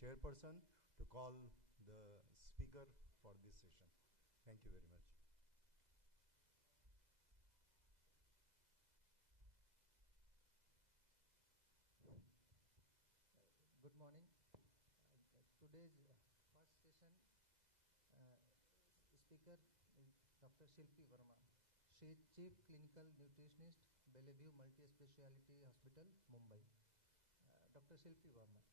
chairperson to call the speaker for this session. Thank you very much. Good morning. Today's first session speaker is Dr. Shilpi Verma. She is Chief Clinical Nutritionist, Bellevue Multi-Speciality Hospital, Mumbai. Dr. Shilpi Verma.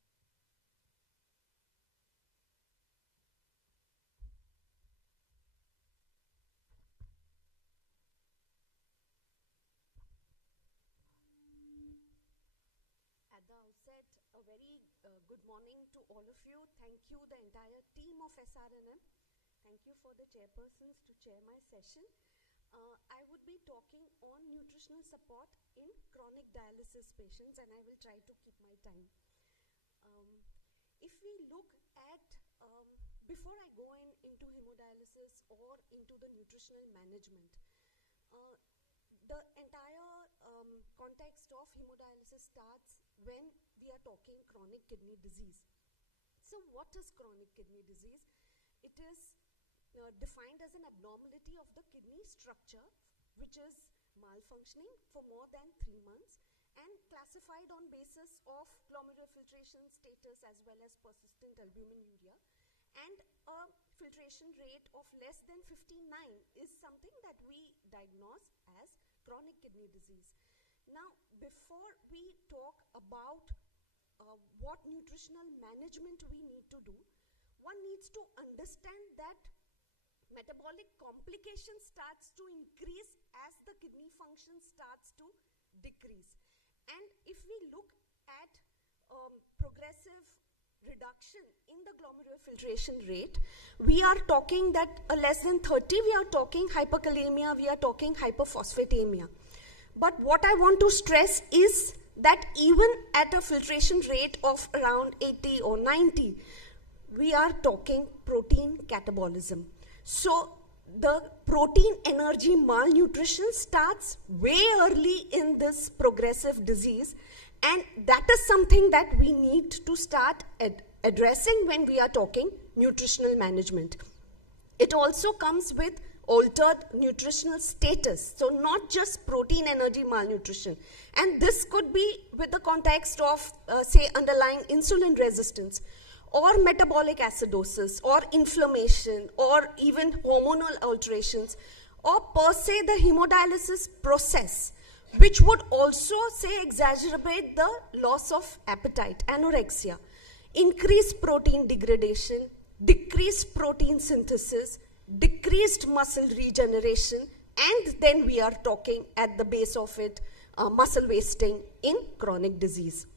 At the outset, a very good morning to all of you. Thank you, the entire team of SRNM. Thank you for the chairpersons to chair my session. I would be talking on nutritional support in chronic dialysis patients, and I will try to keep my time. If we look at, before I go into hemodialysis or into the nutritional management, the entire context of hemodialysis starts when we are talking chronic kidney disease. So what is chronic kidney disease? It is defined as an abnormality of the kidney structure which is malfunctioning for more than 3 months and classified on basis of glomerular filtration status as well as persistent albuminuria, and a filtration rate of less than 59 is something that we diagnose as chronic kidney disease. Now, before we talk about what nutritional management we need to do, one needs to understand that metabolic complication starts to increase as the kidney function starts to decrease. And if we look at progressive reduction in the glomerular filtration rate, we are talking that less than 30, we are talking hyperkalemia, we are talking hyperphosphatemia. But what I want to stress is that even at a filtration rate of around 80 or 90, we are talking protein catabolism. So the protein energy malnutrition starts way early in this progressive disease, and that is something that we need to start addressing when we are talking nutritional management. It also comes with altered nutritional status, so not just protein energy malnutrition. And this could be with the context of, say, underlying insulin resistance, or metabolic acidosis, or inflammation, or even hormonal alterations, or per se the hemodialysis process, which would also, say, exacerbate the loss of appetite, anorexia, increased protein degradation, decreased protein synthesis, decreased muscle regeneration, and then we are talking at the base of it, muscle wasting in chronic disease.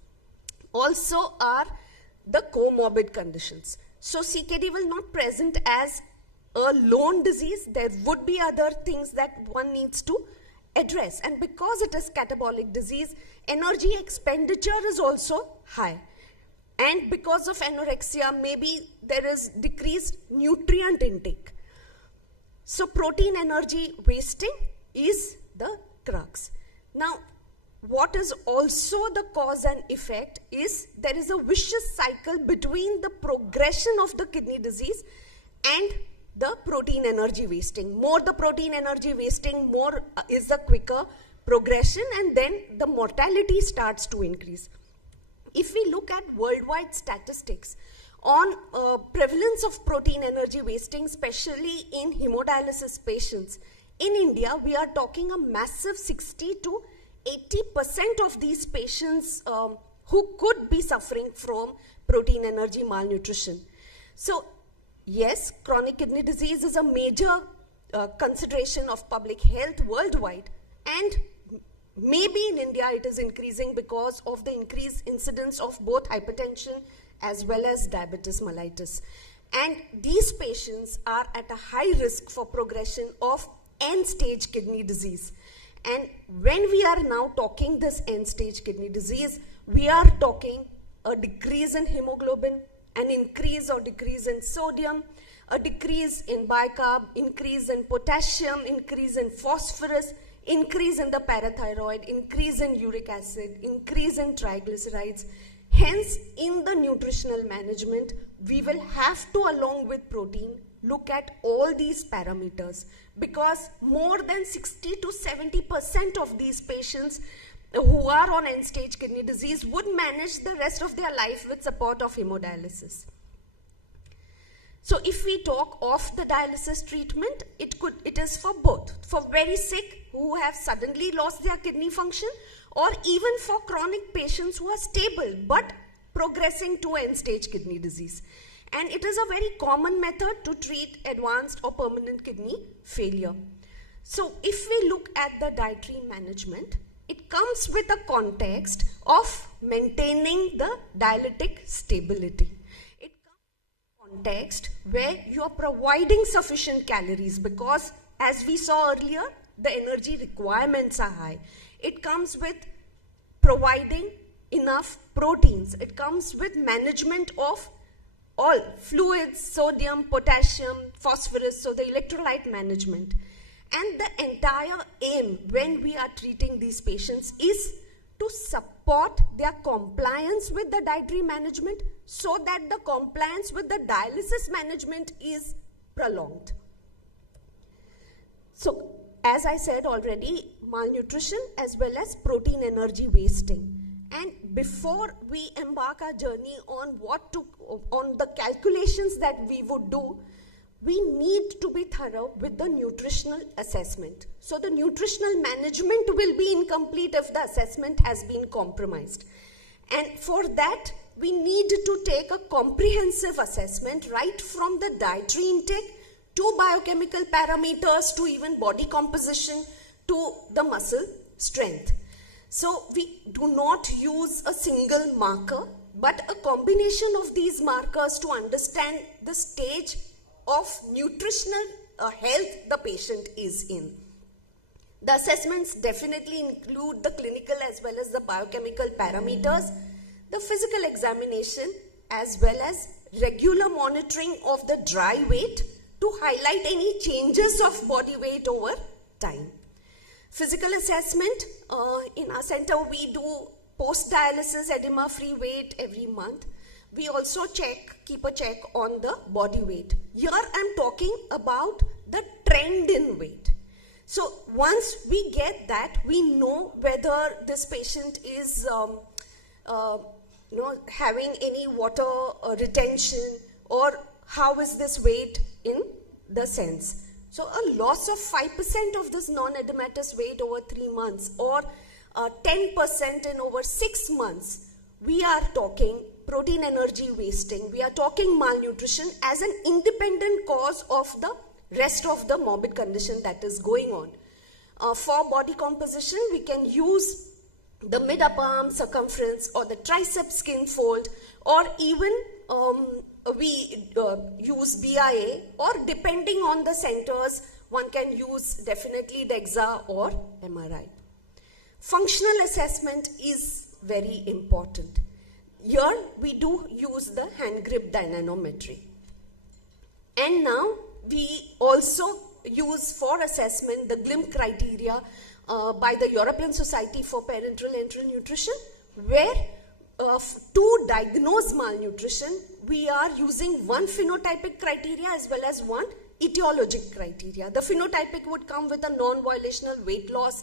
Also are the comorbid conditions. So CKD will not present as a lone disease. There would be other things that one needs to address. And because it is catabolic disease, energy expenditure is also high. And because of anorexia, maybe there is decreased nutrient intake. So protein energy wasting is the crux. Now, what is also the cause and effect is there is a vicious cycle between the progression of the kidney disease and the protein energy wasting. More the protein energy wasting, more is the quicker progression, and then the mortality starts to increase. If we look at worldwide statistics on prevalence of protein energy wasting, especially in hemodialysis patients, in India, we are talking a massive 60 to 80% of these patients who could be suffering from protein energy malnutrition. So, yes, chronic kidney disease is a major consideration of public health worldwide, and maybe in India it is increasing because of the increased incidence of both hypertension as well as diabetes mellitus. And these patients are at a high risk for progression of end-stage kidney disease. And when we are now talking this end-stage kidney disease, we are talking a decrease in hemoglobin, an increase or decrease in sodium, a decrease in bicarb, increase in potassium, increase in phosphorus, increase in the parathyroid, increase in uric acid, increase in triglycerides, Hence, in the nutritional management, we will have to, along with protein, look at all these parameters, because more than 60 to 70% of these patients who are on end-stage kidney disease would manage the rest of their life with support of hemodialysis. So if we talk of the dialysis treatment, it is for both, for very sick who have suddenly lost their kidney function, or even for chronic patients who are stable but progressing to end-stage kidney disease. And it is a very common method to treat advanced or permanent kidney failure. So if we look at the dietary management, it comes with a context of maintaining the dialytic stability. It comes with a context where you are providing sufficient calories, because as we saw earlier, the energy requirements are high. It comes with providing enough proteins. It comes with management of all fluids, sodium, potassium, phosphorus, so the electrolyte management. And the entire aim when we are treating these patients is to support their compliance with the dietary management, so that the compliance with the dialysis management is prolonged. So, as I said already, malnutrition as well as protein energy wasting. And before we embark our journey on on the calculations that we would do, we need to be thorough with the nutritional assessment. So the nutritional management will be incomplete if the assessment has been compromised. And for that, we need to take a comprehensive assessment right from the dietary intake to biochemical parameters to even body composition to the muscle strength. So we do not use a single marker, but a combination of these markers to understand the stage of nutritional health the patient is in. The assessments definitely include the clinical as well as the biochemical parameters, the physical examination, as well as regular monitoring of the dry weight to highlight any changes of body weight over time. Physical assessment, in our center we do post-dialysis edema-free weight every month. We also keep a check on the body weight. Here I'm talking about the trend in weight. So once we get that, we know whether this patient is having any water retention, or how is this weight in the sense. So a loss of 5% of this non-edematous weight over 3 months, or 10% in over 6 months, we are talking protein energy wasting. We are talking malnutrition as an independent cause of the rest of the morbid condition that is going on. For body composition, we can use the mid-upper arm circumference or the tricep skin fold, or even we use BIA, or depending on the centers, one can use definitely DEXA or MRI. Functional assessment is very important. Here we do use the hand grip dynamometry. And now we also use for assessment the GLIM criteria by the European Society for Parenteral Enteral Nutrition, where to diagnose malnutrition, we are using one phenotypic criteria as well as one etiologic criteria. The phenotypic would come with a non-violational weight loss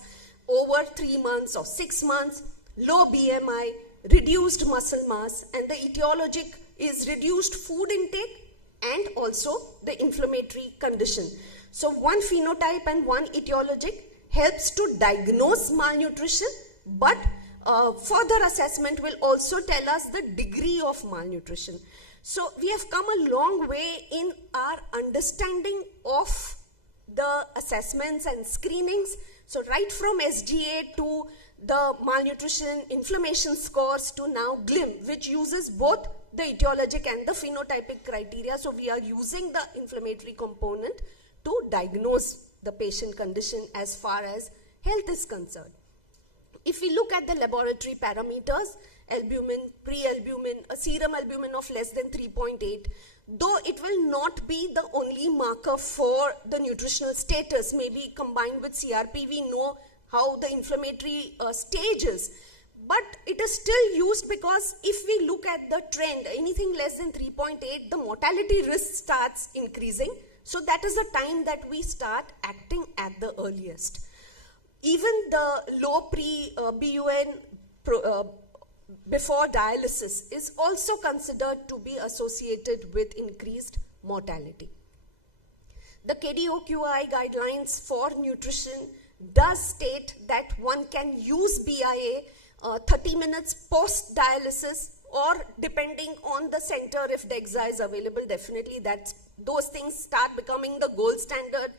over 3 months or 6 months, low BMI, reduced muscle mass, and the etiologic is reduced food intake and also the inflammatory condition. So one phenotype and one etiologic helps to diagnose malnutrition, but further assessment will also tell us the degree of malnutrition. So we have come a long way in our understanding of the assessments and screenings. So right from SGA to the malnutrition inflammation scores to now GLIM, which uses both the etiologic and the phenotypic criteria. So we are using the inflammatory component to diagnose the patient condition as far as health is concerned. If we look at the laboratory parameters, albumin, pre-albumin, a serum albumin of less than 3.8, though it will not be the only marker for the nutritional status, maybe combined with CRP, we know how the inflammatory stage is. but it is still used because if we look at the trend, anything less than 3.8, the mortality risk starts increasing. So that is the time that we start acting at the earliest. Even the low pre-BUN before dialysis is also considered to be associated with increased mortality. The KDOQI guidelines for nutrition does state that one can use BIA 30 minutes post-dialysis, or depending on the center, if DEXA is available, definitely those things start becoming the gold standard,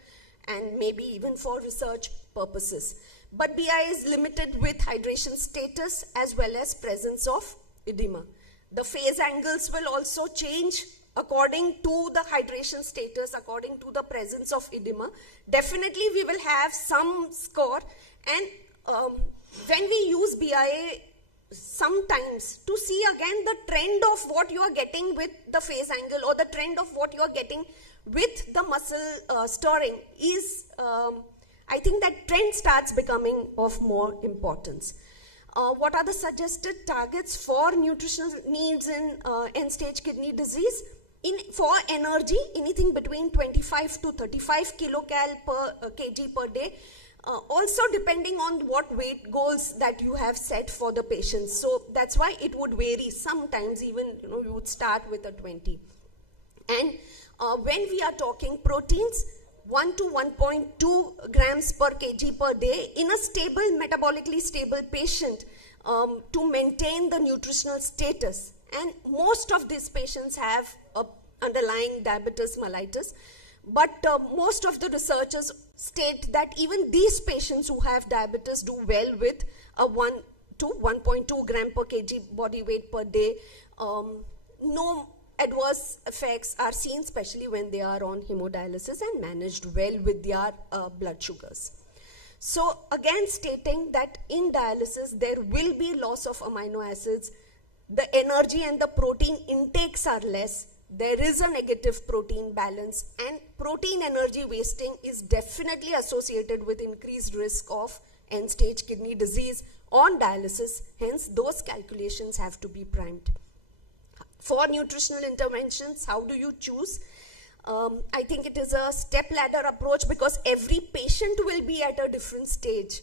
and maybe even for research purposes. But BIA is limited with hydration status as well as presence of edema. The phase angles will also change according to the hydration status, according to the presence of edema. Definitely we will have some score, and when we use BIA sometimes to see again the trend of what you are getting with the phase angle, or the trend of what you are getting with the muscle stirring is, I think that trend starts becoming of more importance. What are the suggested targets for nutritional needs in end-stage kidney disease? For energy, anything between 25 to 35 kilocal per kg per day. Also depending on what weight goals that you have set for the patients. So that's why it would vary. Sometimes even, you would start with a 20. And when we are talking proteins, 1 to 1.2 grams per kg per day in a stable, metabolically stable patient to maintain the nutritional status. And most of these patients have underlying diabetes mellitus. But most of the researchers state that even these patients who have diabetes do well with a 1 to 1.2 gram per kg body weight per day. No adverse effects are seen, especially when they are on hemodialysis and managed well with their blood sugars. So again, stating that in dialysis there will be loss of amino acids, the energy and the protein intakes are less, there is a negative protein balance, and protein energy wasting is definitely associated with increased risk of end-stage kidney disease on dialysis. Hence, those calculations have to be primed. For nutritional interventions, how do you choose? I think it is a step-ladder approach because every patient will be at a different stage.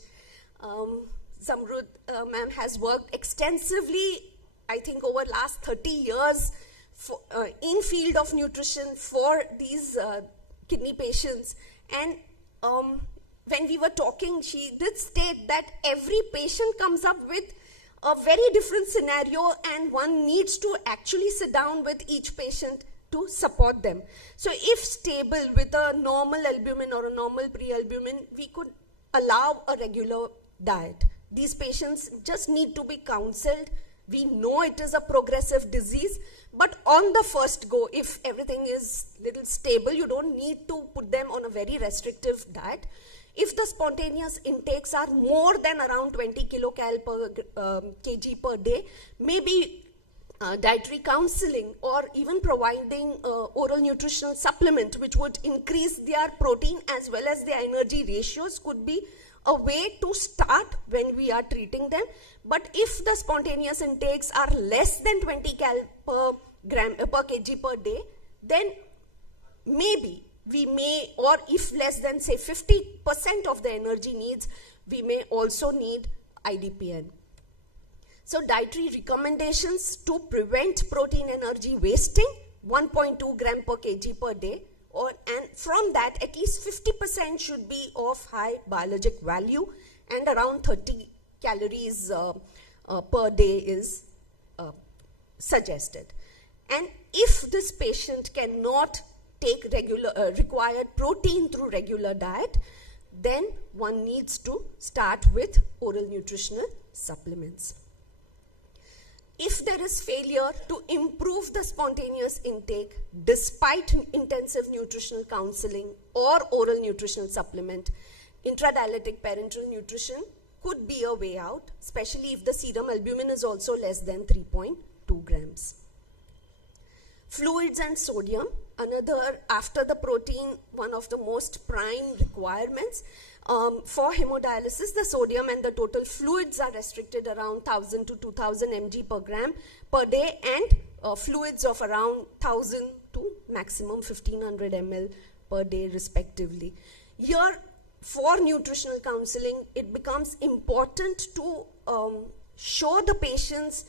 Zamrud ma'am has worked extensively, I think over last 30 years in field of nutrition for these kidney patients. And when we were talking, she did state that every patient comes up with a very different scenario, and one needs to actually sit down with each patient to support them. So if stable with a normal albumin or a normal pre-albumin, we could allow a regular diet. These patients just need to be counseled. We know it is a progressive disease, but on the first go, if everything is little stable, you don't need to put them on a very restrictive diet. If the spontaneous intakes are more than around 20 kilocal per kg per day, maybe dietary counseling or even providing oral nutritional supplement which would increase their protein as well as their energy ratios could be a way to start when we are treating them. But if the spontaneous intakes are less than 20 cal per kg per day, then maybe we may, or if less than say 50% of the energy needs, we may also need IDPN. So dietary recommendations to prevent protein energy wasting, 1.2 gram per kg per day, and from that at least 50% should be of high biologic value, and around 30 calories per day is suggested. And if this patient cannot take required protein through regular diet, then one needs to start with oral nutritional supplements. If there is failure to improve the spontaneous intake despite intensive nutritional counseling or oral nutritional supplement, intradialytic parenteral nutrition could be a way out, especially if the serum albumin is also less than 3.2 grams. Fluids and sodium, another after the protein, one of the most prime requirements. For hemodialysis, the sodium and the total fluids are restricted around 1000 to 2000 mg per gram per day, and fluids of around 1000 to maximum 1500 ml per day respectively. Here, for nutritional counseling, it becomes important to show the patients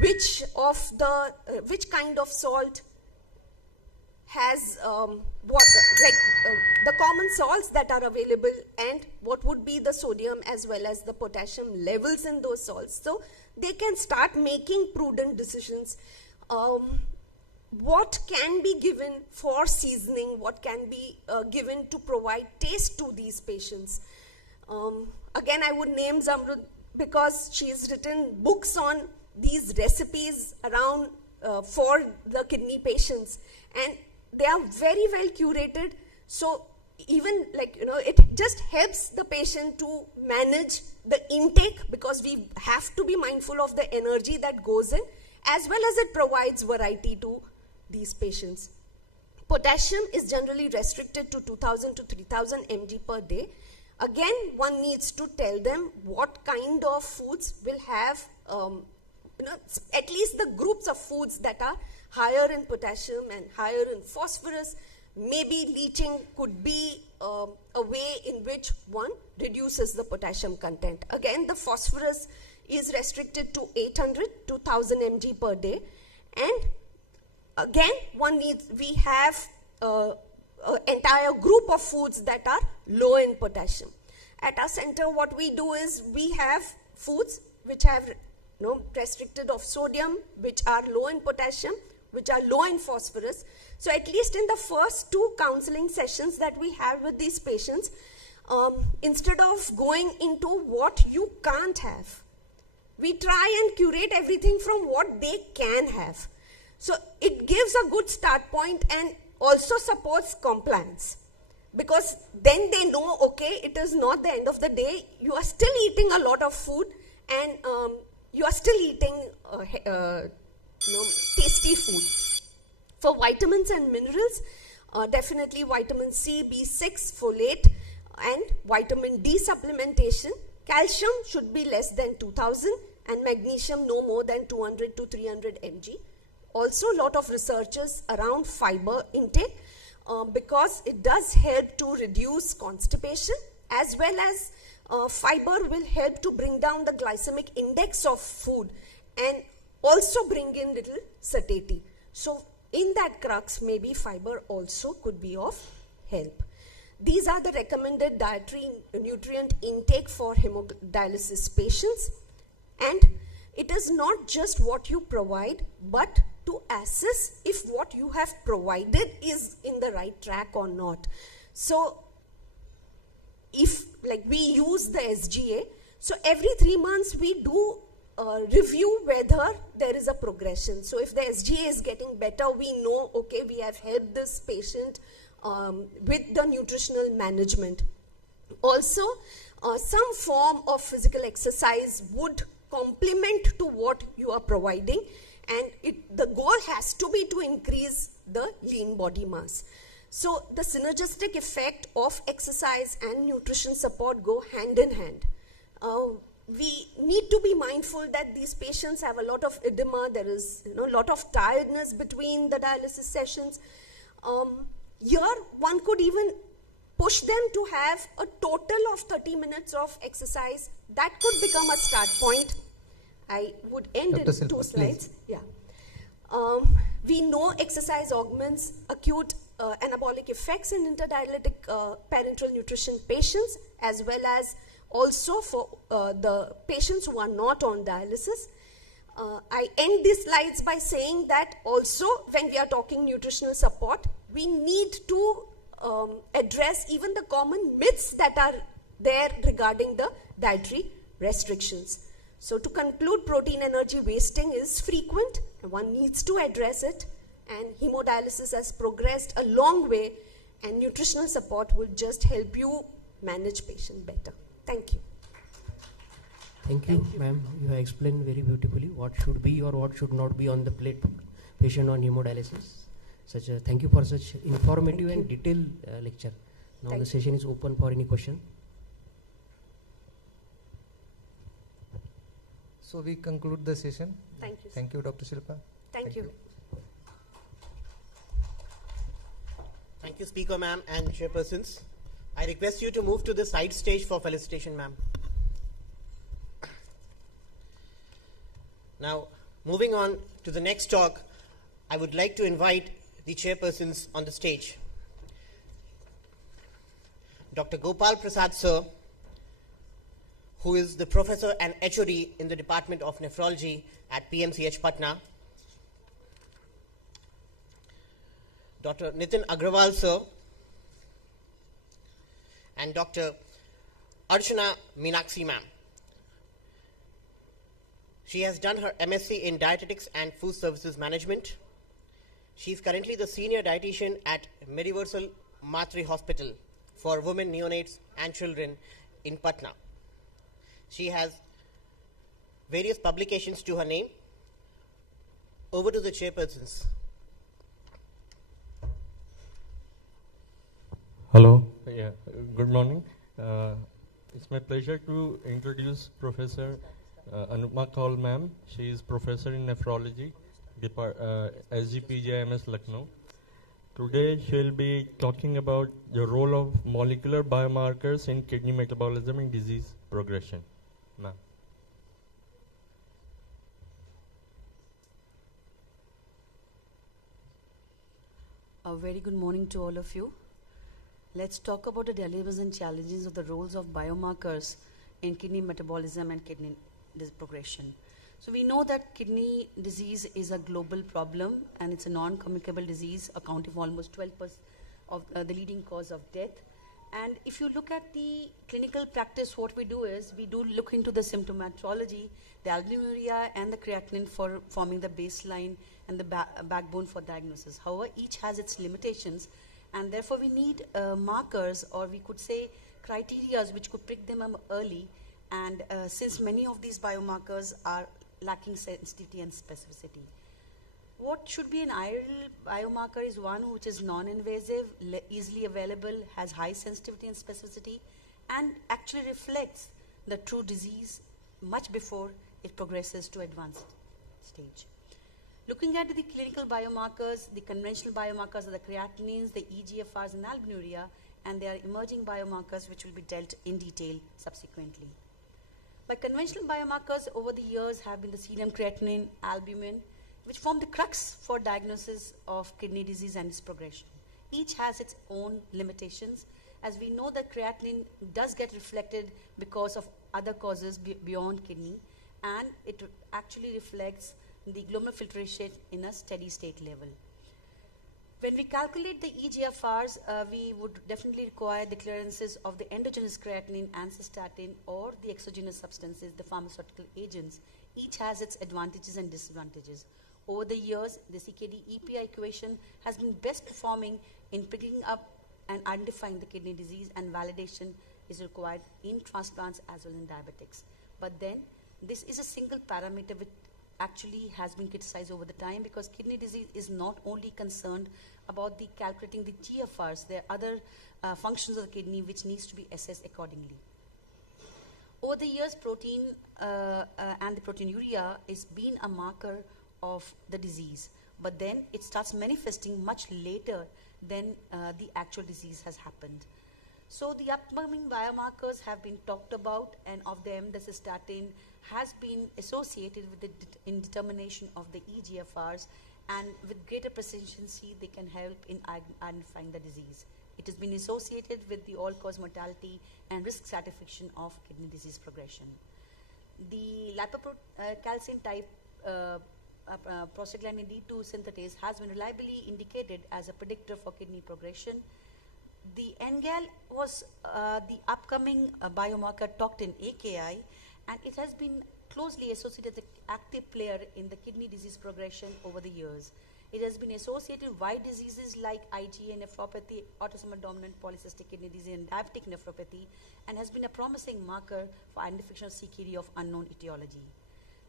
which kind of salt has the common salts that are available, and what would be the sodium as well as the potassium levels in those salts, so they can start making prudent decisions. What can be given for seasoning, what can be given to provide taste to these patients. Again, I would name Zamrud because she has written books on these recipes around for the kidney patients, and they are very well curated. So even it just helps the patient to manage the intake, because we have to be mindful of the energy that goes in, as well as it provides variety to these patients. Potassium is generally restricted to 2000 to 3000 mg per day. Again, one needs to tell them what kind of foods will have, at least the groups of foods that are higher in potassium and higher in phosphorus. Maybe leaching could be a way in which one reduces the potassium content. Again, the phosphorus is restricted to 800 to 1000 mg per day. And again, we have an entire group of foods that are low in potassium. At our center, what we do is we have foods which have restricted of sodium, which are low in potassium, which are low in phosphorus. So at least in the first 2 counseling sessions that we have with these patients, instead of going into what you can't have, we try and curate everything from what they can have. So it gives a good start point and also supports compliance, because then they know, okay, it is not the end of the day. You are still eating a lot of food, and you are still eating tasty food. For vitamins and minerals, definitely vitamin C, B6, folate, and vitamin D supplementation. Calcium should be less than 2000, and magnesium no more than 200 to 300 mg. Also, a lot of researches around fiber intake, because it does help to reduce constipation, as well as fiber will help to bring down the glycemic index of food and also bring in little satiety. So in that crux, maybe fiber also could be of help. These are the recommended dietary nutrient intake for hemodialysis patients, and it is not just what you provide, but to assess if what you have provided is in the right track or not. So if we use the SGA, so every 3 months we do review whether there is a progression. So if the SGA is getting better, we know, okay, we have helped this patient with the nutritional management. Also, some form of physical exercise would complement to what you are providing, and the goal has to be to increase the lean body mass. So the synergistic effect of exercise and nutrition support go hand in hand. We need to be mindful that these patients have a lot of edema. There is a lot of tiredness between the dialysis sessions. Here, one could even push them to have a total of 30 minutes of exercise. That could become a start point. I would end in 2 slides. Yeah. We know exercise augments acute anabolic effects in interdialytic parenteral nutrition patients, as well as also for the patients who are not on dialysis. I end these slides by saying that also when we are talking nutritional support, we need to address even the common myths that are there regarding the dietary restrictions. So to conclude, protein energy wasting is frequent, and one needs to address it, and hemodialysis has progressed a long way, and nutritional support will just help you manage patient better. Thank you. Thank you, ma'am. You have explained very beautifully what should be or what should not be on the plate patient on hemodialysis. Thank you for such informative and detailed lecture. Now the session is open for any question. So we conclude the session. Thank you. Thank you, Dr. Shilpa. Thank you. Thank you, Speaker ma'am and chairpersons. I request you to move to the side stage for felicitation, ma'am. Now, moving on to the next talk, I would like to invite the chairpersons on the stage. Dr. Gopal Prasad sir, who is the professor and HOD in the Department of Nephrology at PMCH Patna. Dr. Nitin Agrawal sir, and Dr. Archana Meenakshi ma'am. She has done her MSc in Dietetics and Food Services Management. She is currently the senior dietitian at Mediversal Matri Hospital for women, neonates and children in Patna. She has various publications to her name. Over to the chairpersons. Hello. Yeah. Good morning. It's my pleasure to introduce Professor Anupma Kaul ma'am. She is professor in nephrology, SGPJMS Lucknow. Today she'll be talking about the role of molecular biomarkers in kidney metabolism and disease progression. Ma'am. A very good morning to all of you. Let's talk about the dilemmas and challenges of the roles of biomarkers in kidney metabolism and kidney progression. So we know that kidney disease is a global problem and it's a non-communicable disease accounting for almost 12% of the leading cause of death. And if you look at the clinical practice, what we do is we do look into the symptomatology, the albuminuria and the creatinine for forming the baseline and the backbone for diagnosis. However, each has its limitations, and therefore we need markers, or we could say criteria, which could pick them up early. And since many of these biomarkers are lacking sensitivity and specificity, what should be an ideal biomarker is one which is non-invasive, easily available, has high sensitivity and specificity, and actually reflects the true disease much before it progresses to advanced stage. Looking at the clinical biomarkers, the conventional biomarkers are the creatinines, the EGFRs and albuminuria, and there are emerging biomarkers which will be dealt in detail subsequently. By conventional biomarkers over the years have been the serum creatinine, albumin, which form the crux for diagnosis of kidney disease and its progression. Each has its own limitations, as we know that creatinine does get reflected because of other causes beyond kidney, and it actually reflects the glomerular filtration in a steady state level. When we calculate the EGFRs, we would definitely require the clearances of the endogenous creatinine and cystatin, or the exogenous substances, the pharmaceutical agents. Each has its advantages and disadvantages. Over the years, the CKD-EPI equation has been best performing in picking up and identifying the kidney disease, and validation is required in transplants as well in diabetics. But then, this is a single parameter which actually has been criticized over the time, because kidney disease is not only concerned about the calculating the GFRs, there are other functions of the kidney which needs to be assessed accordingly. Over the years, protein and the proteinuria is been a marker of the disease, but then it starts manifesting much later than the actual disease has happened. So the upcoming biomarkers have been talked about, and of them the cystatin has been associated with the in determination of the EGFRs, and with greater precision they can help in identifying the disease. It has been associated with the all-cause mortality and risk stratification of kidney disease progression. The lipocalcin type prostaglandin D2 synthetase has been reliably indicated as a predictor for kidney progression. The NGAL was the upcoming biomarker talked in AKI, and it has been closely associated with the active player in the kidney disease progression over the years. It has been associated with wide diseases like IgA nephropathy, autosomal dominant polycystic kidney disease, and diabetic nephropathy, and has been a promising marker for identification of CKD of unknown etiology.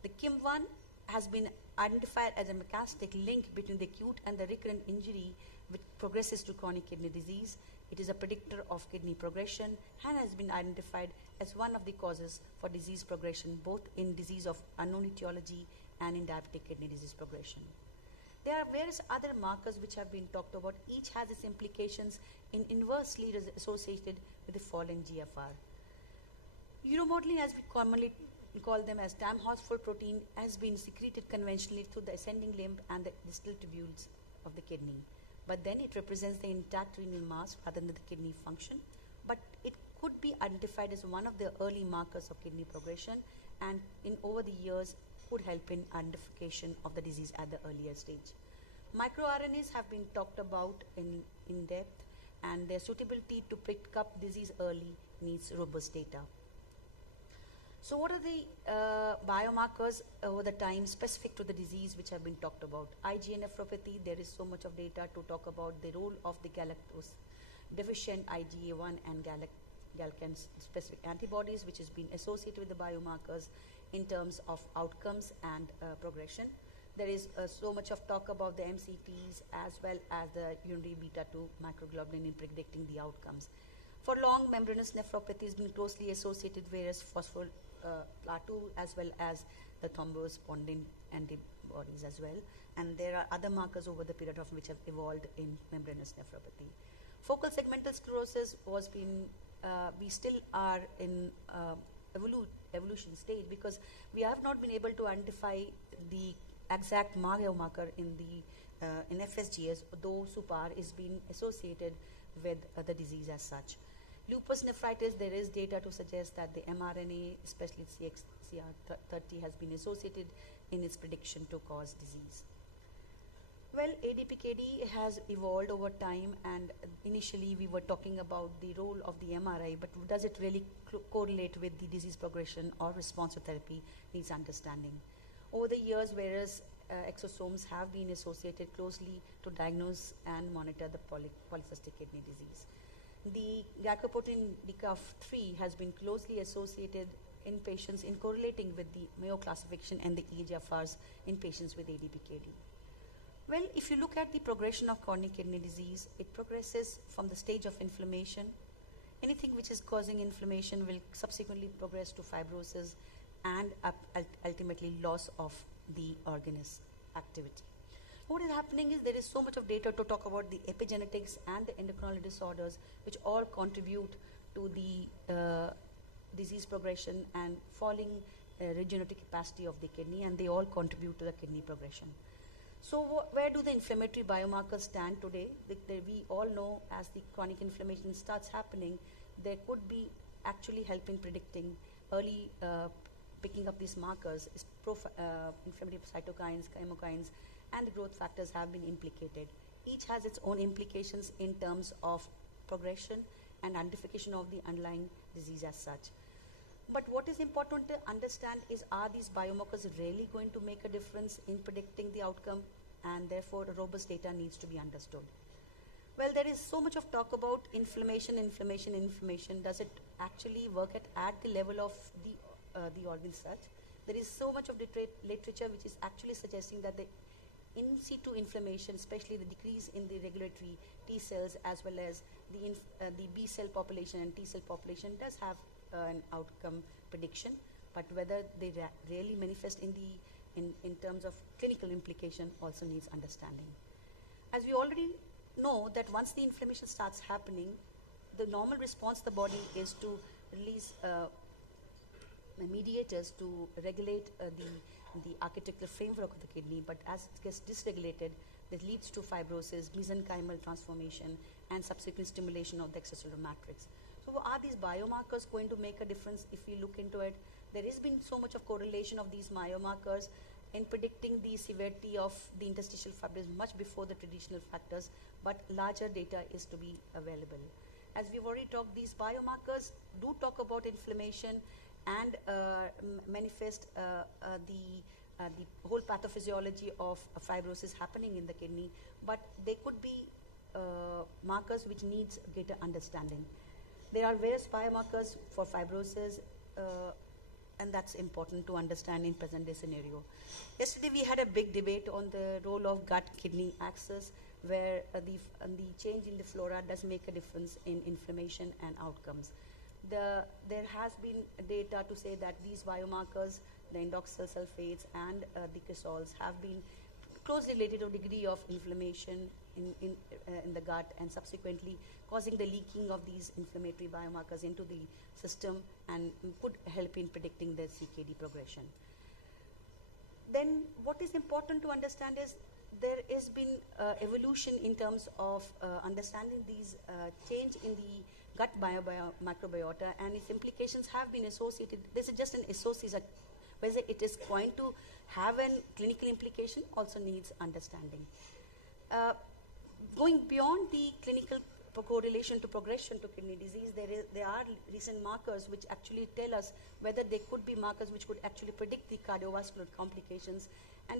The KIM1 has been identified as a mechanistic link between the acute and the recurrent injury which progresses to chronic kidney disease. It is a predictor of kidney progression and has been identified as one of the causes for disease progression, both in disease of unknown etiology and in diabetic kidney disease progression. There are various other markers which have been talked about. Each has its implications in inversely associated with the fall in GFR. Uromodelin, as we commonly call them as TAM-Horsford protein, has been secreted conventionally through the ascending limb and the distal tubules of the kidney. But then it represents the intact renal mass rather than the kidney function. But it could be identified as one of the early markers of kidney progression, and in over the years could help in identification of the disease at the earlier stage. MicroRNAs have been talked about in depth, and their suitability to pick up disease early needs robust data. So what are the biomarkers over the time specific to the disease which have been talked about? IgA nephropathy, there is so much of data to talk about the role of the galactose deficient IgA1 and galcan specific antibodies, which has been associated with the biomarkers in terms of outcomes and progression. There is so much of talk about the MCTs as well as the urinary beta-2 microglobulin in predicting the outcomes. For long, membranous nephropathy has been closely associated with various phospho-plateau as well as the thrombospondin antibodies as well. And there are other markers over the period of which have evolved in membranous nephropathy. Focal segmental sclerosis was been, we still are in evolution stage because we have not been able to identify the exact biomarker in the in FSGS, though SUPAR is being associated with the disease as such. Lupus nephritis, there is data to suggest that the mRNA, especially CXCR30, has been associated in its prediction to cause disease. Well, ADPKD has evolved over time, and initially we were talking about the role of the MRI, but does it really correlate with the disease progression or response to therapy needs understanding. Over the years, various exosomes have been associated closely to diagnose and monitor the polycystic kidney disease. The glycoprotein DCAF3 has been closely associated in patients in correlating with the Mayo classification and the eGFRs in patients with ADPKD. Well, if you look at the progression of chronic kidney disease, it progresses from the stage of inflammation. Anything which is causing inflammation will subsequently progress to fibrosis and ultimately loss of the organ's activity. What is happening is there is so much of data to talk about the epigenetics and the endocrine disorders which all contribute to the disease progression and falling regenerative capacity of the kidney, and they all contribute to the kidney progression. So where do the inflammatory biomarkers stand today? We all know as the chronic inflammation starts happening, there could be actually help in predicting early picking up these markers. Inflammatory cytokines, chemokines, and the growth factors have been implicated. Each has its own implications in terms of progression and identification of the underlying disease as such. But what is important to understand is, are these biomarkers really going to make a difference in predicting the outcome? And therefore, robust data needs to be understood. Well, there is so much of talk about inflammation. Does it actually work at the level of the organ such? There is so much of literature which is actually suggesting that the in situ inflammation, especially the decrease in the regulatory T cells as well as the B cell population and T cell population does have an outcome prediction, but whether they really manifest in terms of clinical implication also needs understanding. As we already know that once the inflammation starts happening, the normal response of the body is to release mediators to regulate the architectural framework of the kidney, but as it gets dysregulated, that leads to fibrosis, mesenchymal transformation, and subsequent stimulation of the extracellular matrix. So are these biomarkers going to make a difference if we look into it? There has been so much of correlation of these biomarkers in predicting the severity of the interstitial fibrosis much before the traditional factors, but larger data is to be available. As we've already talked, these biomarkers do talk about inflammation and manifest the whole pathophysiology of fibrosis happening in the kidney, but they could be markers which needs greater understanding. There are various biomarkers for fibrosis. and that's important to understand in present day scenario. Yesterday we had a big debate on the role of gut-kidney axis, where the change in the flora does make a difference in inflammation and outcomes. There has been data to say that these biomarkers, the indoxyl sulfates and the cresols, have been closely related to degree of inflammation in the gut, and subsequently causing the leaking of these inflammatory biomarkers into the system, and could help in predicting the CKD progression. Then what is important to understand is there has been evolution in terms of understanding these change in the gut microbiota, and its implications have been associated. This is just an association. Whether it is going to have a clinical implication also needs understanding. Going beyond the clinical correlation to progression to kidney disease, there are recent markers which actually tell us whether there could be markers which could actually predict the cardiovascular complications, and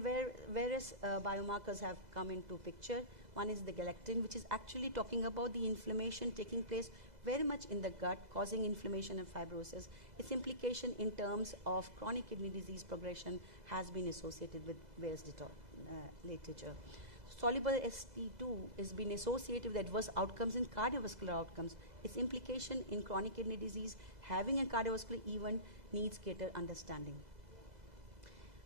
various biomarkers have come into picture. One is the galectin, which is actually talking about the inflammation taking place very much in the gut, causing inflammation and fibrosis. Its implication in terms of chronic kidney disease progression has been associated with various literature. Soluble ST2 has been associated with adverse outcomes in cardiovascular outcomes. Its implication in chronic kidney disease having a cardiovascular event needs greater understanding.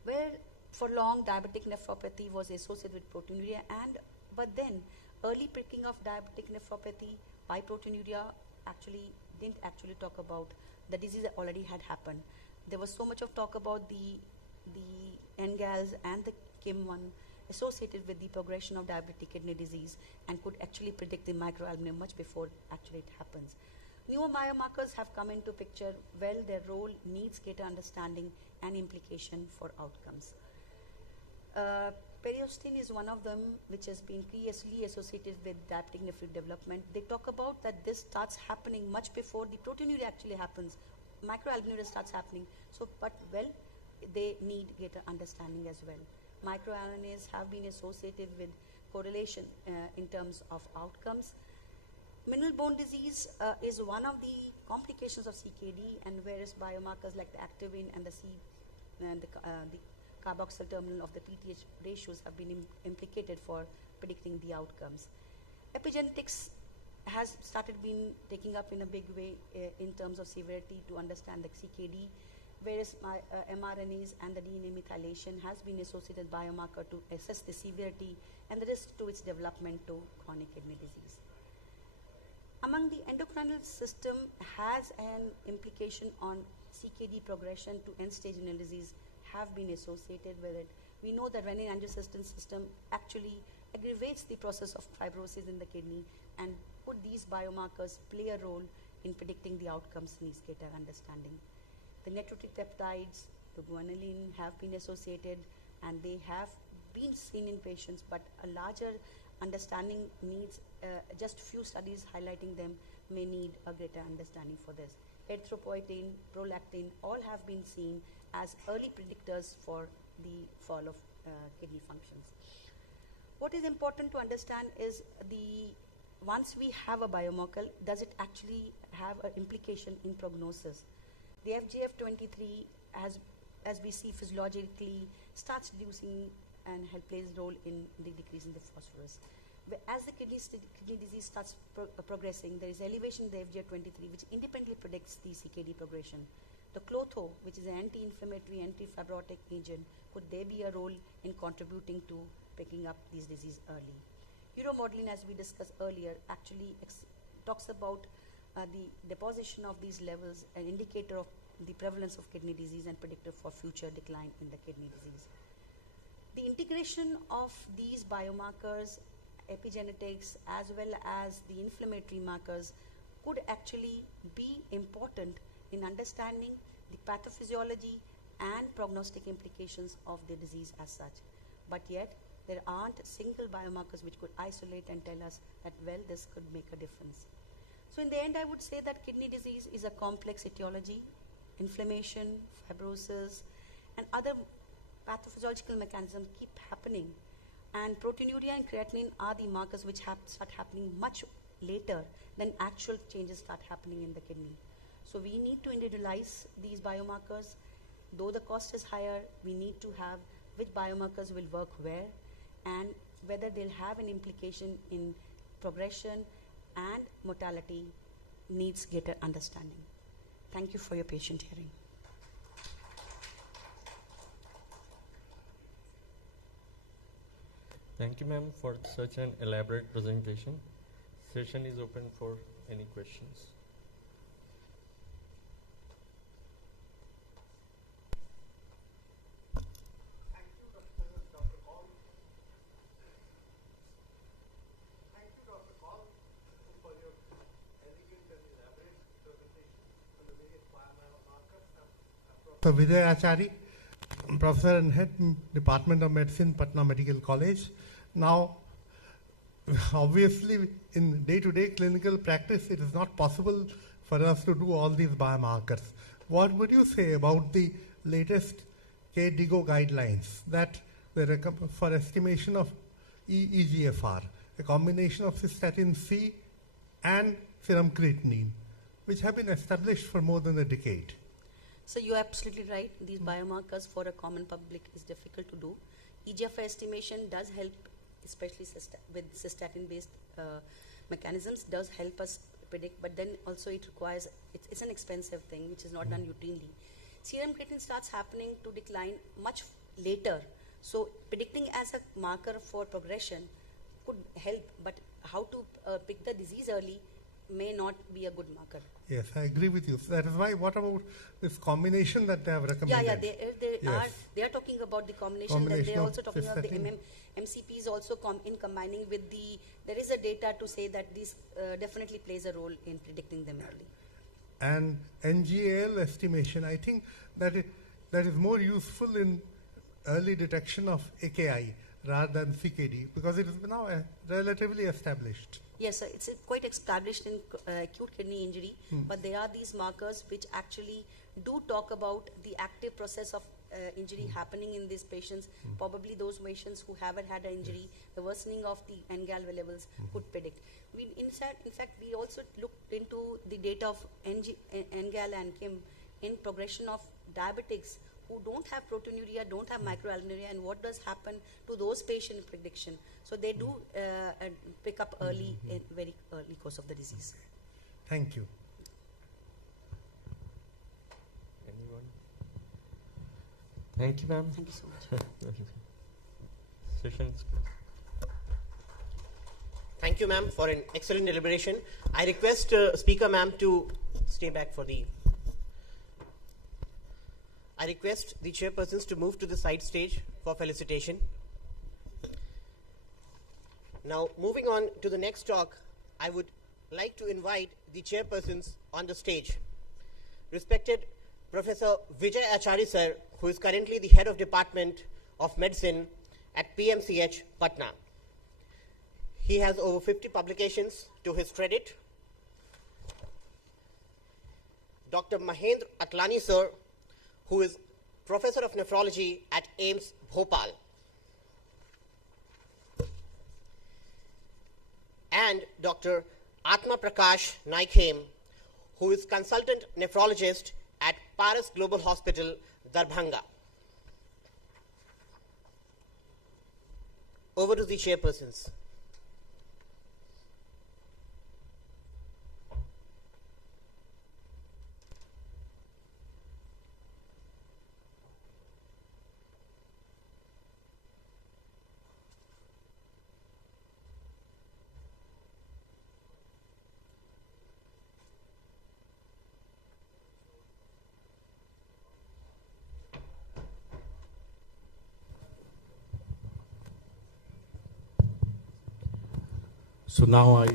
Where for long diabetic nephropathy was associated with proteinuria, but then early pricking of diabetic nephropathy by proteinuria didn't actually talk about the disease that already had happened. There was so much of talk about the NGALs and the KIM1 associated with the progression of diabetic kidney disease, and could actually predict the microalbumin much before actually it happens. Newer biomarkers have come into picture. Well, their role needs greater understanding and implication for outcomes. Periostin is one of them, which has been previously associated with diabetic nephropathy development. They talk about that this starts happening much before the proteinuria actually happens. Microalbuminuria starts happening. So, but well, they need greater understanding as well. MicroRNAs have been associated with correlation in terms of outcomes. Mineral bone disease is one of the complications of CKD, and various biomarkers like the activin and the carboxyl terminal of the PTH ratios have been implicated for predicting the outcomes. Epigenetics has started being taking up in a big way in terms of severity to understand the CKD. Various mRNAs and the DNA methylation has been associated biomarker to assess the severity and the risk to its development to chronic kidney disease. Among the endocrinal system has an implication on CKD progression to end-stage renal disease have been associated with it. We know that renin-angiotensin system actually aggravates the process of fibrosis in the kidney, and could these biomarkers play a role in predicting the outcomes needs greater understanding. The nephrotic peptides, the guanylin, have been associated, and they have been seen in patients, but a larger understanding needs, just few studies highlighting them may need a greater understanding for this. Erythropoietin, prolactin, all have been seen as early predictors for the fall of kidney functions. What is important to understand is once we have a biomarker, does it actually have an implication in prognosis? The FGF23, as we see physiologically, starts reducing and plays a role in the decrease in the phosphorus. But as the kidney disease starts progressing, there is elevation in the FGF23, which independently predicts the CKD progression. The clotho, which is an anti-inflammatory, anti-fibrotic agent, could there be a role in contributing to picking up these disease early? Euromodeling, as we discussed earlier, actually talks about the deposition of these levels, an indicator of the prevalence of kidney disease and predictor for future decline in the kidney disease. The integration of these biomarkers, epigenetics, as well as the inflammatory markers could actually be important in understanding the pathophysiology and prognostic implications of the disease as such. But yet, there aren't single biomarkers which could isolate and tell us that, well, this could make a difference. So in the end, I would say that kidney disease is a complex etiology. Inflammation, fibrosis, and other pathophysiological mechanisms keep happening. And proteinuria and creatinine are the markers which start happening much later than actual changes start happening in the kidney. So we need to individualize these biomarkers Though the cost is higher, we need to have which biomarkers will work where and whether they'll have an implication in progression and mortality needs greater understanding. Thank you for your patient hearing. Thank you, ma'am, for such an elaborate presentation. Session is open for any questions. Thank you, Dr. Kaul. Thank you, Dr. Kaul, for your elegant and elaborate presentation on the various biomarkers. Dr. Vijay Achari, Professor and Head Department of Medicine, Patna Medical College. Now, obviously, in day-to-day clinical practice, it is not possible for us to do all these biomarkers. What would you say about the latest KDIGO guidelines that for estimation of eGFR, a combination of cystatin C and serum creatinine, which have been established for more than a decade? So you're absolutely right. These biomarkers for a common public is difficult to do. eGFR estimation does help, especially with cystatin-based mechanisms, does help us predict, but then also it requires, it's an expensive thing which is not done routinely. Serum creatinine starts happening to decline much later. So predicting as a marker for progression could help, but how to pick the disease early may not be a good marker. Yes, I agree with you. So that is why, what about this combination that they have recommended? They are talking about the combination that they are also talking about the MCPs also in combining with the, there is a data to say that this definitely plays a role in predicting them early. And NGAL estimation, I think that is more useful in early detection of AKI rather than CKD because it is now relatively established. Yes, sir, it's quite established in acute kidney injury, but there are these markers which actually do talk about the active process of injury happening in these patients. Probably those patients who haven't had an injury, the worsening of the NGAL levels could predict. In fact, we also looked into the data of NGAL and KIM in progression of diabetics who don't have proteinuria, don't have microalbuminuria, and what does happen to those patient prediction. So they do pick up early in very early course of the disease. Thank you. Anyone? Thank you, ma'am. Thank you so much. Session is closed. Thank you, ma'am, for an excellent deliberation. I request Speaker ma'am to stay back for the... I request the chairpersons to move to the side stage for felicitation. Now, moving on to the next talk, I would like to invite the chairpersons on the stage. Respected Professor Vijay Achari sir, who is currently the head of Department of Medicine at PMCH, Patna. He has over 50 publications to his credit. Dr. Mahendra Atlani sir, who is Professor of Nephrology at AIIMS, Bhopal. And Dr. Atma Prakash Naikhem, who is Consultant Nephrologist at Paras Global Hospital, Darbhanga. Over to the chairpersons. So now I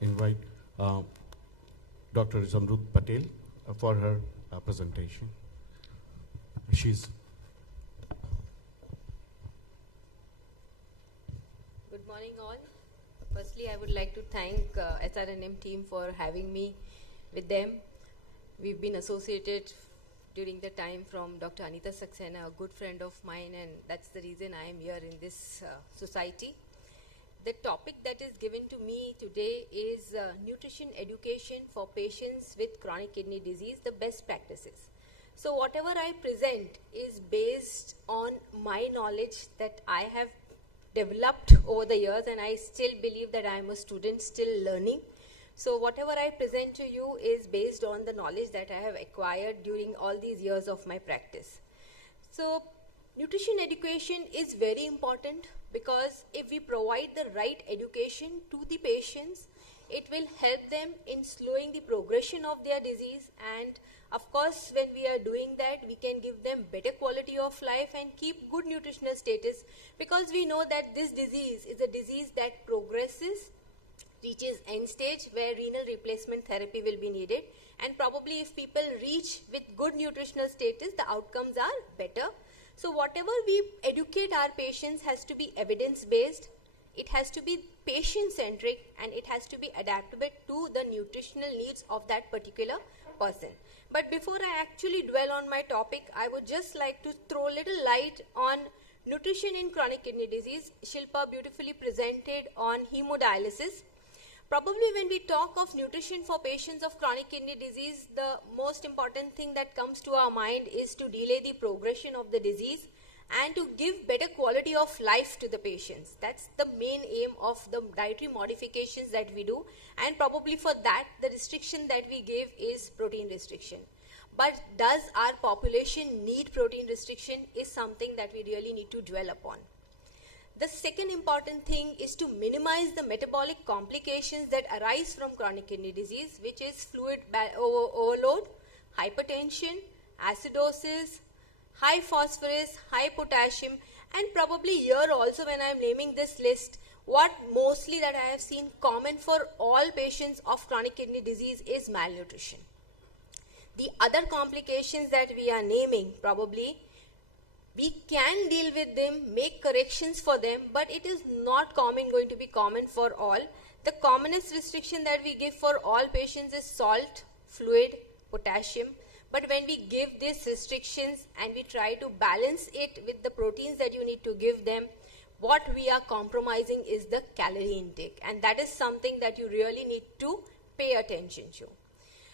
invite Dr. Zamrud Patel for her presentation. She's... Good morning all. Firstly, I would like to thank SRNM team for having me with them. We've been associated during the time from Dr. Anita Saxena, a good friend of mine, and that's the reason I am here in this society. The topic that is given to me today is nutrition education for patients with chronic kidney disease, the best practices. So whatever I present is based on my knowledge that I have developed over the years, and I still believe that I am a student still learning. So whatever I present to you is based on the knowledge that I have acquired during all these years of my practice. So nutrition education is very important, because if we provide the right education to the patients, it will help them in slowing the progression of their disease, and of course when we are doing that, we can give them better quality of life and keep good nutritional status, because we know that this disease is a disease that progresses, reaches end stage where renal replacement therapy will be needed, and probably if people reach with good nutritional status, the outcomes are better. So whatever we educate our patients has to be evidence-based, it has to be patient-centric, and it has to be adaptable to the nutritional needs of that particular person. But before I actually dwell on my topic, I would just like to throw a little light on nutrition in chronic kidney disease. Shilpa beautifully presented on hemodialysis. Probably when we talk of nutrition for patients of chronic kidney disease, the most important thing that comes to our mind is to delay the progression of the disease and to give better quality of life to the patients. That's the main aim of the dietary modifications that we do, and probably for that the restriction that we give is protein restriction. But does our population need protein restriction is something that we really need to dwell upon. The second important thing is to minimize the metabolic complications that arise from chronic kidney disease, which is fluid overload, hypertension, acidosis, high phosphorus, high potassium, and probably here also when I am naming this list, what mostly that I have seen common for all patients of chronic kidney disease is malnutrition. The other complications that we are naming, probably we can deal with them, make corrections for them, but it is not going to be common for all. The commonest restriction that we give for all patients is salt, fluid, potassium. But when we give these restrictions and we try to balance it with the proteins that you need to give them, what we are compromising is the calorie intake. And that is something that you really need to pay attention to.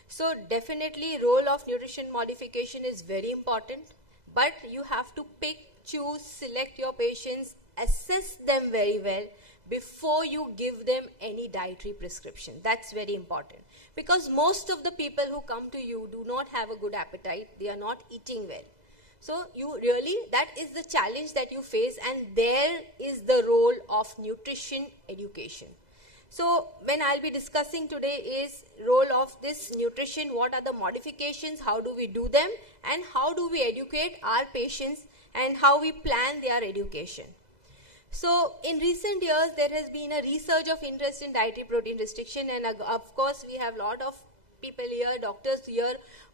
So definitely role of nutrition modification is very important. But you have to pick, choose, select your patients, assess them very well before you give them any dietary prescription. That's very important. Because most of the people who come to you do not have a good appetite. They are not eating well. So you really, that is the challenge that you face, and there is the role of nutrition education. So when I'll be discussing today is role of this nutrition, what are the modifications, how do we do them, and how do we educate our patients and how we plan their education. So in recent years there has been a resurge of interest in dietary protein restriction, and of course we have a lot of people here, doctors here,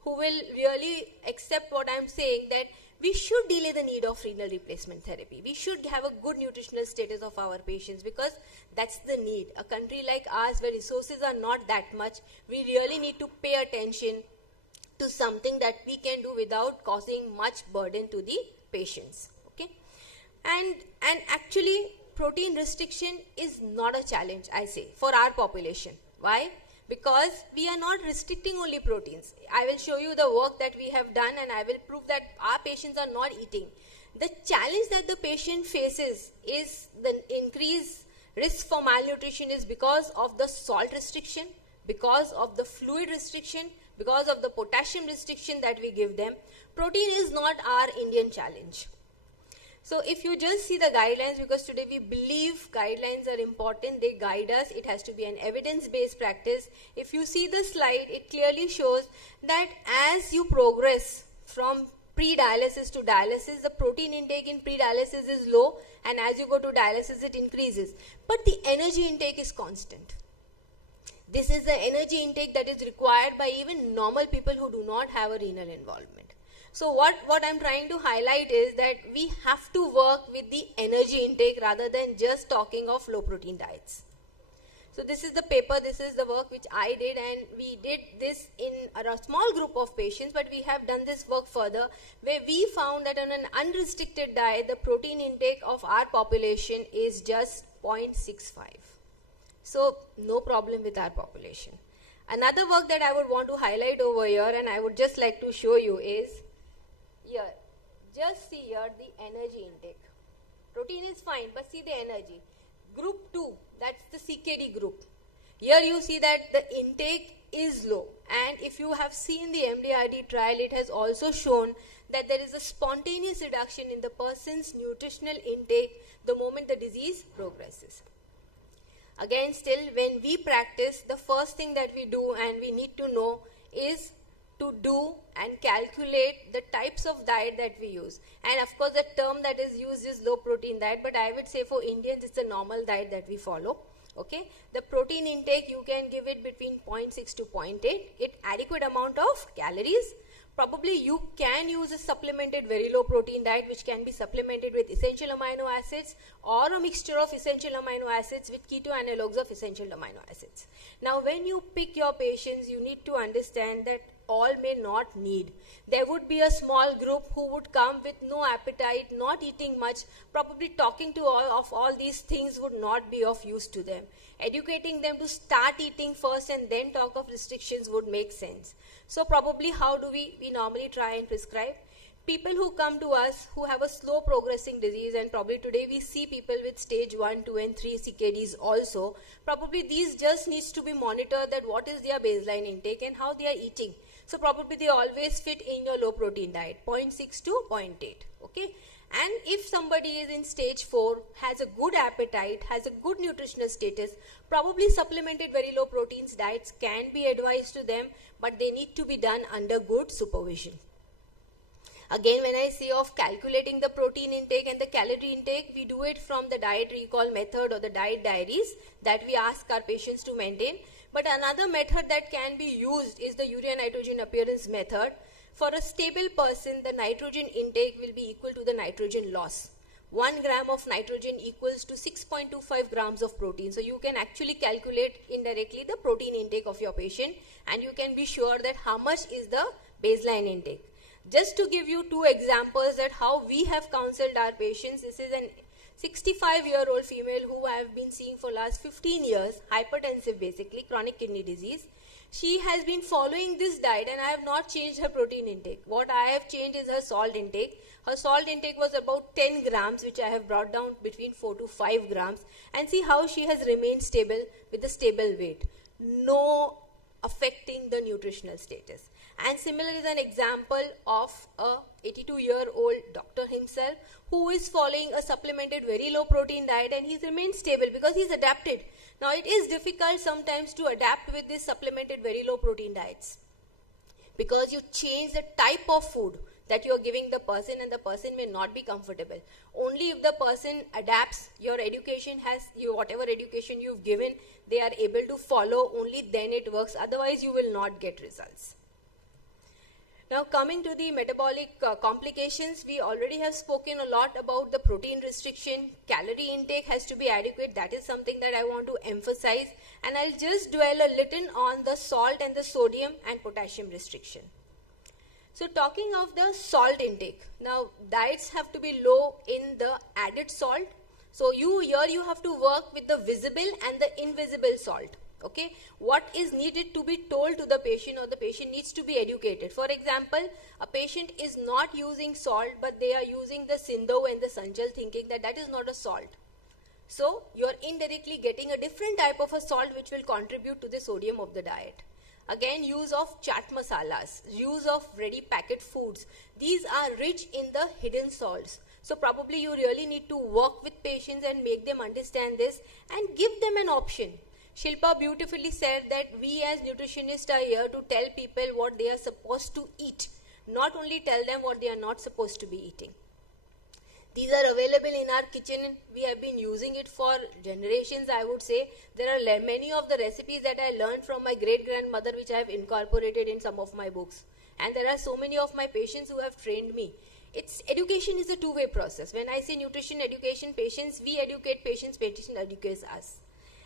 who will really accept what I'm saying, that we should delay the need of renal replacement therapy. We should have a good nutritional status of our patients, because that's the need. A country like ours where resources are not that much, we really need to pay attention to something that we can do without causing much burden to the patients. Okay? And actually protein restriction is not a challenge, I say, for our population. Why? Because we are not restricting only proteins. I will show you the work that we have done, and I will prove that our patients are not eating. The challenge that the patient faces is the increased risk for malnutrition is because of the salt restriction, because of the fluid restriction, because of the potassium restriction that we give them. Protein is not our Indian challenge. So if you just see the guidelines, because today we believe guidelines are important, they guide us, it has to be an evidence-based practice. If you see the slide, it clearly shows that as you progress from pre-dialysis to dialysis, the protein intake in pre-dialysis is low, and as you go to dialysis, it increases. But the energy intake is constant. This is the energy intake that is required by even normal people who do not have a renal involvement. So what I'm trying to highlight is that we have to work with the energy intake rather than just talking of low protein diets. So this is the paper, this is the work which I did, and we did this in a small group of patients, but we have done this work further, where we found that on an unrestricted diet, the protein intake of our population is just 0.65. So no problem with our population. Another work that I would want to highlight over here, and I would just like to show you, is here, just see here the energy intake. Protein is fine, but see the energy. Group 2, that's the CKD group. Here you see that the intake is low, and if you have seen the MDRD trial, it has also shown that there is a spontaneous reduction in the person's nutritional intake the moment the disease progresses. Again, still, when we practice, the first thing that we do and we need to know is to do and calculate the types of diet that we use. And of course, the term that is used is low protein diet, but I would say for Indians, it's a normal diet that we follow. Okay, the protein intake, you can give it between 0.6 to 0.8, get adequate amount of calories. Probably you can use a supplemented very low protein diet, which can be supplemented with essential amino acids or a mixture of essential amino acids with keto analogs of essential amino acids. Now, when you pick your patients, you need to understand that all may not need. There would be a small group who would come with no appetite, not eating much. Probably talking to all these things would not be of use to them. Educating them to start eating first and then talk of restrictions would make sense. So probably how do we normally try and prescribe? People who come to us who have a slow progressing disease, and probably today we see people with stage 1, 2 and 3 CKDs also, probably these just needs to be monitored, that what is their baseline intake and how they are eating. So probably they always fit in your low protein diet, 0.6 to 0.8, okay? And if somebody is in stage 4, has a good appetite, has a good nutritional status, probably supplemented very low proteins diets can be advised to them, but they need to be done under good supervision. Again, when I say of calculating the protein intake and the calorie intake, we do it from the diet recall method or the diet diaries that we ask our patients to maintain. But another method that can be used is the urea nitrogen appearance method. For a stable person, the nitrogen intake will be equal to the nitrogen loss. 1 gram of nitrogen equals to 6.25 grams of protein. So you can actually calculate indirectly the protein intake of your patient, and you can be sure that how much is the baseline intake. Just to give you 2 examples that how we have counseled our patients, this is an 65-year-old female who I have been seeing for last 15 years, hypertensive basically, chronic kidney disease. She has been following this diet and I have not changed her protein intake. What I have changed is her salt intake. Her salt intake was about 10 grams, which I have brought down between 4 to 5 grams. And see how she has remained stable with a stable weight. No affecting the nutritional status. And similarly, an example of a 82-year-old doctor himself who is following a supplemented very low protein diet, and he's remained stable because he's adapted. Now, it is difficult sometimes to adapt with this supplemented very low protein diets because you change the type of food that you are giving the person, and the person may not be comfortable. Only if the person adapts, your education whatever education you've given, they are able to follow, only then it works. Otherwise, you will not get results. Now, coming to the metabolic complications, we already have spoken a lot about the protein restriction. Calorie intake has to be adequate. That is something that I want to emphasize. And I'll just dwell a little on the salt and the sodium and potassium restriction. So talking of the salt intake, now diets have to be low in the added salt. So here you have to work with the visible and the invisible salt. Okay, what is needed to be told to the patient, or the patient needs to be educated. For example, a patient is not using salt, but they are using the Sindhu and the Sanchal, thinking that that is not a salt. So you are indirectly getting a different type of a salt which will contribute to the sodium of the diet. Again, use of chaat masalas, use of ready packet foods. These are rich in the hidden salts. So probably you really need to work with patients and make them understand this and give them an option. Shilpa beautifully said that we as nutritionists are here to tell people what they are supposed to eat, not only tell them what they are not supposed to be eating. These are available in our kitchen. We have been using it for generations, I would say. There are many of the recipes that I learned from my great-grandmother, which I have incorporated in some of my books. And there are so many of my patients who have trained me. Education is a two-way process. When I say nutrition education, patients, we educate patients, patient educates us.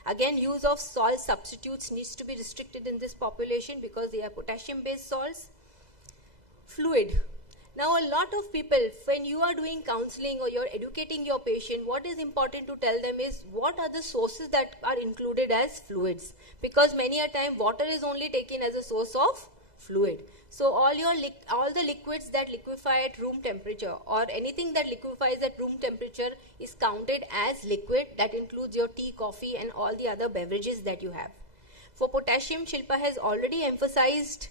Again, use of salt substitutes needs to be restricted in this population because they are potassium-based salts. Fluid. Now, a lot of people, when you are doing counseling or you're educating your patient, what is important to tell them is what are the sources that are included as fluids. Because many a time, water is only taken as a source of fluid. So all the liquids that liquefy at room temperature or anything that liquefies at room temperature is counted as liquid. That includes your tea, coffee and all the other beverages that you have. For potassium, Shilpa has already emphasized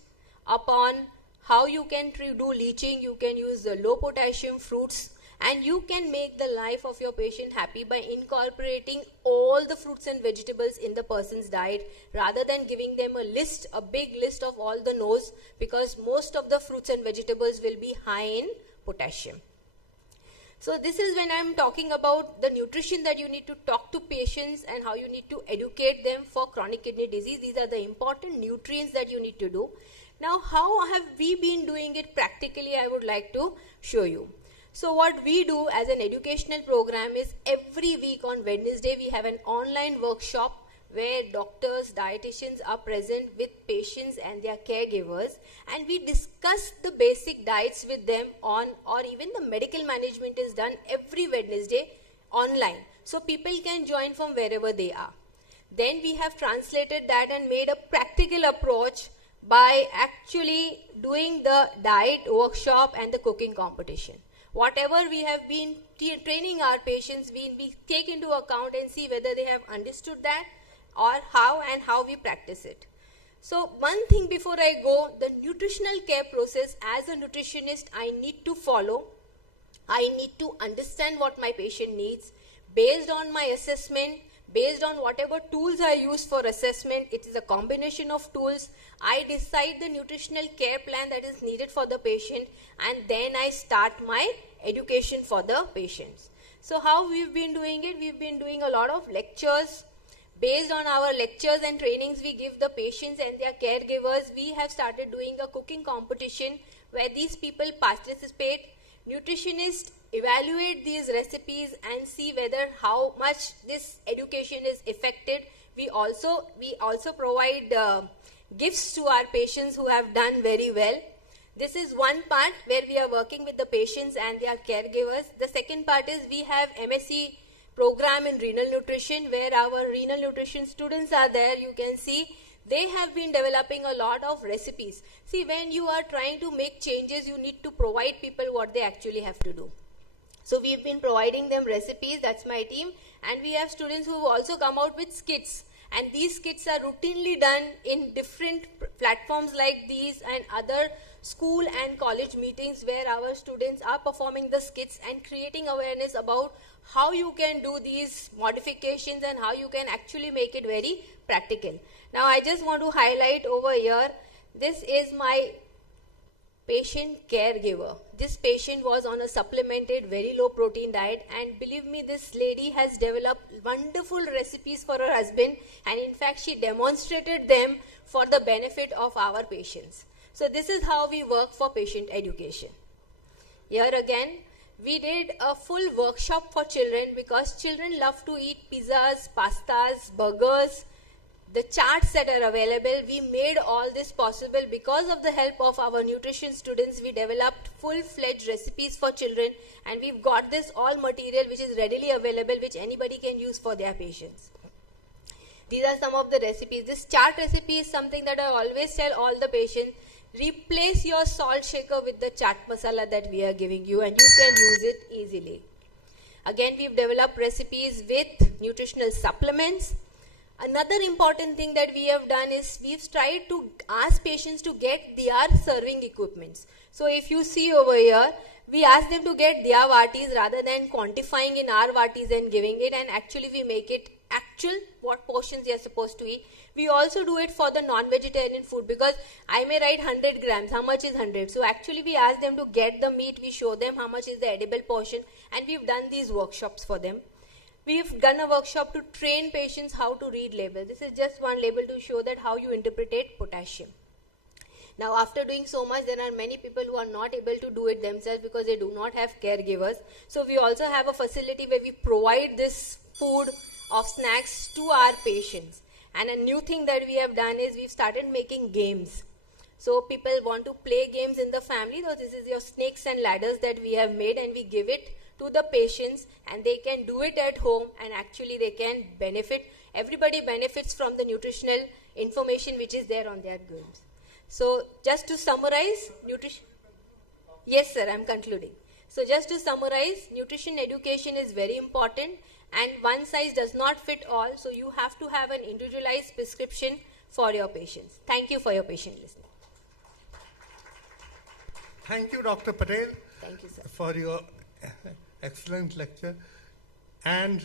upon how you can do leaching. You can use the low potassium fruits and you can make the life of your patient happy by incorporating all the fruits and vegetables in the person's diet rather than giving them a big list of all the no's, because most of the fruits and vegetables will be high in potassium. So this is when I'm talking about the nutrition that you need to talk to patients and how you need to educate them for chronic kidney disease. These are the important nutrients that you need to do. Now, how have we been doing it practically? I would like to show you. So what we do as an educational program is every week on Wednesday, we have an online workshop where doctors, dietitians are present with patients and their caregivers, and we discuss the basic diets with them or even the medical management is done every Wednesday online. So people can join from wherever they are. Then we have translated that and made a practical approach by actually doing the diet workshop and the cooking competition. Whatever we have been training our patients, we take into account and see whether they have understood that or how we practice it. So one thing before I go, the nutritional care process as a nutritionist I need to follow. I need to understand what my patient needs. Based on my assessment, based on whatever tools I use for assessment, it is a combination of tools. I decide the nutritional care plan that is needed for the patient, and then I start my education for the patients. So how we've been doing it? We've been doing a lot of lectures. Based on our lectures and trainings we give the patients and their caregivers, we have started doing a cooking competition where these people participate. Nutritionists evaluate these recipes and see whether how much this education is affected. We also provide gifts to our patients who have done very well. This is one part where we are working with the patients and their caregivers. The second part is we have MSc program in renal nutrition where our renal nutrition students are there. You can see they have been developing a lot of recipes. See, when you are trying to make changes, you need to provide people what they actually have to do. So we've been providing them recipes, that's my team, and we have students who have also come out with skits. And these skits are routinely done in different platforms like these and other school and college meetings where our students are performing the skits and creating awareness about how you can do these modifications and how you can actually make it very practical. Now I just want to highlight over here, this is my patient caregiver. This patient was on a supplemented very low protein diet, and believe me, this lady has developed wonderful recipes for her husband, and in fact she demonstrated them for the benefit of our patients. So this is how we work for patient education. Here again, we did a full workshop for children because children love to eat pizzas, pastas, burgers. The charts that are available, we made all this possible because of the help of our nutrition students. We developed full-fledged recipes for children, and we've got this all material which is readily available, which anybody can use for their patients. These are some of the recipes. This chart recipe is something that I always tell all the patients. Replace your salt shaker with the chaat masala that we are giving you, and you can use it easily. Again, we've developed recipes with nutritional supplements. Another important thing that we have done is we've tried to ask patients to get their serving equipments. So if you see over here, we ask them to get their vatis rather than quantifying in our vatis and giving it, and actually we make it actual what portions they are supposed to eat. We also do it for the non-vegetarian food because I may write 100 grams, how much is 100? So actually we ask them to get the meat, we show them how much is the edible portion, and we've done these workshops for them. We've done a workshop to train patients how to read labels. This is just one label to show that how you interpret potassium. Now after doing so much, there are many people who are not able to do it themselves because they do not have caregivers. So we also have a facility where we provide this food of snacks to our patients. And a new thing that we have done is we've started making games. So people want to play games in the family. So this is your snakes and ladders that we have made, and we give it to the patients, and they can do it at home, and actually they can benefit. Everybody benefits from the nutritional information which is there on their games. So just to summarize, nutrition. Yes, sir, I'm concluding. So just to summarize, nutrition education is very important, and one size does not fit all, so you have to have an individualized prescription for your patients. Thank you for your patient listening. Thank you, Dr. Patel. Thank you, sir. For your excellent lecture and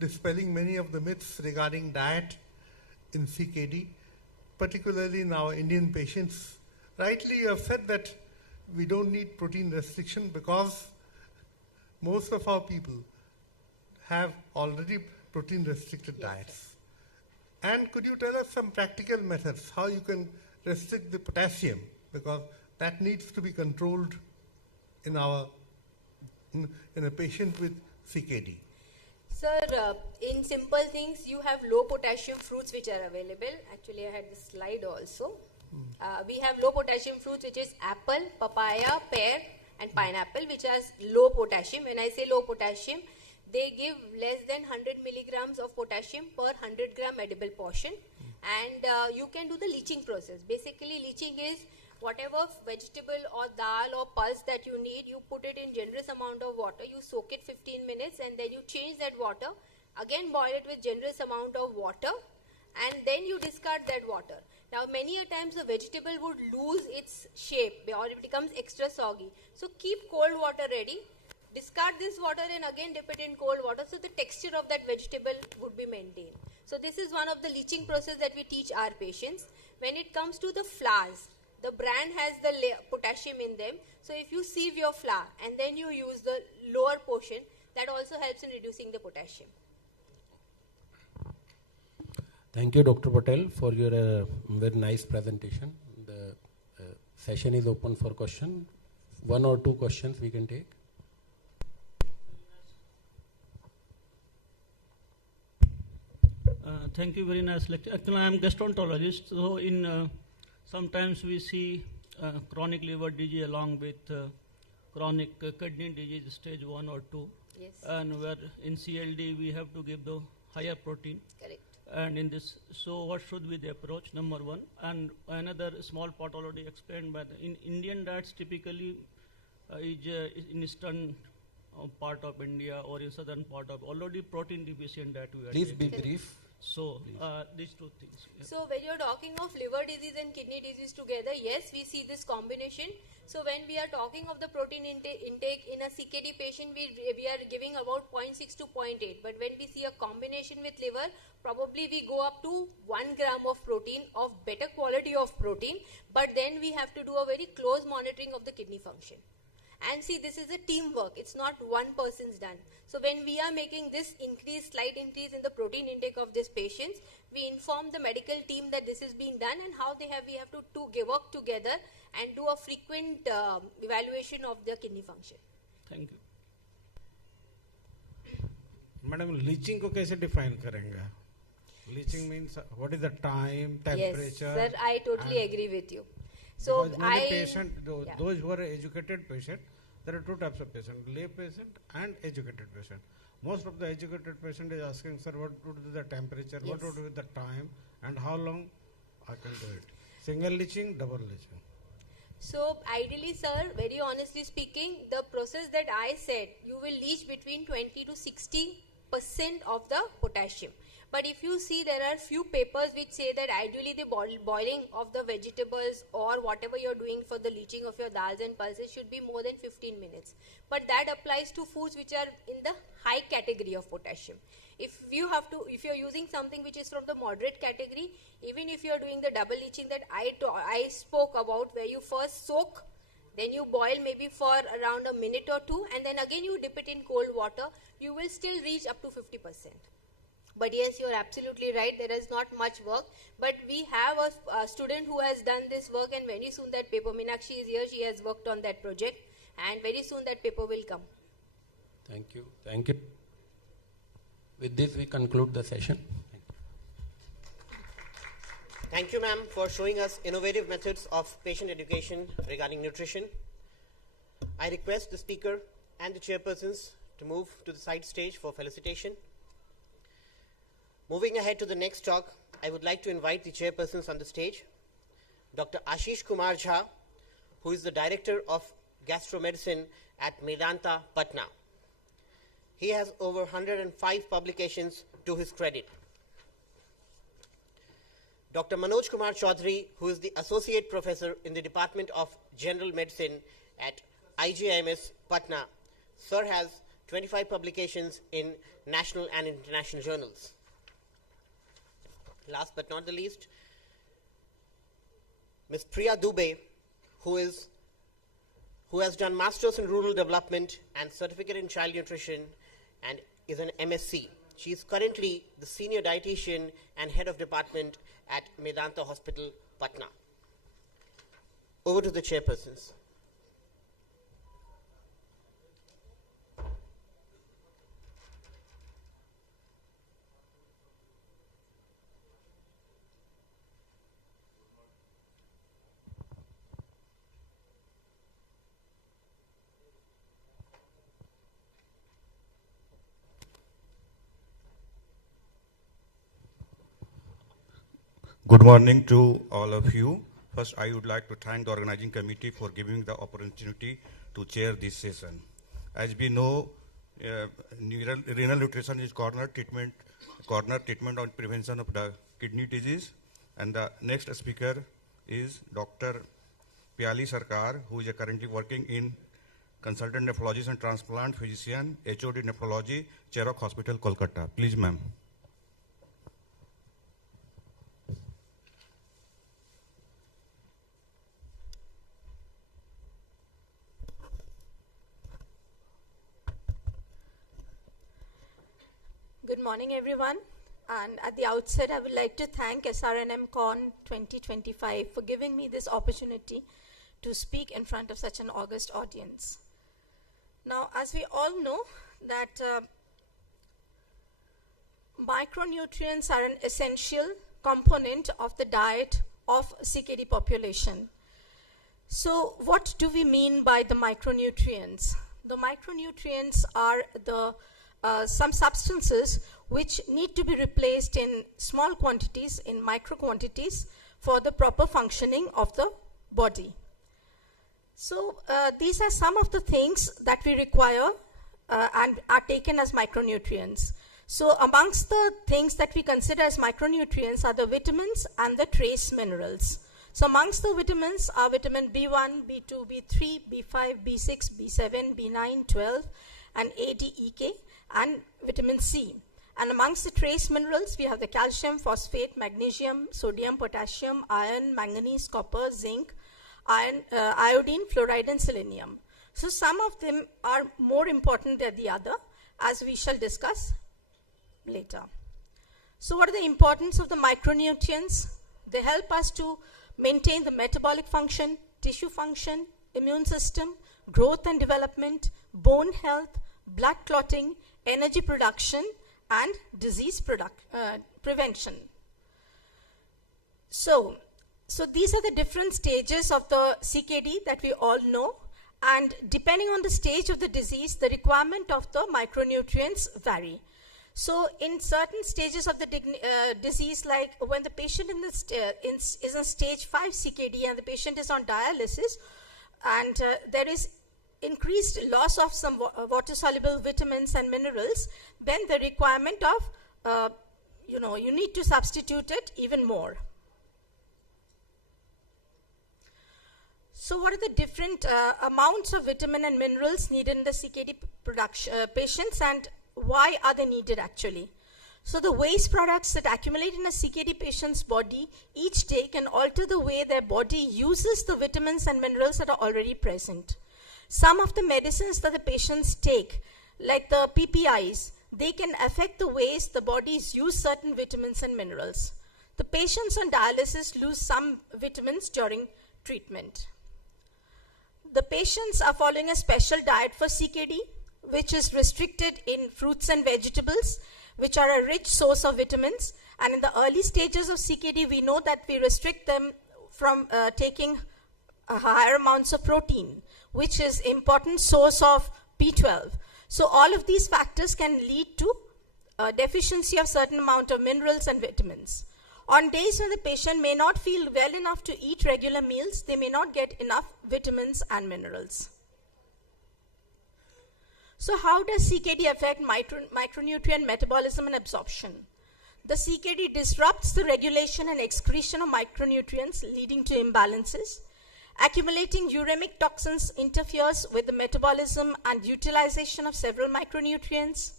dispelling many of the myths regarding diet in CKD, particularly in our Indian patients. Rightly, you have said that we don't need protein restriction because most of our people have already protein restricted diets. And could you tell us some practical methods how you can restrict the potassium, because that needs to be controlled in a patient with CKD? Sir, in simple things, you have low potassium fruits which are available. Actually, I had the slide also. We have low potassium fruits, which is apple, papaya, pear, and pineapple, which has low potassium. When I say low potassium, they give less than 100 milligrams of potassium per 100 gram edible portion. And you can do the leaching process. Basically, leaching is whatever vegetable or dal or pulse that you need, you put it in generous amount of water, you soak it 15 minutes, and then you change that water, again boil it with generous amount of water, and then you discard that water. Now many a times the vegetable would lose its shape or it becomes extra soggy. So keep cold water ready, discard this water and again dip it in cold water, so the texture of that vegetable would be maintained. So this is one of the leaching process that we teach our patients. When it comes to the flours, the bran has the potassium in them. So if you sieve your flour and then you use the lower portion, that also helps in reducing the potassium. Thank you, Dr. Patel, for your very nice presentation. The session is open for question. 1 or 2 questions we can take. Thank you, very nice lecture. Actually, I am gastroenterologist, so in sometimes we see chronic liver disease along with chronic kidney disease stage 1 or 2. Yes. And where in CLD we have to give the higher protein. Correct. And in this, so what should be the approach, number 1? And another small part already explained by in Indian diets typically is in eastern part of India or in southern part of already protein deficient diet we are Please taking. be brief. So these 2 things. Yeah. So when you're talking of liver disease and kidney disease together, yes, we see this combination. So when we are talking of the protein intake in a CKD patient, we are giving about 0.6 to 0.8. But when we see a combination with liver, probably we go up to 1 gram of protein, of better quality of protein. But then we have to do a very close monitoring of the kidney function. And see, this is a teamwork. It's not one person's done. So when we are making this slight increase in the protein intake of these patients, we inform the medical team that this is being done and how we have to work together and do a frequent evaluation of their kidney function. Thank you. Madam, leaching को कैसे define करेंगे? Leaching means what is the time, temperature? Yes, sir, I totally agree with you. So those who are educated patient, there are 2 types of patient, lay patient and educated patient. Most of the educated patient is asking, sir, what would be the temperature, yes, what would be the time, and how long I can do it. Single leaching, double leaching. So ideally, sir, very honestly speaking, the process that I said, you will leach between 20 to 60% of the potassium. But if you see, there are few papers which say that ideally the boiling of the vegetables or whatever you're doing for the leaching of your dals and pulses should be more than 15 minutes. But that applies to foods which are in the high category of potassium. If you're using something which is from the moderate category, even if you're doing the double leaching that I spoke about, where you first soak, then you boil maybe for around a minute or 2, and then again you dip it in cold water, you will still reach up to 50%. But yes, you're absolutely right, there is not much work. But we have a student who has done this work, and very soon that paper, Meenakshi is here, she has worked on that project, and very soon that paper will come. Thank you. Thank you. With this, we conclude the session. Thank you, ma'am, for showing us innovative methods of patient education regarding nutrition. I request the speaker and the chairpersons to move to the side stage for felicitation. Moving ahead to the next talk, I would like to invite the chairpersons on the stage. Dr. Ashish Kumar Jha, who is the Director of Gastromedicine at Medanta, Patna. He has over 105 publications to his credit. Dr. Manoj Kumar Chaudhary, who is the Associate Professor in the Department of General Medicine at IJIMS, Patna. Sir has 25 publications in national and international journals. Last but not the least, Ms. Priya Dubey, who has done Masters in Rural Development and Certificate in Child Nutrition and is an MSc. She is currently the Senior Dietitian and Head of Department at Medanta Hospital, Patna. Over to the chairpersons. Good morning to all of you. First, I would like to thank the organizing committee for giving the opportunity to chair this session. As we know, renal nutrition is corner treatment on prevention of the kidney disease. And the next speaker is Dr. Pyali Sarkar, who is currently working in consultant nephrologist and transplant physician, HOD nephrology, Cherok Hospital, Kolkata. Please, ma'am. Good morning, everyone. And at the outset, I would like to thank SRNMCON 2025 for giving me this opportunity to speak in front of such an august audience. Now, as we all know, that micronutrients are an essential component of the diet of CKD population. So, what do we mean by the micronutrients? The micronutrients are the some substances which need to be replaced in small quantities, in micro quantities, for the proper functioning of the body. So these are some of the things that we require and are taken as micronutrients. So amongst the things that we consider as micronutrients are the vitamins and the trace minerals. So amongst the vitamins are vitamin B1, B2, B3, B5, B6, B7, B9, 12, and A, D, E, K, and vitamin C. And amongst the trace minerals, we have the calcium, phosphate, magnesium, sodium, potassium, iron, manganese, copper, zinc, iodine, fluoride, and selenium. So some of them are more important than the other, as we shall discuss later. So what are the importance of the micronutrients? They help us to maintain the metabolic function, tissue function, immune system, growth and development, bone health, blood clotting, energy production, and disease prevention. So these are the different stages of the CKD that we all know, and depending on the stage of the disease, the requirement of the micronutrients vary. So in certain stages of the disease, like when the patient is in stage 5 CKD and the patient is on dialysis, and there is increased loss of some water-soluble vitamins and minerals, then the requirement of, you need to substitute it even more. So what are the different amounts of vitamin and minerals needed in the CKD patients, and why are they needed actually? So the waste products that accumulate in a CKD patient's body each day can alter the way their body uses the vitamins and minerals that are already present. Some of the medicines that the patients take, like the PPIs, they can affect the ways the bodies use certain vitamins and minerals. The patients on dialysis lose some vitamins during treatment. The patients are following a special diet for CKD, which is restricted in fruits and vegetables, which are a rich source of vitamins. And in the early stages of CKD, we know that we restrict them from taking higher amounts of protein, which is important source of B12. So all of these factors can lead to a deficiency of certain amount of minerals and vitamins. On days when the patient may not feel well enough to eat regular meals, they may not get enough vitamins and minerals. So how does CKD affect micronutrient metabolism and absorption? The CKD disrupts the regulation and excretion of micronutrients, leading to imbalances. Accumulating uremic toxins interferes with the metabolism and utilization of several micronutrients.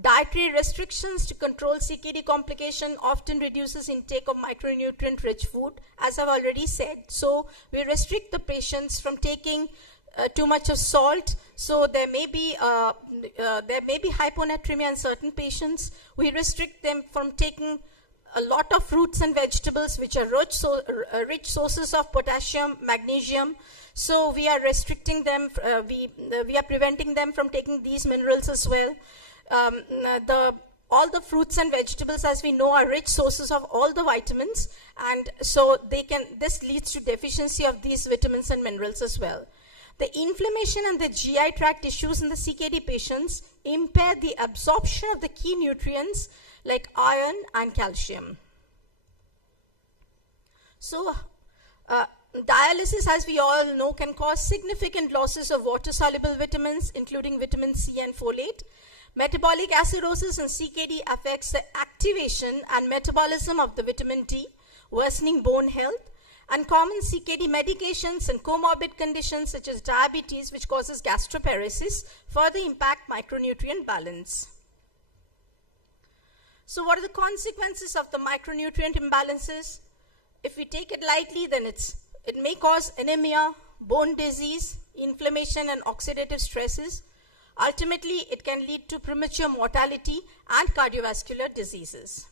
Dietary restrictions to control CKD complication often reduces intake of micronutrient-rich food, as I've already said. So we restrict the patients from taking too much of salt. So there may be hyponatremia in certain patients. We restrict them from taking a lot of fruits and vegetables, which are rich sources of potassium, magnesium. So we are restricting them. We are preventing them from taking these minerals as well. All the fruits and vegetables, as we know, are rich sources of all the vitamins, and so this leads to deficiency of these vitamins and minerals as well. The inflammation and the GI tract issues in the CKD patients impair the absorption of the key nutrients like iron and calcium. So dialysis, as we all know, can cause significant losses of water-soluble vitamins, including vitamin C and folate. Metabolic acidosis in CKD affects the activation and metabolism of the vitamin D, worsening bone health. And common CKD medications and comorbid conditions such as diabetes, which causes gastroparesis, further impact micronutrient balance. So what are the consequences of the micronutrient imbalances? If we take it lightly, then it may cause anemia, bone disease, inflammation and oxidative stresses. Ultimately, it can lead to premature mortality and cardiovascular diseases.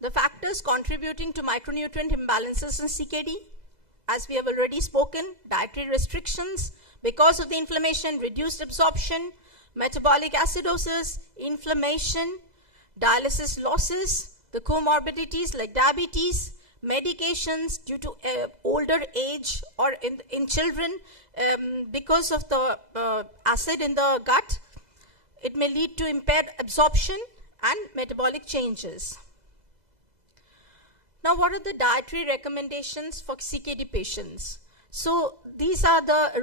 The factors contributing to micronutrient imbalances in CKD, as we have already spoken, dietary restrictions because of the inflammation, reduced absorption, metabolic acidosis, inflammation, dialysis losses, the comorbidities like diabetes, medications due to older age or in children because of the acid in the gut. It may lead to impaired absorption and metabolic changes. Now, what are the dietary recommendations for CKD patients? So these are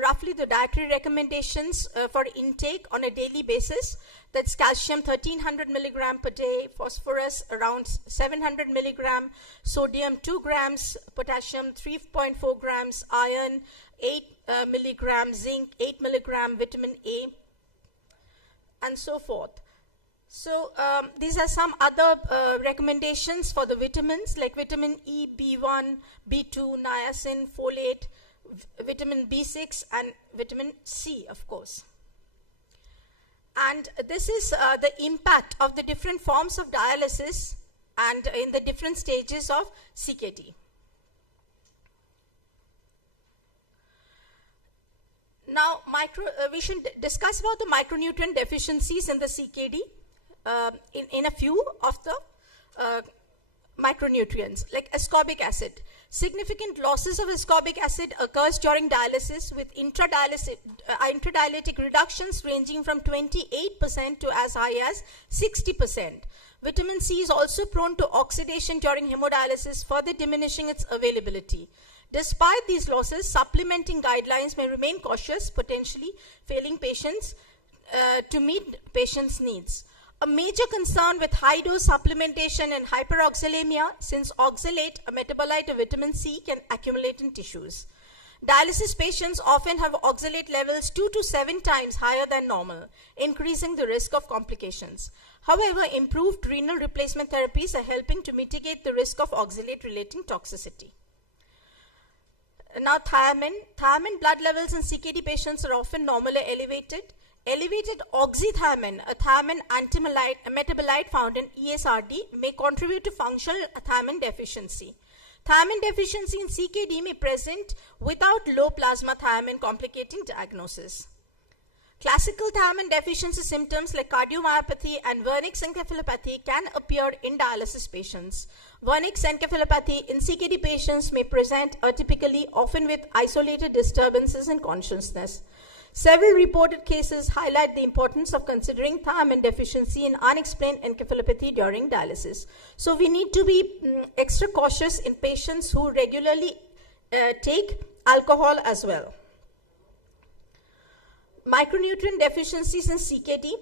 roughly the dietary recommendations for intake on a daily basis. That's calcium 1300 milligram per day, phosphorus around 700 milligram, sodium 2 grams, potassium 3.4 grams, iron 8 milligram, zinc 8 milligram, vitamin A, and so forth. So these are some other recommendations for the vitamins like vitamin E, B1, B2, niacin, folate, vitamin B6 and vitamin C, of course. And this is the impact of the different forms of dialysis and in the different stages of CKD. Now, we should discuss about the micronutrient deficiencies in the CKD. In a few of the micronutrients, like ascorbic acid. Significant losses of ascorbic acid occurs during dialysis with intradialytic reductions ranging from 28% to as high as 60%. Vitamin C is also prone to oxidation during hemodialysis, further diminishing its availability. Despite these losses, supplementing guidelines may remain cautious, potentially failing patients to meet patients' needs. A major concern with high-dose supplementation and hyperoxalemia, since oxalate, a metabolite of vitamin C, can accumulate in tissues. Dialysis patients often have oxalate levels 2 to 7 times higher than normal, increasing the risk of complications. However, improved renal replacement therapies are helping to mitigate the risk of oxalate-related toxicity. Now, thiamine. Thiamine blood levels in CKD patients are often normal or elevated. Elevated oxythiamine, a thiamine metabolite found in ESRD, may contribute to functional thiamine deficiency. Thiamine deficiency in CKD may present without low plasma thiamine, complicating diagnosis. Classical thiamine deficiency symptoms like cardiomyopathy and Wernicke's encephalopathy can appear in dialysis patients. Wernicke's encephalopathy in CKD patients may present atypically, often with isolated disturbances in consciousness. Several reported cases highlight the importance of considering thiamine deficiency in unexplained encephalopathy during dialysis. So we need to be extra cautious in patients who regularly take alcohol as well. Micronutrient deficiencies in CKD.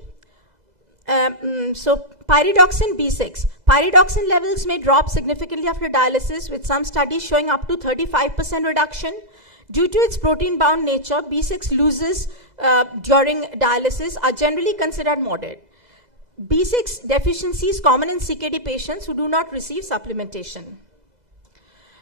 So pyridoxine B6. Pyridoxine levels may drop significantly after dialysis, with some studies showing up to 35% reduction. Due to its protein-bound nature, B6 losses during dialysis are generally considered moderate. B6 deficiency is common in CKD patients who do not receive supplementation.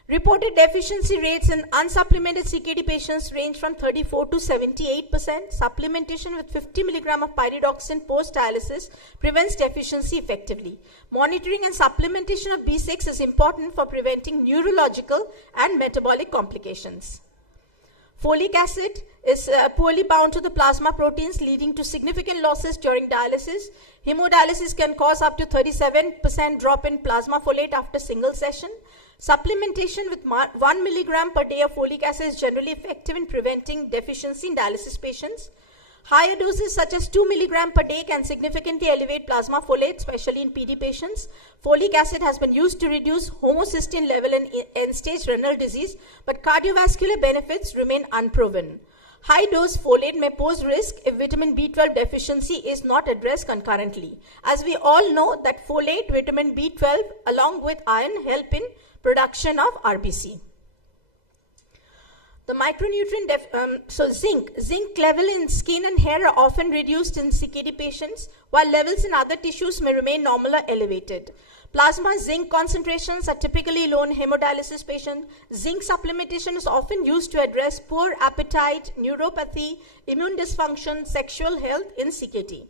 Reported deficiency rates in unsupplemented CKD patients range from 34 to 78%. Supplementation with 50 mg of pyridoxine post-dialysis prevents deficiency effectively. Monitoring and supplementation of B6 is important for preventing neurological and metabolic complications. Folic acid is poorly bound to the plasma proteins, leading to significant losses during dialysis. Hemodialysis can cause up to 37% drop in plasma folate after single session. Supplementation with 1 mg per day of folic acid is generally effective in preventing deficiency in dialysis patients. Higher doses such as 2 mg per day can significantly elevate plasma folate, especially in PD patients. Folic acid has been used to reduce homocysteine level in end-stage renal disease, but cardiovascular benefits remain unproven. High-dose folate may pose risk if vitamin B12 deficiency is not addressed concurrently. As we all know that folate, vitamin B12 along with iron help in production of RBC. The micronutrient, zinc level in skin and hair are often reduced in CKD patients, while levels in other tissues may remain normal or elevated. Plasma zinc concentrations are typically low in hemodialysis patients. Zinc supplementation is often used to address poor appetite, neuropathy, immune dysfunction, sexual health in CKD.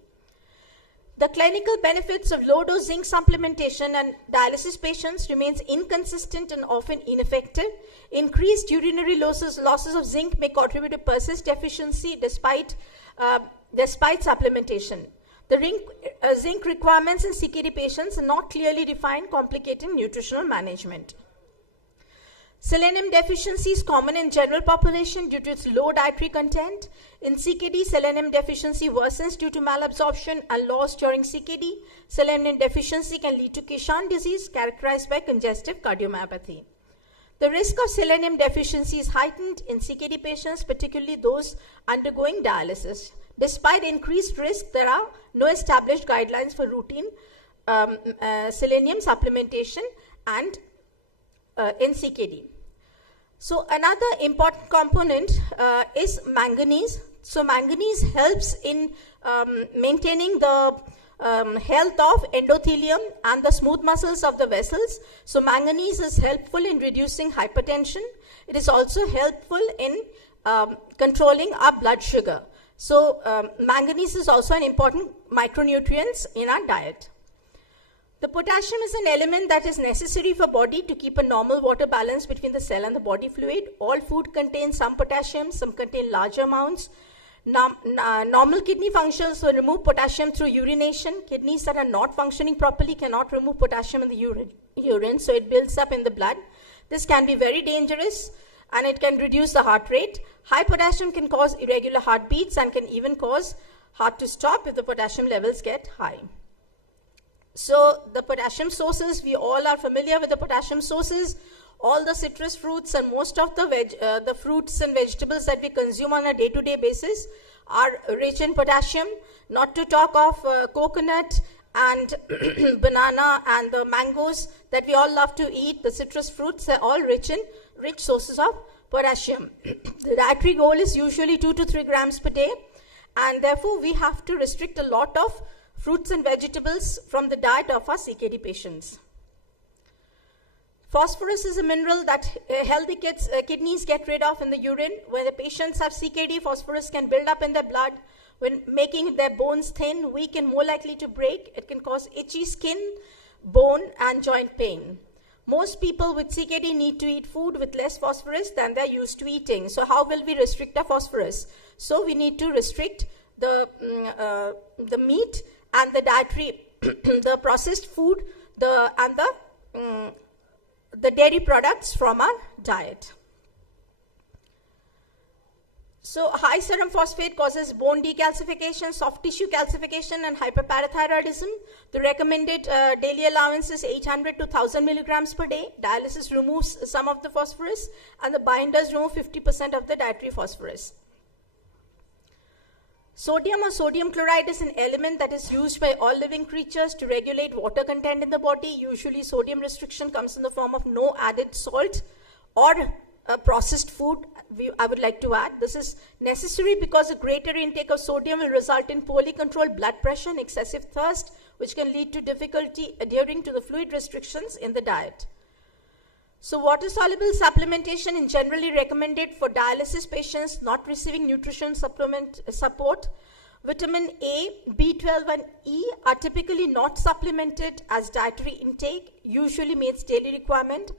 The clinical benefits of low-dose zinc supplementation in dialysis patients remains inconsistent and often ineffective. Increased urinary losses of zinc may contribute to persist deficiency despite supplementation. The zinc requirements in CKD patients are not clearly defined, complicating nutritional management. Selenium deficiency is common in general population due to its low dietary content. In CKD, selenium deficiency worsens due to malabsorption and loss during CKD. Selenium deficiency can lead to Kishan disease characterized by congestive cardiomyopathy. The risk of selenium deficiency is heightened in CKD patients, particularly those undergoing dialysis. Despite increased risk, there are no established guidelines for routine selenium supplementation and in CKD. So another important component is manganese. So manganese helps in maintaining the health of endothelium and the smooth muscles of the vessels. So manganese is helpful in reducing hypertension. It is also helpful in controlling our blood sugar. So manganese is also an important micronutrient in our diet. The potassium is an element that is necessary for body to keep a normal water balance between the cell and the body fluid. All food contains some potassium, some contain larger amounts. Normal kidney functions will remove potassium through urination. Kidneys that are not functioning properly cannot remove potassium in the urine, so it builds up in the blood. This can be very dangerous and it can reduce the heart rate. High potassium can cause irregular heartbeats and can even cause heart to stop if the potassium levels get high. So the potassium sources, we all are familiar with the potassium sources. All the citrus fruits and most of the fruits and vegetables that we consume on a day-to-day basis are rich in potassium. Not to talk of coconut and banana and the mangoes that we all love to eat. The citrus fruits are all rich sources of potassium. The dietary goal is usually 2 to 3 grams per day, and therefore we have to restrict a lot of fruits and vegetables from the diet of our CKD patients. Phosphorus is a mineral that healthy kidneys get rid of in the urine. When the patients have CKD, phosphorus can build up in their blood, when making their bones thin, weak, and more likely to break. It can cause itchy skin, bone, and joint pain. Most people with CKD need to eat food with less phosphorus than they're used to eating. So how will we restrict our phosphorus? So we need to restrict the meat and the dietary, the processed food, the dairy products from our diet. So high serum phosphate causes bone decalcification, soft tissue calcification, and hyperparathyroidism. The recommended daily allowance is 800 to 1000 milligrams per day. Dialysis removes some of the phosphorus, and the binders remove 50% of the dietary phosphorus. Sodium or sodium chloride is an element that is used by all living creatures to regulate water content in the body. Usually sodium restriction comes in the form of no added salt or processed food, I would like to add. This is necessary because a greater intake of sodium will result in poorly controlled blood pressure and excessive thirst, which can lead to difficulty adhering to the fluid restrictions in the diet. So water-soluble supplementation is generally recommended for dialysis patients not receiving nutrition supplement support. Vitamin A, B12 and E are typically not supplemented as dietary intake, usually meets daily requirement.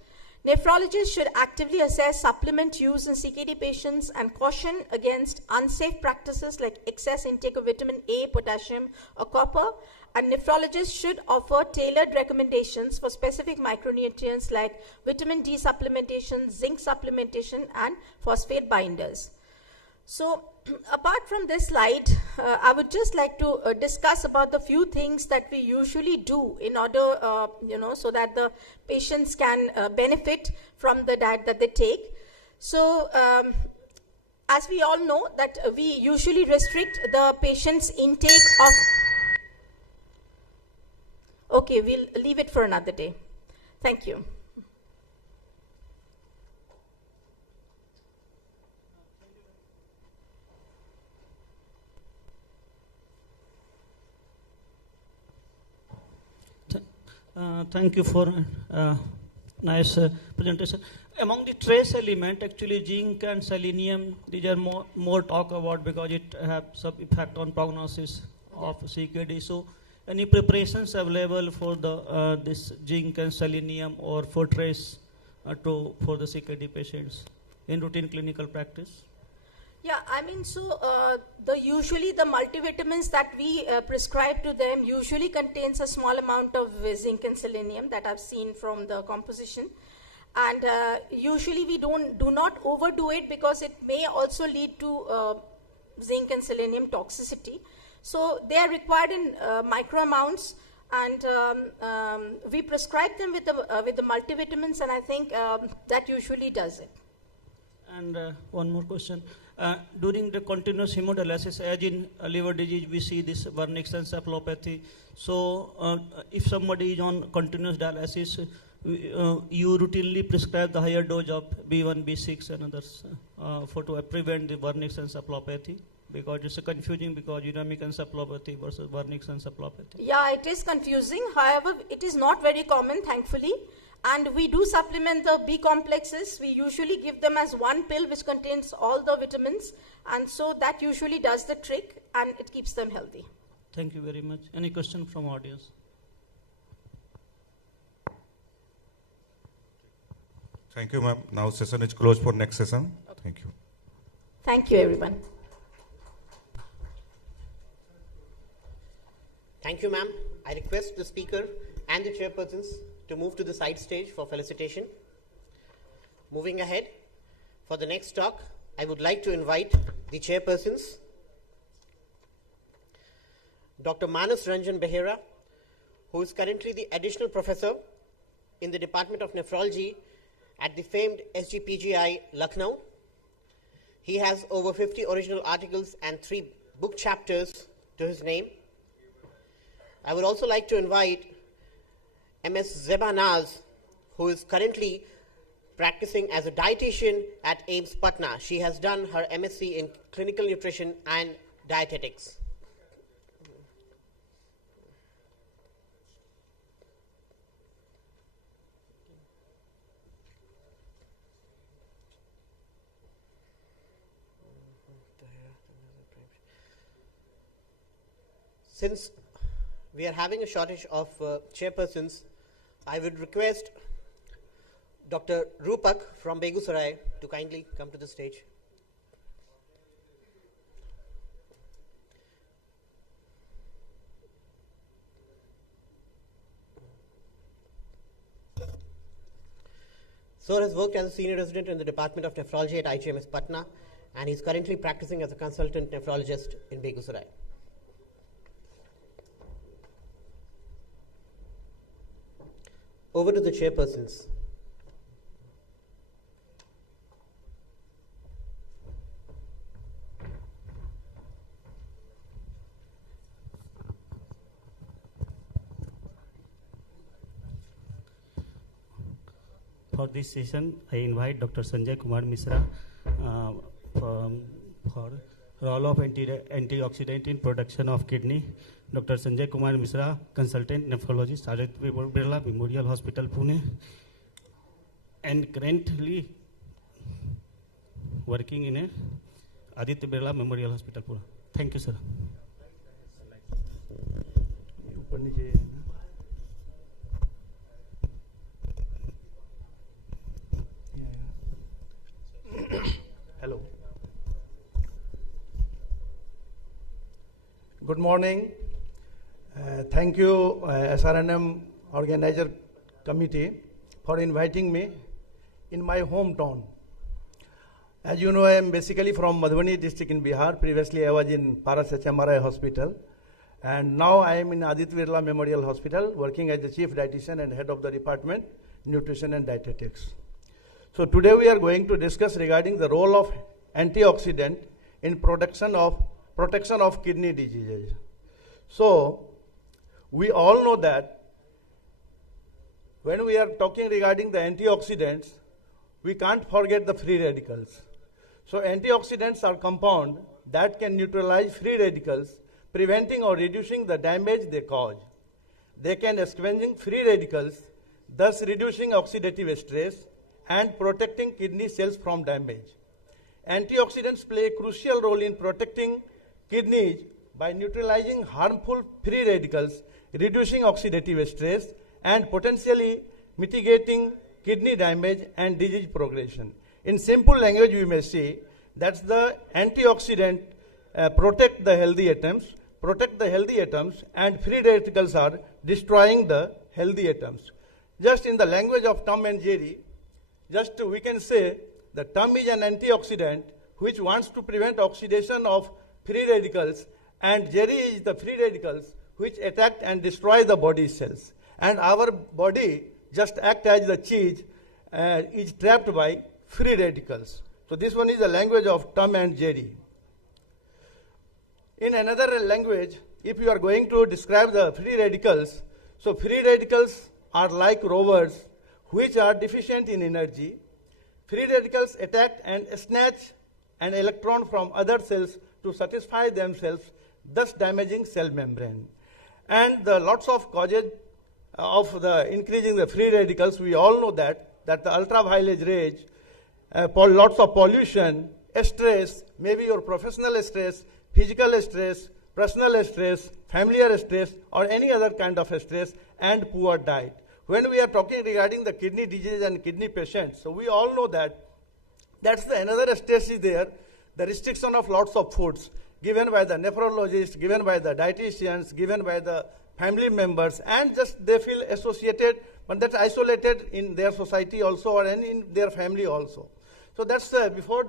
Nephrologists should actively assess supplement use in CKD patients and caution against unsafe practices like excess intake of vitamin A, potassium, or copper. And nephrologists should offer tailored recommendations for specific micronutrients like vitamin D supplementation, zinc supplementation, and phosphate binders. So apart from this slide, I would just like to discuss about the few things that we usually do in order, so that the patients can benefit from the diet that they take. So as we all know that we usually restrict the patient's intake of... Okay, we'll leave it for another day. Thank you. Thank you for nice presentation. Among the trace element, actually zinc and selenium, these are more talk about because it have some effect on prognosis of CKD. So any preparations available for the this zinc and selenium or for trace for the CKD patients in routine clinical practice? Yeah, I mean, so usually the multivitamins that we prescribe to them usually contains a small amount of zinc and selenium that I've seen from the composition. And usually we do not overdo it because it may also lead to zinc and selenium toxicity. So they are required in micro amounts, and we prescribe them with the multivitamins, and I think that usually does it. And one more question. During the continuous hemodialysis, as in liver disease, we see this vernix encephalopathy. So if somebody is on continuous dialysis, you routinely prescribe the higher dose of B1, B6 and others to prevent the vernix encephalopathy, because it's confusing because uremic encephalopathy versus vernix encephalopathy. Yeah, it is confusing. However, it is not very common, thankfully. And we do supplement the B complexes. We usually give them as one pill which contains all the vitamins. And so that usually does the trick and it keeps them healthy. Thank you very much. Any question from audience? Thank you, ma'am. Now session is closed for next session. Thank you. Thank you, everyone. Thank you, ma'am. I request the speaker and the chairpersons to move to the side stage for felicitation. Moving ahead, for the next talk, I would like to invite the chairpersons, Dr. Manas Ranjan Behera, who is currently the additional professor in the Department of Nephrology at the famed SGPGI, Lucknow. He has over 50 original articles and 3 book chapters to his name. I would also like to invite MS Zeba Naz, who is currently practicing as a dietitian at AIIMS Patna. She has done her MSc in clinical nutrition and dietetics. Since we are having a shortage of chairpersons, I would request Dr. Rupak from Begusarai to kindly come to the stage. Sir has worked as a senior resident in the Department of Nephrology at IGMS Patna and he's currently practicing as a consultant nephrologist in Begusarai. Over to the chairpersons. For this session, I invite Dr. Sanjay Kumar Misra for role of antioxidant in production of kidney. Dr. Sanjay Kumar Misra, consultant nephrologist, Aditya Birla Memorial Hospital, Pune, and currently working in Aditya Birla Memorial Hospital, Pune. Thank you, sir. Hello. Good morning. Thank you, SRNM organizer committee, for inviting me in my hometown. As you know, I am basically from Madhubani district in Bihar. Previously, I was in Paras HMRI hospital. And now I am in Aditya Birla Memorial Hospital, working as the chief dietitian and head of the department, nutrition and dietetics. So today we are going to discuss regarding the role of antioxidant in protection of kidney diseases. So we all know that when we are talking regarding the antioxidants, we can't forget the free radicals. So antioxidants are compounds that can neutralize free radicals, preventing or reducing the damage they cause. They can scavenge free radicals, thus reducing oxidative stress and protecting kidney cells from damage. Antioxidants play a crucial role in protecting kidneys by neutralizing harmful free radicals, reducing oxidative stress, and potentially mitigating kidney damage and disease progression. In simple language, we may say that the antioxidant protect the healthy atoms, and free radicals are destroying the healthy atoms. Just in the language of Tom and Jerry, just we can say the Tom is an antioxidant which wants to prevent oxidation of free radicals, and Jerry is the free radicals which attack and destroy the body cells. And our body just act as the cheese, is trapped by free radicals. So this one is the language of Tom and Jerry. In another language, if you are going to describe the free radicals, so free radicals are like rovers which are deficient in energy. Free radicals attack and snatch an electron from other cells to satisfy themselves, thus damaging cell membrane. And the lots of causes of the increasing the free radicals, we all know that the ultraviolet rays, lots of pollution, stress, maybe your professional stress, physical stress, personal stress, familiar stress, or any other kind of stress, and poor diet. When we are talking regarding the kidney disease and kidney patients, so we all know that that's another stress is there, the restriction of lots of foods given by the nephrologists, given by the dietitians, given by the family members, and just they feel associated, but that's isolated in their society also or in their family also. So that's before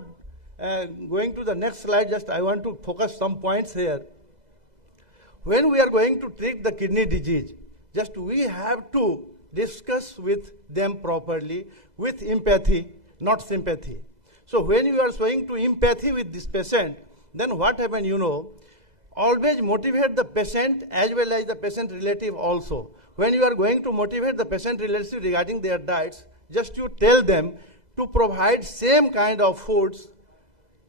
going to the next slide, just I want to focus some points here. When we are going to treat the kidney disease, just we have to discuss with them properly, with empathy, not sympathy. So when you are showing to empathy with this patient, then what happens, you know, always motivate the patient as well as the patient relative also. When you are going to motivate the patient relative regarding their diets, just you tell them to provide same kind of foods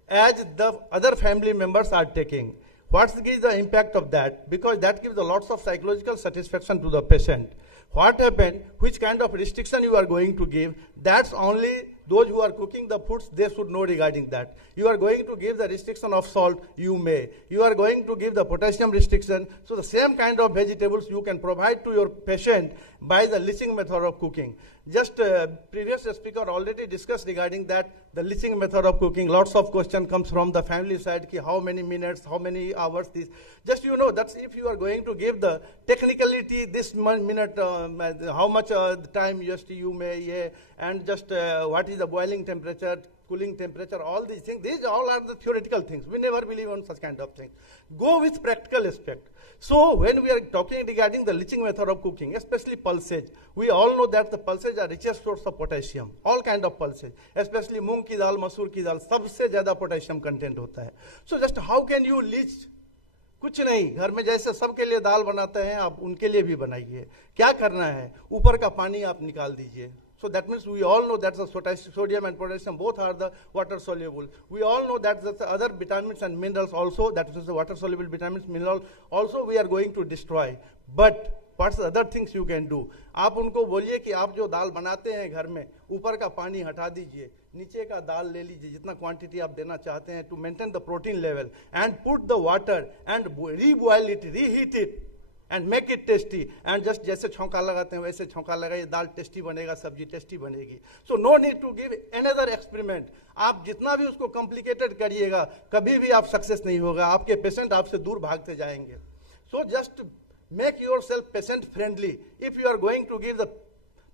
as the other family members are taking. What is the impact of that? Because that gives a lots of psychological satisfaction to the patient. What happened, which kind of restriction you are going to give, that's only those who are cooking the foods, they should know regarding that. You are going to give the restriction of salt, you may. You are going to give the potassium restriction. So the same kind of vegetables you can provide to your patient by the leaching method of cooking. Just previous speaker already discussed regarding that, the leaching method of cooking. Lots of question comes from the family side, ki how many minutes, how many hours this. Just you know, that's if you are going to give the technicality, this minute, how much time just you may, and just what is the boiling temperature, cooling temperature, all these things. These all are the theoretical things. We never believe on such kind of things. Go with practical aspect. So when we are talking regarding the leaching method of cooking, especially pulses, we all know that the pulses are richest source of potassium. All kind of pulses, especially मूंग की दाल, मसूर की दाल, सबसे ज़्यादा potassium content होता है. So just how can you leach? कुछ नहीं, घर में जैसे सबके लिए दाल बनाते हैं, आप उनके लिए भी बनाइए. क्या करना है? ऊपर का पानी आप निकाल दीजिए. So that means we all know that the sodium and potassium both are the water soluble. We all know that the other vitamins and minerals also, that is the water soluble vitamins, minerals also we are going to destroy. But what's the other things you can do? आप उनको बोलिए कि आप जो दाल बनाते हैं घर में, ऊपर का पानी हटा दीजिए, नीचे का दाल ले लीजिए, जितना क्वांटिटी आप देना चाहते हैं, to maintain the protein level, and put the water and reboil it, reheat it, and make it tasty. And just जैसे छौंका लगाते हैं वैसे छौंका लगाइए, दाल टेस्टी बनेगा, सब्जी टेस्टी बनेगी. So no need to give another experiment. आप जितना भी उसको complicated करिएगा, कभी भी आप सक्सेस नहीं होगा, आपके पेशेंट आपसे दूर भागते जाएंगे. So just make yourself patient friendly. If you are going to give the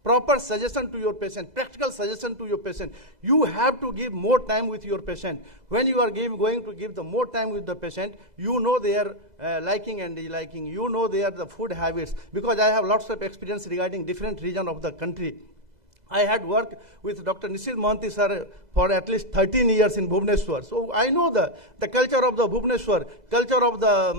proper suggestion to your patient, practical suggestion to your patient, you have to give more time with your patient. When you are going to give the more time with the patient, you know their liking and disliking, you know their the food habits, because I have lots of experience regarding different region of the country. I had worked with Dr. Nishit Mohanty sir for at least 13 years in Bhubaneswar. So I know the culture of the Bhubaneswar, culture of the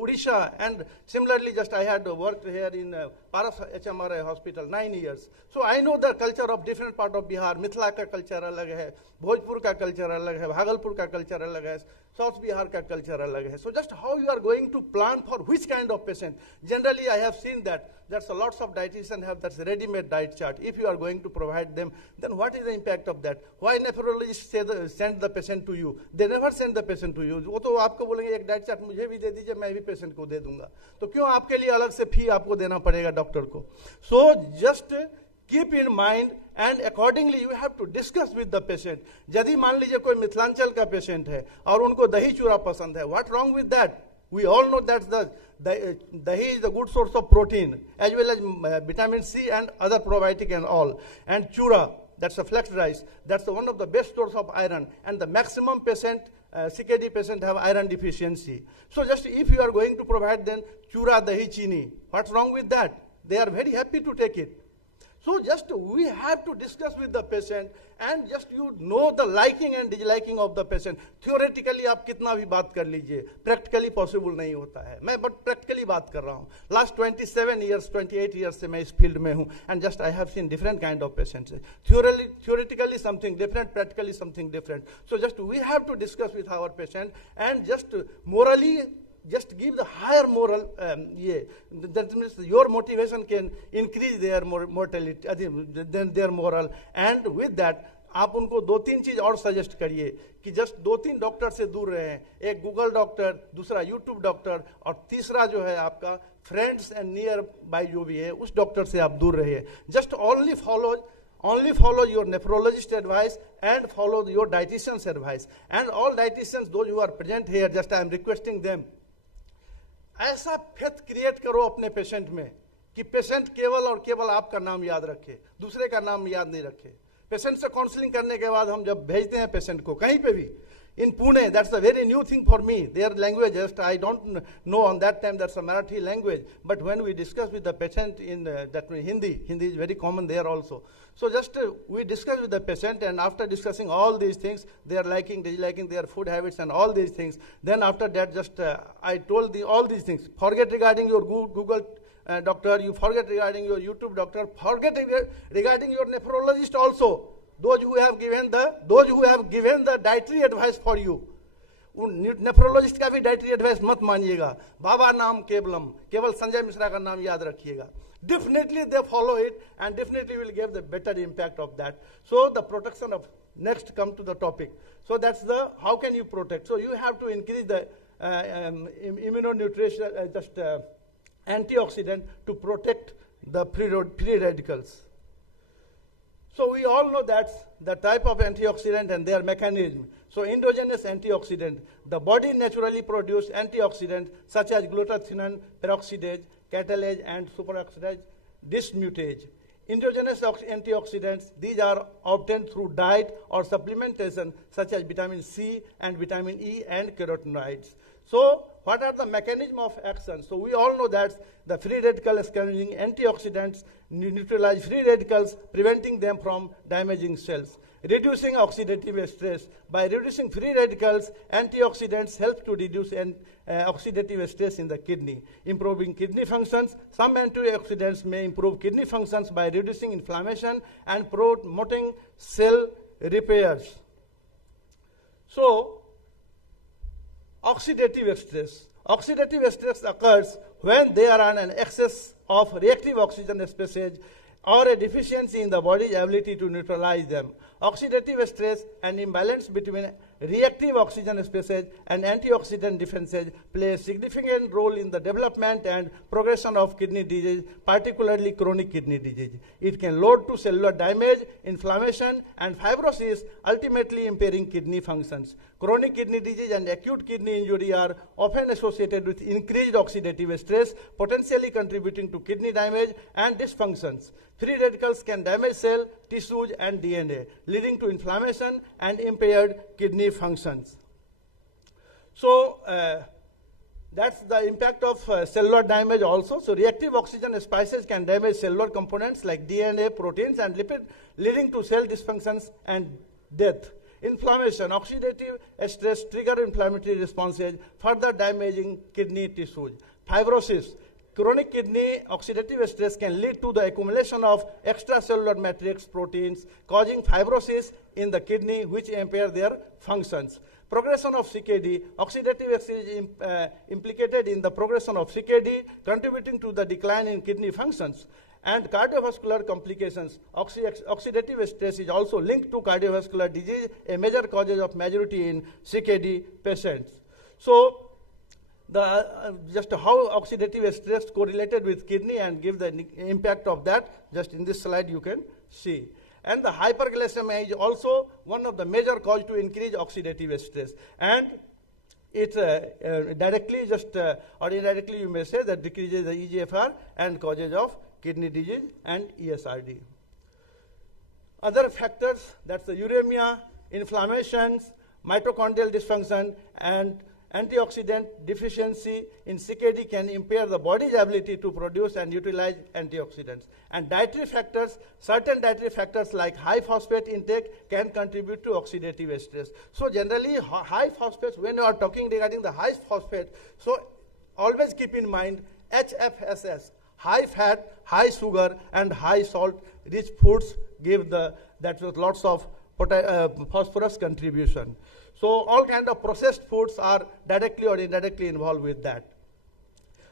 Odisha, and similarly just I had worked here in Paras HMRI hospital 9 years. So I know the culture of different part of Bihar. Mithila ka culture alag hai, Bhojpur ka culture alag hai, Bhagalpur ka culture alag hai, South Bihar ka culture alag hai. So just how you are going to plan for which kind of patient. Generally I have seen that there's a lots of dietitians have that ready-made diet chart. If you are going to provide them, then what is the impact of that? Why nephrologists send the patient to you? They never send the patient to you. वो तो आपको बोलेंगे एक diet chart मुझे भी दे दीजिए, मैं भी पेशेंट को दे दूंगा. तो क्यों आपके लिए अलग से फी आपको देना पड़ेगा डॉक्टर को? So just keep in mind and accordingly you have to discuss with the patient. यदि मान लीजिए कोई मिथिलांचल का पेशेंट है और उनको दही चूरा पसंद है, what wrong with that? We all know that the dahi is a good source of protein as well as vitamin C and other probiotic and all. And chura, that's a flax rice, that's one of the best source of iron. And the maximum patient, CKD patient have iron deficiency. So just if you are going to provide them chura, dahi, chini, what's wrong with that? They are very happy to take it. So just we have to discuss with the patient and just you know the liking and disliking of the patient. Theoretically आप कितना भी बात कर लीजिए, practically possible नहीं होता है. मैं but practically बात कर रहा हूँ. Last 27 years, 28 years से मैं इस field में हूँ and just I have seen different kind of patients. Theoretically something different, practically something different. So just we have to discuss with our patient and just morally just give the higher moral, that means your motivation can increase their mortality, than their moral. And with that, आप उनको 2-3 चीज और suggest करिए कि just 2-3 doctor से दूर रहें. एक गूगल डॉक्टर, दूसरा यूट्यूब डॉक्टर, और तीसरा जो है आपका फ्रेंड्स एंड नियर बाय जो भी है उस डॉक्टर से आप दूर रहिए. Just only follow your nephrologist advice and follow your dietitian's advice. And all dietitians, those who are present here, just I am requesting them, ऐसा फेथ क्रिएट करो अपने पेशेंट में कि पेशेंट केवल और केवल आपका नाम याद रखे, दूसरे का नाम याद नहीं रखे. पेशेंट से काउंसलिंग करने के बाद हम जब भेजते हैं पेशेंट को कहीं पे भी, in Pune, that's a very new thing for me. Their language, just I don't know on that time that's a Marathi language. But when we discuss with the patient in that Hindi is very common there also. So just we discuss with the patient, and after discussing all these things, their liking, disliking, their food habits and all these things, then after that just I told all these things. Forget regarding your Google doctor, you forget regarding your YouTube doctor, forget regarding your nephrologist also. Those who have given the dietary advice for you, उन nephrologist का भी dietary advice मत मानिएगा. बाबा नाम केवल संजय मिश्रा का नाम याद रखिएगा. Definitely they follow it and definitely will give the better impact of that. So the protection of, next come to the topic. So that's the, how can you protect? So you have to increase the immunonutrition, antioxidant to protect the free radicals. So we all know that's the type of antioxidant and their mechanism. So endogenous antioxidant, the body naturally produces antioxidants such as glutathione, peroxidase, catalase, and superoxidase dismutase. Endogenous antioxidants, these are obtained through diet or supplementation such as vitamin C and vitamin E and carotenoids. So what are the mechanism of action? So we all know that the free radical scavenging antioxidants neutralize free radicals, preventing them from damaging cells. Reducing oxidative stress. By reducing free radicals, antioxidants help to reduce oxidative stress in the kidney, improving kidney functions. Some antioxidants may improve kidney functions by reducing inflammation and promoting cell repairs. So, oxidative stress. Oxidative stress occurs when there are an excess of reactive oxygen species or a deficiency in the body's ability to neutralize them. Oxidative stress and imbalance between reactive oxygen species and antioxidant defenses play a significant role in the development and progression of kidney disease, particularly chronic kidney disease. It can lead to cellular damage, inflammation, and fibrosis, ultimately impairing kidney functions. Chronic kidney disease and acute kidney injury are often associated with increased oxidative stress, potentially contributing to kidney damage and dysfunctions. Free radicals can damage cell, tissues, and DNA, leading to inflammation and impaired kidney functions. So, that's the impact of cellular damage also. So, reactive oxygen species can damage cellular components like DNA, proteins, and lipid, leading to cell dysfunctions and death. Inflammation, oxidative stress trigger inflammatory responses, further damaging kidney tissues. Fibrosis, chronic kidney oxidative stress can lead to the accumulation of extracellular matrix proteins, causing fibrosis in the kidney, which impair their functions. Progression of CKD, oxidative stress is implicated in the progression of CKD, contributing to the decline in kidney functions. And cardiovascular complications. Oxidative stress is also linked to cardiovascular disease, a major cause of majority in CKD patients. So, just how oxidative stress correlated with kidney and give the impact of that, just in this slide you can see. And the hyperglycemia is also one of the major cause to increase oxidative stress. And it directly or indirectly you may say that decreases the eGFR and causes of kidney disease and ESRD. Other factors, that's the uremia, inflammations, mitochondrial dysfunction, and antioxidant deficiency in CKD can impair the body's ability to produce and utilize antioxidants. And dietary factors, certain dietary factors like high phosphate intake can contribute to oxidative stress. So generally, high phosphates, when you are talking regarding the high phosphate, so always keep in mind HFSS, high fat, high sugar, and high salt rich foods give that with lots of phosphorus contribution. So all kind of processed foods are directly or indirectly involved with that.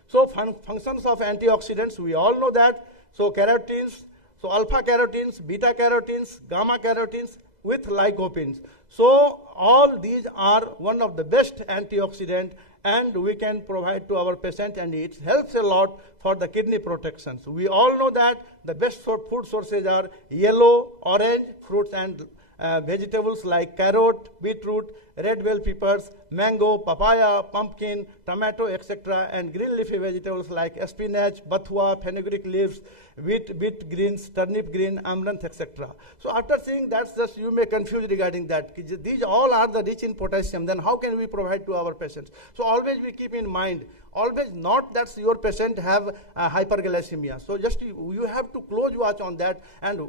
So functions of antioxidants, we all know that. So carotenes, so alpha carotenes, beta carotenes, gamma carotenes with lycopenes. So all these are one of the best antioxidant, and we can provide to our patient, and it helps a lot for the kidney protection. So we all know that the best food sources are yellow, orange fruits and vegetables like carrot, beetroot, red bell peppers, mango, papaya, pumpkin, tomato, etc. and green leafy vegetables like spinach, bathua, fenugreek leaves, wheat greens, turnip green, amaranth, etc. So after seeing that, just you may confuse regarding that. These all are the rich in potassium. Then how can we provide to our patients? So always we keep in mind, always not that your patient have hyperglycemia. So just you have to close watch on that and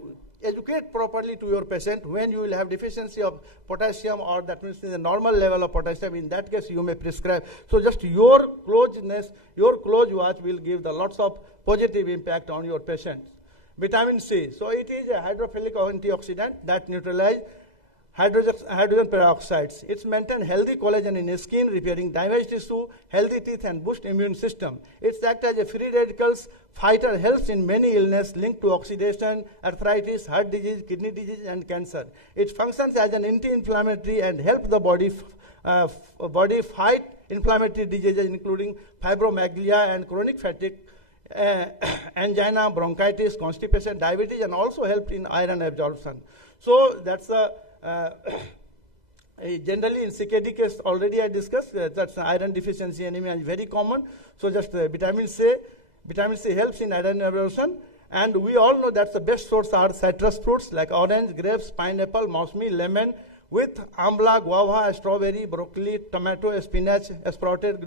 educate properly to your patient when you will have deficiency of potassium, or that means in the normal level of potassium. In that case, you may prescribe. So just your closeness, your close watch will give the lots of positive impact on your patients. Vitamin C. So it is a hydrophilic antioxidant that neutralizes hydrogen peroxides. It's maintain healthy collagen in skin, repairing damaged tissue, healthy teeth, and boost immune system. It's act as a free radicals fighter, helps in many illness linked to oxidation, arthritis, heart disease, kidney disease, and cancer. It functions as an anti-inflammatory and help the body fight inflammatory diseases including fibromyalgia and chronic fatigue, angina, bronchitis, constipation, diabetes, and also help in iron absorption. So that's a generally in CKD case already I discussed, that's iron deficiency anemia is very common. So just vitamin C helps in iron absorption, And we all know that the best source are citrus fruits like orange, grapes, pineapple, mousmi, lemon, with amla, guava, strawberry, broccoli, tomato, spinach, sprouted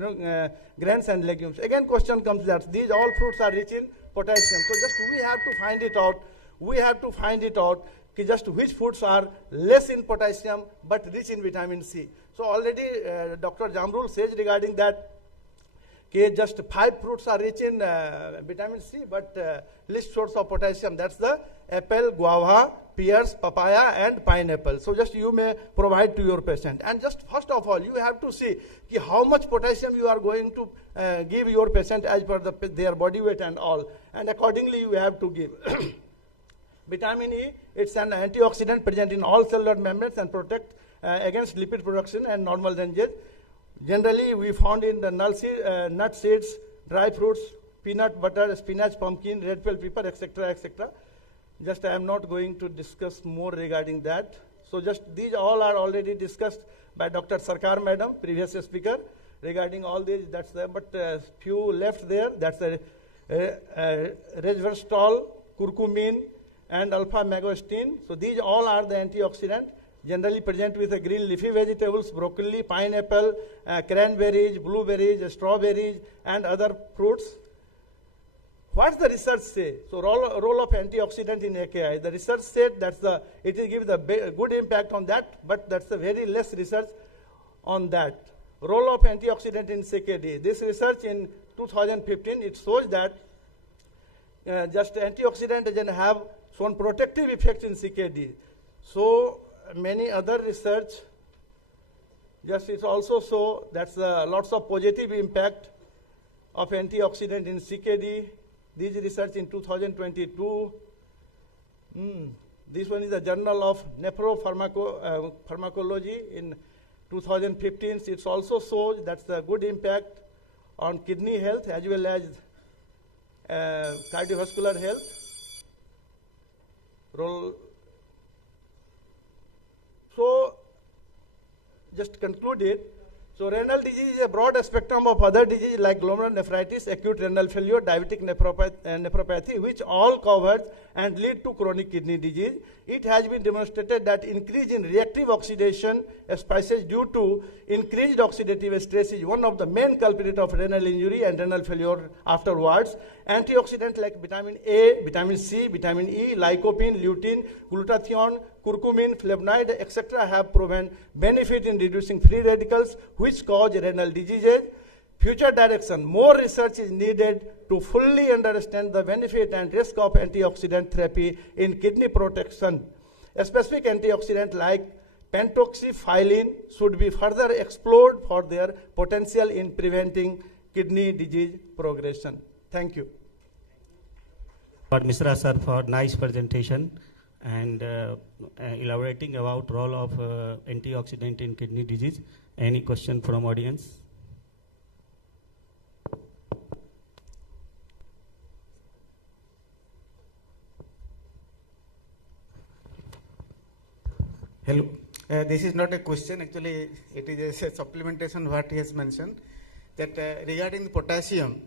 grains and legumes. Again, question comes that these all fruits are rich in potassium. So just we have to find it out. We have to find it out just which foods are less in potassium but rich in vitamin C. So already Dr. Jamrul says regarding that just 5 fruits are rich in vitamin C, but least source of potassium, that's the apple, guava, pears, papaya, and pineapple. So just you may provide to your patient. And just first of all, you have to see how much potassium you are going to give your patient as per their body weight and all. And accordingly, you have to give. Vitamin E, it's an antioxidant present in all cellular membranes and protect against lipid production and normal ranges. Generally, we found in the nut seeds, dry fruits, peanut butter, spinach, pumpkin, red bell pepper, etc., etc. Just I am not going to discuss more regarding that. So just these all are already discussed by Dr. Sarkar Madam, previous speaker, regarding all these. That's the, but few left there. That's the resveratrol, curcumin, and alpha-mangosteen. So these all are the antioxidant, generally present with the green leafy vegetables, broccoli, pineapple, cranberries, blueberries, strawberries, and other fruits. What's the research say? So role of antioxidant in AKI. The research said that it will give the good impact on that, but that's the very less research on that. Role of antioxidant in CKD. This research in 2015, it shows that just antioxidant doesn't have shown protective effects in CKD. So many other research, just it also show that's lots of positive impact of antioxidant in CKD. This research in 2022. This one is the Journal of Nepropharmacology in 2015. It also shows that's the good impact on kidney health as well as cardiovascular health. So, just conclude it. So, renal disease is a broad spectrum of other diseases like glomerulonephritis, acute renal failure, diabetic nephropathy, which all covers and lead to chronic kidney disease. It has been demonstrated that increase in reactive oxidation species due to increased oxidative stress is one of the main culprits of renal injury and renal failure afterwards. Antioxidants like vitamin A, vitamin C, vitamin E, lycopene, lutein, glutathione, curcumin, flavonoid, etc. have proven benefit in reducing free radicals which cause renal diseases. Future direction, more research is needed to fully understand the benefit and risk of antioxidant therapy in kidney protection. A specific antioxidant like pentoxifylline should be further explored for their potential in preventing kidney disease progression. Thank you. Mr. Sir, for nice presentation and elaborating about role of antioxidant in kidney disease. Any question from audience? Hello. This is not a question. Actually, it is a supplementation what he has mentioned. That regarding the potassium,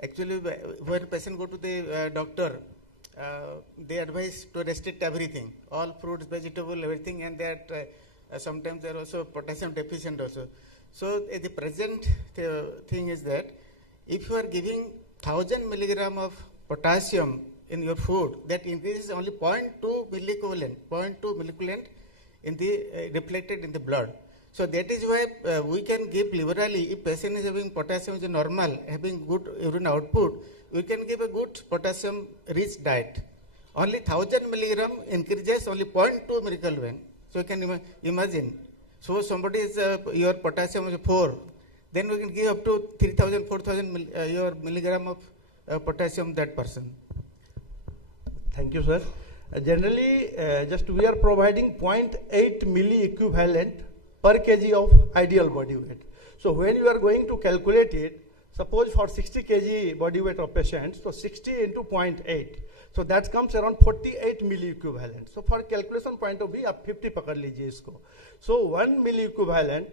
actually, when patient go to the doctor, they advise to restrict everything, all fruits, vegetable, everything, and that sometimes they are also potassium deficient also. So the present thing is that if you are giving 1000 milligram of potassium in your food, that increases only 0.2 milliequivalent in the reflected in the blood. So that is why we can give liberally. If patient is having potassium is normal, having good urine output, we can give a good potassium rich diet. Only 1000 milligram increases only 0.2 milliequivalent. So you can imagine. So somebody is your potassium is 4, then we can give up to 3000, 4000 your milligram of potassium that person. Thank you, sir. Generally, just we are providing 0.8 milli equivalent per kg of ideal body weight. So when you are going to calculate it, suppose for 60 kg body weight of patients, so 60 into 0.8. So that comes around 48 milli equivalent. So for calculation point of view, आप 50 पकड़ लीजिए इसको. So 1 milli equivalent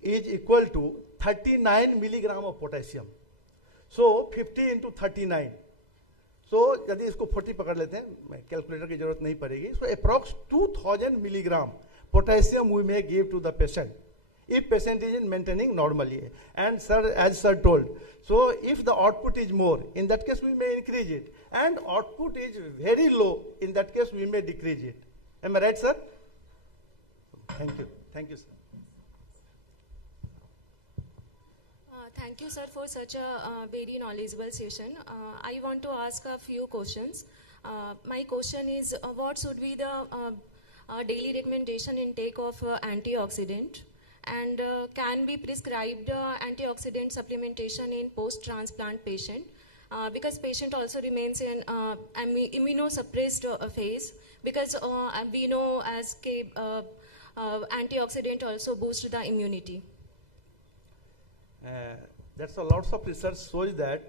is equal to 39 milligram of potassium. So 50 into 39. सो यदि इसको 40 पकड़ लेते हैं, calculator की जरूरत नहीं पड़ेगी, सो approx 2000 milligram potassium we may give to the patient if patient is in maintaining normally. And sir, as sir told, so if the output is more, in that case we may increase it, and output is very low, in that case we may decrease it. Am I right, sir? Thank you. Thank you, sir. Thank you, sir, for such a very knowledgeable session. I want to ask a few questions. My question is, what should be the daily recommendation intake of antioxidant? And can be prescribed antioxidant supplementation in post-transplant patient? Because patient also remains in immunosuppressed phase, because we know as antioxidant also boosts the immunity. That's a lots of research shows that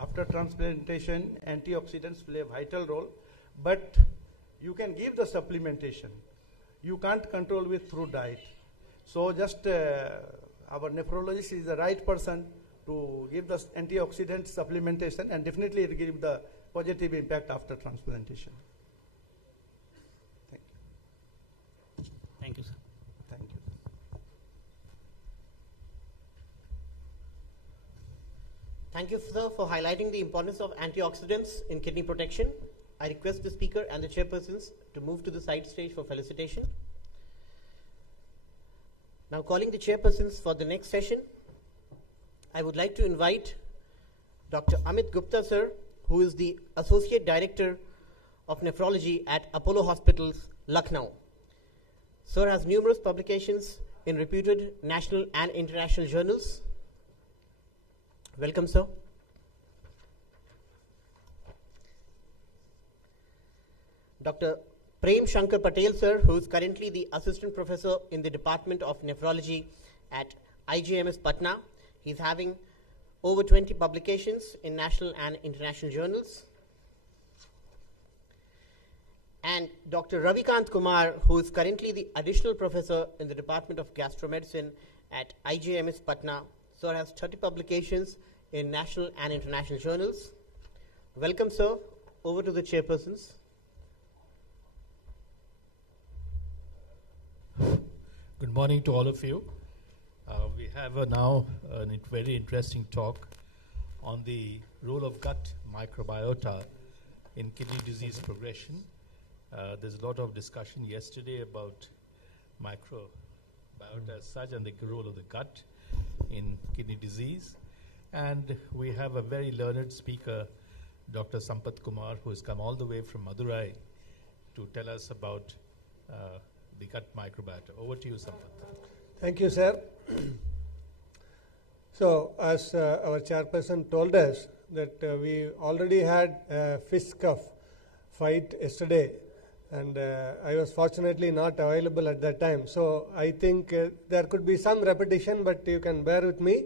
after transplantation, antioxidants play a vital role, but you can give the supplementation. You can't control it through diet. So just our nephrologist is the right person to give the antioxidant supplementation, and definitely it will give the positive impact after transplantation. Thank you. Thank you, sir. Thank you. Thank you, sir, for highlighting the importance of antioxidants in kidney protection. I request the speaker and the chairpersons to move to the side stage for felicitation. Now, calling the chairpersons for the next session, I would like to invite Dr. Amit Gupta, sir, who is the Associate Director of Nephrology at Apollo Hospitals, Lucknow. Sir has numerous publications in reputed national and international journals. Welcome, sir. Dr. Prem Shankar Patel, sir, who is currently the Assistant Professor in the Department of Nephrology at IJMS Patna. He's having over 20 publications in national and international journals. And Dr. Ravikant Kumar, who is currently the Additional Professor in the Department of Gastromedicine at IJMS Patna. Sir has 30 publications in national and international journals. Welcome, sir. Over to the chairpersons. Good morning to all of you. We have now a very interesting talk on the role of gut microbiota in kidney disease progression. There's a lot of discussion yesterday about microbiota as such and the role of the gut in kidney disease. And we have a very learned speaker, Dr. Sampath Kumar, who has come all the way from Madurai to tell us about the gut microbiota. Over to you, Sampath. Thank you, sir. So, as our chairperson told us that we already had a fist cuff fight yesterday, and I was fortunately not available at that time. So, I think there could be some repetition, but you can bear with me.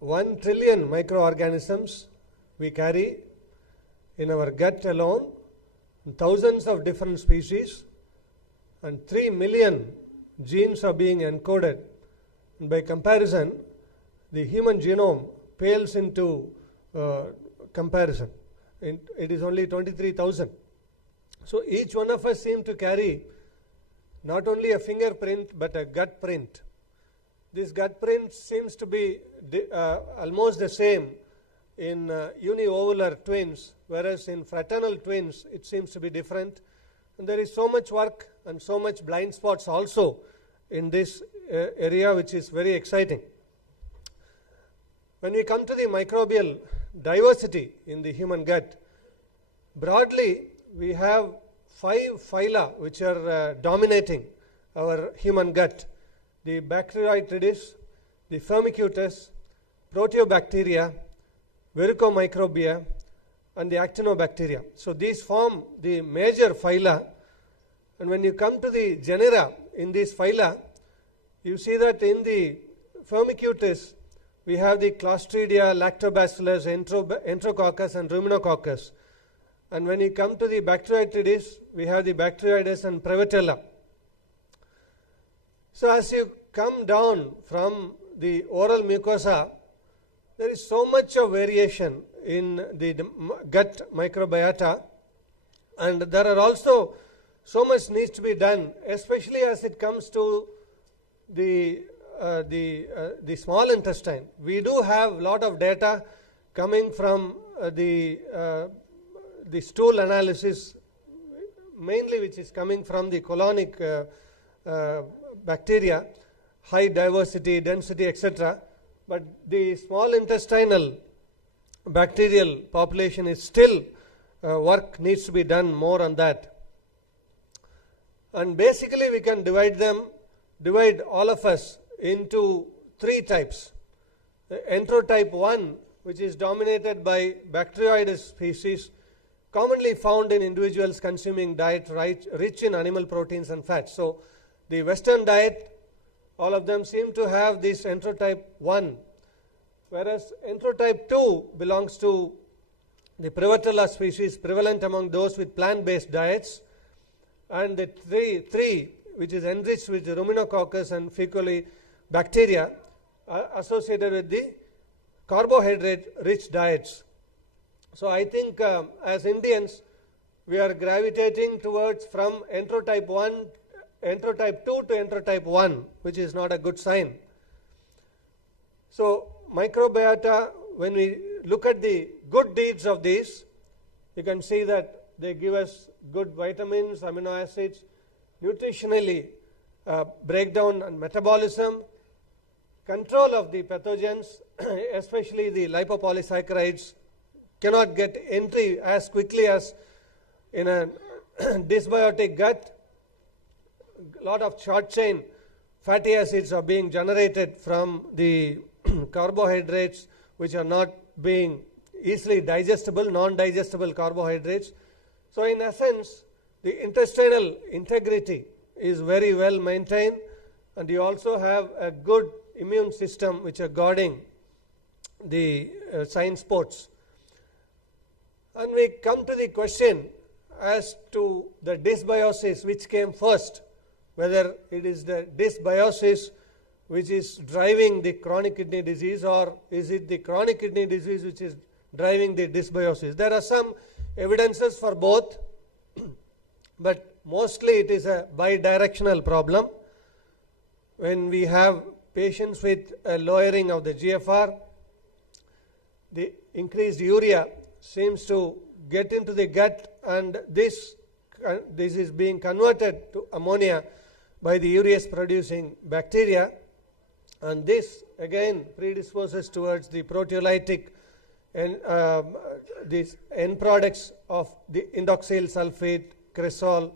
1 trillion microorganisms we carry in our gut alone, thousands of different species, and 3 million genes are being encoded. And by comparison, the human genome pales into comparison. It is only 23,000. So each one of us seem to carry not only a fingerprint but a gut print. This gut print seems to be almost the same in uniovular twins, whereas in fraternal twins it seems to be different. And there is so much work and so much blind spots also in this area, which is very exciting. When we come to the microbial diversity in the human gut, broadly we have 5 phyla which are dominating our human gut: the Bacteroidetes, the Firmicutes, Proteobacteria, Verrucomicrobia, and the Actinobacteria. So these form the major phyla. And when you come to the genera in these phyla, you see that in the Firmicutes we have the Clostridia, Lactobacillus, Enterococcus, and Ruminococcus. And when you come to the Bacteroidetes, we have the Bacteroides and Prevotella. So as you come down from the oral mucosa there is so much of variation in the gut microbiota, and there are also so much needs to be done, especially as it comes to the small intestine. We do have a lot of data coming from the stool analysis, mainly which is coming from the colonic bacteria, high diversity, density, etc. But the small intestinal bacterial population is still work needs to be done more on that. And basically we can divide all of us into 3 types. Enterotype 1, which is dominated by bacteroides species, commonly found in individuals consuming diet rich in animal proteins and fats. So the Western diet, all of them seem to have this enterotype 1, whereas enterotype 2 belongs to the Parenteral species prevalent among those with plant-based diets, and the 3 which is enriched with ruminococcus and faecal bacteria associated with the carbohydrate-rich diets. So I think as Indians, we are gravitating towards from enterotype 2 to enterotype 1, which is not a good sign. So microbiota, when we look at the good deeds of these, you can see that they give us good vitamins, amino acids, nutritionally breakdown and metabolism, control of the pathogens, especially the lipopolysaccharides, cannot get entry as quickly as in a dysbiotic gut. A lot of short chain fatty acids are being generated from the carbohydrates which are not being easily digestible, non-digestible carbohydrates. So in essence, the intestinal integrity is very well maintained, and you also have a good immune system which are guarding the sign spots. And we come to the question as to the dysbiosis which came first, whether it is the dysbiosis which is driving the chronic kidney disease, or is it the chronic kidney disease which is driving the dysbiosis. There are some evidences for both, but mostly it is a bidirectional problem. When we have patients with a lowering of the GFR, the increased urea seems to get into the gut, and this is being converted to ammonia by the urease producing bacteria, and this again predisposes towards the proteolytic and these end products of the indoxyl sulfate, cresol,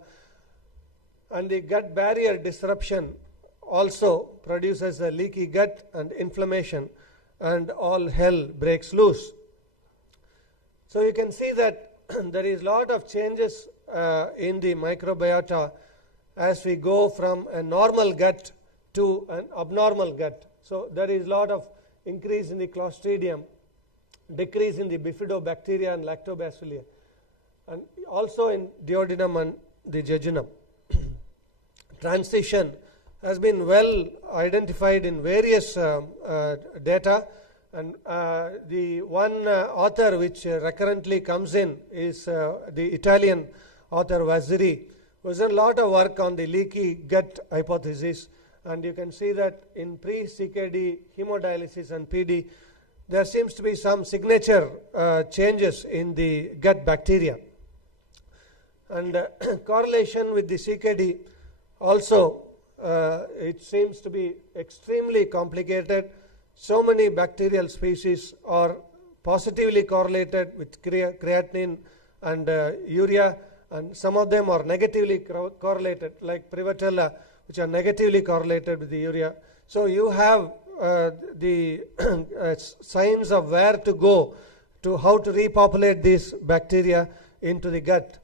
and the gut barrier disruption also produces a leaky gut and inflammation, and all hell breaks loose. So you can see that there is a lot of changes in the microbiota as we go from a normal gut to an abnormal gut. So there is a lot of increase in the Clostridium, decrease in the bifidobacteria and lactobacillia, and also in duodenum and the jejunum. Transition has been well identified in various data, and the one author which recurrently comes in is the Italian author Vazzeri, who has done a lot of work on the leaky gut hypothesis, and you can see that in pre-CKD hemodialysis and PD, there seems to be some signature changes in the gut bacteria. And correlation with the CKD also, it seems to be extremely complicated. So many bacterial species are positively correlated with creatinine and urea, and some of them are negatively correlated, like Prevotella, which are negatively correlated with the urea. So you have the signs of where to go, to how to repopulate these bacteria into the gut.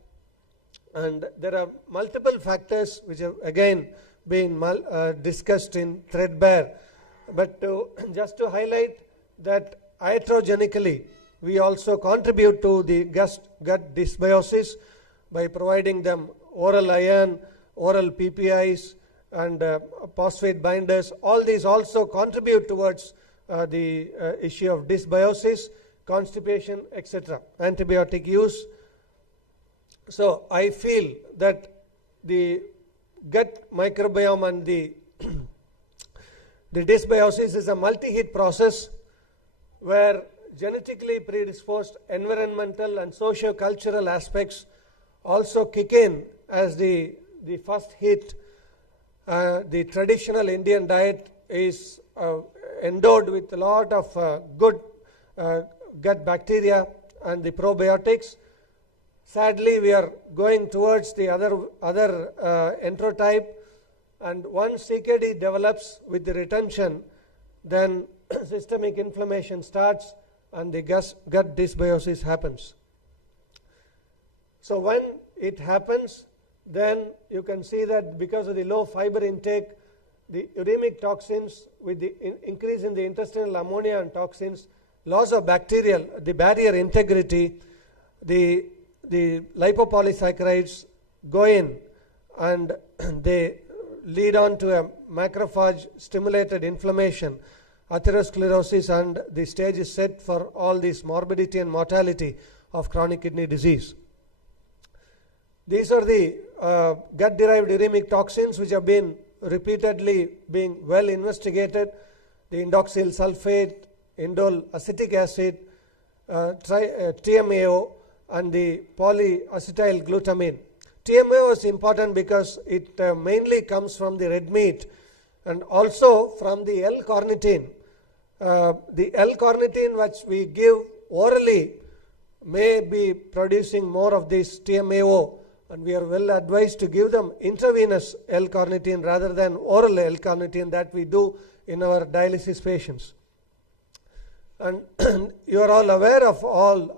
And there are multiple factors which have again been discussed in threadbare. But just to highlight that iatrogenically, we also contribute to the gut dysbiosis by providing them oral iron, oral PPIs, and phosphate binders. All these also contribute towards the issue of dysbiosis, constipation, etc., antibiotic use. So I feel that the gut microbiome and the the dysbiosis is a multi-hit process where genetically predisposed environmental and socio-cultural aspects also kick in as the first hit. The traditional Indian diet is endowed with a lot of good gut bacteria and the probiotics. Sadly, we are going towards the other enterotype, and once CKD develops with the retention, then systemic inflammation starts and the gut dysbiosis happens. So when it happens, then you can see that because of the low fiber intake, the uremic toxins with the increase in the intestinal ammonia and toxins, loss of bacterial, the barrier integrity, the lipopolysaccharides go in and they lead on to a macrophage stimulated inflammation, atherosclerosis, and the stage is set for all this morbidity and mortality of chronic kidney disease. These are the gut-derived uremic toxins which have been repeatedly being well investigated: the indoxyl sulfate, indole acetic acid, TMAO, and the polyacetyl glutamine. TMAO is important because it mainly comes from the red meat and also from the L-carnitine. The L-carnitine which we give orally may be producing more of this TMAO, and we are well advised to give them intravenous L-carnitine rather than oral L-carnitine that we do in our dialysis patients. And you are all aware of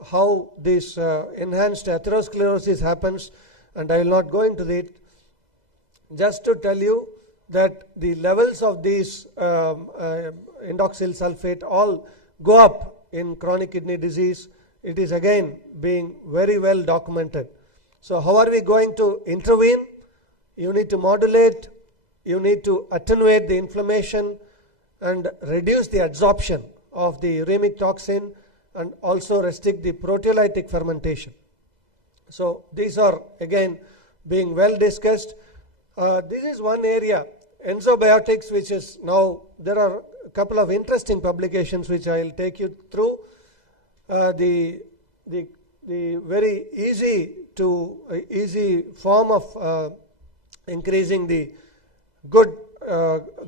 how this enhanced atherosclerosis happens, and I will not go into it. Just to tell you that the levels of these indoxyl sulfate all go up in chronic kidney disease. It is again being very well documented. So how are we going to intervene? You need to modulate, you need to attenuate the inflammation and reduce the adsorption of the uremic toxin and also restrict the proteolytic fermentation. So these are again being well discussed. This is one area, enzyobiotics, which is now, there are a couple of interesting publications which I will take you through. The very easy form of increasing the good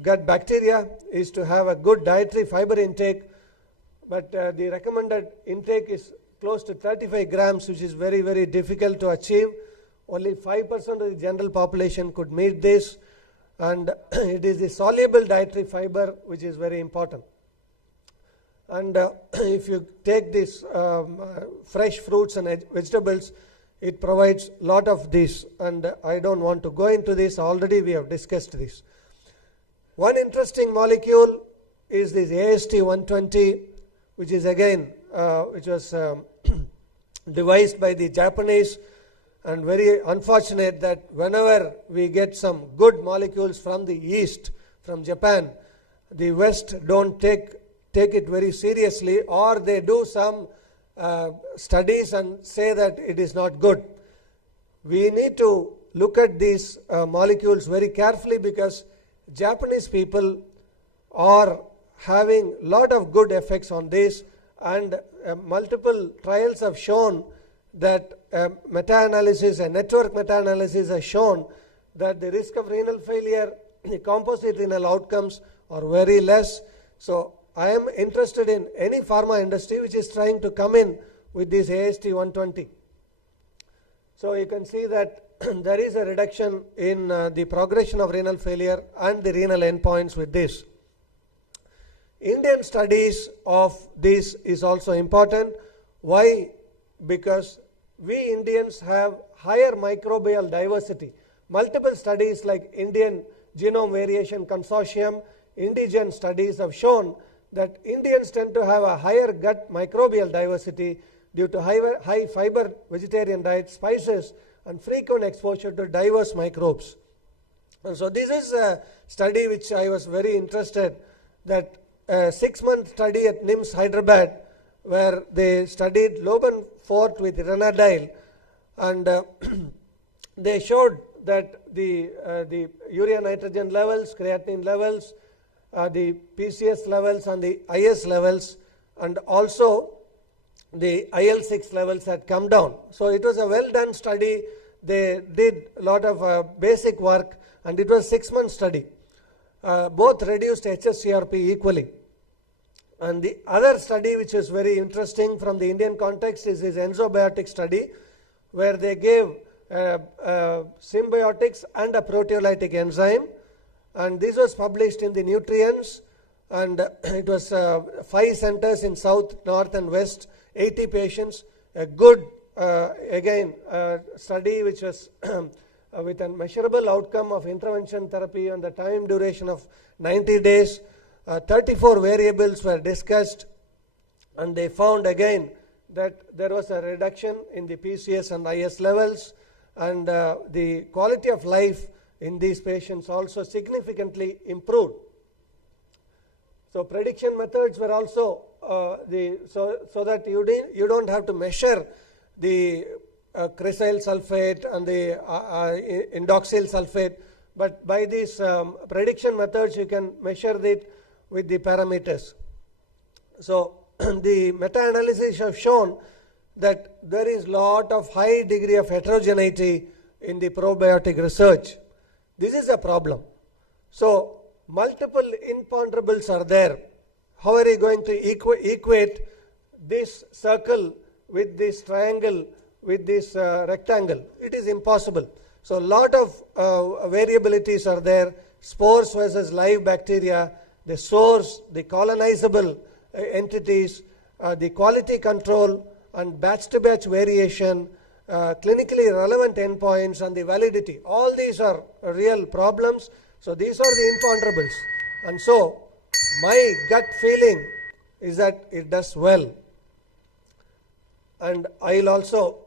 gut bacteria is to have a good dietary fiber intake, but the recommended intake is close to 35 grams, which is very, very difficult to achieve. Only 5% of the general population could meet this, and it is the soluble dietary fiber which is very important. And if you take these fresh fruits and vegetables, it provides a lot of this, and I don't want to go into this, already we have discussed this. One interesting molecule is this AST120, which is again, which was devised by the Japanese, and very unfortunate that whenever we get some good molecules from the East, from Japan, the West don't take it very seriously, or they do some studies and say that it is not good. We need to look at these molecules very carefully, because Japanese people are having a lot of good effects on this, and multiple trials have shown that meta-analysis, a network meta-analysis has shown that the risk of renal failure, the composite renal outcomes are very less. So I am interested in any pharma industry which is trying to come in with this AST120. So you can see that there is a reduction in the progression of renal failure and the renal endpoints with this. Indian studies of this is also important. Why? Because we Indians have higher microbial diversity. Multiple studies like Indian Genome Variation Consortium, Indigen studies have shown that Indians tend to have a higher gut microbial diversity due to high fiber vegetarian diet, spices, and frequent exposure to diverse microbes. And so this is a study which I was very interested that a 6-month study at NIMS Hyderabad where they studied Loban Fort with Renal, and they showed that the urea nitrogen levels, creatinine levels, the PCS levels and the IS levels, and also the IL-6 levels had come down. So it was a well done study. They did a lot of basic work, and it was a 6-month study. Both reduced HSCRP equally. And the other study which is very interesting from the Indian context is this enzobiotic study, where they gave symbiotics and a proteolytic enzyme, and this was published in the Nutrients, and it was 5 centers in South, North and West, 80 patients, a good study which was with a measurable outcome of intervention therapy and the time duration of 90 days. 34 variables were discussed, and they found again that there was a reduction in the PCS and IS levels, and the quality of life in these patients also significantly improved. So prediction methods were also so that you don't have to measure the cressyl sulfate and the indoxyl sulfate, but by these prediction methods you can measure it with the parameters. So the meta-analysis have shown that there is lot of high degree of heterogeneity in the probiotic research. This is a problem. So multiple imponderables are there. How are you going to equate this circle with this triangle with this rectangle? It is impossible. So a lot of variabilities are there. Spores versus live bacteria, the source, the colonizable entities, the quality control and batch-to-batch variation, clinically relevant endpoints and the validity. All these are real problems. So these are the imponderables. And so my gut feeling is that it does well. And I'll also,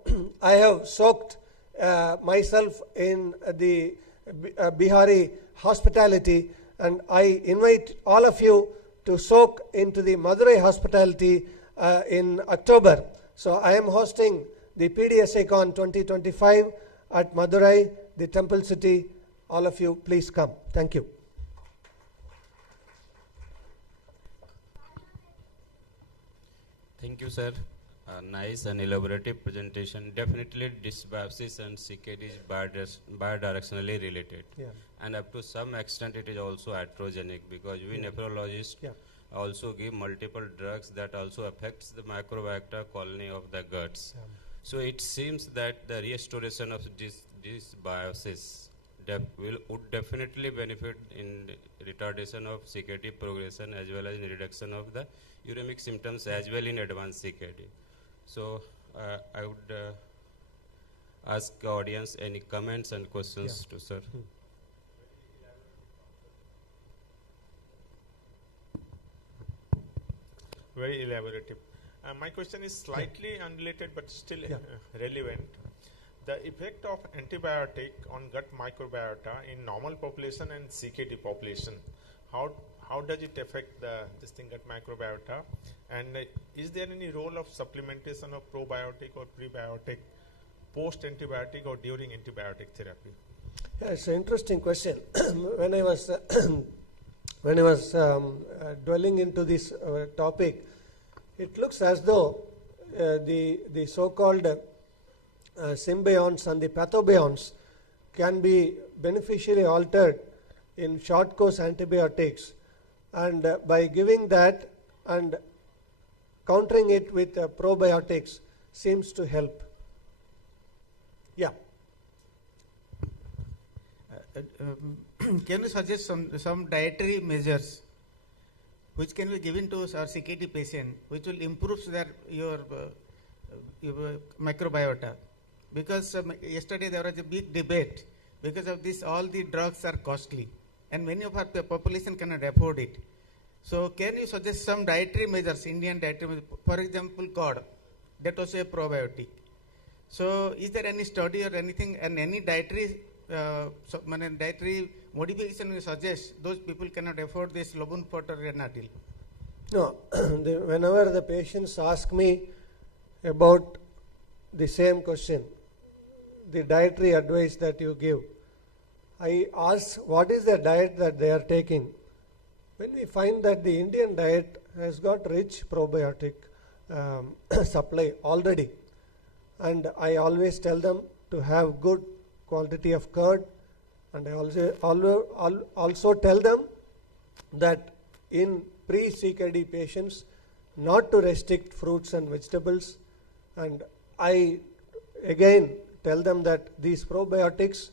I have soaked myself in the Bihari hospitality, and I invite all of you to soak into the Madurai hospitality in October. So I am hosting the SRNMCON 2025 at Madurai, the Temple City. All of you, please come. Thank you. Thank you, sir. Nice and elaborative presentation. Definitely dysbiosis and CKD is bidirectionally related. Yeah. And up to some extent it is also iatrogenic, because we nephrologists also give multiple drugs that also affects the microbiota colony of the guts. Yeah. So it seems that the restoration of dysbiosis would definitely benefit in retardation of CKD progression as well as in reduction of the uremic symptoms as well in advanced CKD. So I would ask the audience any comments and questions to sir. Very elaborative. My question is slightly unrelated but still relevant. The effect of antibiotic on gut microbiota in normal population and CKD population. How does it affect this gut microbiota? And is there any role of supplementation of probiotic or prebiotic post-antibiotic or during antibiotic therapy? Yeah, it's an interesting question. When I was dwelling into this topic, it looks as though the so-called symbionts and the pathobionts can be beneficially altered in short course antibiotics, and by giving that and countering it with probiotics seems to help. Yeah. Can you suggest some dietary measures which can be given to our CKD patient, which will improve your microbiota? Because yesterday there was a big debate. Because of this, all the drugs are costly, and many of our population cannot afford it. So can you suggest some dietary measures, Indian dietary measures, for example, curd, that was a probiotic. So is there any study or anything, and any dietary dietary modification you suggest those people cannot afford this Lobun Fort or Renal? No, whenever the patients ask me about the same question, the dietary advice that you give, I ask what is the diet that they are taking. When we find that the Indian diet has got rich probiotic supply already, and I always tell them to have good quantity of curd, and I also tell them that in pre-CKD patients not to restrict fruits and vegetables, and I again tell them that these probiotics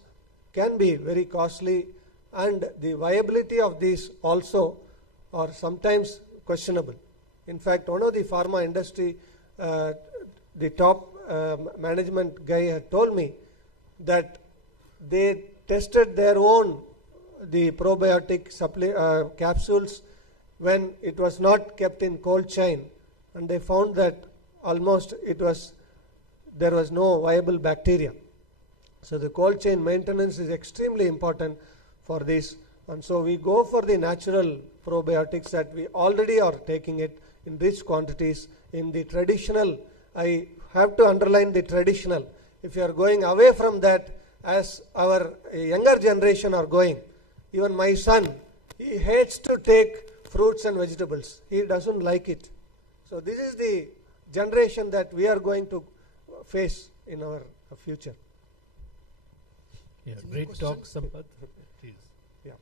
can be very costly and the viability of these also are sometimes questionable. In fact, one of the pharma industry, the top management guy had told me that they tested their own the probiotic capsules when it was not kept in cold chain, and they found that almost there was no viable bacteria. So the cold chain maintenance is extremely important for this, and so we go for the natural probiotics that we already are taking it in rich quantities in the traditional. I have to underline the traditional. If you are going away from that, as our younger generation are going, even my son, he hates to take fruits and vegetables. He doesn't like it. So this is the generation that we are going to face in our future. Yeah, great talk, Sampath. Please. Yeah.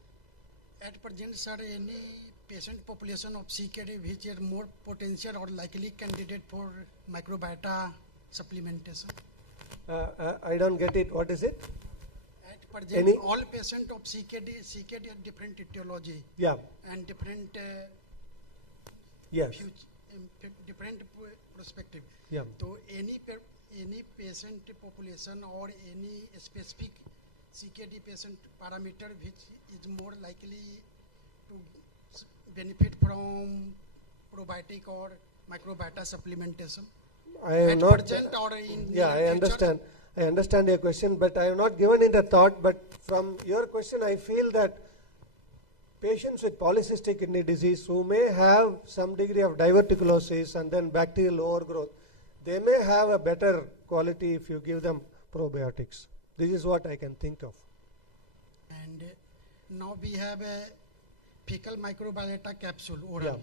At present, sir, any patient population of CKD which are more potential or likely candidate for microbiota supplementation? I don't get it. What is it? At present, all patients of CKD have different etiology. Yeah. And different yes. Different perspective. Yeah. So any patient population or any specific CKD patient parameter which is more likely to benefit from probiotic or microbiota supplementation? I am not. Yeah, I understand. I understand your question, but I have not given it a thought. But from your question, I feel that patients with polycystic kidney disease who may have some degree of diverticulosis and then bacterial overgrowth, they may have a better quality if you give them probiotics. This is what I can think of. And now we have a fecal microbiota capsule oral. Yeah.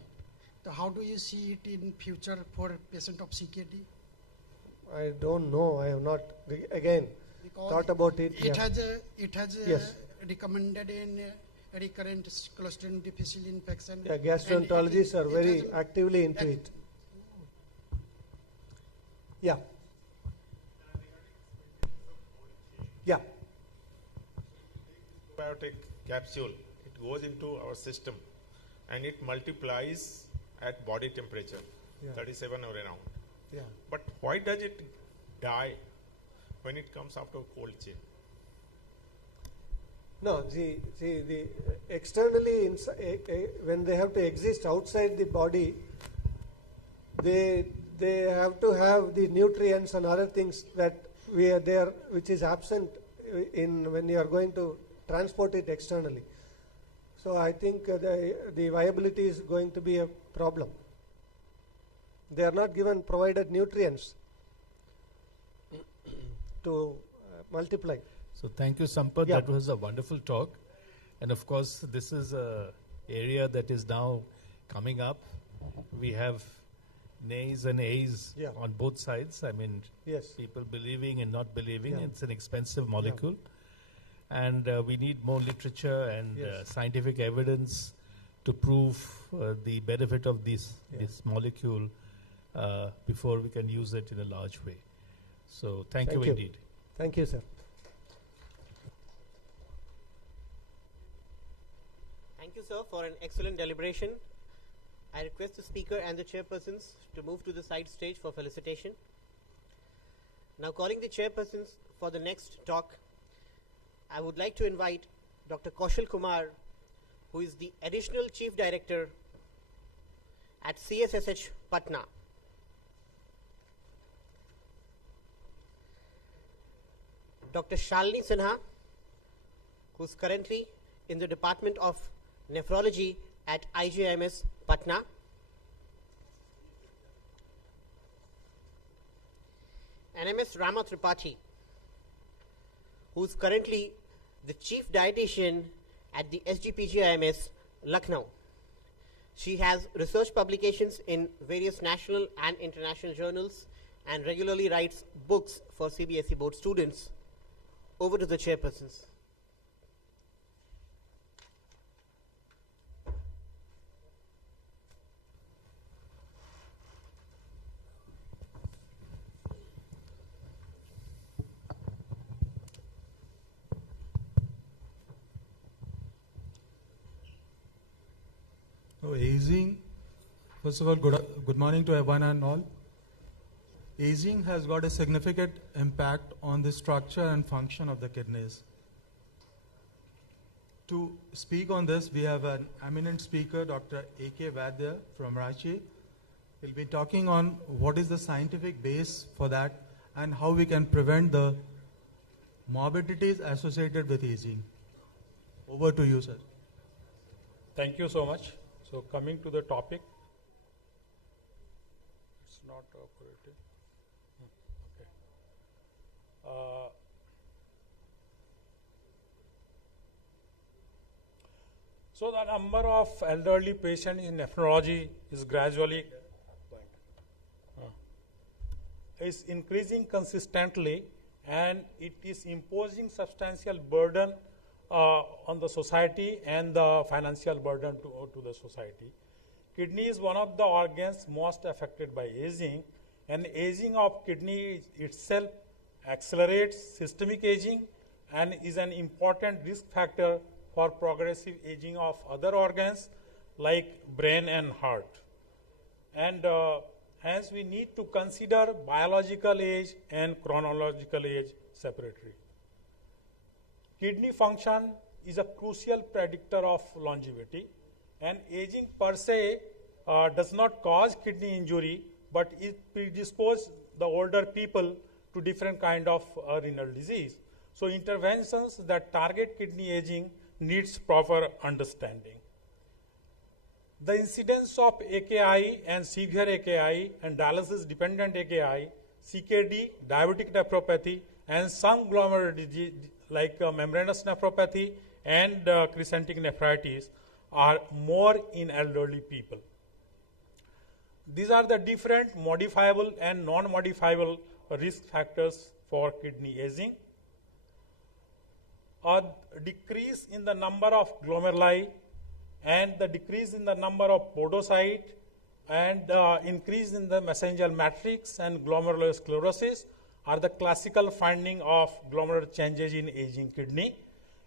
So how do you see it in future for patient of CKD? I don't know. I have not thought about it. It has yes. Recommended in recurrent Clostridium difficile infection. Yeah, gastroenterologists are very actively into it. Yeah. Yeah. Probiotic capsule, it goes into our system and it multiplies at body temperature, 37 or around. Yeah. But why does it die when it comes out of cold chain? No, the externally when they have to exist outside the body, they have to have the nutrients and other things that we are there, which is absent in when you are going to transport it externally. So I think the viability is going to be a problem. They are not provided nutrients to multiply. So thank you, Sampath. Yeah. That was a wonderful talk. And of course, this is an area that is now coming up. We have nays and A's on both sides. I mean, people believing and not believing. Yeah. It's an expensive molecule. And we need more literature and scientific evidence to prove the benefit of this molecule before we can use it in a large way. So thank you indeed. Thank you, sir. Thank you, sir, for an excellent deliberation. I request the speaker and the chairpersons to move to the side stage for felicitation. Now, calling the chairpersons for the next talk, I would like to invite Dr. Kaushal Kumar, who is the Additional Chief Director at CSSH Patna. Dr. Shalini Sinha, who is currently in the Department of Nephrology at IJIMS Patna. NMS Rama Tripathi, who is currently the Chief Dietitian at the SGPGIMS, Lucknow. She has research publications in various national and international journals and regularly writes books for CBSE board students. Over to the chairpersons. So aging, first of all, good morning to everyone and all. Aging has got a significant impact on the structure and function of the kidneys. To speak on this, we have an eminent speaker, Dr. A.K. Vaidya from Ranchi. He'll be talking on what is the scientific base for that and how we can prevent the morbidities associated with aging. Over to you, sir. Thank you so much. So coming to the topic, it's not operating. Okay. So the number of elderly patients in nephrology is gradually is increasing consistently, and it is imposing substantial burden on the society and the financial burden to the society. Kidney is one of the organs most affected by aging, and aging of kidney itself accelerates systemic aging and is an important risk factor for progressive aging of other organs like brain and heart. And hence we need to consider biological age and chronological age separately. Kidney function is a crucial predictor of longevity, and aging per se does not cause kidney injury, but it predisposes the older people to different kind of renal disease. So interventions that target kidney aging needs proper understanding. The incidence of AKI and severe AKI and dialysis dependent AKI, CKD, diabetic nephropathy, and some glomerular disease like membranous nephropathy and crescentic nephritis are more in elderly people. These are the different modifiable and non-modifiable risk factors for kidney aging. A decrease in the number of glomeruli and the decrease in the number of podocyte and increase in the mesangial matrix and glomerular sclerosis are the classical finding of glomerular changes in aging kidney.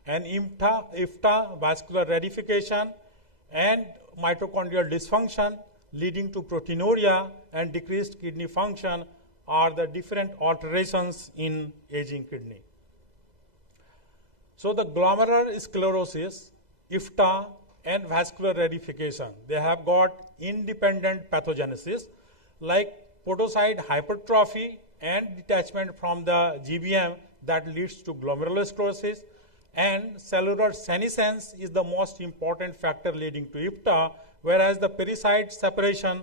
And IFTA, vascular rarification, and mitochondrial dysfunction leading to proteinuria and decreased kidney function are the different alterations in aging kidney. So the glomerular sclerosis, IFTA, and vascular rarification, they have got independent pathogenesis like podocyte hypertrophy and detachment from the GBM that leads to glomerular sclerosis, and cellular senescence is the most important factor leading to IFTA, whereas the pericyte separation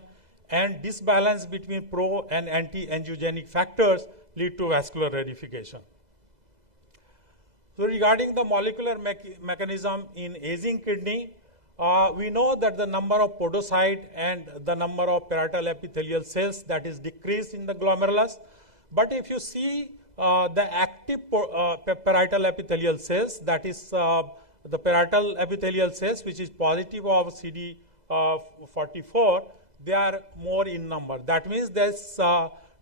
and disbalance between pro and anti-angiogenic factors lead to vascular rarification. So regarding the molecular mechanism in aging kidney, we know that the number of podocyte and the number of parietal epithelial cells that is decreased in the glomerulus. But if you see the active parietal epithelial cells, that is the parietal epithelial cells which is positive of CD44, they are more in number. That means there's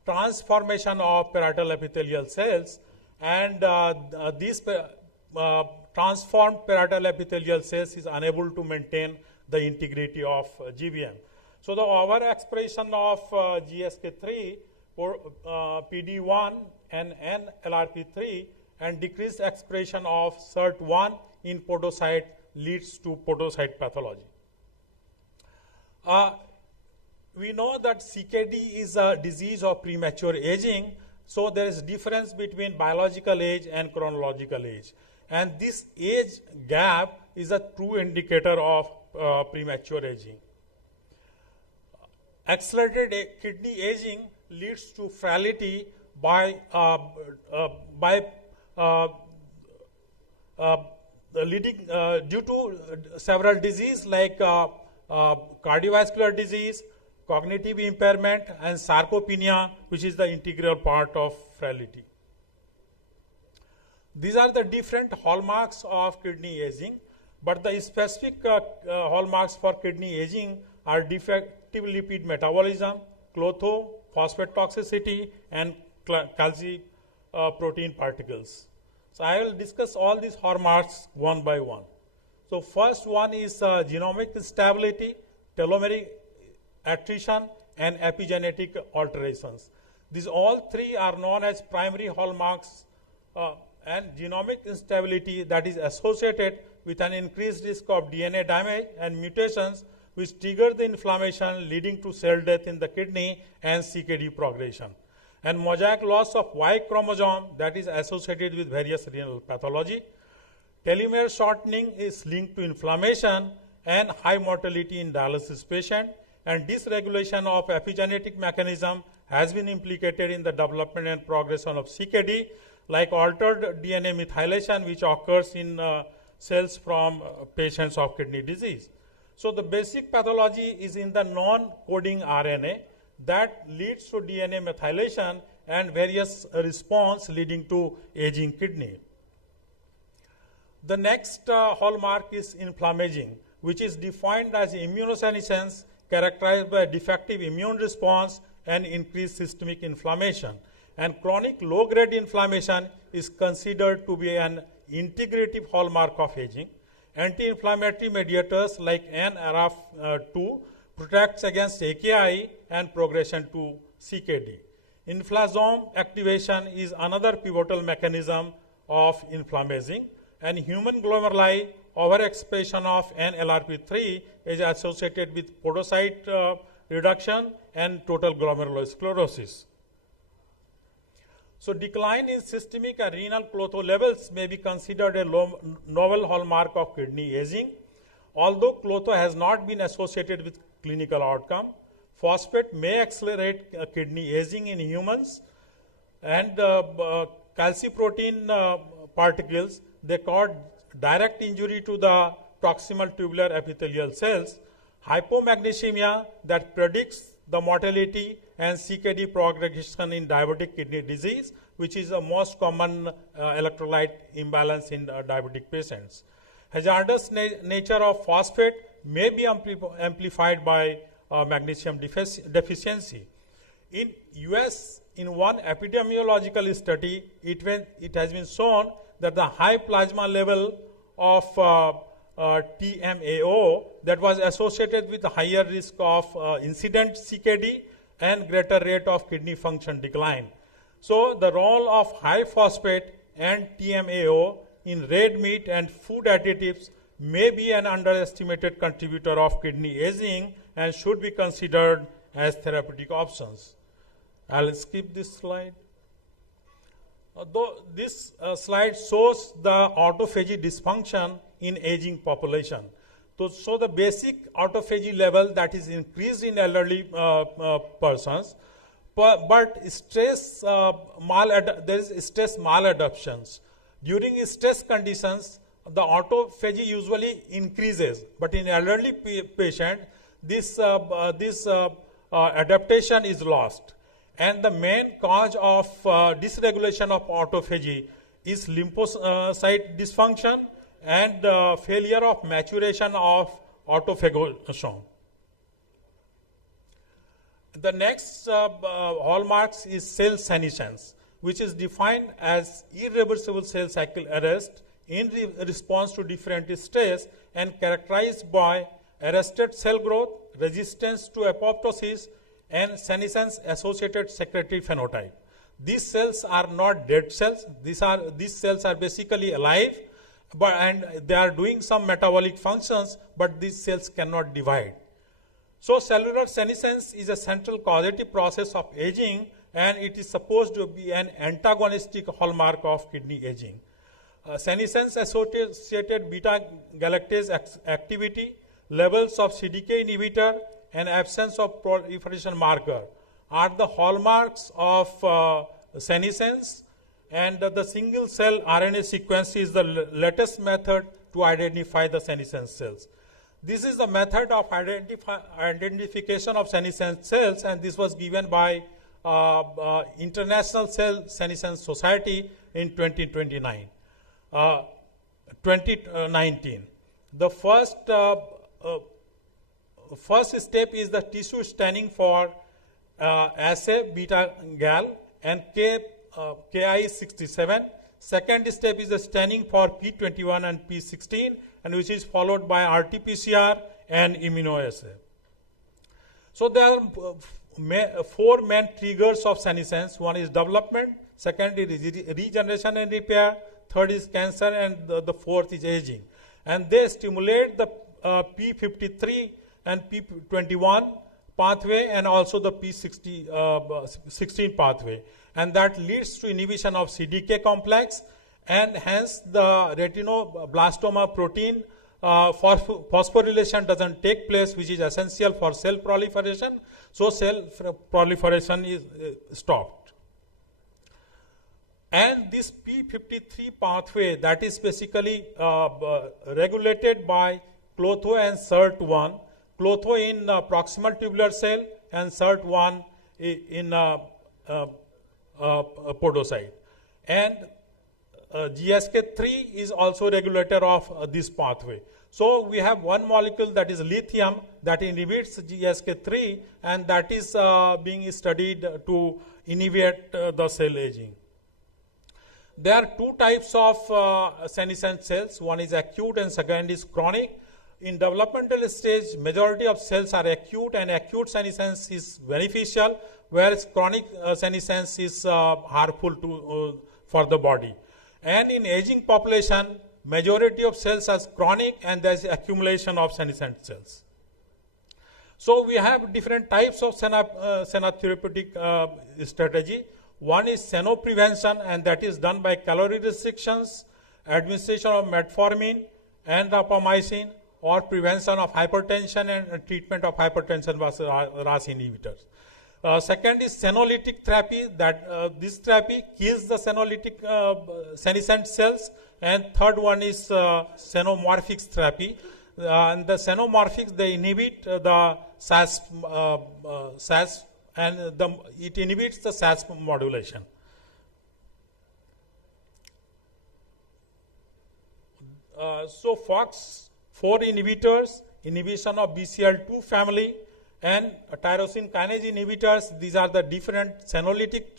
transformation of parietal epithelial cells, and these transformed parietal epithelial cells is unable to maintain the integrity of GBM. So the overexpression of GSK3 or PD1 and NLRP3 and decreased expression of SIRT1 in podocyte leads to podocyte pathology. We know that CKD is a disease of premature aging, so there is difference between biological age and chronological age. And this age gap is a true indicator of premature aging. Accelerated kidney aging leads to frailty by leading due to several diseases like cardiovascular disease, cognitive impairment, and sarcopenia, which is the integral part of frailty. These are the different hallmarks of kidney aging, but the specific hallmarks for kidney aging are defective lipid metabolism, clotho, phosphate toxicity, and calciprotein particles. So I will discuss all these hallmarks one by one. So first one is genomic instability, telomeric attrition, and epigenetic alterations. These all three are known as primary hallmarks, and genomic instability that is associated with an increased risk of DNA damage and mutations which trigger the inflammation leading to cell death in the kidney and CKD progression. And mosaic loss of Y chromosome that is associated with various renal pathology. Telomere shortening is linked to inflammation and high mortality in dialysis patient, and dysregulation of epigenetic mechanism has been implicated in the development and progression of CKD, like altered DNA methylation which occurs in cells from patients of kidney disease. So the basic pathology is in the non-coding RNA that leads to DNA methylation and various response leading to aging kidney. The next hallmark is inflammaging, which is defined as immunosenescence characterized by defective immune response and increased systemic inflammation. And chronic low-grade inflammation is considered to be an integrative hallmark of aging. Anti-inflammatory mediators like NRF2 protects against AKI and progression to CKD. Inflammasome activation is another pivotal mechanism of inflammaging, and human glomeruli overexpression of NLRP3 is associated with podocyte reduction and total glomerulosclerosis. So decline in systemic and renal clotho levels may be considered a novel hallmark of kidney aging. Although clotho has not been associated with clinical outcome, phosphate may accelerate kidney aging in humans, and calciprotein particles, they cause direct injury to the proximal tubular epithelial cells. Hypomagnesemia that predicts the mortality and CKD progression in diabetic kidney disease, which is the most common electrolyte imbalance in diabetic patients. Hazardous nature of phosphate may be amplified by magnesium deficiency. In US, in one epidemiological study, it has been shown that the high plasma level of TMAO that was associated with a higher risk of incident CKD and greater rate of kidney function decline. So the role of high phosphate and TMAO in red meat and food additives may be an underestimated contributor of kidney aging and should be considered as therapeutic options. I'll skip this slide. Though this slide shows the autophagy dysfunction in aging population. So the basic autophagy level that is increased in elderly persons, but stress there is stress maladaptations. During stress conditions, the autophagy usually increases, but in elderly patient, this adaptation is lost. And the main cause of dysregulation of autophagy is lymphocyte dysfunction and failure of maturation of autophagosome. The next hallmarks is cell senescence, which is defined as irreversible cell cycle arrest in response to different stress and characterized by arrested cell growth, resistance to apoptosis, and senescence associated secretory phenotype. These cells are not dead cells. These cells are basically alive, and they are doing some metabolic functions, but these cells cannot divide. So cellular senescence is a central causative process of aging, and it is supposed to be an antagonistic hallmark of kidney aging. Senescence associated beta galactase activity, levels of CDK inhibitor, and absence of proliferation marker are the hallmarks of senescence, and the single cell RNA sequence is the latest method to identify the senescent cells. This is the method of identification of senescent cells, and this was given by International Cell Senescence Society in 2019. The first step is the tissue staining for assay beta gal and Ki67. Second step is the staining for P21 and P16, and which is followed by RT-PCR and immunoassay. So there are four main triggers of senescence. One is development, second is regeneration and repair, third is cancer, and the fourth is aging. And they stimulate the P53 and P21 pathway and also the P16 pathway. And that leads to inhibition of CDK complex, and hence the retinoblastoma protein phosphorylation doesn't take place, which is essential for cell proliferation. So cell proliferation is stopped. And this P53 pathway, that is basically regulated by Clotho and SIRT1. Clotho in proximal tubular cell and SIRT1 in podocyte. And GSK3 is also regulator of this pathway. So we have one molecule, that is lithium, that inhibits GSK3, and that is being studied to inhibit the cell aging. There are two types of senescent cells. One is acute and second is chronic. In developmental stage, majority of cells are acute, and acute senescence is beneficial, whereas chronic senescence is harmful for the body. And in aging population, majority of cells are chronic, and there is accumulation of senescent cells. So we have different types of senotherapeutic strategy. One is senoprevention, and that is done by calorie restrictions, administration of metformin and rapamycin, or prevention of hypertension and treatment of hypertension with RAS inhibitors. Second is senolytic therapy, that this therapy kills the senolytic senescent cells. And third one is xenomorphics therapy. And the xenomorphics, they inhibit the SAS, and it inhibits the SAS modulation. So FOX4 inhibitors, inhibition of BCL2 family, and tyrosine kinase inhibitors, these are the different senolytic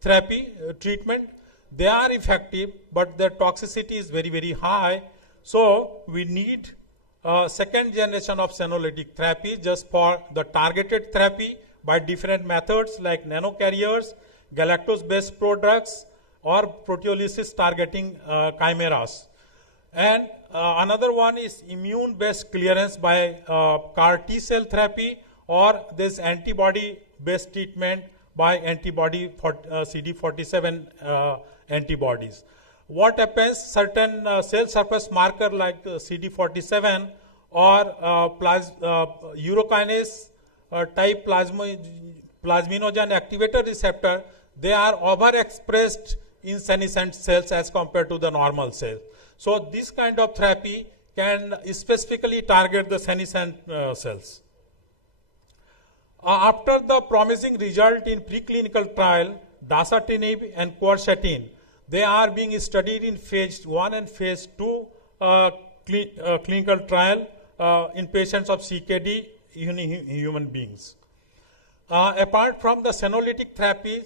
therapy treatment. They are effective, but their toxicity is very, very high. So we need second generation of senolytic therapy just for the targeted therapy by different methods like nanocarriers, galactose-based products, or proteolysis targeting chimeras. And another one is immune-based clearance by CAR T-cell therapy, or this antibody-based treatment by antibody for CD47 antibodies. What happens, certain cell surface marker like CD47 or urokinase type plasminogen activator receptor, they are overexpressed in senescent cells as compared to the normal cells. So this kind of therapy can specifically target the senescent cells. After the promising result in preclinical trial, dasatinib and quercetin, they are being studied in phase 1 and phase 2 clinical trial in patients of CKD in human beings. Apart from the senolytic therapies,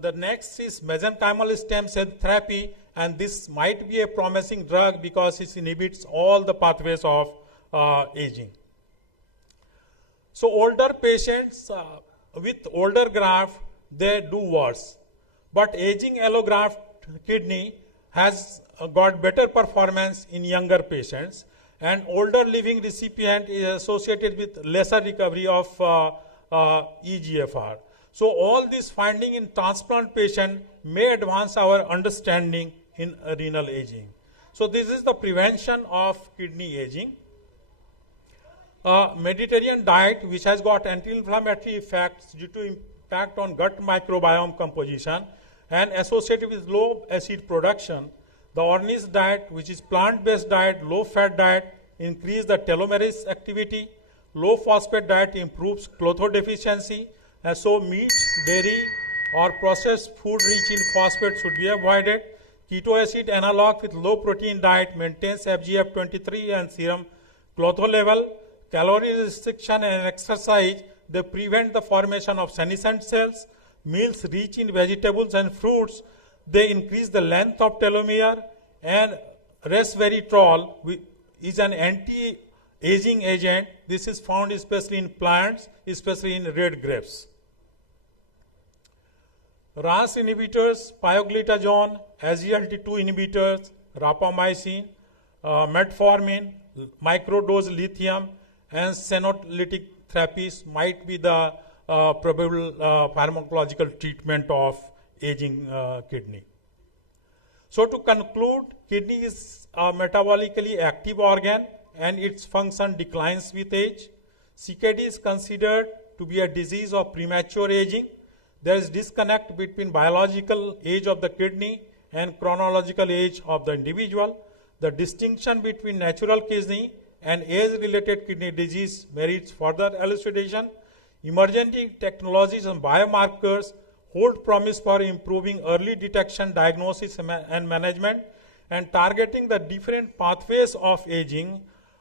the next is mesenchymal stem cell therapy, and this might be a promising drug because it inhibits all the pathways of aging. So older patients with older graft, they do worse. But aging allograft kidney has got better performance in younger patients, and older living recipient is associated with lesser recovery of EGFR. So all these findings in transplant patient may advance our understanding in renal aging. So this is the prevention of kidney aging. Mediterranean diet, which has got anti-inflammatory effects due to impact on gut microbiome composition and associated with low acid production. The Ornish diet, which is plant-based diet, low-fat diet, increase the telomerase activity. Low phosphate diet improves clotho deficiency, and so meat, dairy, or processed food rich in phosphate should be avoided. Keto acid analog with low protein diet maintains FGF23 and serum clotho level. Calorie restriction and exercise, they prevent the formation of senescent cells. Meals rich in vegetables and fruits, they increase the length of telomere. And resveratrol is an anti-aging agent. This is found especially in plants, especially in red grapes. RAS inhibitors, pioglitazone, SGLT2 inhibitors, rapamycin, metformin, microdose lithium, and senolytic therapies might be the probable pharmacological treatment of aging kidney. So to conclude, kidney is a metabolically active organ and its function declines with age. CKD is considered to be a disease of premature aging. There is disconnect between biological age of the kidney and chronological age of the individual. The distinction between natural kidney and age-related kidney disease merits further elucidation. Emerging technologies and biomarkers hold promise for improving early detection, diagnosis, and management, and targeting the different pathways of aging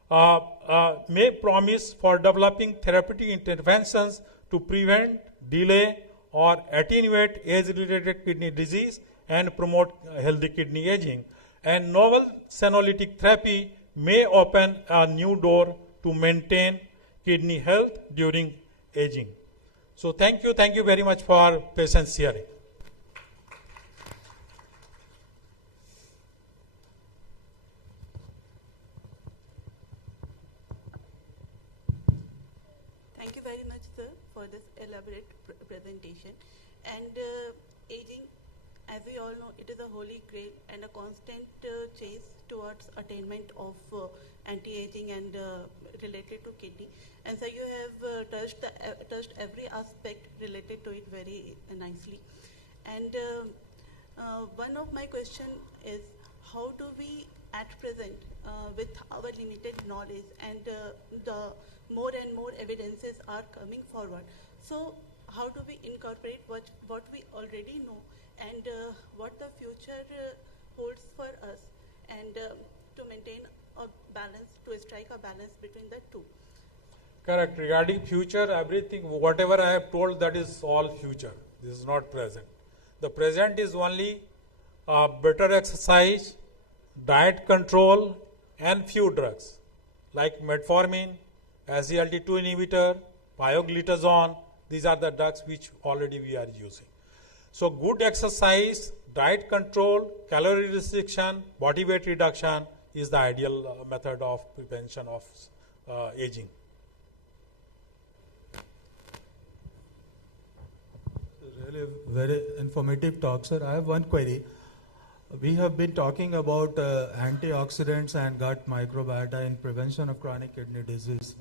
may promise for developing therapeutic interventions to prevent, delay, or attenuate age-related kidney disease and promote healthy kidney aging. And novel senolytic therapy may open a new door to maintain kidney health during aging. So thank you very much for patience hearing. Thank you very much, sir, for this elaborate presentation. And aging, as we all know, it is a holy grail and a constant chase towards attainment of anti-aging and related to kidney. And so you have touched every aspect related to it very nicely. And one of my question is, how do we at present, with our limited knowledge and the more and more evidences are coming forward, so how do we incorporate what we already know and what the future holds for us, and to maintain a balance, to strike a balance between the two? Correct. Regarding future, everything, whatever I have told, that is all future. This is not present. The present is only better exercise, diet control, and few drugs like metformin, SGLT2 inhibitor, pioglitazone. These are the drugs which already we are using. So good exercise, diet control, calorie restriction, body weight reduction is the ideal method of prevention of aging. Really very informative talk, sir. I have one query. We have been talking about antioxidants and gut microbiota in prevention of chronic kidney disease.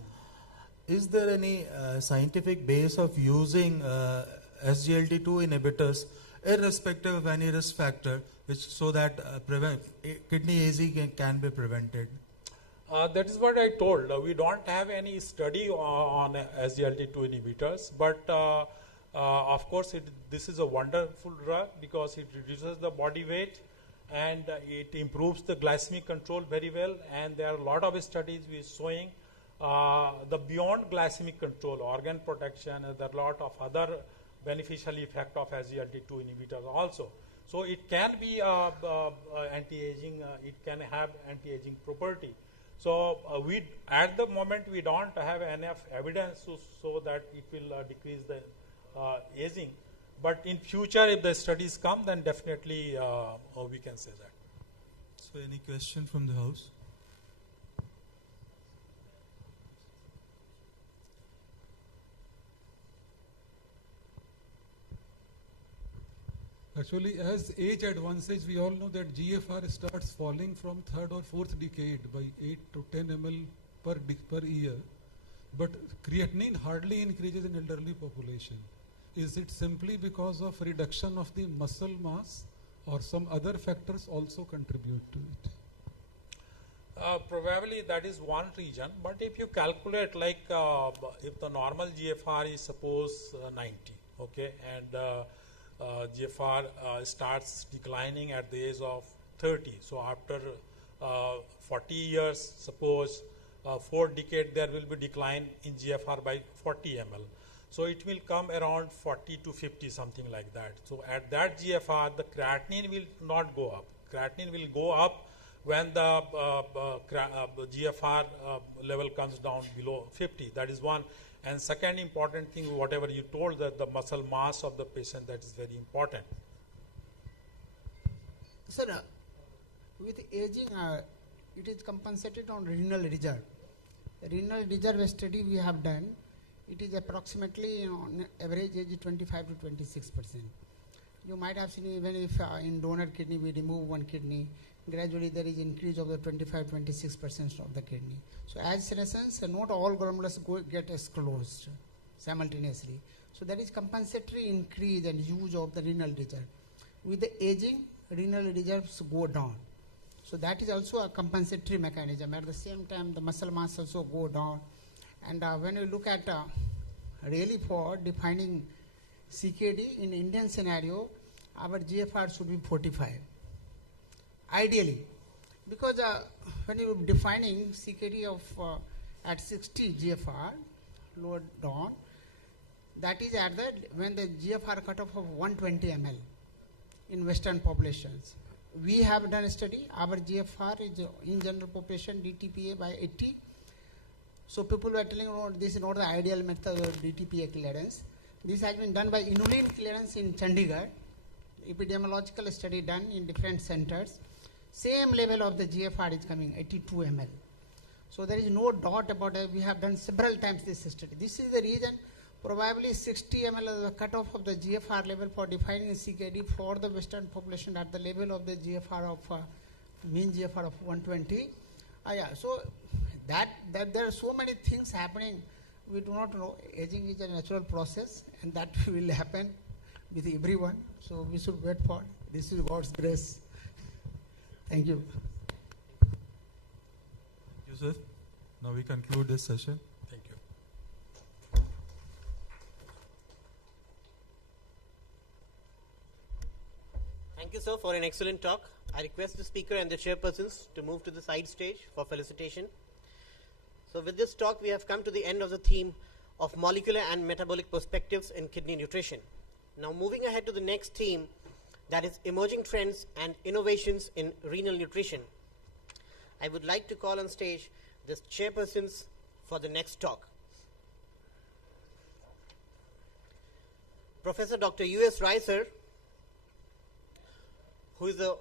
Is there any scientific base of using SGLT2 inhibitors irrespective of any risk factor, which so that kidney aging can be prevented? That is what I told. We don't have any study on SGLT2 inhibitors, but of course this is a wonderful drug because it reduces the body weight and it improves the glycemic control very well, and there are a lot of studies which showing the beyond glycemic control, organ protection, and there are a lot of other beneficial effect of SGLT2 inhibitors also. So it can be anti-aging, it can have anti-aging property. So we at the moment we don't have enough evidence to show that it will decrease the aging. But in future, if the studies come, then definitely we can say that. So any question from the house? Actually, as age advances, we all know that GFR starts falling from third or fourth decade by 8 to 10 ml per year. But creatinine hardly increases in elderly population. is it simply because of reduction of the muscle mass, or some other factors also contribute to it? Probably that is one reason, but if you calculate like if the normal GFR is suppose 90, okay, and GFR starts declining at the age of 30, so after 40 years, suppose 4 decades, there will be decline in GFR by 40 ml. So it will come around 40 to 50, something like that. So at that GFR, the creatinine will not go up. Creatinine will go up when the GFR level comes down below 50. That is one. And second important thing, whatever you told, that the muscle mass of the patient, that is very important. Sir, with aging, it is compensated on renal reserve. Renal reserve study we have done, it is approximately on average age 25 to 26%. You might have seen even if in donor kidney we remove one kidney, gradually there is increase of the 25-26% of the kidney. So as in essence, not all glomerulus get closed simultaneously. So there is compensatory increase and use of the renal reserve. With the aging, renal reserves go down. So that is also a compensatory mechanism. At the same time, the muscle mass also go down. And when you look at really for defining CKD in Indian scenario, our GFR should be 45. Ideally, because when you are defining CKD of at 60 GFR, lower down, that is at the when the GFR cutoff of 120 ml in Western populations. We have done a study. Our GFR is in general population DTPA by 80. So people were telling, oh, this is not the ideal method of DTPA clearance. This has been done by inulin clearance in Chandigarh. Epidemiological study done in different centers. Same level of the GFR is coming, 82 ml. So there is no doubt about it. We have done several times this study. This is the reason probably 60 ml is the cutoff of the GFR level for defining CKD for the Western population at the level of the GFR of mean GFR of 120. Yeah, so that there are so many things happening. We do not know. Aging is a natural process, and that will happen with everyone. So we should wait for. This is God's grace. Thank you. Thank you, sir. Now we conclude this session. Thank you. Thank you, sir, for an excellent talk. I request the speaker and the chairpersons to move to the side stage for felicitation. So with this talk, we have come to the end of the theme of molecular and metabolic perspectives in kidney nutrition. Now moving ahead to the next theme, that is emerging trends and innovations in renal nutrition. I would like to call on stage the chairpersons for the next talk. Professor Dr. U.S. Rai, sir, who is a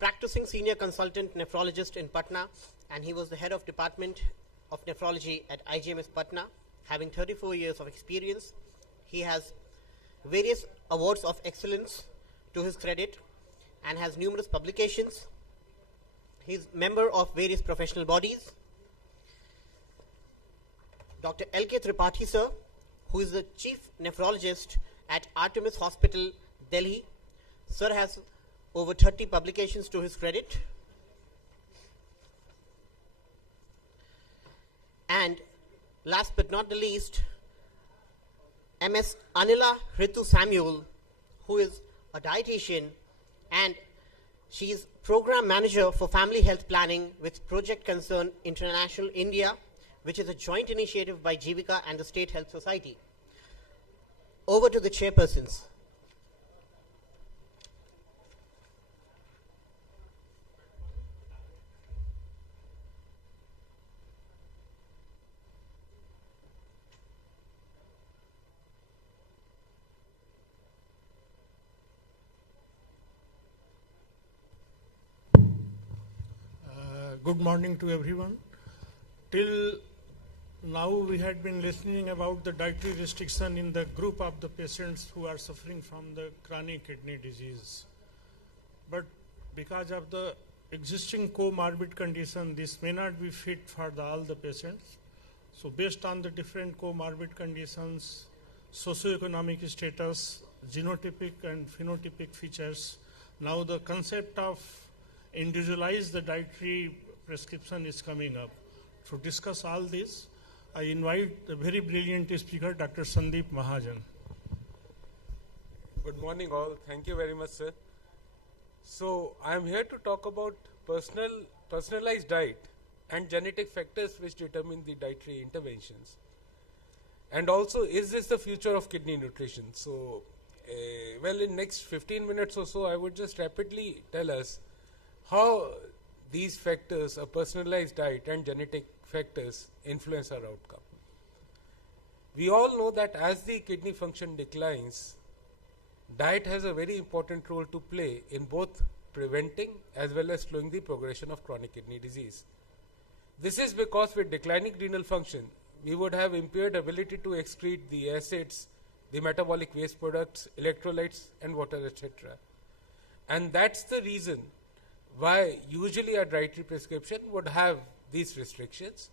practicing senior consultant nephrologist in Patna, and he was the head of Department of Nephrology at IGMS Patna, having 34 years of experience. He has various awards of excellence to his credit and has numerous publications. He is member of various professional bodies. Dr. L.K. Tripathi, sir, who is the chief nephrologist at Artemis Hospital, Delhi. Sir has over 30 publications to his credit. And last but not the least, MS Anila Ritu Samuel, who is a dietitian, and she is program manager for family health planning with Project Concern International India, which is a joint initiative by Jivika and the State Health Society. Over to the chairpersons. Good morning to everyone. Till now we had been listening about the dietary restriction in the group of the patients who are suffering from the chronic kidney disease. But because of the existing comorbid condition, this may not be fit for all the patients. So based on the different comorbid conditions, socioeconomic status, genotypic and phenotypic features. Now the concept of individualized dietary prescription is coming up. To discuss all this, I invite the very brilliant speaker, Dr. Sandeep Mahajan. Good morning all. Thank you very much, sir. So I am here to talk about personalized diet and genetic factors which determine the dietary interventions. And also, is this the future of kidney nutrition? So, well, in next 15 minutes or so, I would just rapidly tell us how these factors, a personalized diet and genetic factors, influence our outcome. We all know that as the kidney function declines, diet has a very important role to play in both preventing as well as slowing the progression of chronic kidney disease. This is because with declining renal function, we would have impaired ability to excrete the acids, the metabolic waste products, electrolytes and water, etc. And that's the reason why usually a dietary prescription would have these restrictions.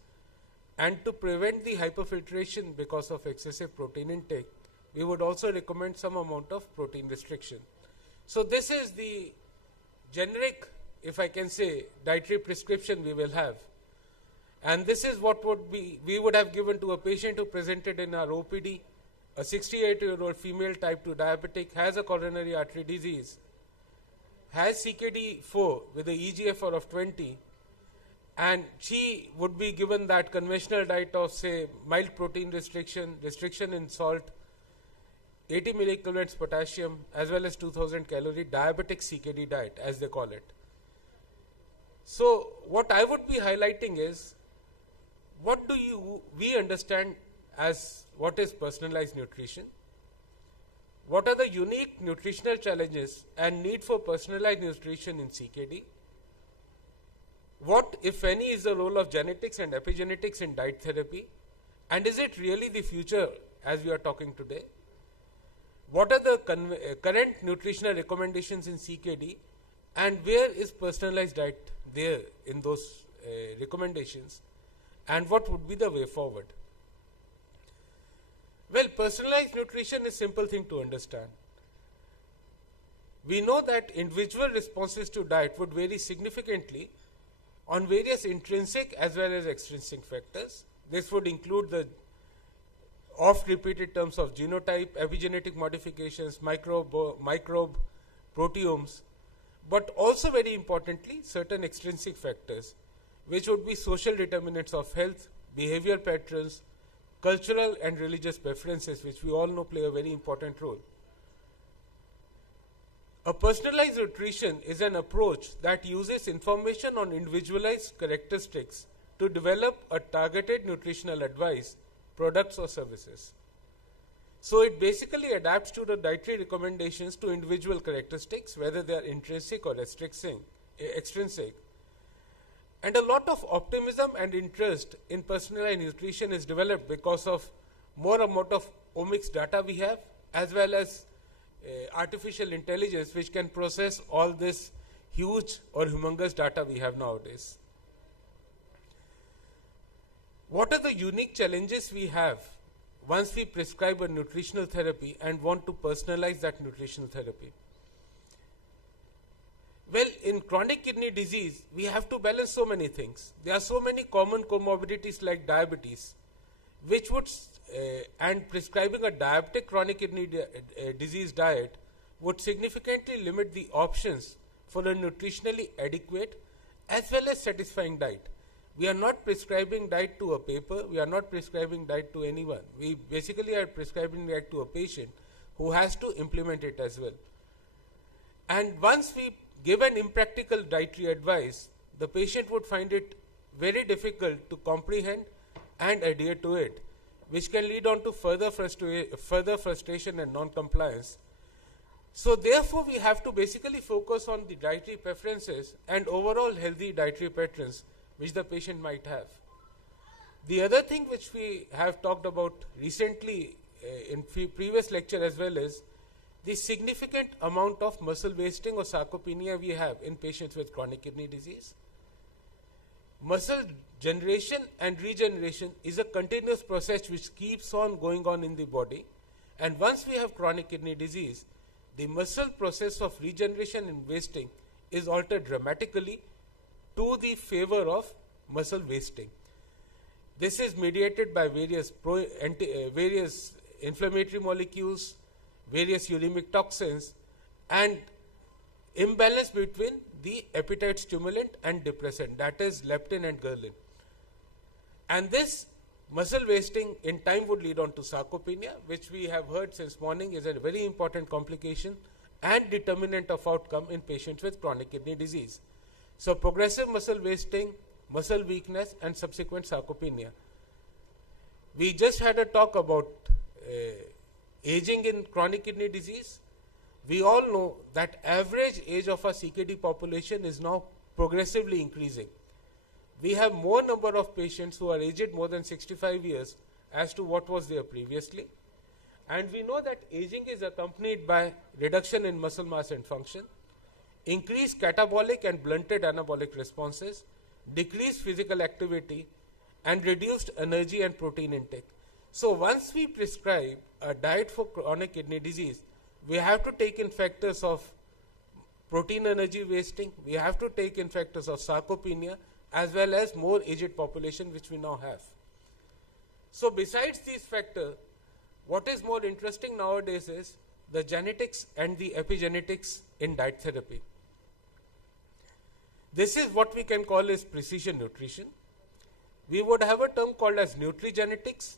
And to prevent the hyperfiltration because of excessive protein intake, we would also recommend some amount of protein restriction. So this is the generic, if I can say, dietary prescription we will have. And this is what we would have given to a patient who presented in our OPD, a 68-year-old female type 2 diabetic, has a coronary artery disease, has CKD4 with a EGFR of 20, and she would be given that conventional diet of, say, mild protein restriction, restriction in salt, 80 milliequivalents potassium, as well as 2000 calorie diabetic CKD diet, as they call it. So what I would be highlighting is, what do we understand as what is personalized nutrition? What are the unique nutritional challenges and need for personalized nutrition in CKD? What, if any, is the role of genetics and epigenetics in diet therapy? And is it really the future as we are talking today? What are the current nutritional recommendations in CKD, and where is personalized diet there in those recommendations, and what would be the way forward? Well, personalized nutrition is a simple thing to understand. We know that individual responses to diet would vary significantly on various intrinsic as well as extrinsic factors. This would include the oft-repeated terms of genotype, epigenetic modifications, microbe, proteomes, but also very importantly, certain extrinsic factors, which would be social determinants of health, behavior patterns, cultural and religious preferences, which we all know play a very important role. A personalized nutrition is an approach that uses information on individualized characteristics to develop a targeted nutritional advice, products or services. So it basically adapts to the dietary recommendations to individual characteristics, whether they are intrinsic or extrinsic. And a lot of optimism and interest in personalized nutrition is developed because of more amount of omics data we have, as well as artificial intelligence, which can process all this huge or humongous data we have nowadays. What are the unique challenges we have once we prescribe a nutritional therapy and want to personalize that nutritional therapy? Well, in chronic kidney disease, we have to balance so many things. There are so many common comorbidities like diabetes, which would, and prescribing a diabetic chronic kidney disease diet would significantly limit the options for a nutritionally adequate as well as satisfying diet. We are not prescribing diet to a paper, we are not prescribing diet to anyone. We basically are prescribing diet to a patient who has to implement it as well. And once we give an impractical dietary advice, the patient would find it very difficult to comprehend and adhere to it, which can lead on to further frustration and non-compliance. So therefore, we have to basically focus on the dietary preferences and overall healthy dietary patterns which the patient might have. The other thing which we have talked about recently in previous lecture as well is the significant amount of muscle wasting or sarcopenia we have in patients with chronic kidney disease. Muscle generation and regeneration is a continuous process which keeps on going on in the body, And once we have chronic kidney disease, the muscle process of regeneration and wasting is altered dramatically to the favor of muscle wasting. This is mediated by various inflammatory molecules, various uremic toxins, and imbalance between the appetite stimulant and depressant, that is leptin and ghrelin. And this muscle wasting in time would lead on to sarcopenia, which we have heard since morning is a very important complication and determinant of outcome in patients with chronic kidney disease. So progressive muscle wasting, muscle weakness, and subsequent sarcopenia. We just had a talk about aging in chronic kidney disease. We all know that average age of our CKD population is now progressively increasing. We have more number of patients who are aged more than 65 years as to what was there previously. And we know that aging is accompanied by reduction in muscle mass and function, increased catabolic and blunted anabolic responses, decreased physical activity, and reduced energy and protein intake. So once we prescribe a diet for chronic kidney disease, we have to take in factors of protein energy wasting, we have to take in factors of sarcopenia, as well as more aged population which we now have. So besides these factors, what is more interesting nowadays is the genetics and the epigenetics in diet therapy. This is what we can call as precision nutrition. We would have a term called as nutrigenetics,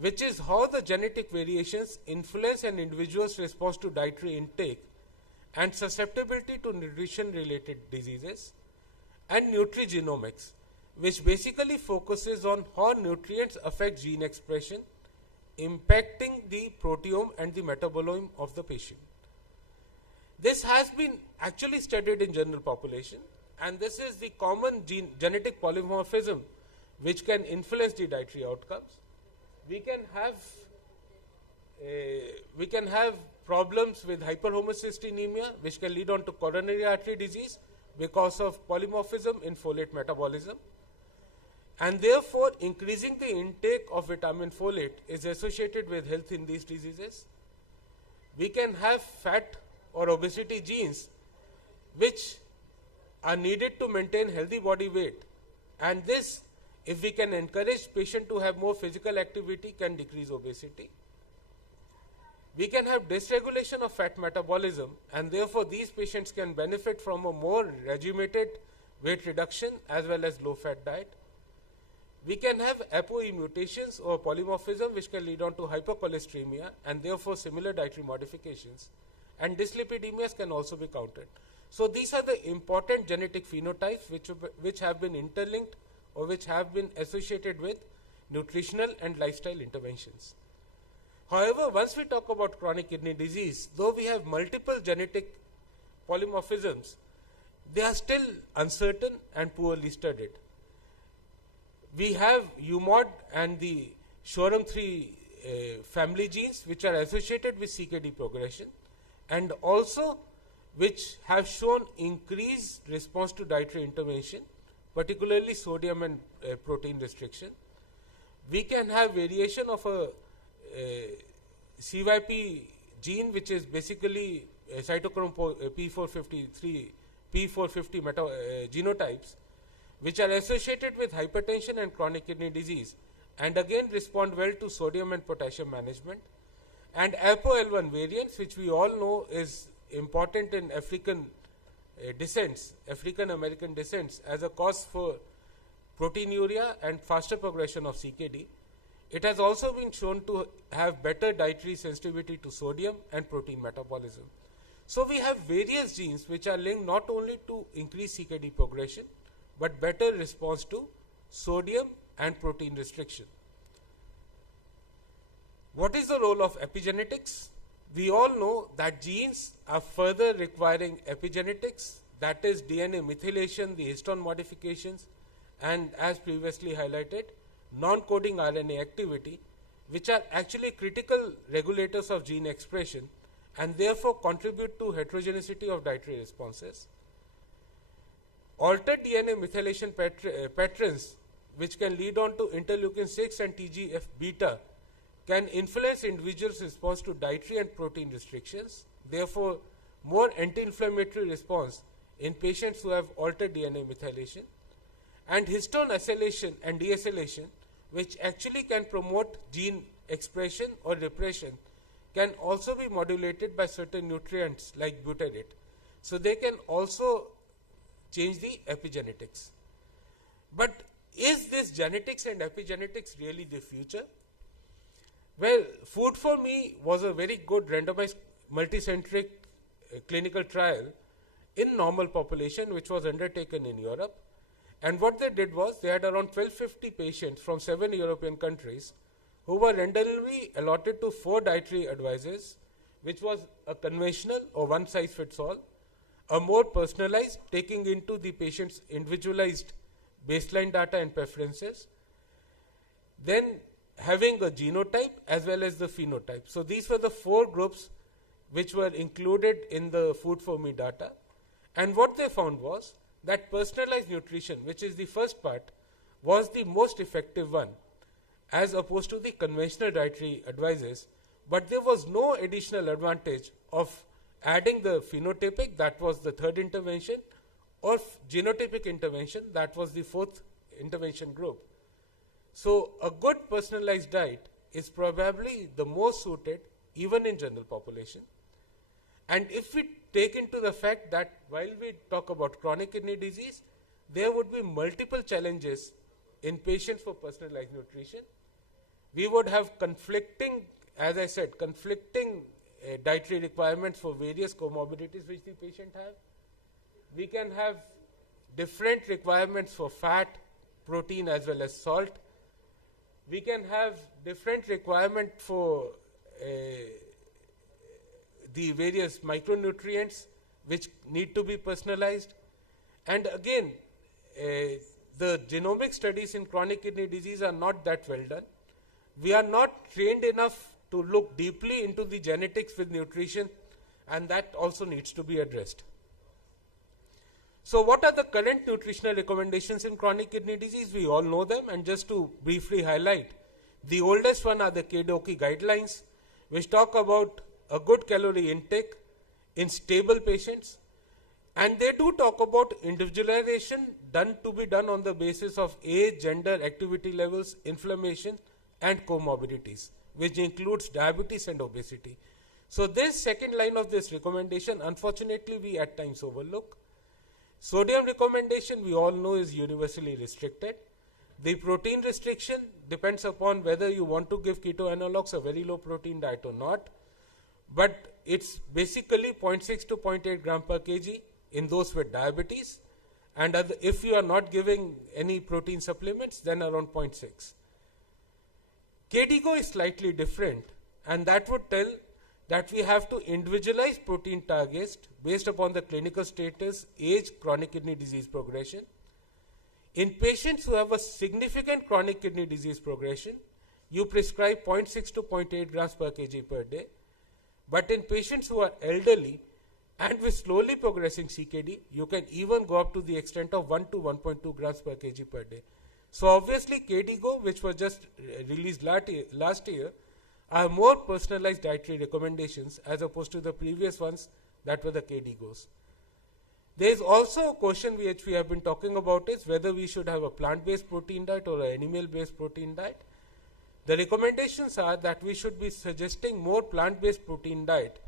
which is how the genetic variations influence an individual's response to dietary intake and susceptibility to nutrition-related diseases, and nutrigenomics, which basically focuses on how nutrients affect gene expression, impacting the proteome and the metabolome of the patient. This has been actually studied in general population, and this is the common genetic polymorphism which can influence the dietary outcomes. We can have problems with hyperhomocysteinemia, which can lead on to coronary artery disease because of polymorphism in folate metabolism. And therefore, increasing the intake of vitamin folate is associated with health in these diseases. We can have fat or obesity genes which are needed to maintain healthy body weight, and this, if we can encourage patient to have more physical activity, can decrease obesity. We can have dysregulation of fat metabolism, and therefore these patients can benefit from a more regimented weight reduction as well as low fat diet. We can have ApoE mutations or polymorphism which can lead on to hypercholesteremia and therefore similar dietary modifications, and dyslipidemias can also be counted. So these are the important genetic phenotypes which have been interlinked or which have been associated with nutritional and lifestyle interventions. However, once we talk about chronic kidney disease, though we have multiple genetic polymorphisms, they are still uncertain and poorly studied. We have UMOD and the SRNMCON family genes which are associated with CKD progression, and also which have shown increased response to dietary intervention, particularly sodium and protein restriction. We can have variation of a CYP gene, which is basically cytochrome P450 genotypes, which are associated with hypertension and chronic kidney disease, and again respond well to sodium and potassium management. And ApoL1 variants, which we all know is important in African descents, African American descents, as a cause for proteinuria and faster progression of CKD. It has also been shown to have better dietary sensitivity to sodium and protein metabolism. So we have various genes which are linked not only to increased CKD progression, but better response to sodium and protein restriction. What is the role of epigenetics? We all know that genes are further requiring epigenetics, that is DNA methylation, the histone modifications, and as previously highlighted, non-coding RNA activity, which are actually critical regulators of gene expression and therefore contribute to heterogeneity of dietary responses. Altered DNA methylation patterns, which can lead on to interleukin 6 and TGF beta, can influence individuals' response to dietary and protein restrictions, therefore more anti-inflammatory response in patients who have altered DNA methylation, and histone acylation and deacylation, which actually can promote gene expression or repression, can also be modulated by certain nutrients like butyrate. So they can also change the epigenetics. But is this genetics and epigenetics really the future? Well, Food for Me was a very good randomized multicentric clinical trial in normal population which was undertaken in Europe. And what they did was they had around 1250 patients from 7 European countries who were randomly allotted to 4 dietary advices, which was a conventional or one size fits all, a more personalized, taking into the patient's individualized baseline data and preferences, then having a genotype as well as the phenotype. So these were the 4 groups which were included in the Food for Me data. And what they found was that personalized nutrition, which is the first part, was the most effective one as opposed to the conventional dietary advices, but there was no additional advantage of adding the phenotypic, that was the third intervention, or genotypic intervention, that was the fourth intervention group. So a good personalized diet is probably the most suited even in general population. And if we take into the fact that while we talk about chronic kidney disease, there would be multiple challenges in patients for personalized nutrition. We would have conflicting, as I said, conflicting dietary requirements for various comorbidities which the patient have. We can have different requirements for fat, protein as well as salt. We can have different requirement for the various micronutrients which need to be personalized. And again, the genomic studies in chronic kidney disease are not that well done. We are not trained enough to look deeply into the genetics with nutrition, and that also needs to be addressed. So what are the current nutritional recommendations in chronic kidney disease? We all know them, and just to briefly highlight, the oldest one are the KDOQI guidelines, which talk about a good calorie intake in stable patients, and they do talk about individualization to be done on the basis of age, gender, activity levels, inflammation, and comorbidities, which includes diabetes and obesity. So this second line of this recommendation, unfortunately, we at times overlook. Sodium recommendation, we all know, is universally restricted. The protein restriction depends upon whether you want to give keto analogs a very low protein diet or not. But it's basically 0.6 to 0.8 gram per kg in those with diabetes. And if you are not giving any protein supplements, then around 0.6. KDIGO is slightly different, and that would tell that we have to individualize protein targets based upon the clinical status, age, chronic kidney disease progression. In patients who have a significant chronic kidney disease progression, you prescribe 0.6 to 0.8 grams per kg per day. But in patients who are elderly and with slowly progressing CKD, you can even go up to the extent of 1 to 1.2 grams per kg per day. So obviously KDIGO, which was just released last year, are more personalized dietary recommendations as opposed to the previous ones that were the KDIGOs. There is also a question which we have been talking about is whether we should have a plant-based protein diet or an animal-based protein diet. The recommendations are that we should be suggesting more plant-based protein diet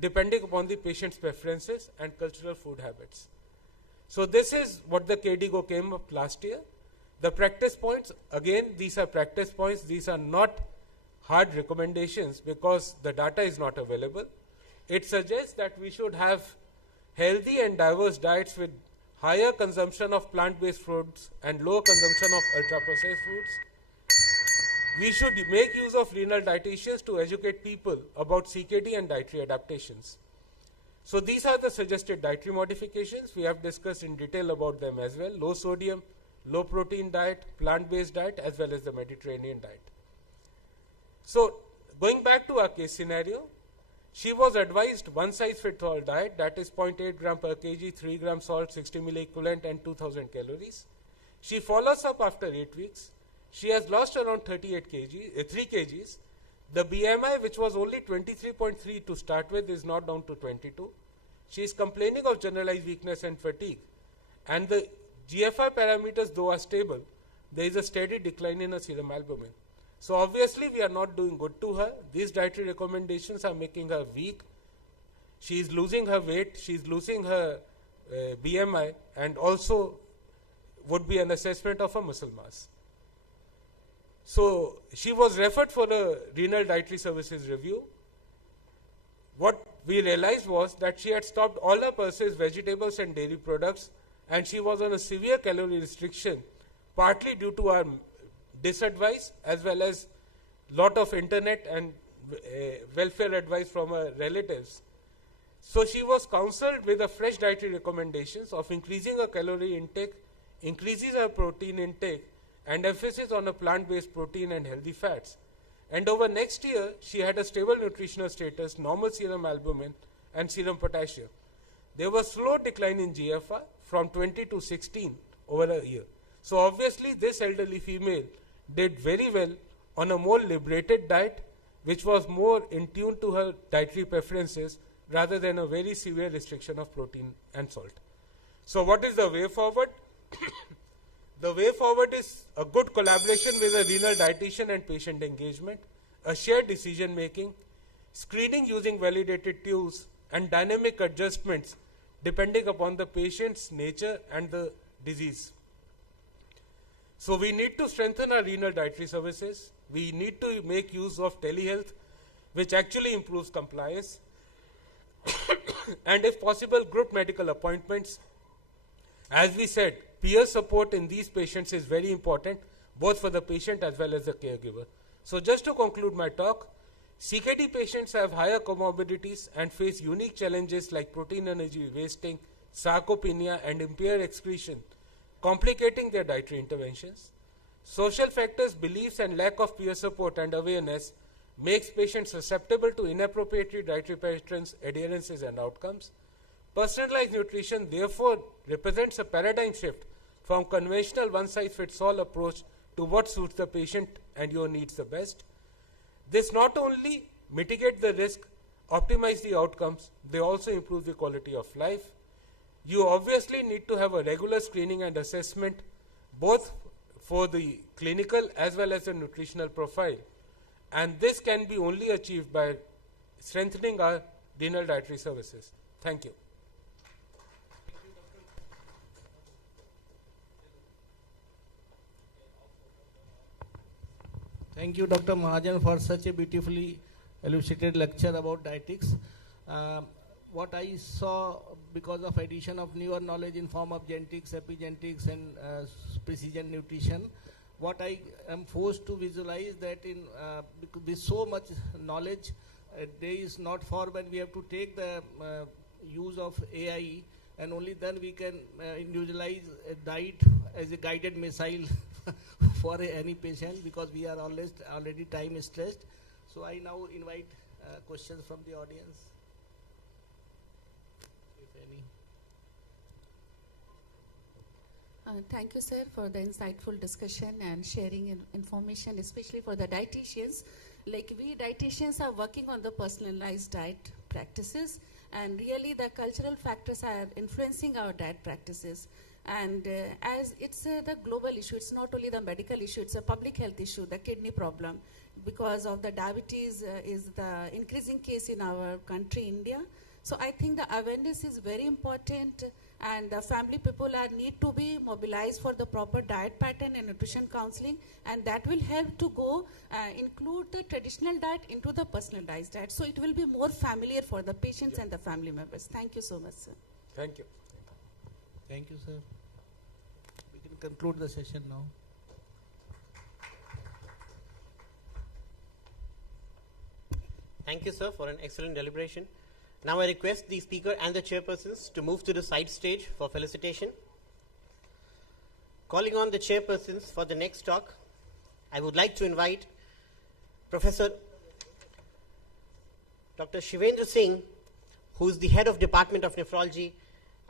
depending upon the patient's preferences and cultural food habits. So this is what the KDIGO came up last year. The practice points, again, these are practice points. These are not hard recommendations because the data is not available. It suggests that we should have healthy and diverse diets with higher consumption of plant-based foods and lower consumption of ultra-processed foods. We should make use of renal dietitians to educate people about CKD and dietary adaptations. So these are the suggested dietary modifications. We have discussed in detail about them as well. Low sodium, low protein diet, plant-based diet, as well as the Mediterranean diet. So going back to our case scenario, she was advised one size fits all diet, that is 0.8 gram per kg, 3 gram salt, 60 milliequivalent and 2000 calories. She follows up after 8 weeks. She has lost around 3 kgs The BMI, which was only 23.3 to start with, is now down to 22. She is complaining of generalized weakness and fatigue. And the GFR parameters, though, are stable. There is a steady decline in her serum albumin. So obviously we are not doing good to her. These dietary recommendations are making her weak. She is losing her weight, she is losing her BMI, and also would be an assessment of her muscle mass. So she was referred for a renal dietary services review. What we realized was that she had stopped all her pulses, vegetables and dairy products, and she was on a severe calorie restriction, partly due to our disadvice as well as lot of internet and welfare advice from her relatives. So she was counseled with a fresh dietary recommendations of increasing her calorie intake, increases her protein intake, and emphasis on a plant-based protein and healthy fats. And over next year, she had a stable nutritional status, normal serum albumin, and serum potassium. There was slow decline in GFR from 20 to 16 over a year. So obviously, this elderly female did very well on a more liberated diet, which was more in tune to her dietary preferences rather than a very severe restriction of protein and salt. So what is the way forward? The way forward is a good collaboration with a renal dietitian and patient engagement, a shared decision making, screening using validated tools, and dynamic adjustments depending upon the patient's nature and the disease. So we need to strengthen our renal dietary services. We need to make use of telehealth, which actually improves compliance. And if possible, group medical appointments. As we said, peer support in these patients is very important, both for the patient as well as the caregiver. So just to conclude my talk, CKD patients have higher comorbidities and face unique challenges like protein energy wasting, sarcopenia, and impaired excretion, complicating their dietary interventions. Social factors, beliefs, and lack of peer support and awareness makes patients susceptible to inappropriate dietary patterns, adherences, and outcomes. Personalized nutrition therefore represents a paradigm shift from conventional one-size-fits-all approach to what suits the patient and your needs the best. This not only mitigates the risk, optimize the outcomes, they also improve the quality of life. You obviously need to have a regular screening and assessment, both for the clinical as well as the nutritional profile. And this can be only achieved by strengthening our renal dietary services. Thank you. Thank you, Dr. Mahajan, for such a beautifully elucidated lecture about dietetics. What I saw, because of addition of newer knowledge in form of genetics, epigenetics, and precision nutrition, what I am forced to visualize that with so much knowledge, there is not for when we have to take the use of AI, and only then we can individualize a diet as a guided missile for any patient, because we are already time stressed. So I now invite questions from the audience, if any. Thank you, sir, for the insightful discussion and sharing information, especially for the dietitians. Like we dietitians are working on the personalized diet practices, and really the cultural factors are influencing our diet practices. And as it's the global issue, it's not only the medical issue, it's a public health issue, the kidney problem. Because of the diabetes is the increasing case in our country, India. So I think the awareness is very important, and the family people need to be mobilized for the proper diet pattern and nutrition counseling, and that will help to go include the traditional diet into the personalized diet. So it will be more familiar for the patients and the family members. Thank you so much, sir. Thank you. Thank you, sir. We can conclude the session now. Thank you, sir, for an excellent deliberation. Now I request the speaker and the chairpersons to move to the side stage for felicitation. Calling on the chairpersons for the next talk, I would like to invite Professor Dr. Shivendra Singh, who is the head of Department of Nephrology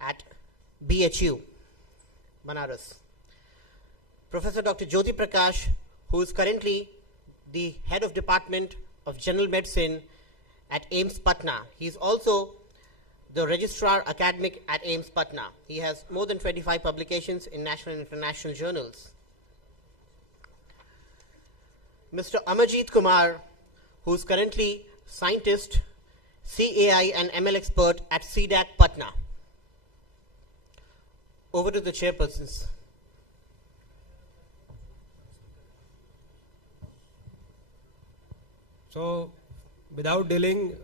at BHU, Banaras. Professor Dr. Jyoti Prakash, who is currently the head of Department of General Medicine at AIIMS Patna. He is also the Registrar Academic at AIIMS Patna. He has more than 25 publications in national and international journals. Mr. Amarjeet Kumar, who is currently scientist, CAI and ML expert at CDAC Patna. Over to the chairpersons. So, without delaying,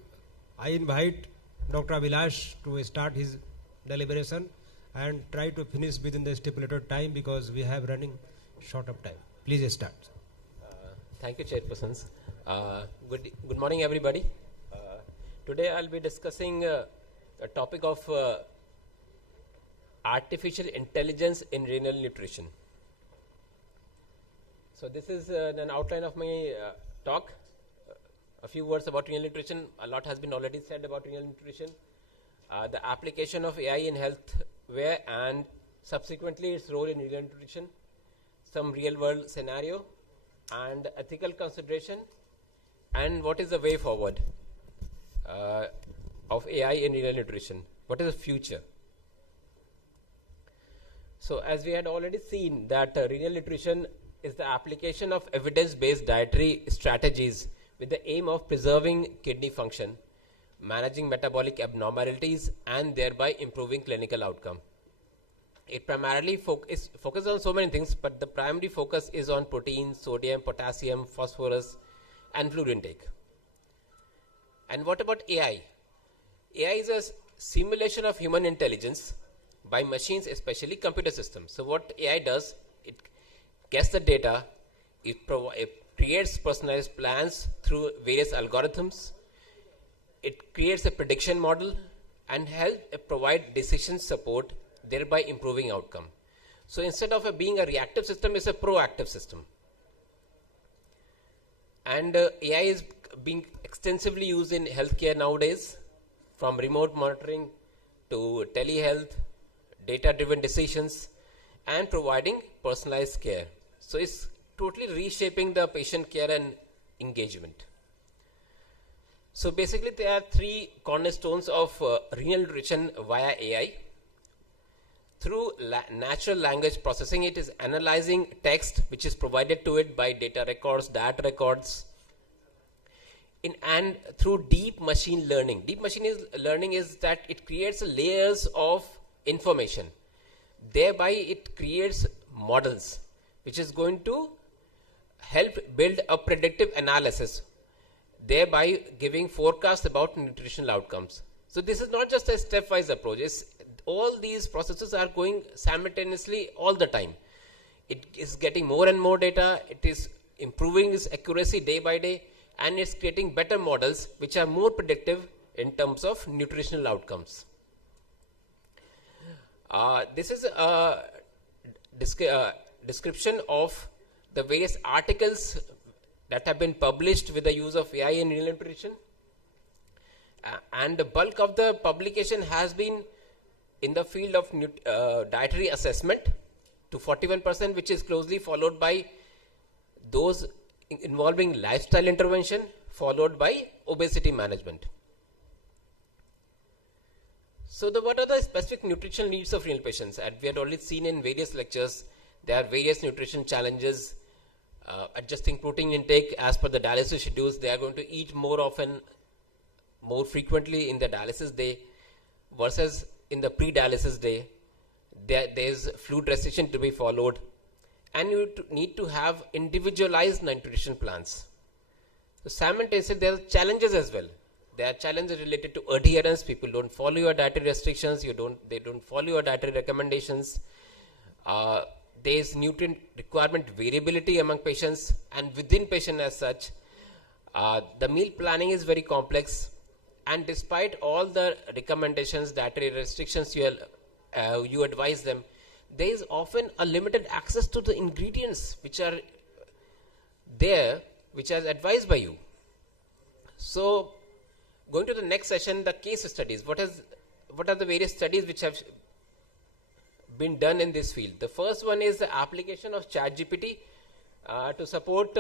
I invite Dr. Abhilash to start his deliberation and try to finish within the stipulated time because we have running short of time. Please start. Thank you, chairpersons. Good morning, everybody. Today I'll be discussing a topic of artificial intelligence in renal nutrition. So this is an outline of my talk. A few words about renal nutrition. A lot has been already said about renal nutrition. The application of AI in healthcare and subsequently its role in renal nutrition. Some real world scenario and ethical consideration, and what is the way forward of AI in renal nutrition. What is the future? So as we had already seen that renal nutrition is the application of evidence-based dietary strategies with the aim of preserving kidney function, managing metabolic abnormalities, and thereby improving clinical outcome. It primarily focuses on so many things, but the primary focus is on protein, sodium, potassium, phosphorus, and fluid intake. And what about AI? AI is a simulation of human intelligence by machines, especially computer systems. So what AI does, it gets the data, it creates personalized plans through various algorithms, it creates a prediction model, and help provide decision support, thereby improving outcome. So instead of being a reactive system, it's a proactive system. And AI is being extensively used in healthcare nowadays, from remote monitoring to telehealth, data-driven decisions, and providing personalized care. So it's totally reshaping the patient care and engagement. So basically there are three cornerstones of renal nutrition via AI. Through natural language processing, it is analyzing text which is provided to it by data records, diet records, and through deep machine learning. Deep machine learning is that it creates layers of information. Thereby it creates models which is going to help build a predictive analysis, thereby giving forecasts about nutritional outcomes. So this is not just a stepwise approach. All these processes are going simultaneously all the time. It is getting more and more data, it is improving its accuracy day by day, and it's creating better models which are more predictive in terms of nutritional outcomes. This is a description of the various articles that have been published with the use of AI in renal nutrition. And the bulk of the publication has been in the field of dietary assessment to 41%, which is closely followed by those involving lifestyle intervention, followed by obesity management. So what are the specific nutritional needs of renal patients? And we had already seen in various lectures, there are various nutrition challenges, adjusting protein intake as per the dialysis schedules. They are going to eat more often, more frequently in the dialysis day versus in the pre-dialysis day. There is fluid restriction to be followed, and you need to have individualized nutrition plans. So simultaneously, there are challenges as well. There are challenges related to adherence. People don't follow your dietary restrictions. They don't follow your dietary recommendations. There is nutrient requirement variability among patients and within patient as such. The meal planning is very complex, and despite all the recommendations, dietary restrictions you advise them, there is often a limited access to the ingredients which are there, which are advised by you. So going to the next session, the case studies. What are the various studies which have been done in this field? The first one is the application of ChatGPT to support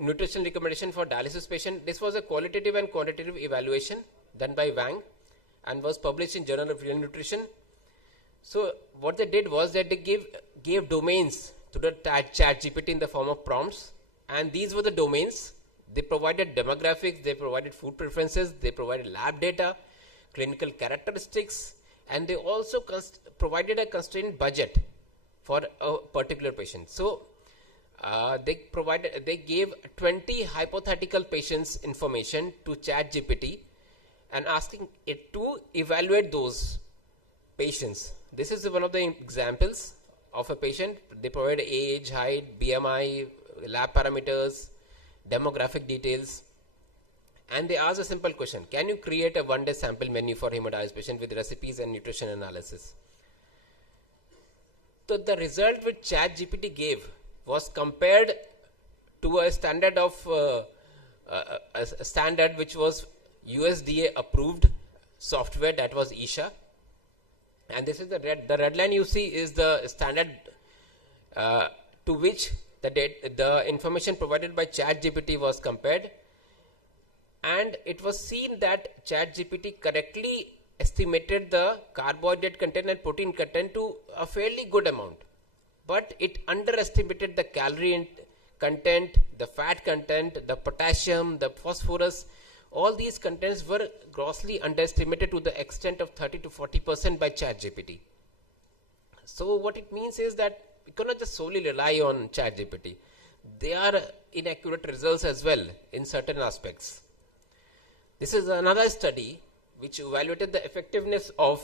nutrition recommendation for dialysis patient. This was a qualitative and quantitative evaluation done by Wang and was published in Journal of Renal Nutrition. So what they did was that they gave domains to the chat GPT in the form of prompts, and these were the domains. They provided demographics, they provided food preferences, they provided lab data, clinical characteristics, and they also provided a constrained budget for a particular patient. So they gave 20 hypothetical patients information to ChatGPT and asking it to evaluate those patients. This is one of the examples of a patient. They provide age, height, BMI, lab parameters, demographic details, and they ask a simple question: can you create a one-day sample menu for hemodialysis patient with recipes and nutrition analysis? So the result which ChatGPT gave was compared to a standard of a standard which was USDA approved software, that was Isha. And this is the red line you see is the standard to which the information provided by ChatGPT was compared, and it was seen that ChatGPT correctly estimated the carbohydrate content and protein content to a fairly good amount, but it underestimated the calorie content, the fat content, the potassium, the phosphorus. All these contents were grossly underestimated to the extent of 30 to 40% by ChatGPT. So what it means is that we cannot just solely rely on ChatGPT. There are inaccurate results as well in certain aspects. This is another study which evaluated the effectiveness of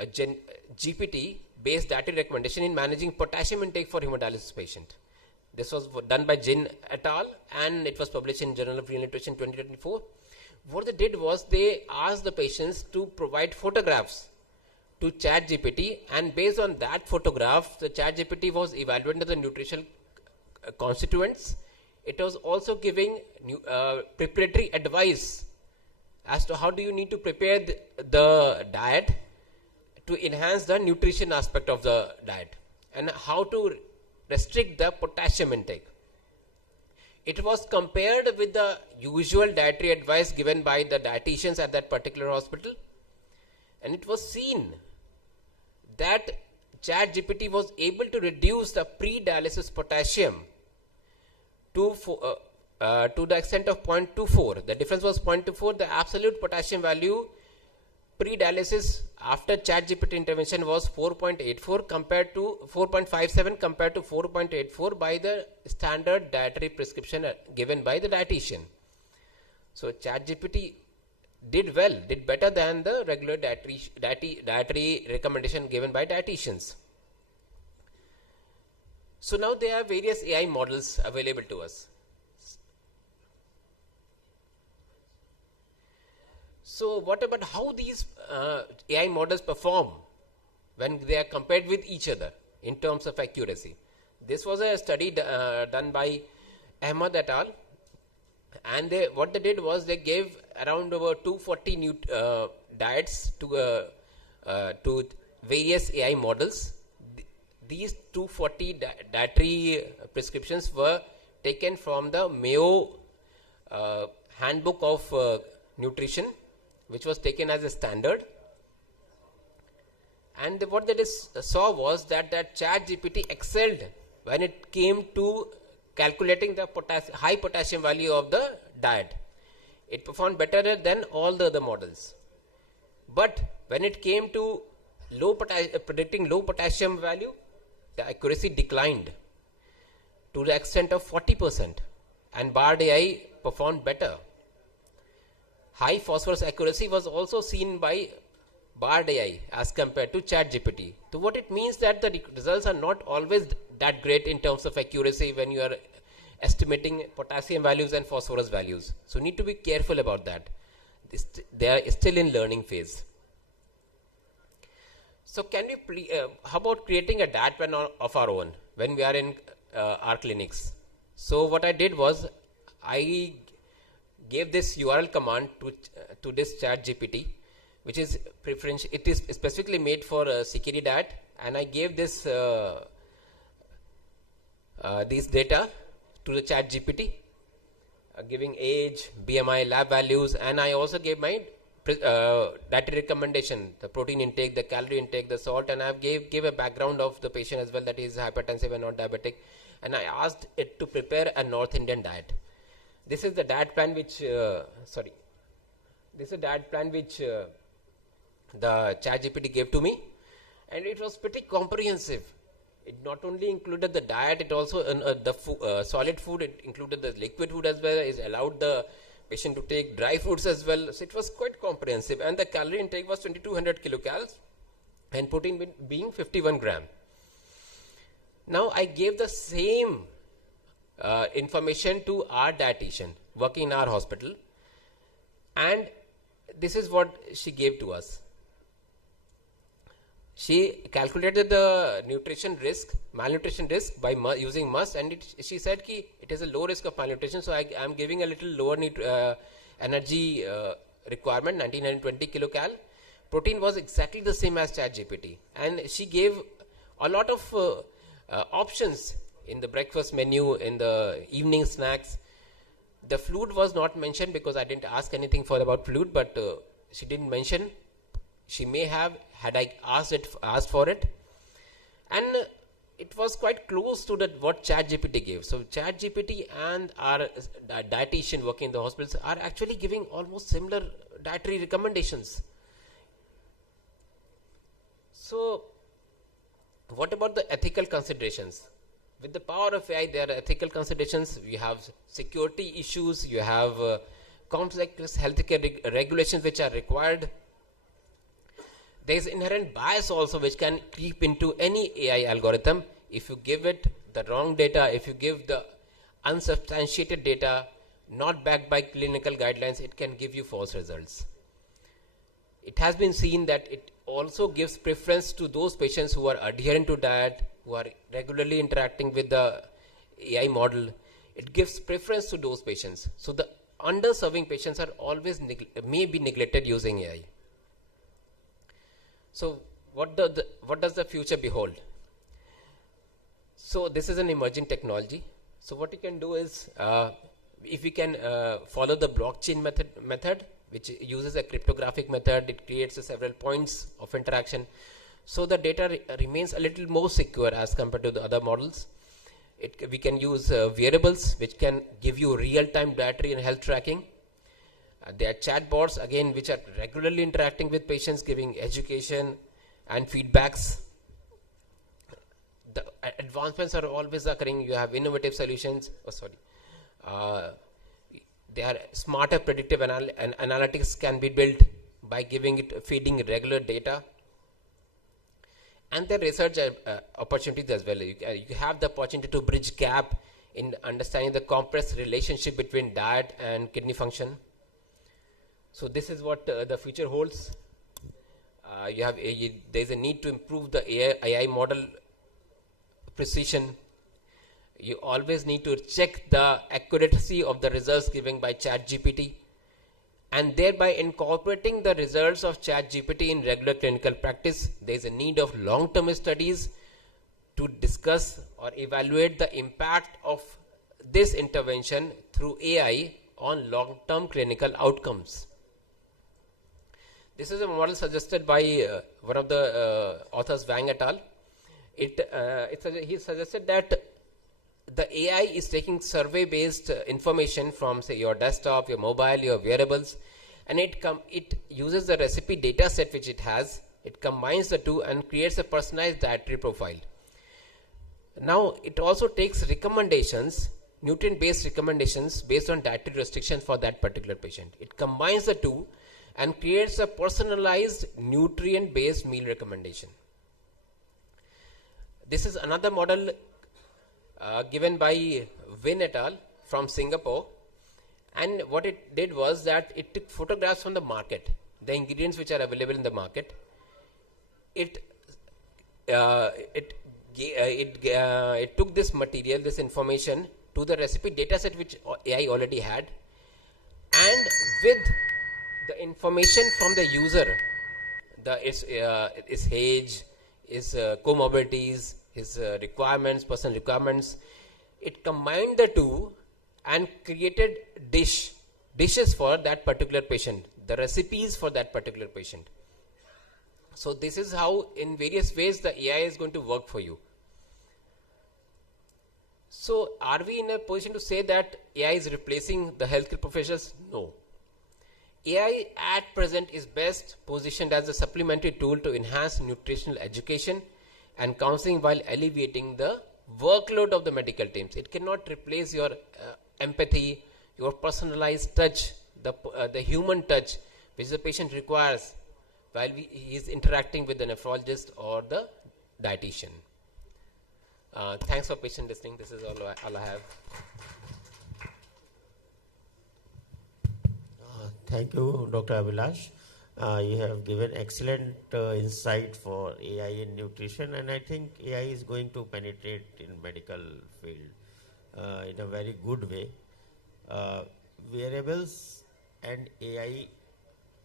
GPT-based dietary recommendation in managing potassium intake for hemodialysis patient. This was done by Jin et al. And it was published in Journal of Renal Nutrition 2024. What they did was they asked the patients to provide photographs to ChatGPT, and based on that photograph, the ChatGPT was evaluating the nutritional constituents. It was also giving preparatory advice as to how do you need to prepare the diet to enhance the nutrition aspect of the diet, and how to restrict the potassium intake. It was compared with the usual dietary advice given by the dietitians at that particular hospital, and it was seen that ChatGPT was able to reduce the pre-dialysis potassium to the extent of 0.24. The difference was 0.24. The absolute potassium value pre-dialysis after ChatGPT intervention was 4.84 compared to 4.57 compared to 4.84 by the standard dietary prescription given by the dietitian. So ChatGPT did better than the regular dietary recommendation given by dietitians. So now there are various AI models available to us. So what about how these AI models perform when they are compared with each other in terms of accuracy? This was a study done by Ahmad et al. And what they did was they gave around over 240 diets to various AI models. These 240 dietary prescriptions were taken from the Mayo Handbook of Nutrition, which was taken as a standard. And what they saw was that ChatGPT excelled when it came to calculating the high potassium value of the diet. It performed better than all the other models. But when it came to predicting low potassium value, the accuracy declined to the extent of 40%, and Bard AI performed better. High phosphorus accuracy was also seen by Bard AI as compared to ChatGPT. So what it means that the results are not always that great in terms of accuracy when you are estimating potassium values and phosphorus values. So need to be careful about that. They are still in learning phase. So can we how about creating a diet plan of our own when we are in our clinics? So what I did was I gave this URL command to this ChatGPT, which is preferential. It is specifically made for CKD diet, and I gave this these data to the chat GPT, giving age, BMI, lab values, and I also gave my dietary recommendation, the protein intake, the calorie intake, the salt, and I gave a background of the patient as well, that he is hypertensive and not diabetic, and I asked it to prepare a North Indian diet. This is the diet plan which, the ChatGPT gave to me, and it was pretty comprehensive. It not only included the diet, it also solid food, it included the liquid food as well, it allowed the patient to take dry foods as well, so it was quite comprehensive, and the calorie intake was 2200 kilocalories and protein being 51 gram. Now I gave the same information to our dietitian working in our hospital, and this is what she gave to us. She calculated the malnutrition risk by using MUST, and she said it is a low risk of malnutrition, so I am giving a little lower energy requirement, 1920 kilocal. Protein was exactly the same as ChatGPT, and she gave a lot of options in the breakfast menu, in the evening snacks. The fluid was not mentioned because I didn't ask anything about fluid, but she didn't mention. She may have, had I asked for it, and it was quite close to what ChatGPT gave. So ChatGPT and our dietitian working in the hospitals are actually giving almost similar dietary recommendations. So what about the ethical considerations? With the power of AI, there are ethical considerations. You have security issues, you have complex healthcare regulations which are required. There is inherent bias also which can creep into any AI algorithm. If you give it the wrong data, if you give the unsubstantiated data, not backed by clinical guidelines, it can give you false results. It has been seen that it also gives preference to those patients who are adherent to diet, who are regularly interacting with the AI model. It gives preference to those patients. So the underserving patients are always may be neglected using AI. So what does the future behold? So this is an emerging technology. So what you can do is, if we can follow the blockchain method, which uses a cryptographic method, it creates several points of interaction. So the data remains a little more secure as compared to the other models. We can use wearables which can give you real-time dietary and health tracking. There are chatbots, again, which are regularly interacting with patients, giving education and feedbacks. The advancements are always occurring. You have innovative solutions. There are smarter predictive analytics can be built by feeding regular data. And the research opportunities as well. You have the opportunity to bridge gap in understanding the complex relationship between diet and kidney function. So this is what the future holds. There's a need to improve the AI model precision. You always need to check the accuracy of the results given by ChatGPT, and thereby incorporating the results of ChatGPT in regular clinical practice. There's a need of long-term studies to discuss or evaluate the impact of this intervention through AI on long-term clinical outcomes. This is a model suggested by one of the authors, Wang et al. He suggested that the AI is taking survey-based information from, say, your desktop, your mobile, your wearables, and it uses the recipe data set which it has. It combines the two and creates a personalized dietary profile. Now, it also takes recommendations, nutrient-based recommendations based on dietary restrictions for that particular patient. It combines the two and creates a personalized nutrient-based meal recommendation. This is another model given by Win et al. From Singapore, and what it did was that it took photographs from the market, the ingredients which are available in the market. It took this material, this information, to the recipe data set which AI already had, and with the information from the user, his age, his comorbidities, his requirements, personal requirements, it combined the two and created dishes for that particular patient, the recipes for that particular patient. So this is how in various ways the AI is going to work for you. So are we in a position to say that AI is replacing the healthcare professionals? No. AI at present is best positioned as a supplementary tool to enhance nutritional education and counseling while alleviating the workload of the medical teams. It cannot replace your empathy, your personalized touch, the human touch which the patient requires while he is interacting with the nephrologist or the dietitian. Thanks for patient listening. This is all I have. Thank you, Dr. Abhilash. You have given excellent insight for AI in nutrition, and I think AI is going to penetrate in medical field in a very good way. Wearables and AI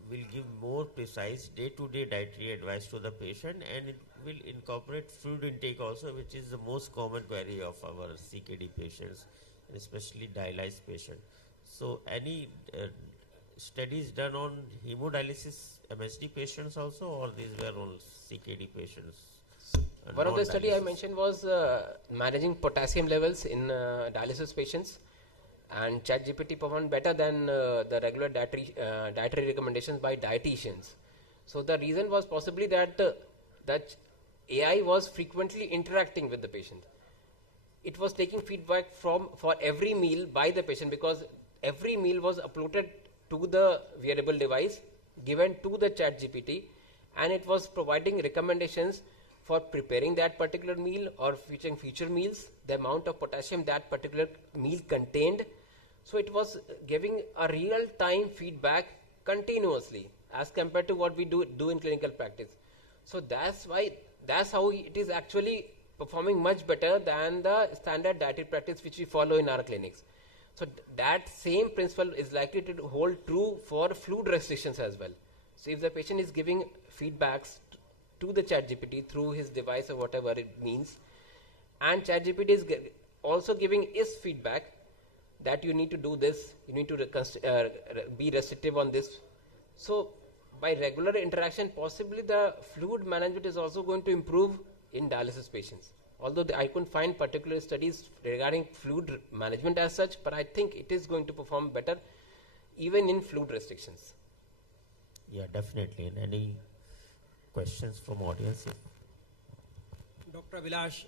will give more precise day-to-day dietary advice to the patient, and it will incorporate fluid intake also, which is the most common query of our CKD patients, especially dialyzed patients. So any studies done on hemodialysis MSD patients also, or these were on CKD patients? One of the study I mentioned was managing potassium levels in dialysis patients, and ChatGPT performed better than the regular dietary recommendations by dietitians. So the reason was possibly that that AI was frequently interacting with the patient. It was taking feedback for every meal by the patient, because every meal was uploaded to the wearable device, given to the ChatGPT, and it was providing recommendations for preparing that particular meal or featuring future meals, the amount of potassium that particular meal contained. So it was giving a real-time feedback continuously as compared to what we do in clinical practice. So that's how it is actually performing much better than the standard dietary practice which we follow in our clinics. So that same principle is likely to hold true for fluid restrictions as well. So if the patient is giving feedbacks to the ChatGPT through his device or whatever it means, and ChatGPT is also giving his feedback that you need to do this, you need to be restrictive on this. So by regular interaction, possibly the fluid management is also going to improve in dialysis patients. Although I couldn't find particular studies regarding fluid management as such, but I think it is going to perform better even in fluid restrictions. Yeah, definitely. And any questions from audience? Dr. Abhilash,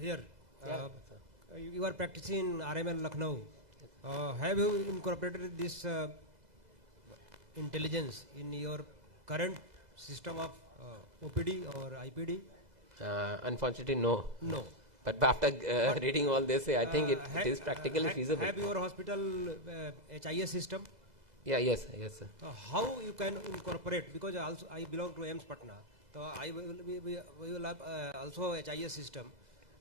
here, you are practicing in RML Lucknow. Have you incorporated this intelligence in your current system of OPD or IPD? Unfortunately, no. No. But after reading all this, I think it is practically feasible. Have your hospital HIS system? Yeah, yes, sir. How you can incorporate, because I belong to AIMS Patna, so we will have also HIS system,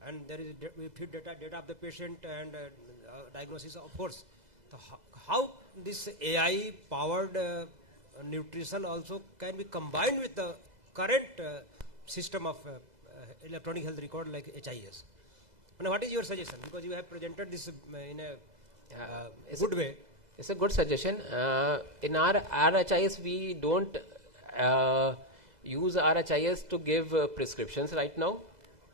and there is we feed data of the patient and diagnosis, of course. So how this AI powered nutrition also can be combined with the current system of electronic health record like HIS? And what is your suggestion? Because you have presented this in a good way. It's a good suggestion. In our RHIS, we don't use RHIS to give prescriptions right now.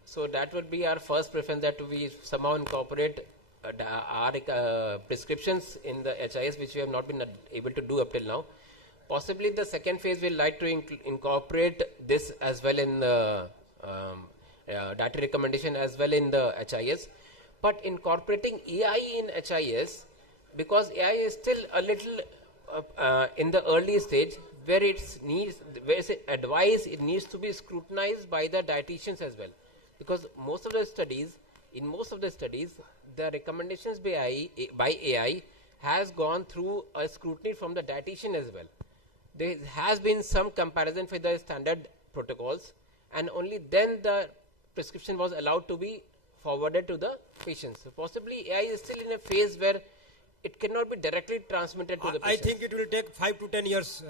So that would be our first preference, that we somehow incorporate our prescriptions in the HIS, which we have not been able to do up till now. Possibly the second phase, we'll like to incorporate this as well in the dietary recommendation as well in the HIS. But incorporating AI in HIS, because AI is still a little in the early stage, where it's advice, it needs to be scrutinized by the dietitians as well. Because in most of the studies, the recommendations by AI has gone through a scrutiny from the dietitian as well. There has been some comparison with the standard protocols, and only then the prescription was allowed to be forwarded to the patients. So possibly AI is still in a phase where it cannot be directly transmitted to the patient. I think it will take 5 to 10 years.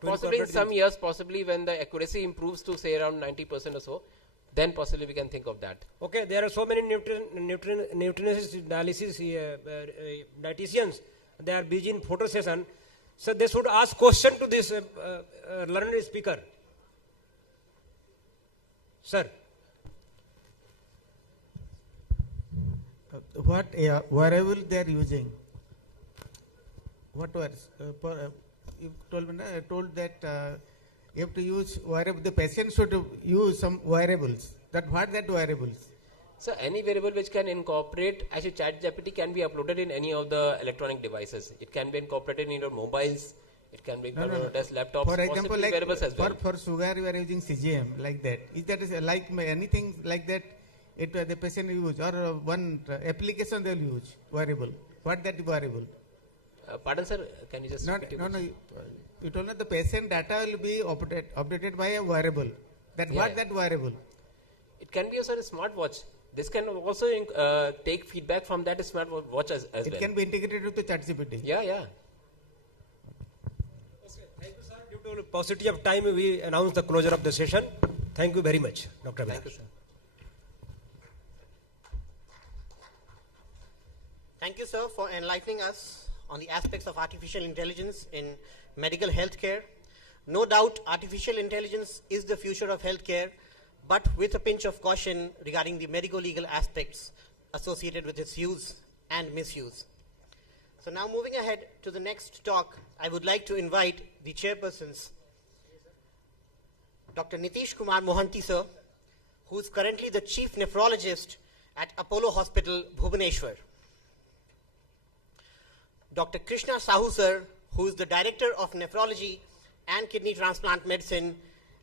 Possibly in some years, possibly when the accuracy improves to say around 90% or so. then possibly we can think of that. Okay, there are so many nutritionist dialysis dietitians. They are busy in photo session. So they should ask question to this learned speaker. Sir. What wearable they are using? What was you told me? Told that you have to use wearable. The patient should use some wearables. What that wearables? So any wearable which can incorporate, actually ChatGPT can be uploaded in any of the electronic devices. It can be incorporated in your mobiles. It can be incorporated as laptops. For example, like wearables as well. for sugar, you are using CGM like that. Is that like anything like that? The patient use or one application they will use wearable. What that wearable? Pardon, sir. Can you just No. You told me the patient data will be updated by a wearable. What that wearable? It can be also a smartwatch. This can also take feedback from that smartwatch as well. It can be integrated with the ChatGPT. Yeah. Thank you, sir. Due to paucity of time, we announce the closure of the session. Thank you very much, Dr. Thank you, sir. Thank you, sir, for enlightening us on the aspects of artificial intelligence in medical healthcare. No doubt, artificial intelligence is the future of healthcare, but with a pinch of caution regarding the medico-legal aspects associated with its use and misuse. So now moving ahead to the next talk, I would like to invite the chairpersons, Dr. Nitish Kumar Mohanty, sir, who is currently the chief nephrologist at Apollo Hospital, Bhubaneswar. Dr. Krishna Sahu, sir, who is the director of nephrology and kidney transplant medicine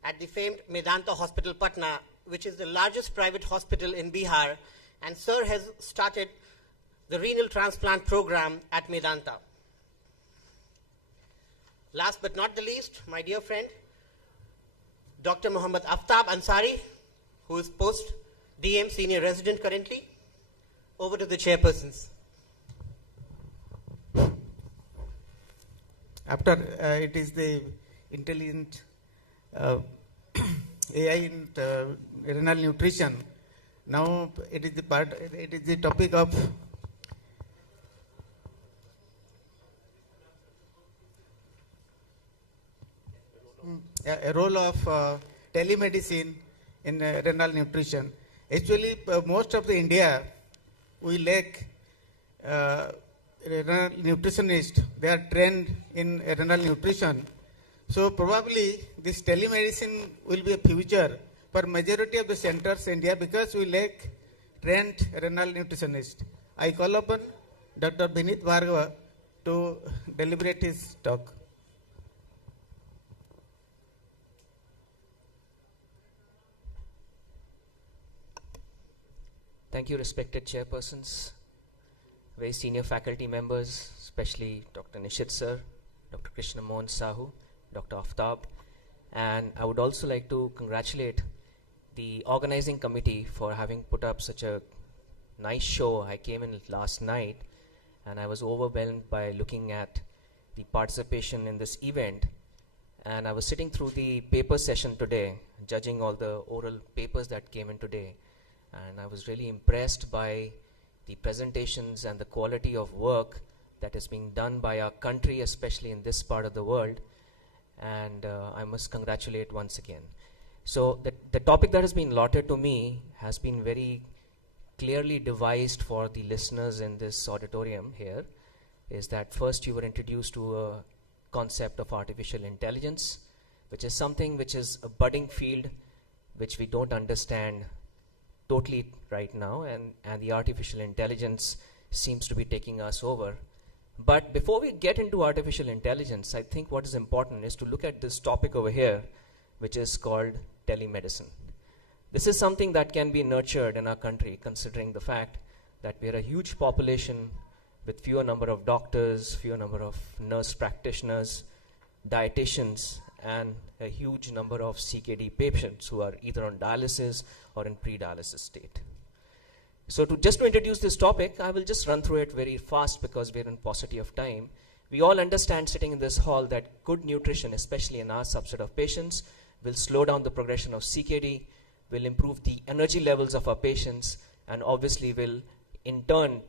at the famed Medanta Hospital, Patna, which is the largest private hospital in Bihar, and sir has started the renal transplant program at Medanta. Last but not the least, my dear friend, Dr. Muhammad Aftab Ansari, who is post DM senior resident currently. Over to the chairpersons. After it is the intelligent AI in renal nutrition. Now it is the topic of a role of telemedicine in renal nutrition. Actually, most of the India, we lack renal nutritionists. They are trained in renal nutrition. So probably this telemedicine will be a future for majority of the centers in India because we lack trained renal nutritionists. I call upon Dr. Vinit Bhargava to deliberate his talk. Thank you, respected chairpersons, very senior faculty members, especially Dr. Nishit sir, Dr. Krishna Mohan Sahu, Dr. Aftab, and I would also like to congratulate the organizing committee for having put up such a nice show. I came in last night and I was overwhelmed by looking at the participation in this event, and I was sitting through the paper session today, judging all the oral papers that came in today, and I was really impressed by the presentations and the quality of work that is being done by our country, especially in this part of the world, and I must congratulate once again. So the topic that has been allotted to me has been very clearly devised for the listeners in this auditorium here, is that first you were introduced to a concept of artificial intelligence, which is something which is a budding field which we don't understand totally right now, and the artificial intelligence seems to be taking us over. But before we get into artificial intelligence, I think what is important is to look at this topic over here, which is called telemedicine. This is something that can be nurtured in our country, considering the fact that we are a huge population with fewer number of doctors, fewer number of nurse practitioners, dietitians, and a huge number of CKD patients who are either on dialysis or in pre-dialysis state. So just to introduce this topic, I will just run through it very fast because we're in paucity of time. We all understand sitting in this hall that good nutrition, especially in our subset of patients, will slow down the progression of CKD, will improve the energy levels of our patients, and obviously will in turn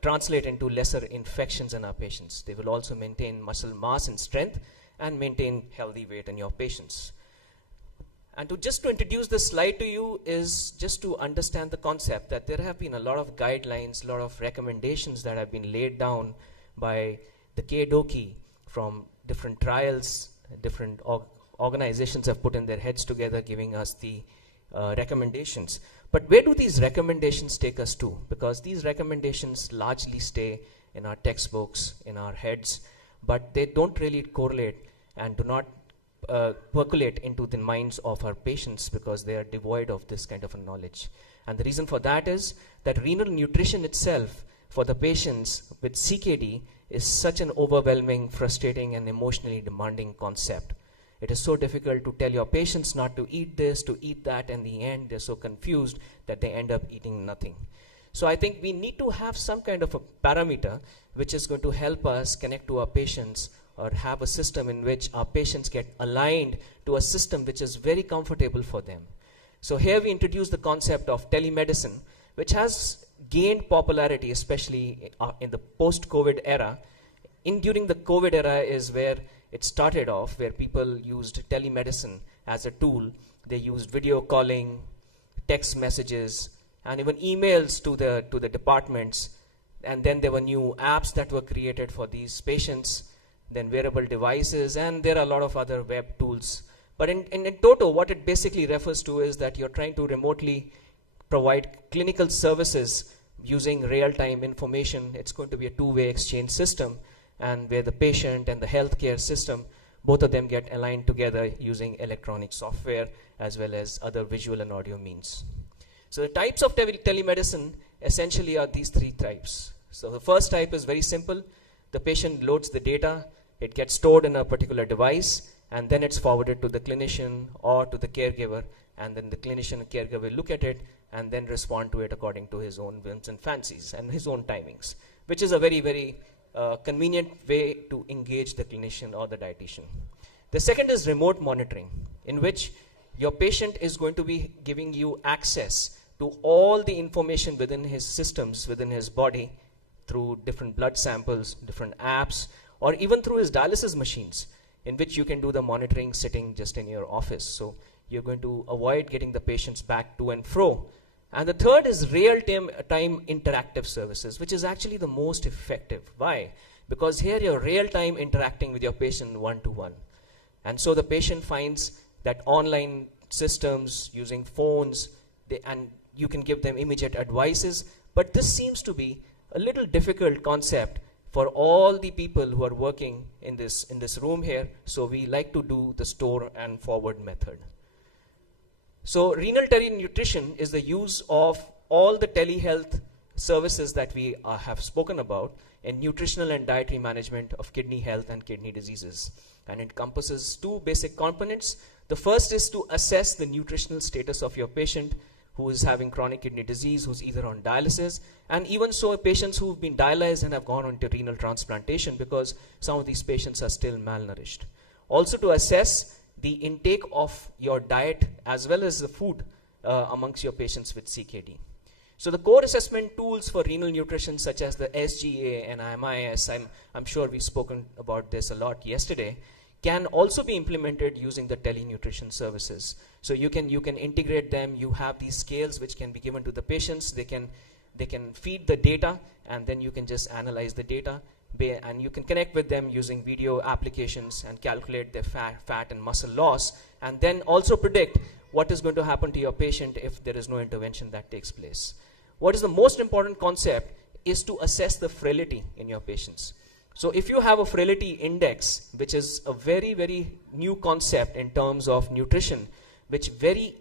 translate into lesser infections in our patients. They will also maintain muscle mass and strength and maintain healthy weight in your patients. And to introduce this slide to you is just to understand the concept that there have been a lot of guidelines, a lot of recommendations that have been laid down by the KDOKI from different trials, different organizations have put in their heads together giving us the recommendations. But where do these recommendations take us to? Because these recommendations largely stay in our textbooks, in our heads, but they don't really correlate and do not percolate into the minds of our patients because they are devoid of this kind of a knowledge. And the reason for that is that renal nutrition itself for the patients with CKD is such an overwhelming, frustrating, and emotionally demanding concept. It is so difficult to tell your patients not to eat this, to eat that, and in the end they're so confused that they end up eating nothing. So I think we need to have some kind of a parameter which is going to help us connect to our patients or have a system in which our patients get aligned to a system which is very comfortable for them. So here we introduce the concept of telemedicine, which has gained popularity, especially in the post-COVID era. During the COVID era is where it started off, where people used telemedicine as a tool. They used video calling, text messages, and even emails to the departments. And then there were new apps that were created for these patients, then wearable devices, and there are a lot of other web tools. But in total, what it basically refers to is that you're trying to remotely provide clinical services using real-time information. It's going to be a two-way exchange system, and where the patient and the healthcare system, both of them get aligned together using electronic software as well as other visual and audio means. So the types of telemedicine essentially are these three types. So the first type is very simple. The patient loads the data, it gets stored in a particular device, and then it's forwarded to the clinician or to the caregiver, and then the clinician and caregiver look at it and then respond to it according to his own whims and fancies and his own timings, which is a very, very convenient way to engage the clinician or the dietitian. The second is remote monitoring, in which your patient is going to be giving you access to all the information within his systems, within his body, through different blood samples, different apps, or even through his dialysis machines, in which you can do the monitoring sitting just in your office. So you're going to avoid getting the patients back to and fro. And the third is real-time interactive services, which is actually the most effective. Why? Because here you're real-time interacting with your patient one-to-one. And so the patient finds that online systems using phones, and you can give them immediate advices. But this seems to be a little difficult concept for all the people who are working in this room here. So we like to do the store and forward method. So renal telenutrition is the use of all the telehealth services that we have spoken about in nutritional and dietary management of kidney health and kidney diseases. And it encompasses two basic components. The first is to assess the nutritional status of your patient who is having chronic kidney disease, who's either on dialysis, and even so patients who've been dialyzed and have gone on to renal transplantation, because some of these patients are still malnourished. Also to assess the intake of your diet as well as the food amongst your patients with CKD. So the core assessment tools for renal nutrition, such as the SGA and MIS, I'm sure we've spoken about this a lot yesterday, can also be implemented using the telenutrition services. So you can integrate them. You have these scales which can be given to the patients. They can feed the data, and then you can just analyze the data. And you can connect with them using video applications and calculate their fat and muscle loss, and then also predict what is going to happen to your patient if there is no intervention that takes place. What is the most important concept is to assess the frailty in your patients. So if you have a frailty index, which is a very, very new concept in terms of nutrition, which very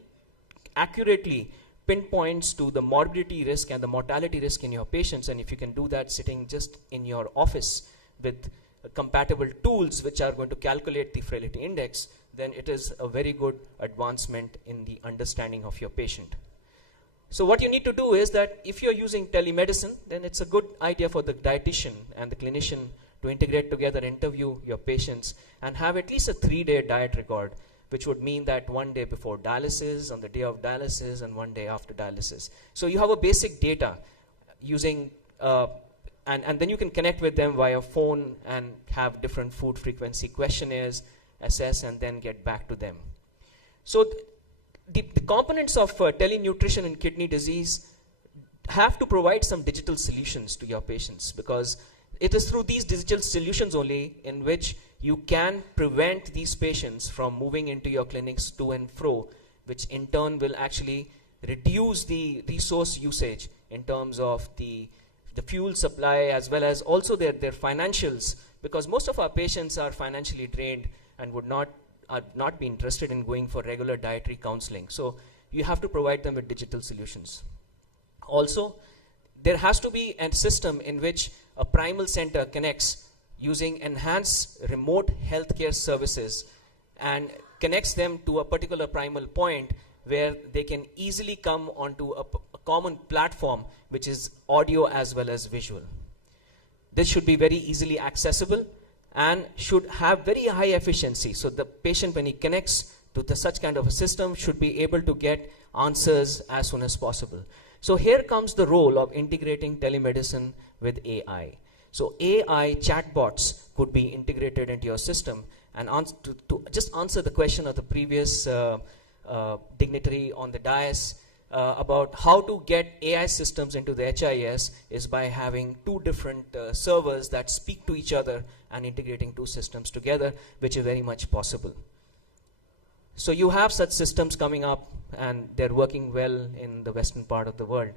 accurately pinpoints to the morbidity risk and the mortality risk in your patients, and if you can do that sitting just in your office with compatible tools which are going to calculate the frailty index, then it is a very good advancement in the understanding of your patient. So what you need to do is that if you're using telemedicine, then it's a good idea for the dietitian and the clinician to integrate together, interview your patients, and have at least a 3-day diet record, which would mean that one day before dialysis, on the day of dialysis, and one day after dialysis. So you have a basic data using, and then you can connect with them via phone and have different food frequency questionnaires, assess, and then get back to them. So the components of telenutrition in kidney disease have to provide some digital solutions to your patients, because it is through these digital solutions only in which you can prevent these patients from moving into your clinics to and fro, which in turn will actually reduce the resource usage in terms of the fuel supply, as well as also their financials, because most of our patients are financially drained and would not be interested in going for regular dietary counseling. So you have to provide them with digital solutions. Also, there has to be a system in which a primal center connects using enhanced remote healthcare services and connects them to a particular primal point where they can easily come onto a common platform, which is audio as well as visual. This should be very easily accessible and should have very high efficiency. So the patient, when he connects to such kind of a system, should be able to get answers as soon as possible. So here comes the role of integrating telemedicine with AI. So AI chatbots could be integrated into your system, and to just answer the question of the previous dignitary on the dais about how to get AI systems into the HIS is by having two different servers that speak to each other and integrating two systems together, which is very much possible. So you have such systems coming up, and they're working well in the western part of the world.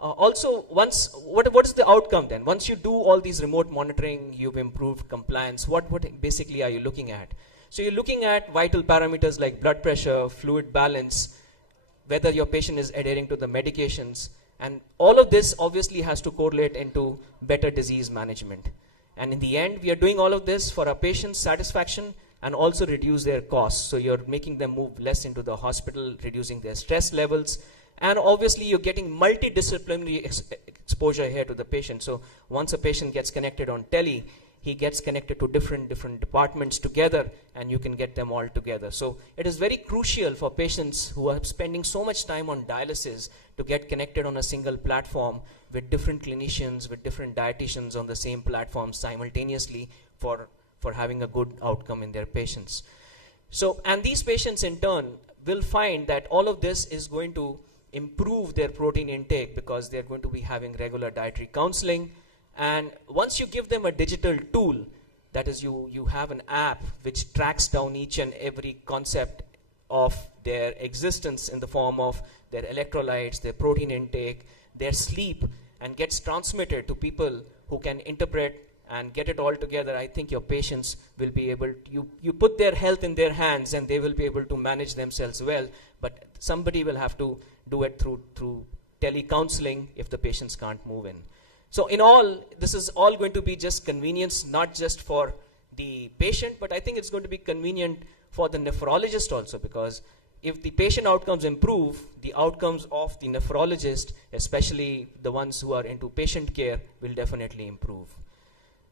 Also, what is the outcome then? Once you do all these remote monitoring, you've improved compliance, what basically are you looking at? So you're looking at vital parameters like blood pressure, fluid balance, whether your patient is adhering to the medications, and all of this obviously has to correlate into better disease management. And in the end, we are doing all of this for our patients' satisfaction and also reduce their costs. So you're making them move less into the hospital, reducing their stress levels, and obviously you're getting multidisciplinary exposure here to the patient. So once a patient gets connected on tele, he gets connected to different departments together, and you can get them all together. So it is very crucial for patients who are spending so much time on dialysis to get connected on a single platform with different clinicians, with different dietitians on the same platform simultaneously for having a good outcome in their patients. So, and these patients in turn will find that all of this is going to improve their protein intake, because they're going to be having regular dietary counseling. And once you give them a digital tool, that is, you have an app which tracks down each and every concept of their existence in the form of their electrolytes, their protein intake, their sleep, and gets transmitted to people who can interpret and get it all together, I think your patients will be able to, you put their health in their hands and they will be able to manage themselves well, but somebody will have to do it through tele-counseling if the patients can't move in. So in all, this is all going to be just convenience, not just for the patient, but I think it's going to be convenient for the nephrologist also, because if the patient outcomes improve, the outcomes of the nephrologist, especially the ones who are into patient care, will definitely improve.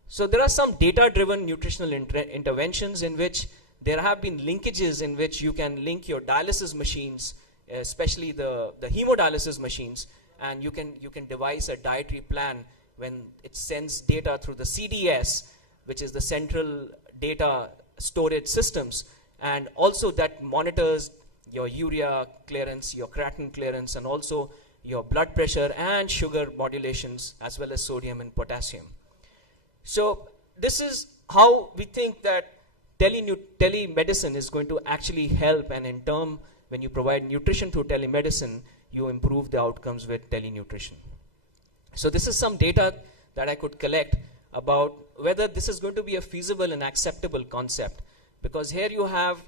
So there are some data-driven nutritional interventions in which there have been linkages in which you can link your dialysis machines, especially the hemodialysis machines, and you can devise a dietary plan when it sends data through the CDS, which is the central data storage systems, and also that monitors your urea clearance, your creatinine clearance, and also your blood pressure and sugar modulations, as well as sodium and potassium. So this is how we think that telemedicine is going to actually help, and in turn, when you provide nutrition through telemedicine, you improve the outcomes with telenutrition. So this is some data that I could collect about whether this is going to be a feasible and acceptable concept, because here you have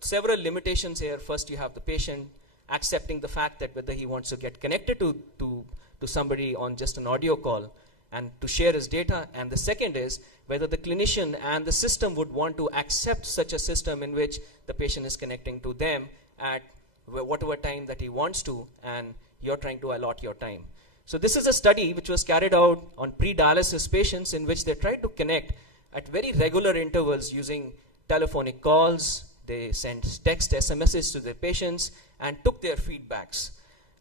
several limitations here. First, you have the patient accepting the fact that whether he wants to get connected to somebody on just an audio call and to share his data. And the second is whether the clinician and the system would want to accept such a system in which the patient is connecting to them at whatever time that he wants to, and you're trying to allot your time. So this is a study which was carried out on pre-dialysis patients in which they tried to connect at very regular intervals using telephonic calls, They sent text SMSs to their patients and took their feedbacks.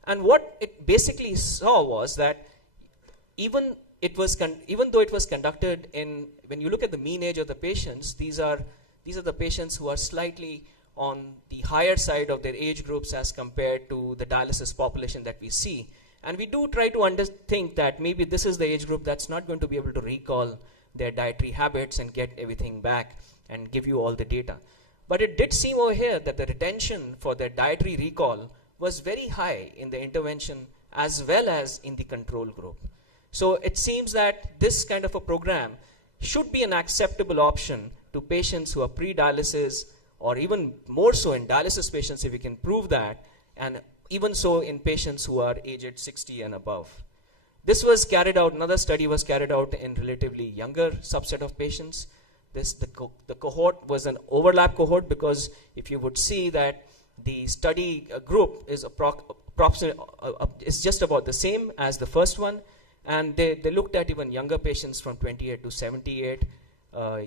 And what it basically saw was that even though it was conducted in, when you look at the mean age of the patients, these are the patients who are slightly on the higher side of their age groups as compared to the dialysis population that we see. And we do try to think that maybe this is the age group that's not going to be able to recall their dietary habits and get everything back and give you all the data. But it did seem over here that the retention for their dietary recall was very high in the intervention as well as in the control group. So it seems that this kind of a program should be an acceptable option to patients who are pre-dialysis, or even more so in dialysis patients if we can prove that, and even so in patients who are aged 60 and above. This was carried out, another study was carried out in relatively younger subset of patients. The cohort was an overlap cohort, because if you would see that the study group is is just about the same as the first one, and they looked at even younger patients from 28 to 78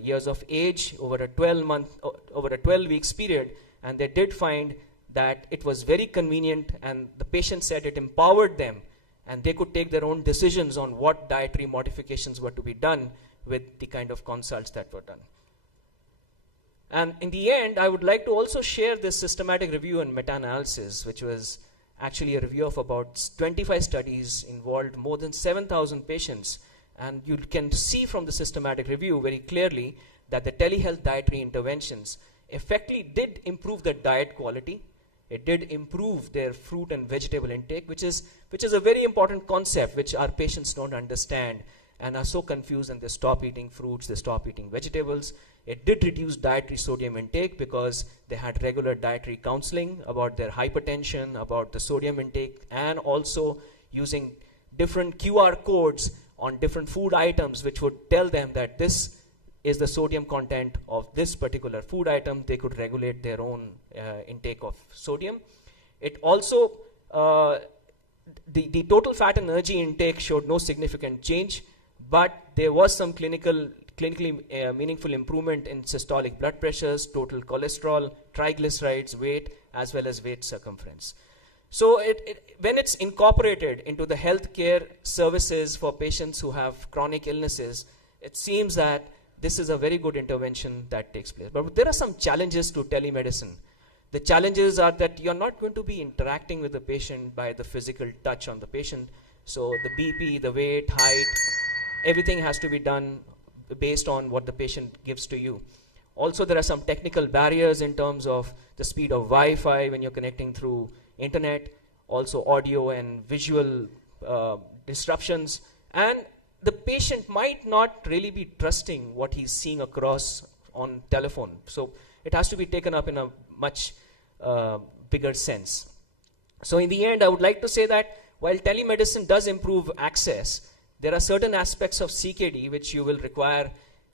years of age over a 12 weeks period, and they did find that it was very convenient, and the patient said it empowered them, and they could take their own decisions on what dietary modifications were to be done with the kind of consults that were done. And in the end, I would like to also share this systematic review and meta-analysis, which was actually a review of about 25 studies, involved more than 7,000 patients. And you can see from the systematic review very clearly that the telehealth dietary interventions effectively did improve their diet quality. It did improve their fruit and vegetable intake, which is a very important concept which our patients don't understand and are so confused, and they stop eating fruits, they stop eating vegetables. It did reduce dietary sodium intake because they had regular dietary counseling about their hypertension, about the sodium intake, and also using different QR codes on different food items which would tell them that this is the sodium content of this particular food item. They could regulate their own intake of sodium. It also, the total fat and energy intake showed no significant change, but there was some clinically meaningful improvement in systolic blood pressures, total cholesterol, triglycerides, weight, as well as waist circumference. So when it's incorporated into the healthcare services for patients who have chronic illnesses, it seems that this is a very good intervention that takes place. But there are some challenges to telemedicine. The challenges are that you're not going to be interacting with the patient by the physical touch on the patient. So the BP, the weight, height, everything has to be done based on what the patient gives to you. Also, there are some technical barriers in terms of the speed of Wi-Fi when you're connecting through internet, also audio and visual disruptions, and the patient might not really be trusting what he's seeing across on telephone. So it has to be taken up in a much bigger sense. So in the end, I would like to say that while telemedicine does improve access, there are certain aspects of CKD which you will require,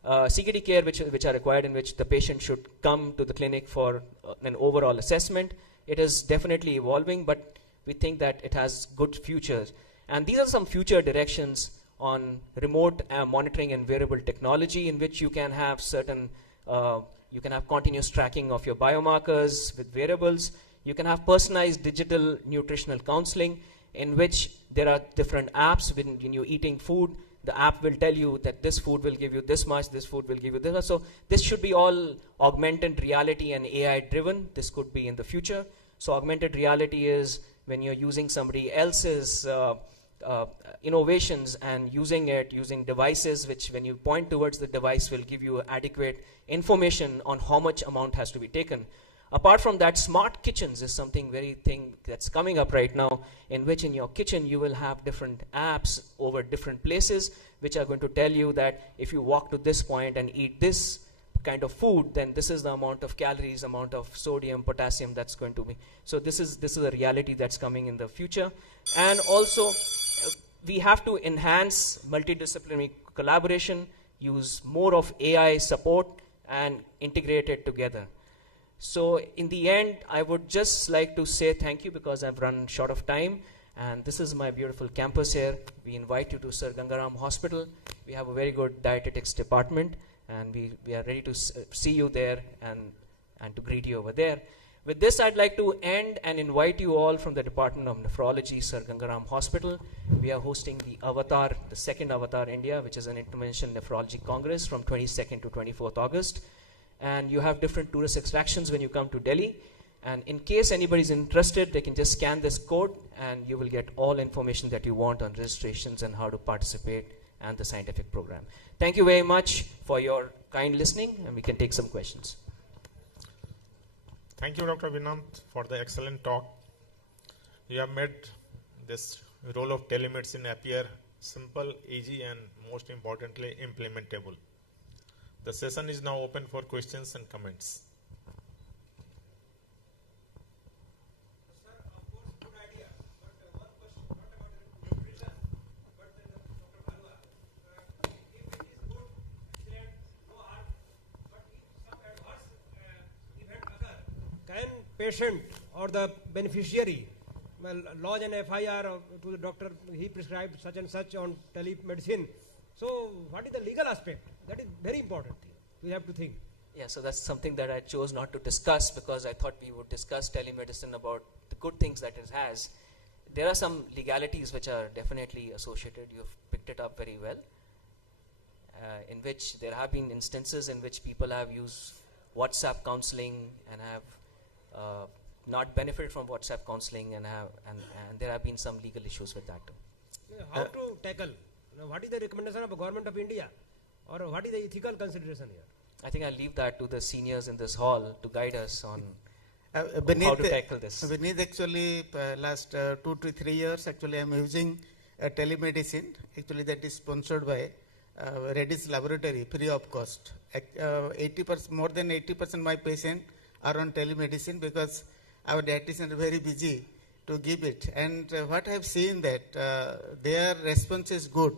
CKD care which are required, in which the patient should come to the clinic for an overall assessment. It is definitely evolving, but we think that it has good futures. And these are some future directions on remote monitoring and wearable technology, in which you can have certain, you can have continuous tracking of your biomarkers with wearables. You can have personalized digital nutritional counseling, in which there are different apps. When you're eating food, the app will tell you that this food will give you this much, this food will give you this much. So this should be all augmented reality and AI driven. This could be in the future. So augmented reality is when you're using somebody else's innovations and using devices, which when you point towards the device will give you adequate information on how much amount has to be taken. Apart from that, smart kitchens is something that's coming up right now, in which in your kitchen you will have different apps over different places, which are going to tell you that if you walk to this point and eat this kind of food, then this is the amount of calories, amount of sodium, potassium that's going to be. So this is a reality that's coming in the future. And also, we have to enhance multidisciplinary collaboration, use more of AI support, and integrate it together. So in the end, I would just like to say thank you, because I've run short of time. And this is my beautiful campus here. We invite you to Sir Gangaram Hospital. We have a very good dietetics department, and we are ready to see you there and and to greet you over there. With this, I'd like to end and invite you all from the Department of Nephrology, Sir Gangaram Hospital. We are hosting the Avatar, the second Avatar India, which is an Interventional Nephrology Congress from 22nd to 24th August. And you have different tourist attractions when you come to Delhi. And in case anybody's interested, they can just scan this code and you will get all information that you want on registrations and how to participate and the scientific program. Thank you very much for your kind listening, and we can take some questions. Thank you, Dr. Vinant, for the excellent talk. You have made this role of telemedicine appear simple, easy, and most importantly, implementable. The session is now open for questions and comments. Can patient or the beneficiary lodge an FIR to the doctor, he prescribed such and such on telemedicine? So what is the legal aspect? That is very important thing. We have to think. Yeah, so that's something that I chose not to discuss because I thought we would discuss telemedicine about the good things that it has. There are some legalities which are definitely associated. You've picked it up very well, in which there have been instances in which people have used WhatsApp counseling and have not benefited from WhatsApp counseling, and there have been some legal issues with that too. How to tackle? What is the recommendation of the government of India, or what is the ethical consideration here? I think I'll leave that to the seniors in this hall to guide us on how to tackle this. Beneath actually last 2 to 3 years, actually I'm using telemedicine. Actually that is sponsored by Reddy's Laboratory, free of cost. 80%, more than 80% my patients are on telemedicine because our dietitians are very busy to give it. And what I have seen that their response is good,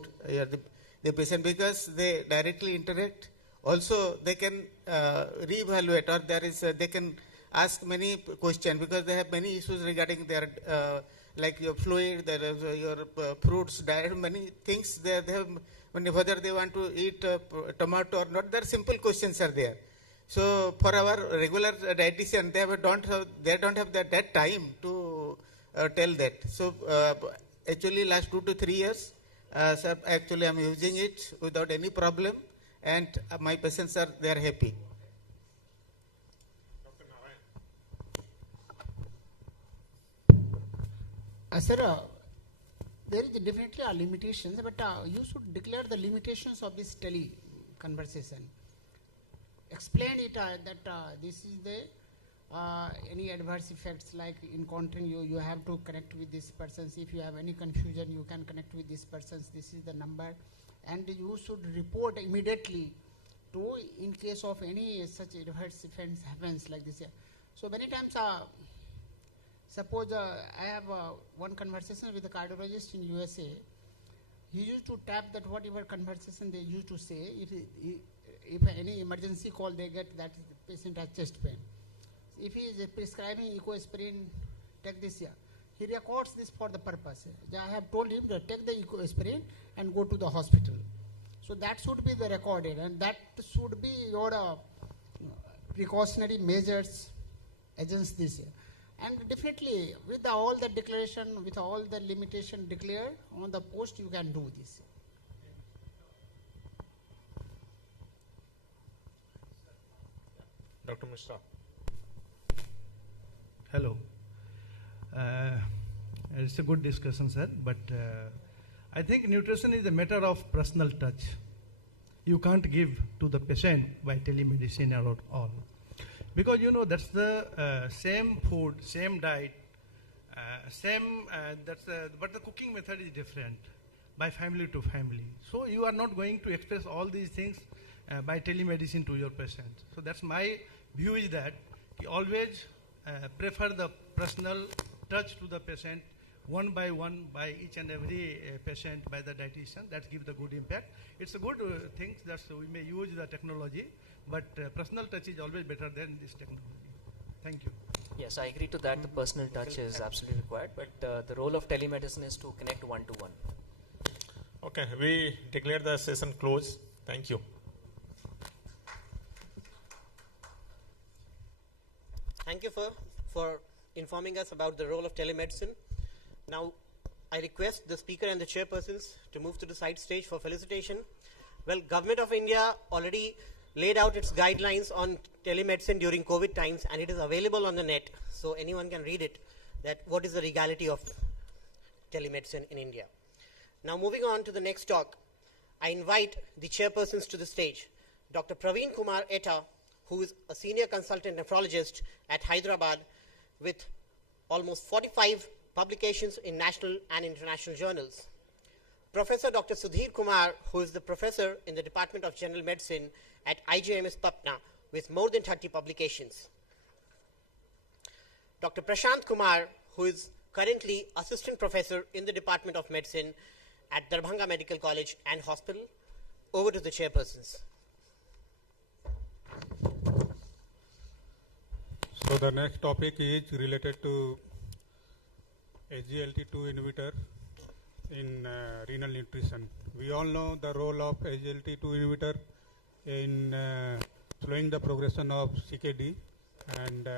the patient, because they directly interact. Also, they can reevaluate, or they can ask many questions because they have many issues regarding their like your fluid, your fruits, diet, many things. They have, whether they want to eat tomato or not, there are simple questions are there. So for our regular dietitian, they don't have that time to tell that. So actually last 2 to 3 years, sir, actually I'm using it without any problem, and my patients are happy. Sir, there is definitely limitations, but you should declare the limitations of this tele conversation. Explain it that this is the any adverse effects, like encountering you have to connect with this person. If you have any confusion, you can connect with this person. This is the number, and you should report immediately to in case of any such adverse events happens like this. So many times, suppose I have one conversation with a cardiologist in USA. He used to tap that whatever conversation they used to say. If any emergency call they get, that the patient has chest pain. If he is prescribing ecoaspirin, take this here. He records this for the purpose. I have told him to take the ecoaspirin and go to the hospital. So that should be the recorded, and that should be your precautionary measures against this. And definitely, with all the declaration, with all the limitation declared on the post, you can do this. Dr. Mishra. Hello. It's a good discussion, sir, but I think nutrition is a matter of personal touch. You can't give to the patient by telemedicine or all. Because that's the same food, same diet, but the cooking method is different by family to family. So you are not going to express all these things by telemedicine to your patient. So that's my view, is that you always prefer the personal touch to the patient, one by one, by each and every patient, by the dietitian. That gives the good impact. It's a good thing that we may use the technology, but personal touch is always better than this technology. Thank you. Yes, I agree to that. The personal touch is absolutely required, but the role of telemedicine is to connect one-to-one. Okay, we declare the session closed. Thank you. informing us about the role of telemedicine. Now, I request the speaker and the chairpersons to move to the side stage for felicitation. Well, Government of India already laid out its guidelines on telemedicine during COVID times, and it is available on the net, so anyone can read it, that what is the legality of telemedicine in India. Now, moving on to the next talk, I invite the chairpersons to the stage. Dr. Praveen Kumar Etta, who is a senior consultant nephrologist at Hyderabad with almost 45 publications in national and international journals. Professor Dr. Sudhir Kumar, who is the professor in the Department of General Medicine at IJMS Patna with more than 30 publications. Dr. Prashant Kumar, who is currently assistant professor in the Department of Medicine at Darbhanga Medical College and Hospital. Over to the chairpersons. So the next topic is related to SGLT2 inhibitor in renal nutrition. We all know the role of SGLT2 inhibitor in slowing the progression of CKD, and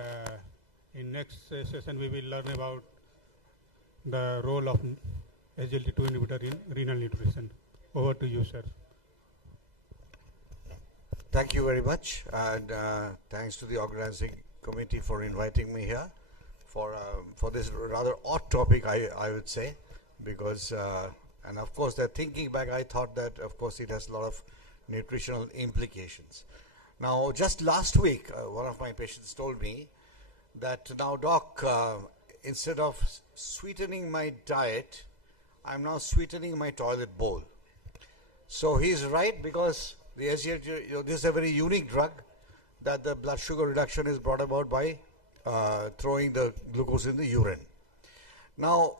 in next session we will learn about the role of SGLT2 inhibitor in renal nutrition. Over to you, sir. Thank you very much, and thanks to the organizing committee for inviting me here for this rather odd topic, I would say, because and of course, that thinking back, I thought that of course it has a lot of nutritional implications. Now, just last week, one of my patients told me that, now doc, instead of sweetening my diet, I'm now sweetening my toilet bowl. So he's right, because the SGLT, this is a very unique drug, that the blood sugar reduction is brought about by throwing the glucose in the urine. Now,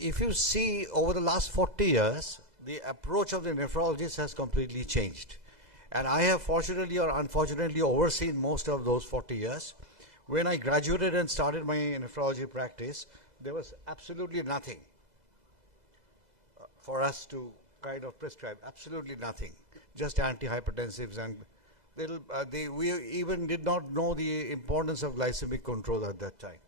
if you see over the last 40 years, the approach of the nephrologist has completely changed. And I have fortunately or unfortunately overseen most of those 40 years. When I graduated and started my nephrology practice, there was absolutely nothing for us to kind of prescribe, absolutely nothing, just antihypertensives, and we even did not know the importance of glycemic control at that time.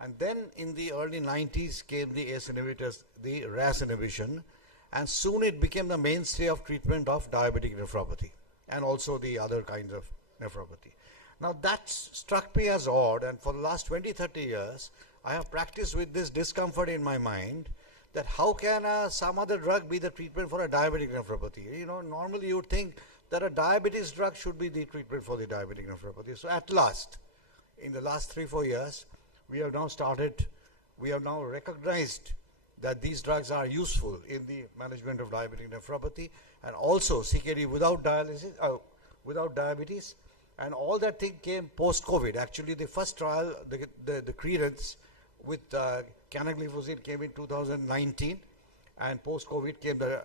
And then in the early 90s came the ACE inhibitors, the RAS inhibition, and soon it became the mainstay of treatment of diabetic nephropathy and also the other kinds of nephropathy. Now that struck me as odd, and for the last 20-30 years I have practiced with this discomfort in my mind, that how can some other drug be the treatment for a diabetic nephropathy? You know, normally you would think that a diabetes drug should be the treatment for the diabetic nephropathy. So at last, in the last 3-4 years, we have now recognized that these drugs are useful in the management of diabetic nephropathy, and also CKD without without diabetes, and all that thing came post-COVID. Actually, the first trial, the clearance with canagliflozin came in 2019, and post-COVID came the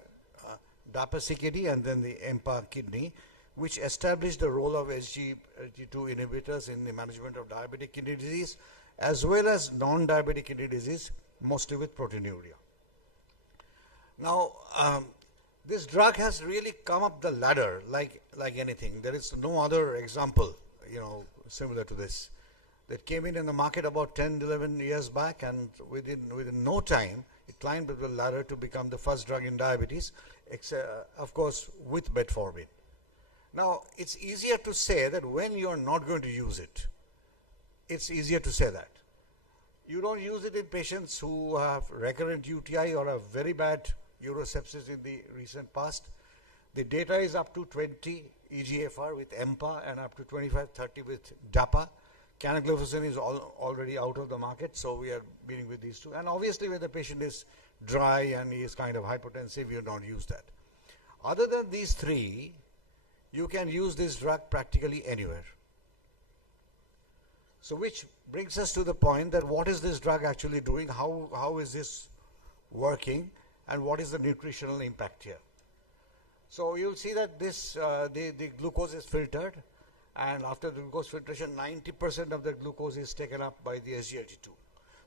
DAPA CKD and then the EMPA kidney, which established the role of SGLT2 inhibitors in the management of diabetic kidney disease, as well as non-diabetic kidney disease, mostly with proteinuria. Now, this drug has really come up the ladder like anything. There is no other example, you know, similar to this, that came in the market about 10-11 years back, and within no time, it climbed up the ladder to become the first drug in diabetes, of course, with metformin. Now, it's easier to say that when you are not going to use it. It's easier to say that. You don't use it in patients who have recurrent UTI or a very bad urosepsis in the recent past. The data is up to 20 eGFR with EMPA and up to 25-30 with DAPA. Canagliflozin is already out of the market, so we are dealing with these two. And obviously, when the patient is dry and he is kind of hypertensive, you don't use that. Other than these three, you can use this drug practically anywhere. So which brings us to the point that what is this drug actually doing, how is this working, and what is the nutritional impact here. So you'll see that this the glucose is filtered, and after the glucose filtration, 90% of the glucose is taken up by the SGLT2.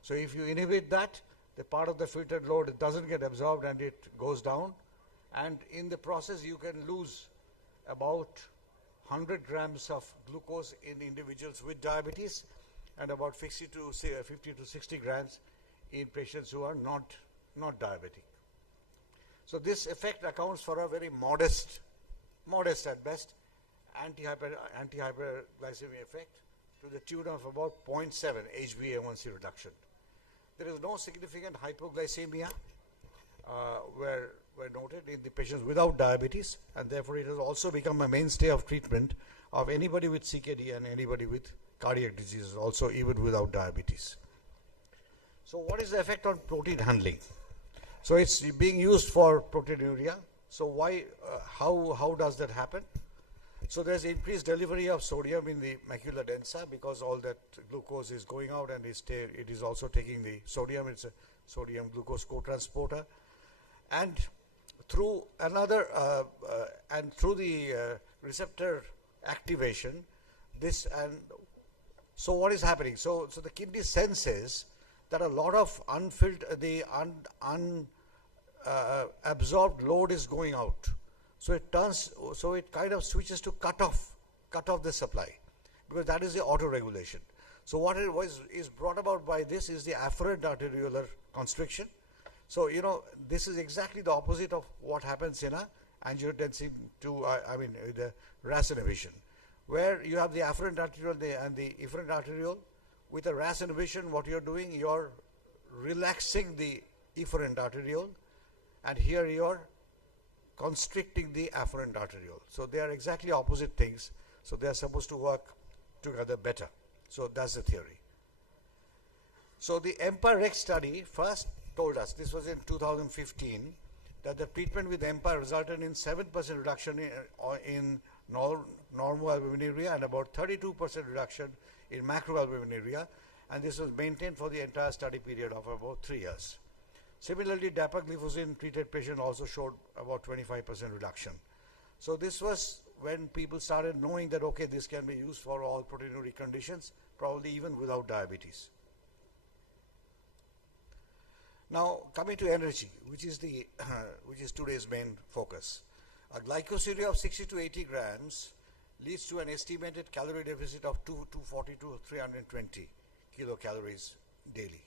So if you inhibit that, the part of the filtered load doesn't get absorbed and it goes down, and in the process you can lose about 100 grams of glucose in individuals with diabetes and about 50 to 60 grams in patients who are not diabetic. So this effect accounts for a very modest at best, anti-hyperglycemia effect to the tune of about 0.7 HbA1c reduction. There is no significant hypoglycemia were noted in the patients without diabetes, and therefore it has also become a mainstay of treatment of anybody with CKD and anybody with cardiac diseases, also even without diabetes. So what is the effect on protein handling? So it's being used for proteinuria. So why, how does that happen? So there's increased delivery of sodium in the macula densa because all that glucose is going out, and it is also taking the sodium. It's a sodium glucose co-transporter, and through the receptor activation, so what is happening? So the kidney senses that a lot of absorbed load is going out. So it kind of switches to cut off the supply, because that is the auto-regulation. So what is brought about by this is the afferent arteriolar constriction. So, this is exactly the opposite of what happens in a angiotensin II, the RAS inhibition, where you have the afferent arteriole and the efferent arteriole. With a RAS inhibition, what you're doing, you're relaxing the efferent arteriole, and here you're constricting the afferent arteriole. So they are exactly opposite things. So they are supposed to work together better. So that's the theory. So the EMPA-REX study first told us, this was in 2015, that the treatment with EMPA resulted in 7% reduction in normoalbuminuria and about 32% reduction in macroalbuminuria, and this was maintained for the entire study period of about 3 years. Similarly, dapagliflozin treated patient also showed about 25% reduction. So this was when people started knowing that, okay, this can be used for all proteinuria conditions, probably even without diabetes. Now, coming to energy, which is today's main focus. A glycosuria of 60 to 80 grams leads to an estimated calorie deficit of 240 to 320 kilocalories daily.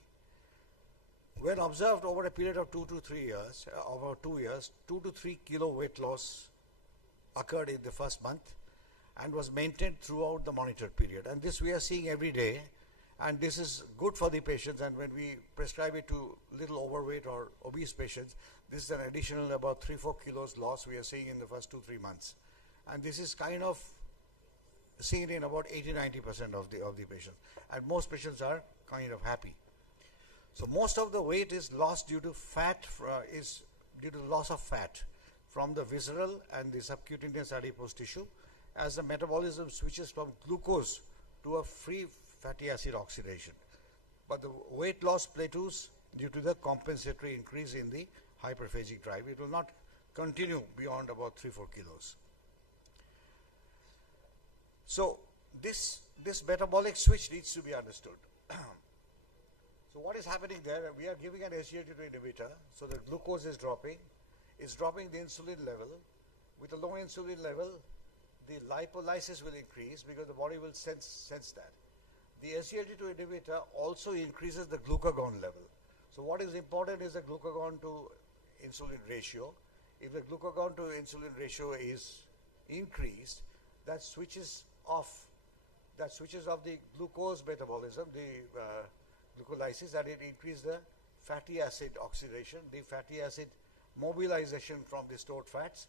When observed over a period of 2 to 3 years, 2 to 3 kilo weight loss occurred in the first month and was maintained throughout the monitored period. And this we are seeing every day, and this is good for the patients. And when we prescribe it to little overweight or obese patients, this is an additional about 3-4 kilos loss we are seeing in the first 2-3 months. And this is kind of seen in about 80-90% of the patients. And most patients are kind of happy. So most of the weight is lost due to fat, due to loss of fat from the visceral and the subcutaneous adipose tissue, as the metabolism switches from glucose to a free fatty acid oxidation. But the weight loss plateaus due to the compensatory increase in the hyperphagic drive. It will not continue beyond about 3-4 kilos. So this metabolic switch needs to be understood. So what is happening there? We are giving an SGLT2 inhibitor, so the glucose is dropping. It's dropping the insulin level. With a low insulin level, the lipolysis will increase because the body will sense that. The SGLT2 inhibitor also increases the glucagon level. So what is important is the glucagon to insulin ratio. If the glucagon to insulin ratio is increased, that switches off the glucose metabolism, the glucolysis, and it increases the fatty acid oxidation, the fatty acid mobilization from the stored fats,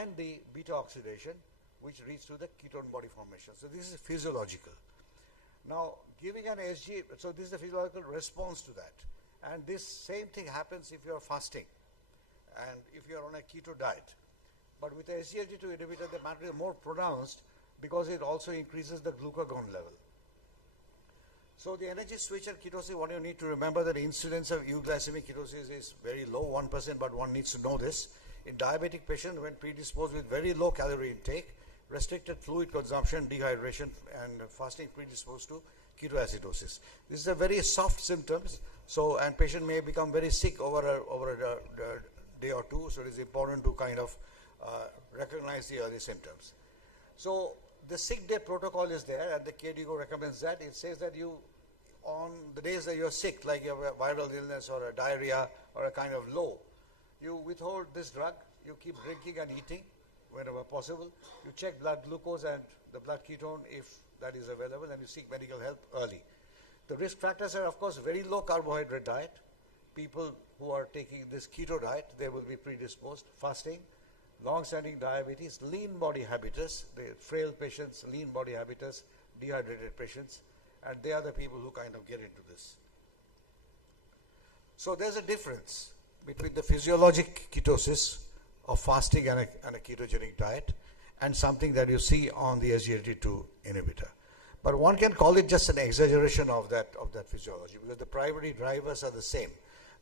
and the beta oxidation, which leads to the ketone body formation. So this is physiological. Now, giving an SG, so this is the physiological response to that. And this same thing happens if you are fasting and if you are on a keto diet. But with the SGLT2 inhibitor, the matter is more pronounced because it also increases the glucagon level. So the energy switch and ketosis, what you need to remember, that the incidence of euglycemic ketosis is very low, 1%, but one needs to know this. In diabetic patients, when predisposed with very low calorie intake, restricted fluid consumption, dehydration, and fasting predisposed to ketoacidosis. This is a very soft symptoms, so, and patient may become very sick over a day or two, so it is important to kind of recognize the early symptoms. So the sick day protocol is there, and the KDIGO recommends that. It says that you, on the days that you're sick, like you have a viral illness or a diarrhea or a kind of low, you withhold this drug, you keep drinking and eating whenever possible. You check blood glucose and the blood ketone if that is available, and you seek medical help early. The risk factors are, of course, very low carbohydrate diet. People who are taking this keto diet, they will be predisposed. Fasting, long-standing diabetes, lean body habitus, the frail patients, lean body habitus, dehydrated patients, and they are the people who kind of get into this. So there's a difference between the physiologic ketosis of fasting and a ketogenic diet and something that you see on the SGLT2 inhibitor. But one can call it just an exaggeration of that physiology, because the primary drivers are the same.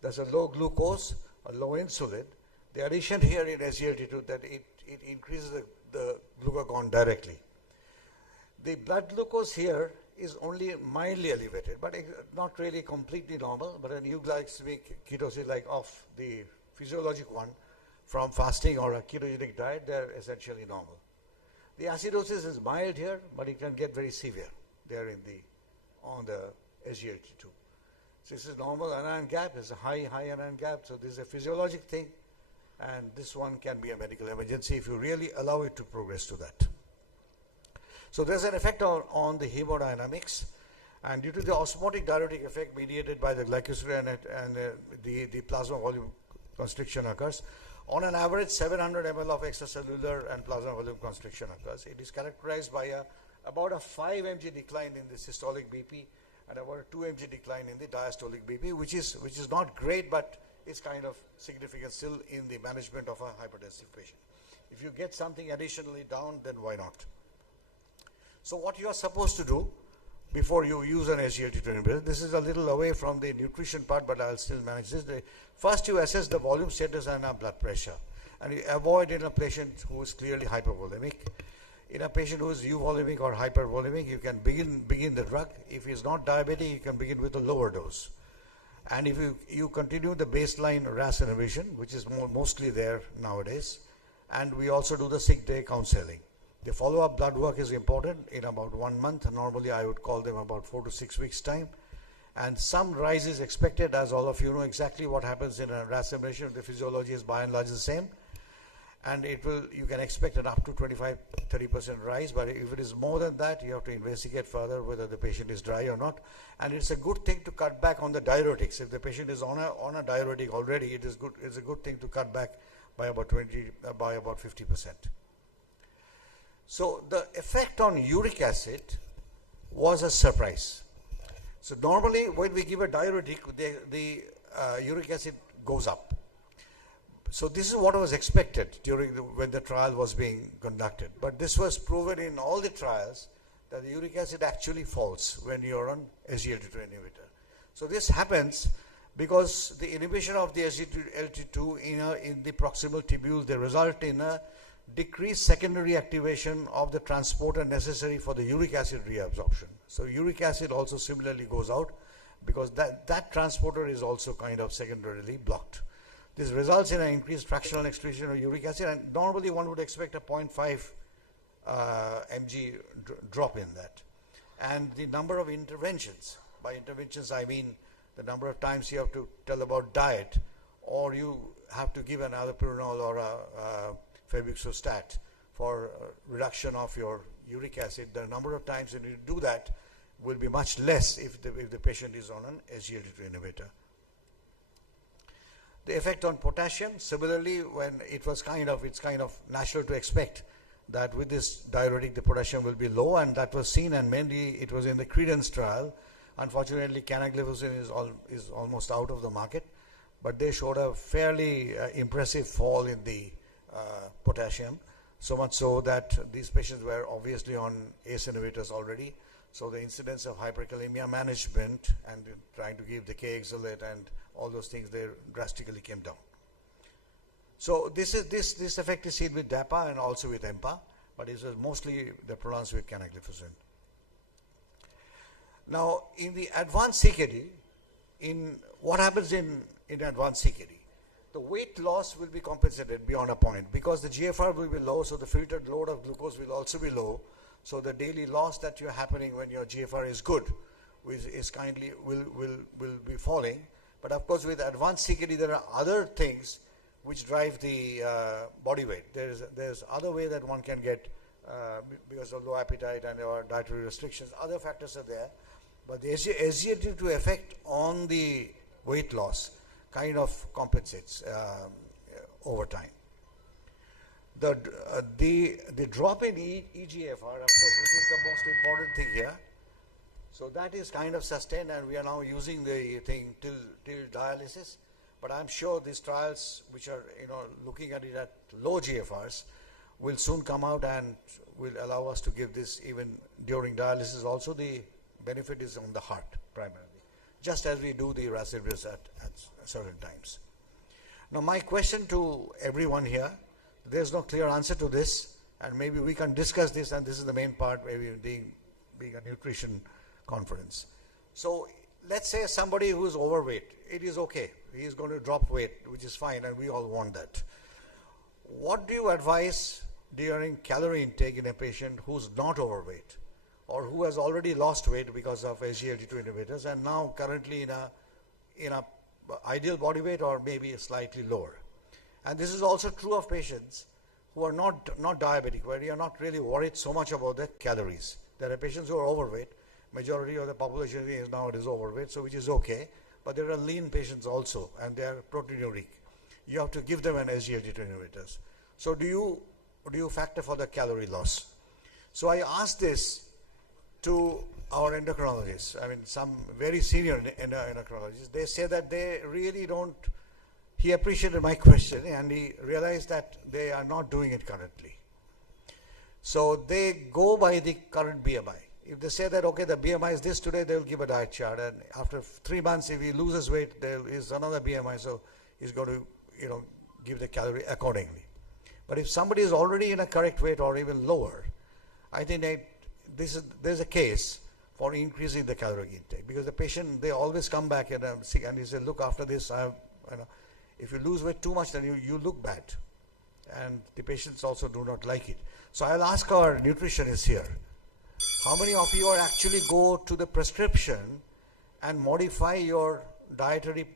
There's a low glucose, a low insulin. The addition here in SGLT2 that it increases the glucagon directly. The blood glucose here is only mildly elevated, but not really completely normal, but a euglycemic ketosis like of the physiologic one from fasting or a ketogenic diet, they're essentially normal. The acidosis is mild here, but it can get very severe there on the SGLT2. So this is normal anion gap, there's a high anion gap, so this is a physiologic thing, and this one can be a medical emergency if you really allow it to progress to that. So there's an effect on the hemodynamics, and due to the osmotic diuretic effect mediated by the glycosylated and the plasma volume constriction occurs. On an average, 700 ml of extracellular and plasma volume constriction occurs. It is characterized by about a 5 mg decline in the systolic BP and about a 2 mg decline in the diastolic BP, which is not great, but it's kind of significant still in the management of a hypertensive patient. If you get something additionally down, then why not? So what you are supposed to do before you use an SGLT2 inhibitor, this is a little away from the nutrition part, but I'll still manage this. First, you assess the volume status and blood pressure, and you avoid in a patient who is clearly hypervolemic. In a patient who is euvolemic or hypervolemic, you can begin the drug. If he is not diabetic, you can begin with a lower dose. And if you continue the baseline RAS inhibition, which is mostly there nowadays, and we also do the sick day counseling. The follow-up blood work is important in about 1 month. Normally, I would call them about 4 to 6 weeks' time. And some rise is expected, as all of you know exactly what happens in a RAS inhibition. The physiology is by and large the same. And you can expect an up to 25-30% rise, but if it is more than that, you have to investigate further whether the patient is dry or not. And it's a good thing to cut back on the diuretics. If the patient is on a diuretic already, it's a good thing to cut back by about 50%. So the effect on uric acid was a surprise. So normally when we give a diuretic, the uric acid goes up. So this is what was expected when the trial was being conducted. But this was proven in all the trials that the uric acid actually falls when you are on SGLT2 inhibitor. So this happens because the inhibition of the SGLT2 in the proximal tubule, they result in a decreased secondary activation of the transporter necessary for the uric acid reabsorption. So uric acid also similarly goes out because that transporter is also kind of secondarily blocked. This results in an increased fractional excretion of uric acid, and normally one would expect a 0.5 mg drop in that. And the number of interventions, by interventions I mean the number of times you have to tell about diet, or you have to give an allopurinol or a febuxostat for reduction of your uric acid. The number of times when you do that will be much less if the patient is on an SGLT2 inhibitor. The effect on potassium, similarly, when it's kind of natural to expect that with this diuretic the potassium will be low, and that was seen, and mainly it was in the Credence trial. Unfortunately, canagliflozin is almost out of the market, but they showed a fairly impressive fall in the potassium, so much so that these patients were obviously on ACE inhibitors already. So the incidence of hyperkalemia management and trying to give the K-exolate and all those things, they drastically came down. So this effect is seen with DAPA and also with EMPA, but it was mostly pronounced with canagliflozin. Now, in the advanced CKD, what happens in advanced CKD? The weight loss will be compensated beyond a point because the GFR will be low, so the filtered load of glucose will also be low. So the daily loss that you're happening when your GFR is good will be falling. But of course, with advanced CKD, there are other things which drive the body weight. There's other way that one can get because of low appetite and or dietary restrictions. Other factors are there, but the SGLT2 effect on the weight loss kind of compensates over time. The drop in EGFR, of course, which is the most important thing here. So that is kind of sustained, and we are now using the thing till dialysis. But I'm sure these trials, which are looking at it at low GFRs, will soon come out and will allow us to give this even during dialysis. Also, the benefit is on the heart primarily, just as we do the Rasibris at certain times. Now, my question to everyone here, there's no clear answer to this, and maybe we can discuss this, and this is the main part, maybe being a nutrition conference. So let's say somebody who is overweight, it is okay. He is going to drop weight, which is fine, and we all want that. What do you advise during calorie intake in a patient who's not overweight or who has already lost weight because of SGLT2 inhibitors and now currently in a ideal body weight or maybe slightly lower? And this is also true of patients who are not diabetic, where you are not really worried so much about the calories. There are patients who are overweight. Majority of the population is nowadays overweight, so which is okay. But there are lean patients also, and they are proteinuric. You have to give them an SGLT2 inhibitors. So do you factor for the calorie loss? So I asked this to our endocrinologists. I mean, some very senior endocrinologists. They say that they really don't. He appreciated my question, and he realized that they are not doing it currently. So they go by the current BMI. If they say that, okay, the BMI is this today, they will give a diet chart. And after 3 months, if he loses weight, there is another BMI. So he's going to, give the calorie accordingly. But if somebody is already in a correct weight or even lower, I think there's a case for increasing the calorie intake. Because the patient, they always come back and he said, look, after this, if you lose weight too much, then you look bad. And the patients also do not like it. So I'll ask our nutritionist here, how many of you are actually go to the prescription and modify your dietary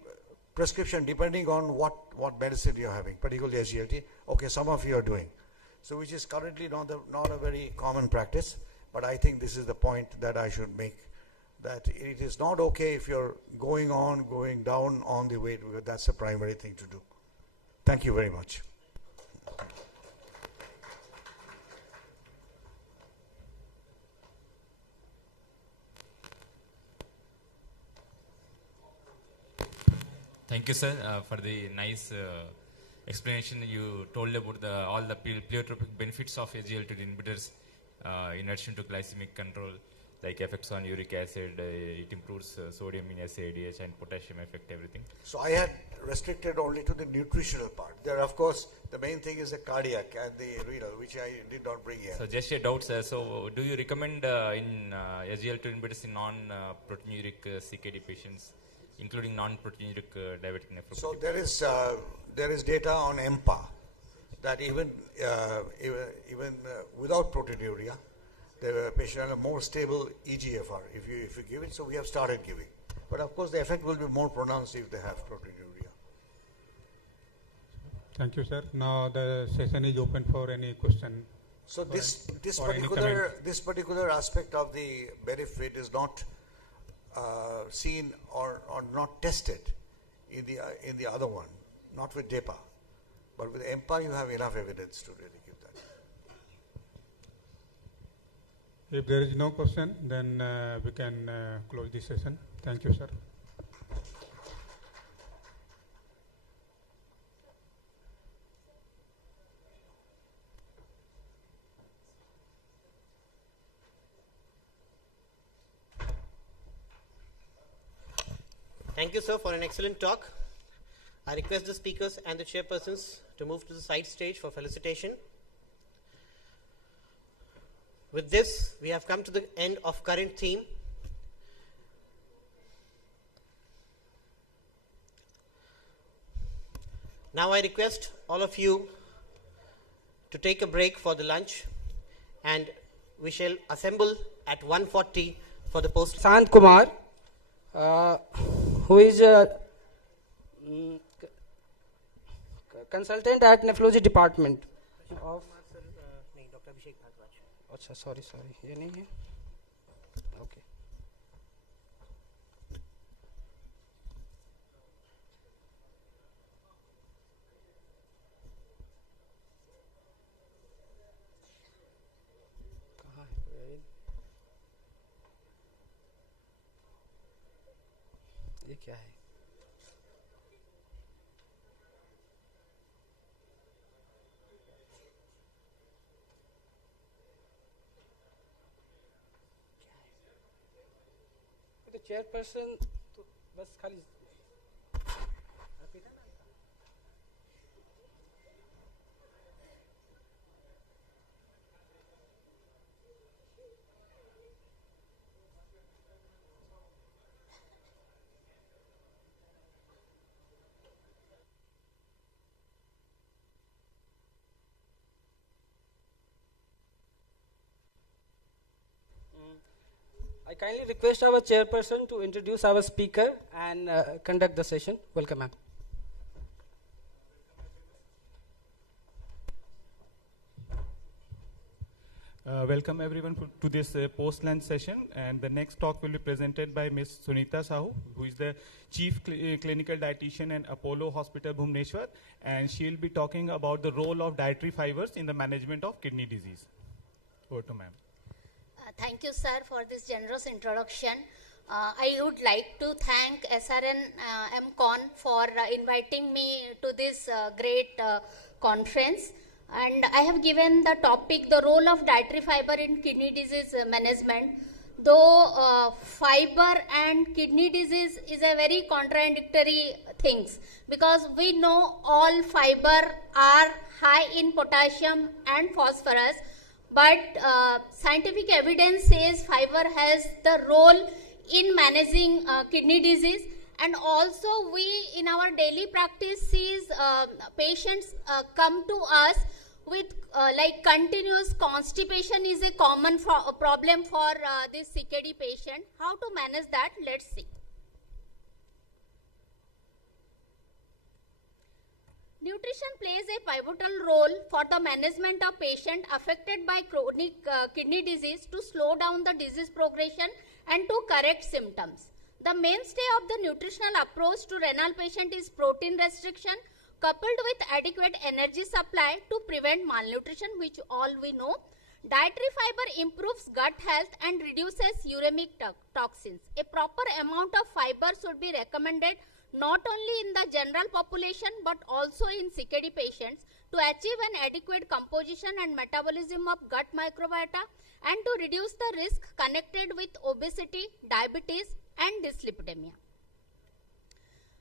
prescription depending on what medicine you're having, particularly SGLT? Okay, some of you are doing. So which is currently not a very common practice, but I think this is the point that I should make, that it is not okay if you're going down on the weight, because that's the primary thing to do. Thank you very much. Thank you, sir, for the nice explanation you told about all the pleiotropic benefits of SGLT2 inhibitors in addition to glycemic control, like effects on uric acid, it improves sodium in SADH and potassium effect, everything. So I had restricted only to the nutritional part. There, of course, the main thing is the cardiac and the renal, which I did not bring here. So just a doubt, sir. So do you recommend in SGLT2 inhibitors in non-proteinuric CKD patients, including non-proteinuric diabetic nephropathy? So there is data on EMPA that even without proteinuria, the patient has a more stable EGFR if you give it. So we have started giving, but of course the effect will be more pronounced if they have proteinuria. Thank you, sir. Now the session is open for any question. So this particular aspect of the benefit is not seen or not tested in the other one, not with DEPA, but with EMPA you have enough evidence to really give that. If there is no question, then we can close this session. Thank you, sir. Thank you, sir, for an excellent talk. I request the speakers and the chairpersons to move to the side stage for felicitation. With this, we have come to the end of current theme. Now I request all of you to take a break for the lunch and we shall assemble at 1:40 for the post. Sant Kumar, who is consultant at nephrology department of. अच्छा sorry ये नहीं है. Okay. कहाँ है ये क्या है? Chairperson तो बस खाली I kindly request our chairperson to introduce our speaker and conduct the session. Welcome, ma'am. Welcome everyone to this post-lunch session, and the next talk will be presented by Ms. Sunita Sahu, who is the Chief Clinical Dietitian in Apollo Hospital, Bhubaneswar, and she will be talking about the role of dietary fibers in the management of kidney disease. Over to ma'am. Thank you, sir, for this generous introduction. I would like to thank SRNMCON for inviting me to this great conference. And I have given the topic, the role of dietary fiber in kidney disease management. Though fiber and kidney disease is a very contradictory things, because we know all fiber are high in potassium and phosphorus, but scientific evidence says fiber has the role in managing kidney disease. And also we in our daily practice sees patients come to us with like continuous constipation is a common problem for this CKD patient. How to manage that? Let's see. Nutrition plays a pivotal role for the management of patient affected by chronic kidney disease to slow down the disease progression and to correct symptoms. The mainstay of the nutritional approach to renal patient is protein restriction coupled with adequate energy supply to prevent malnutrition, which all we know. Dietary fiber improves gut health and reduces uremic toxins. A proper amount of fiber should be recommended not only in the general population but also in CKD patients to achieve an adequate composition and metabolism of gut microbiota and to reduce the risk connected with obesity, diabetes and dyslipidemia.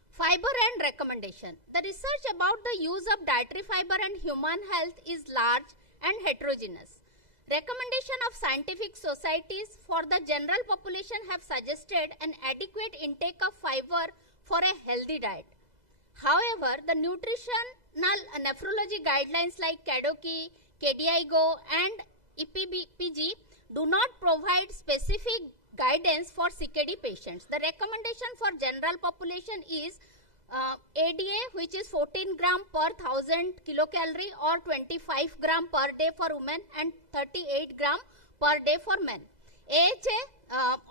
Fiber and recommendation. The research about the use of dietary fiber and human health is large and heterogeneous. Recommendation of scientific societies for the general population have suggested an adequate intake of fiber for a healthy diet. However, the nutritional nephrology guidelines like KDOQI, KDIGO and IAPEN do not provide specific guidance for CKD patients. The recommendation for general population is ADA, which is 14 gram per 1000 kilocalorie or 25 gram per day for women and 38 gram per day for men. AHA,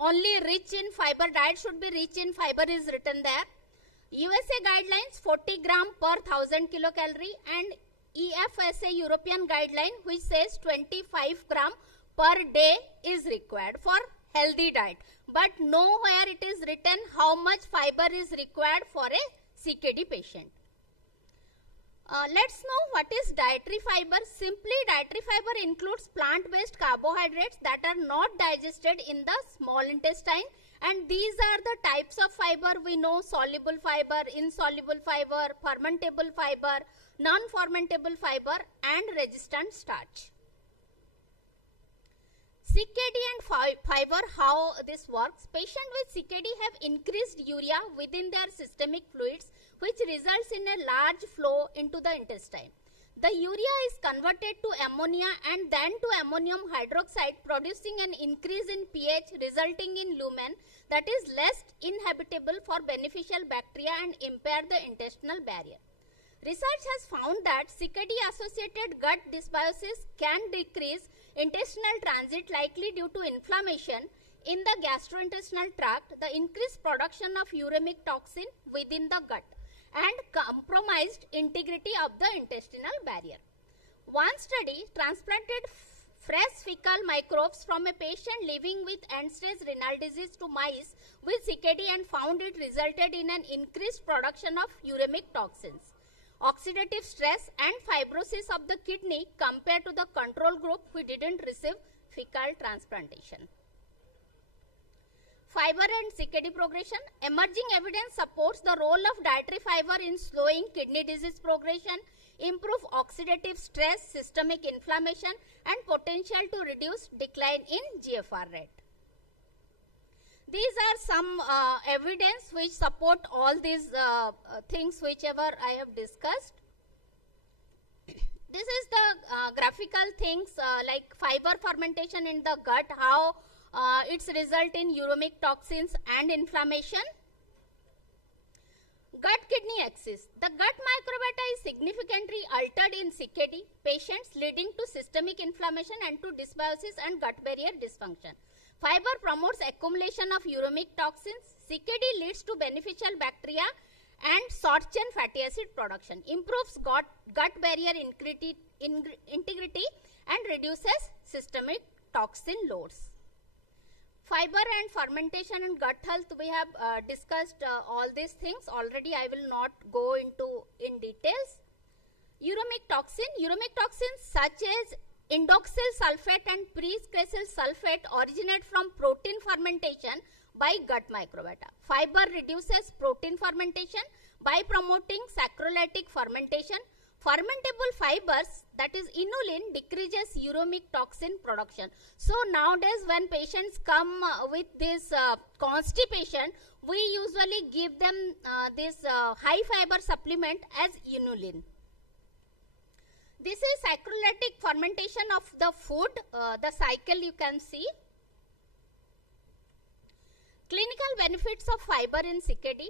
only rich in fiber diet should be rich in fiber is written there. USA guidelines 40 gram per 1000 kilocalorie and EFSA European guideline which says 25 gram per day is required for healthy diet, but nowhere it is written how much fiber is required for a CKD patient. Let's know what is dietary fiber. Simply, dietary fiber includes plant-based carbohydrates that are not digested in the small intestine, and these are the types of fiber we know: soluble fiber, insoluble fiber, fermentable fiber, non-fermentable fiber and resistant starch. CKD and fiber, how this works. Patients with CKD have increased urea within their systemic fluids, which results in a large flow into the intestine. The urea is converted to ammonia and then to ammonium hydroxide, producing an increase in pH resulting in lumen that is less inhabitable for beneficial bacteria and impair the intestinal barrier. Research has found that CKD-associated gut dysbiosis can decrease intestinal transit likely due to inflammation in the gastrointestinal tract, the increased production of uremic toxin within the gut, and compromised integrity of the intestinal barrier. One study transplanted fresh fecal microbes from a patient living with end-stage renal disease to mice with CKD and found it resulted in an increased production of uremic toxins, oxidative stress and fibrosis of the kidney compared to the control group who didn't receive fecal transplantation. Fiber and CKD progression. Emerging evidence supports the role of dietary fiber in slowing kidney disease progression, improve oxidative stress, systemic inflammation, and potential to reduce decline in GFR rate. These are some evidence which support all these things whichever I have discussed. This is the graphical things like fiber fermentation in the gut, how its result in uremic toxins and inflammation. Gut-kidney axis. The gut microbiota is significantly altered in CKD patients, leading to systemic inflammation and to dysbiosis and gut barrier dysfunction. Fiber promotes accumulation of uremic toxins. CKD leads to beneficial bacteria and short-chain fatty acid production, improves gut barrier integrity and reduces systemic toxin loads. Fiber and fermentation and gut health, we have discussed all these things already. I will not go in details. Uremic toxins such as indoxyl sulfate and prescressyl sulfate originate from protein fermentation by gut microbiota. Fiber reduces protein fermentation by promoting saccharolytic fermentation. Fermentable fibers, that is inulin, decreases uremic toxin production. So nowadays when patients come with this constipation, we usually give them this high fiber supplement as inulin. This is saccharolytic fermentation of the food, the cycle you can see. Clinical benefits of fiber in CKD.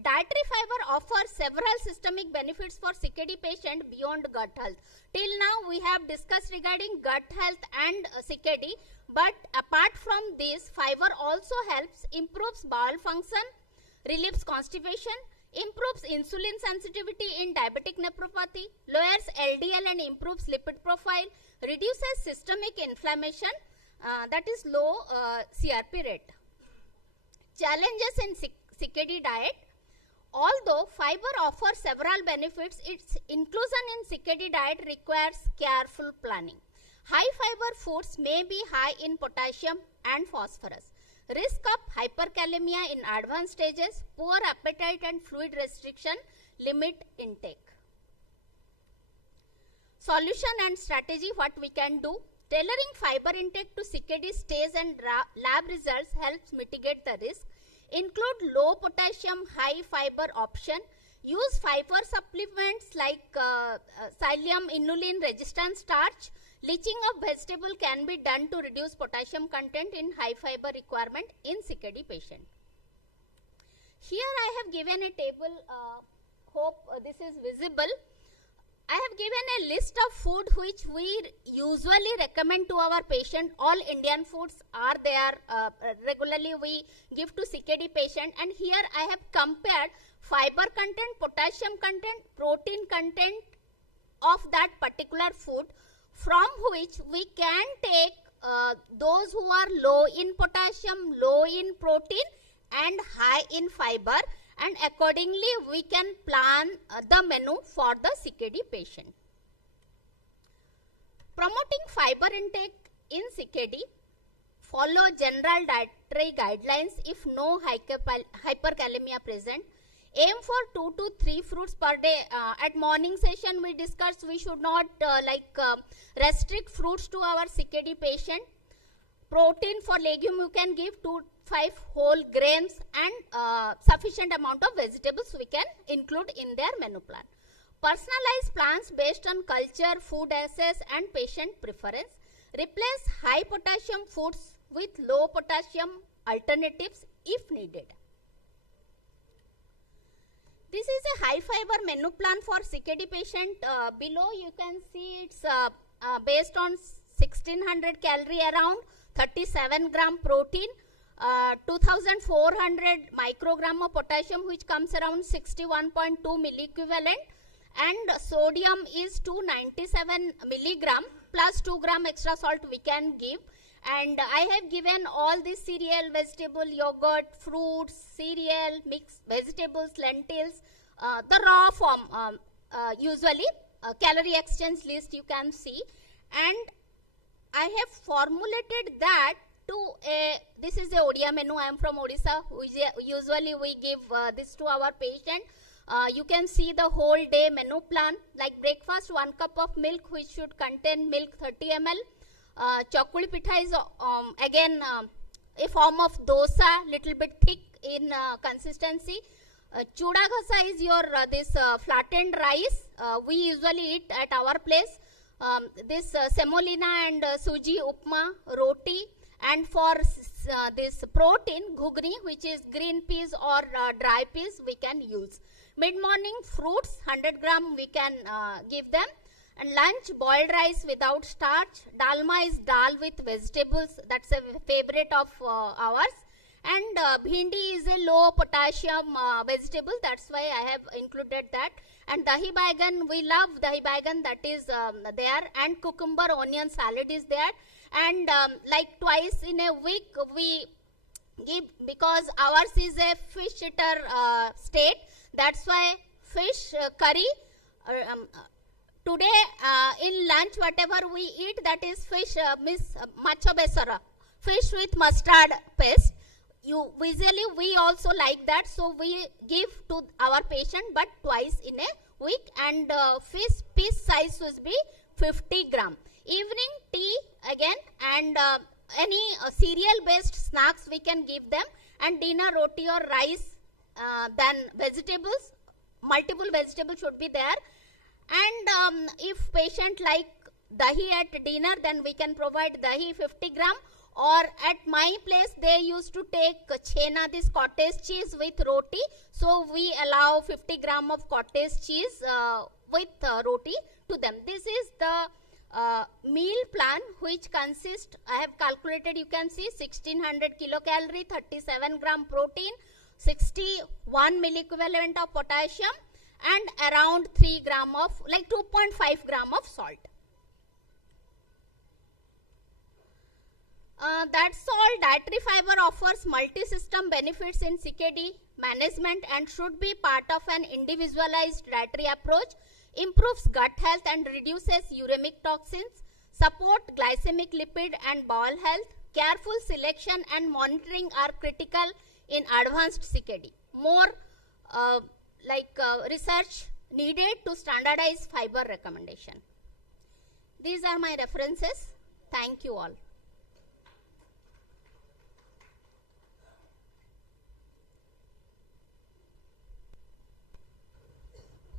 Dietary fiber offers several systemic benefits for CKD patient beyond gut health. Till now we have discussed regarding gut health and CKD, but apart from this, fiber also helps improves bowel function, relieves constipation, improves insulin sensitivity in diabetic nephropathy, lowers LDL and improves lipid profile, reduces systemic inflammation, that is low CRP rate. Challenges in CKD diet. Although fiber offers several benefits, its inclusion in CKD diet requires careful planning. High fiber foods may be high in potassium and phosphorus. Risk of hyperkalemia in advanced stages, poor appetite and fluid restriction limit intake. Solution and strategy, what we can do. Tailoring fiber intake to CKD stage and lab results helps mitigate the risk. Include low potassium, high fiber option. Use fiber supplements like psyllium, inulin, resistant starch. Leaching of vegetable can be done to reduce potassium content in high fiber requirement in CKD patient. Here I have given a table, hope this is visible. I have given a list of food which we usually recommend to our patient. All Indian foods are there, regularly we give to CKD patient, and here I have compared fiber content, potassium content, protein content of that particular food, from which we can take those who are low in potassium, low in protein and high in fiber, and accordingly we can plan the menu for the CKD patient. Promoting fiber intake in CKD. Follow general dietary guidelines if no hyperkalemia present. Aim for 2 to 3 fruits per day. At morning session we discussed we should not restrict fruits to our CKD patient. Protein for legume you can give 2 to 5 whole grains, and sufficient amount of vegetables we can include in their menu plan. Personalized plans based on culture, food access and patient preference. Replace high potassium foods with low potassium alternatives if needed. This is a high fiber menu plan for CKD patient. Below you can see it's based on 1600 calorie around, 37 gram protein, 2400 microgram of potassium, which comes around 61.2 milliequivalent, and sodium is 297 milligram plus 2 gram extra salt we can give. And I have given all these cereal, vegetable, yogurt, fruits, cereal, mixed vegetables, lentils, the raw form, usually calorie exchange list you can see. And I have formulated that to this is a Odia menu. I am from Odisha. Usually we give this to our patient. You can see the whole day menu plan. Like breakfast, 1 cup of milk, which should contain milk 30 ml. Chakuli pitha is again a form of dosa, little bit thick in consistency. Chuda ghasa is your this flattened rice. We usually eat at our place. This semolina and suji upma, roti, and for this protein, ghugni, which is green peas or dry peas, we can use. Mid-morning fruits, 100 gram we can give them. And lunch, boiled rice without starch. Dalma is dal with vegetables. That's a favorite of ours. And bhindi is a low potassium vegetable. That's why I have included that. And dahi baigan, we love dahi baigan, that is there. And cucumber onion salad is there. And like twice in a week we give, because ours is a fish eater state. That's why fish curry. Today in lunch whatever we eat, that is fish, macho besara, fish with mustard paste. Usually we also like that, so we give to our patient, but twice in a week. And fish piece size will be 50 gram. Evening tea again, and any cereal based snacks we can give them. And dinner roti or rice, then vegetables, multiple vegetables should be there. And if patient like dahi at dinner, then we can provide dahi 50 gram. Or at my place, they used to take chena, this cottage cheese with roti. So we allow 50 gram of cottage cheese with roti to them. This is the meal plan, which consists, I have calculated, you can see 1600 kilocalorie, 37 gram protein, 61 milliequivalent of potassium, and around 3 gram of, like 2.5 gram of salt. That's all. Dietary fiber offers multi-system benefits in CKD management and should be part of an individualized dietary approach. Improves gut health and reduces uremic toxins. Support glycemic, lipid and bowel health. Careful selection and monitoring are critical in advanced CKD. More research needed to standardize fiber recommendation. These are my references. Thank you all.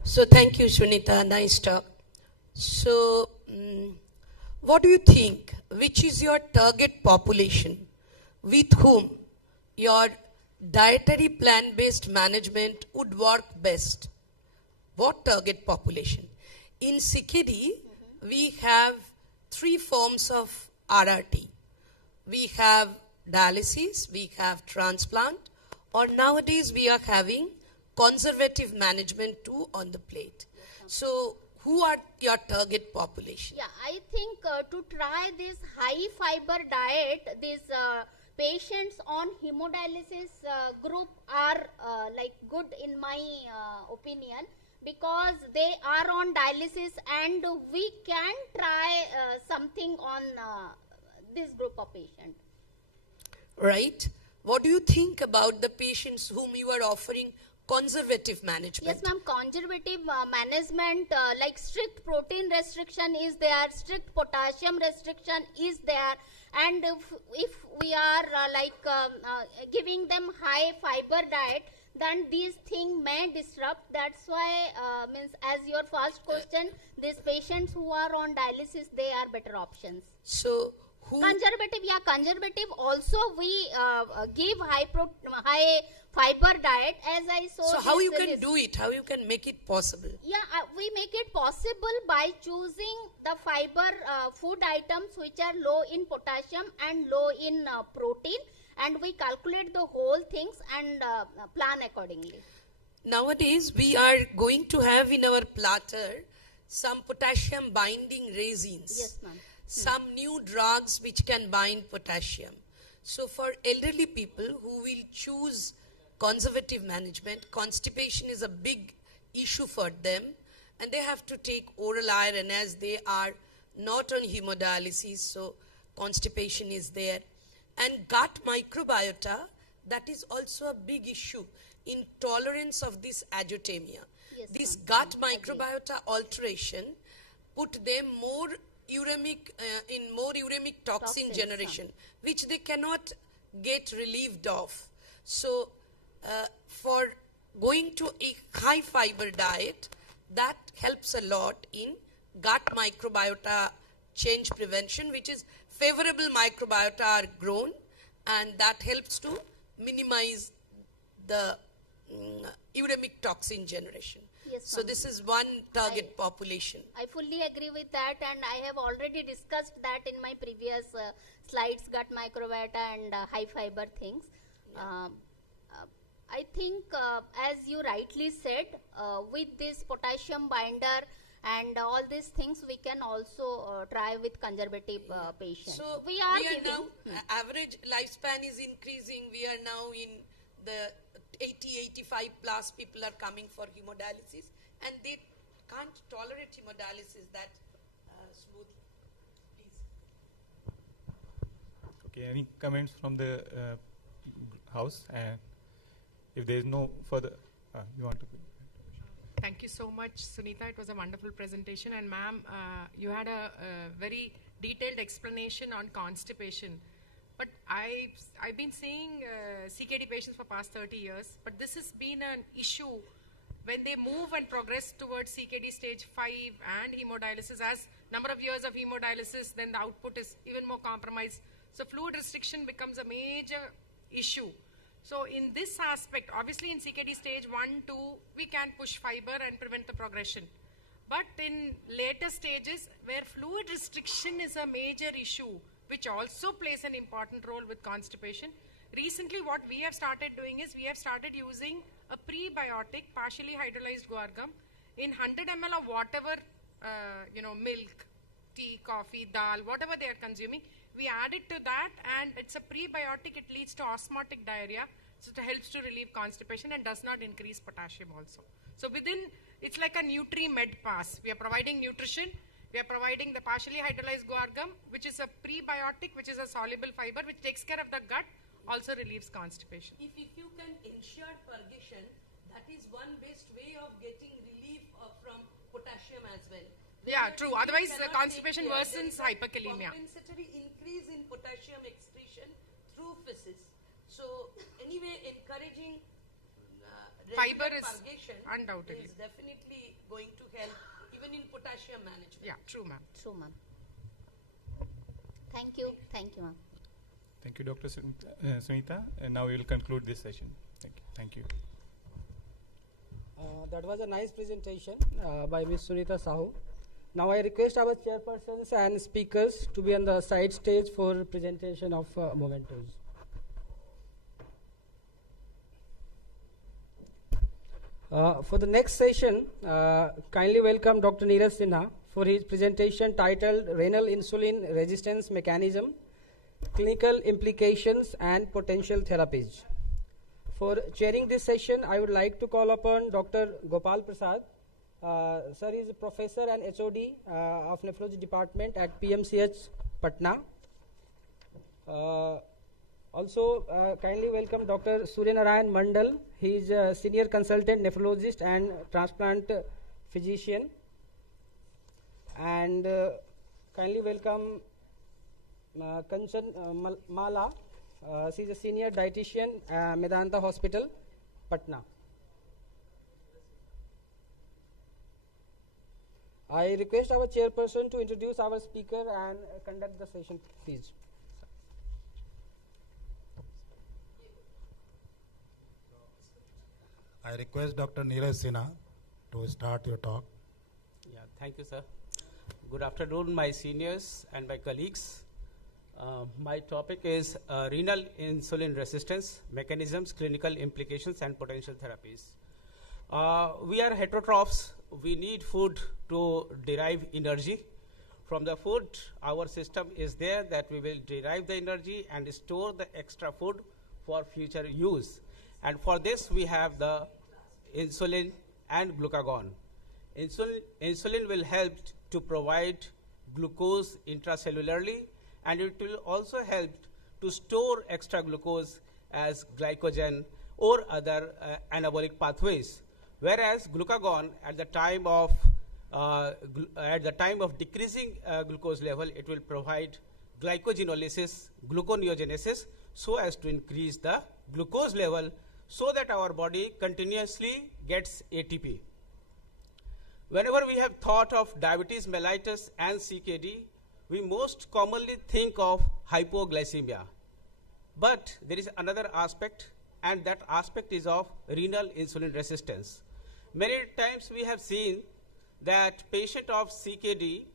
So thank you, Sunita. Nice talk. So, what do you think? Which is your target population? With whom your dietary plan-based management would work best? What target population? In CKD, we have 3 forms of RRT. We have dialysis, we have transplant, or nowadays we are having conservative management too on the plate. So who are your target population? Yeah, I think to try this high fiber diet, these patients on hemodialysis group are good in my opinion, because they are on dialysis and we can try something on this group of patients. Right. What do you think about the patients whom you are offering conservative management? Yes, ma'am. Conservative management, like strict protein restriction is there, strict potassium restriction is there, and if we are giving them high fiber diet, then these things may disrupt. That's why, means as your first question, these patients who are on dialysis, they are better options. So conservative, conservative. Also, we give high fiber diet, as I saw. So how you can do it? How you can make it possible? Yeah, we make it possible by choosing the fiber food items which are low in potassium and low in protein, and we calculate the whole things and plan accordingly. Nowadays, we are going to have in our platter some potassium binding resins. Yes, ma'am. Some new drugs which can bind potassium. So for elderly people who will choose conservative management, constipation is a big issue for them, and they have to take oral iron as they are not on hemodialysis, so constipation is there. And gut microbiota, that is also a big issue in tolerance of this azotemia. Yes, this gut microbiota alteration put them more uremic, in more uremic toxin generation, which they cannot get relieved of. So for going to a high fiber diet, that helps a lot in gut microbiota change prevention, which is favorable microbiota are grown, and that helps to minimize the uremic toxin generation. Yes, so this is one target population. I fully agree with that, and I have already discussed that in my previous slides, gut microbiota and high fiber things. I think, as you rightly said, with this potassium binder and all these things, we can also try with conservative patients. So we are now, average lifespan is increasing. We are now in the 80-85 plus people are coming for hemodialysis, and they can't tolerate hemodialysis that smoothly. Please. Okay, any comments from the house? If there is no further, you want to? Thank you so much, Sunita. It was a wonderful presentation, and ma'am, you had a very detailed explanation on constipation. But I've been seeing CKD patients for past 30 years, but this has been an issue when they move and progress towards CKD stage 5 and hemodialysis. As number of years of hemodialysis, then the output is even more compromised. So fluid restriction becomes a major issue. So in this aspect, obviously in CKD stage 1, 2, we can push fiber and prevent the progression. But in later stages, where fluid restriction is a major issue, which also plays an important role with constipation, recently what we have started doing is we have started using a prebiotic partially hydrolyzed guar gum in 100 ml of whatever, milk, tea, coffee, dal, whatever they are consuming. We add it to that, and it's a prebiotic. It leads to osmotic diarrhea, so it helps to relieve constipation and does not increase potassium also. So it's like a Nutri-Med pass. We are providing nutrition. We are providing the partially hydrolyzed guar gum, which is a prebiotic, which is a soluble fiber, which takes care of the gut, also relieves constipation. If you can ensure purgation, that is one best way of getting relief from potassium as well. Yeah, true. Otherwise, constipation worsens hyperkalemia. Compensatory increase in potassium excretion through feces. So, anyway, encouraging fiber is purgation undoubtedly is definitely going to help even in potassium management. Yeah, true, ma'am. True, ma'am. Thank you. Thank you, ma'am. Thank you, Dr. Sunita. And now we will conclude this session. Thank you. That was a nice presentation by Ms. Sunita Sahu. Now I request our chairpersons and speakers to be on the side stage for presentation of mementos. For the next session, kindly welcome Dr. Neeraj Sinha for his presentation titled Renal Insulin Resistance Mechanism, Clinical Implications and Potential Therapies. For chairing this session, I would like to call upon Dr. Gopal Prasad. Sir is a professor and HOD of Nephrology Department at PMCH, Patna. Also, kindly welcome Dr. Suryanarayan Mandal. He is a senior consultant nephrologist and transplant physician. And kindly welcome Kanchan Mala. She is a senior dietitian, Medanta Hospital. Patna. I request our chairperson to introduce our speaker and conduct the session, please. I request Dr. Neeraj Sinha to start your talk. Yeah, thank you, sir. Good afternoon, my seniors and my colleagues. My topic is renal insulin resistance, mechanisms, clinical implications, and potential therapies. We are heterotrophs. We need food to derive energy. From the food, our system is there that we will derive the energy and store the extra food for future use. And for this, we have the insulin and glucagon. Insulin will help to provide glucose intracellularly, and it will also help to store extra glucose as glycogen or other anabolic pathways. Whereas glucagon, at the time of decreasing glucose level, it will provide glycogenolysis, gluconeogenesis, so as to increase the glucose level, so that our body continuously gets ATP. Whenever we have thought of diabetes mellitus and CKD, we most commonly think of hypoglycemia. But there is another aspect, and that aspect is of renal insulin resistance. Many times we have seen that patient of CKD,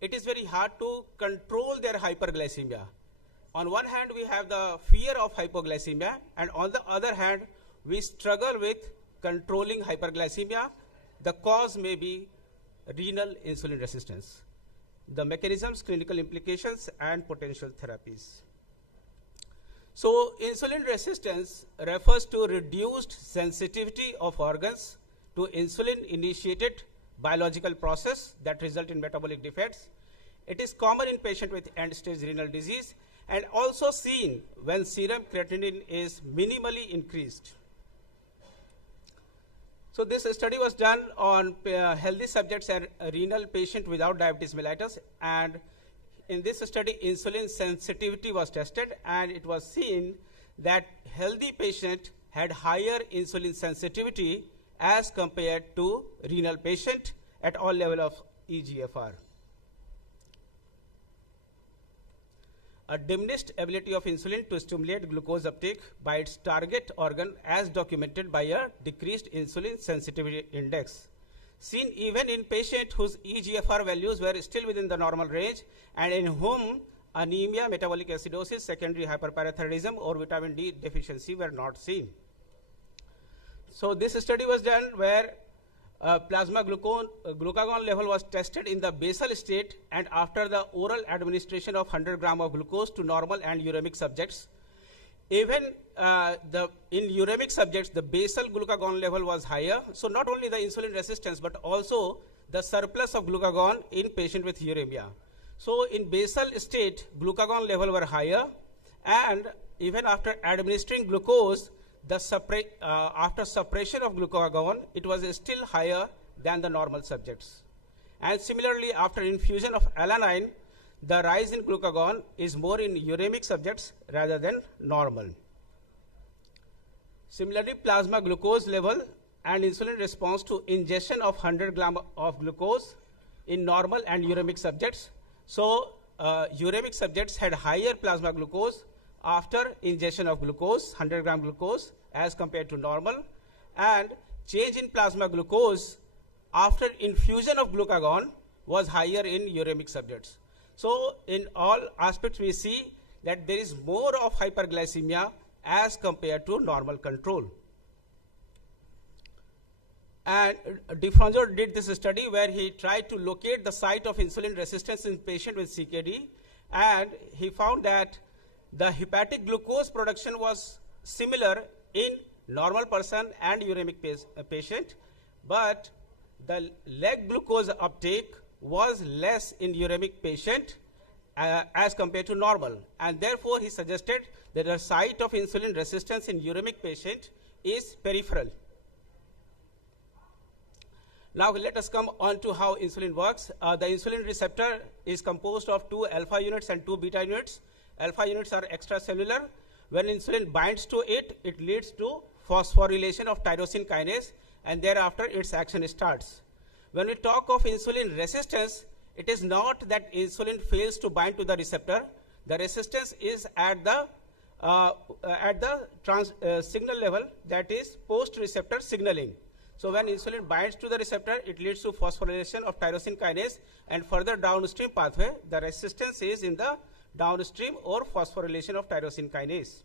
it is very hard to control their hyperglycemia. On one hand, we have the fear of hypoglycemia, and on the other hand, we struggle with controlling hyperglycemia. The cause may be renal insulin resistance. The mechanisms, clinical implications, and potential therapies. So, insulin resistance refers to reduced sensitivity of organs to insulin-initiated biological process that result in metabolic defects. It is common in patients with end-stage renal disease and also seen when serum creatinine is minimally increased. So this study was done on healthy subjects and renal patient without diabetes mellitus, and in this study insulin sensitivity was tested, and it was seen that healthy patient had higher insulin sensitivity as compared to renal patient at all level of eGFR. A diminished ability of insulin to stimulate glucose uptake by its target organ as documented by a decreased insulin sensitivity index, seen even in patients whose eGFR values were still within the normal range and in whom anemia, metabolic acidosis, secondary hyperparathyroidism or vitamin D deficiency were not seen. So this study was done where plasma glucagon level was tested in the basal state and after the oral administration of 100 gram of glucose to normal and uremic subjects. Even in uremic subjects, the basal glucagon level was higher. So not only the insulin resistance, but also the surplus of glucagon in patient with uremia. So in basal state, glucagon level were higher, and even after administering glucose, after suppression of glucagon, it was still higher than the normal subjects. And similarly, after infusion of alanine, the rise in glucagon is more in uremic subjects rather than normal. Similarly, plasma glucose level and insulin response to ingestion of 100 gram of glucose in normal and uremic subjects. So, uremic subjects had higher plasma glucose after ingestion of glucose, 100 gram glucose, as compared to normal, and change in plasma glucose after infusion of glucagon was higher in uremic subjects. So in all aspects we see that there is more of hyperglycemia as compared to normal control. And DeFranco did this study where he tried to locate the site of insulin resistance in patient with CKD, and he found that the hepatic glucose production was similar in normal person and uremic patient, but the leg glucose uptake was less in uremic patient as compared to normal, and therefore he suggested that the site of insulin resistance in uremic patient is peripheral. Now let us come on to how insulin works. The insulin receptor is composed of 2 alpha units and 2 beta units. Alpha units are extracellular. When insulin binds to it, it leads to phosphorylation of tyrosine kinase, and thereafter its action starts. When we talk of insulin resistance, it is not that insulin fails to bind to the receptor. The resistance is at the signal level, that is post-receptor signaling. So when insulin binds to the receptor, it leads to phosphorylation of tyrosine kinase, and further downstream pathway, the resistance is in the downstream or phosphorylation of tyrosine kinase.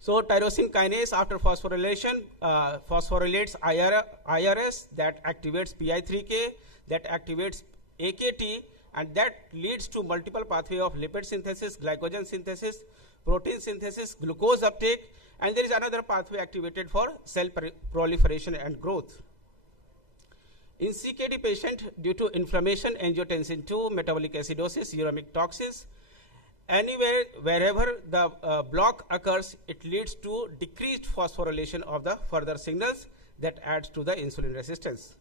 So tyrosine kinase, after phosphorylation, phosphorylates IRS, that activates PI3K, that activates AKT, and that leads to multiple pathway of lipid synthesis, glycogen synthesis, protein synthesis, glucose uptake, and there is another pathway activated for cell proliferation and growth. In CKD patient, due to inflammation, angiotensin II, metabolic acidosis, uremic toxins, anywhere, wherever the block occurs, it leads to decreased phosphorylation of the further signals that adds to the insulin resistance.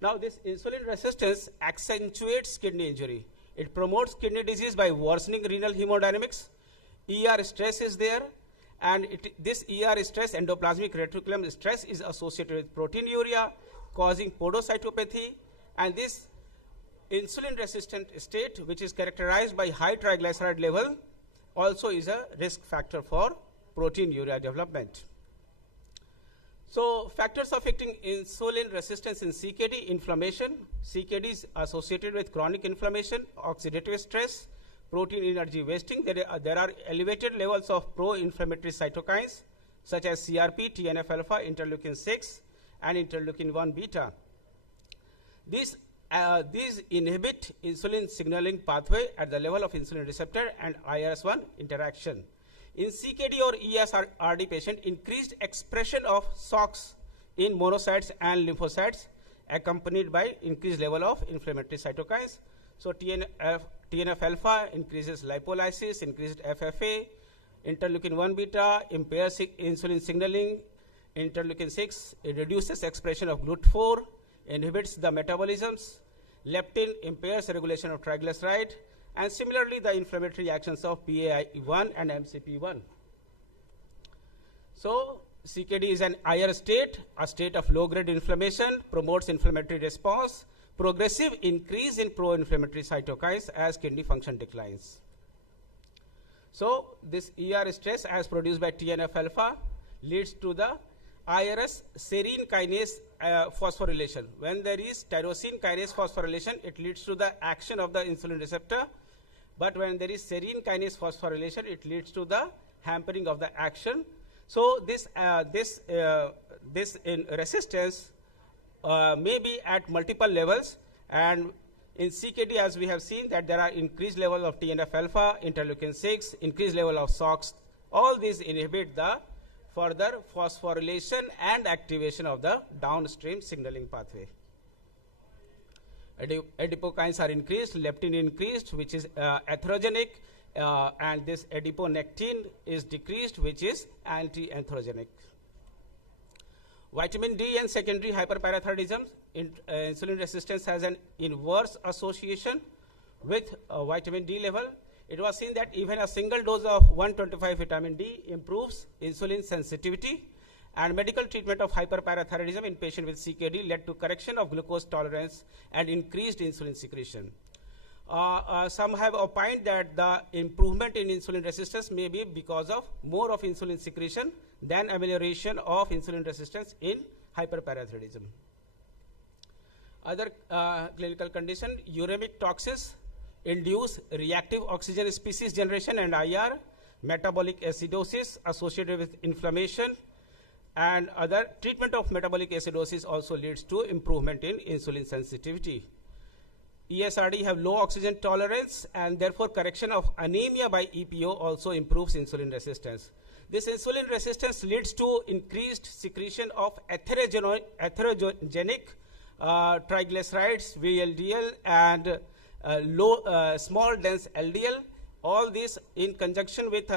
Now, this insulin resistance accentuates kidney injury. It promotes kidney disease by worsening renal hemodynamics. ER stress is there, and this ER stress, endoplasmic reticulum stress, is associated with proteinuria, causing podocytopathy, and this insulin resistant state, which is characterized by high triglyceride level, also is a risk factor for proteinuria development. So factors affecting insulin resistance in CKD: inflammation. CKD is associated with chronic inflammation, oxidative stress, protein energy wasting. There are elevated levels of pro-inflammatory cytokines such as CRP, TNF alpha, interleukin 6, and interleukin 1 beta. These inhibit insulin signaling pathway at the level of insulin receptor and IRS1 interaction. In CKD or ESRD patient, increased expression of SOX in monocytes and lymphocytes accompanied by increased level of inflammatory cytokines. So TNF alpha increases lipolysis, increased FFA, interleukin 1 beta impairs insulin signaling, interleukin 6 it reduces expression of GLUT4, inhibits the metabolisms, leptin impairs regulation of triglyceride, and similarly the inflammatory actions of PAI1 and MCP1. So CKD is an IR state, a state of low-grade inflammation, promotes inflammatory response, progressive increase in pro-inflammatory cytokines as kidney function declines. So this ER stress as produced by TNF alpha leads to the IRS serine kinase phosphorylation. When there is tyrosine kinase phosphorylation, it leads to the action of the insulin receptor. But when there is serine kinase phosphorylation, it leads to the hampering of the action. So this resistance may be at multiple levels, and in CKD, as we have seen, that there are increased level of TNF alpha, interleukin 6, increased level of SOX. All these inhibit the further phosphorylation and activation of the downstream signaling pathway. Adipokines are increased, leptin increased, which is atherogenic, and this adiponectin is decreased, which is anti-atherogenic. Vitamin D and secondary hyperparathyroidism. Insulin resistance has an inverse association with vitamin D level. It was seen that even a single dose of 125 vitamin D improves insulin sensitivity, and medical treatment of hyperparathyroidism in patients with CKD led to correction of glucose tolerance and increased insulin secretion. Some have opined that the improvement in insulin resistance may be because of more of insulin secretion than amelioration of insulin resistance in hyperparathyroidism. Other clinical condition: uremic toxins induce reactive oxygen species generation and IR, metabolic acidosis associated with inflammation, and other treatment of metabolic acidosis also leads to improvement in insulin sensitivity. ESRD have low oxygen tolerance, and therefore correction of anemia by EPO also improves insulin resistance. This insulin resistance leads to increased secretion of atherogenic triglycerides, VLDL, and small dense LDL. All this in conjunction with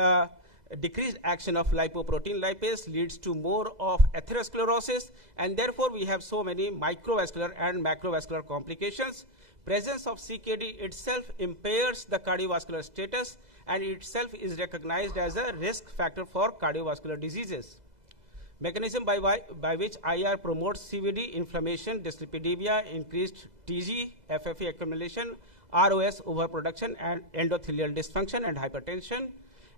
decreased action of lipoprotein lipase leads to more of atherosclerosis, and therefore we have so many microvascular and macrovascular complications. Presence of CKD itself impairs the cardiovascular status, and itself is recognized as a risk factor for cardiovascular diseases. Mechanism by which IR promotes CVD, inflammation, dyslipidemia, increased TG, FFE accumulation, ROS overproduction, and endothelial dysfunction and hypertension.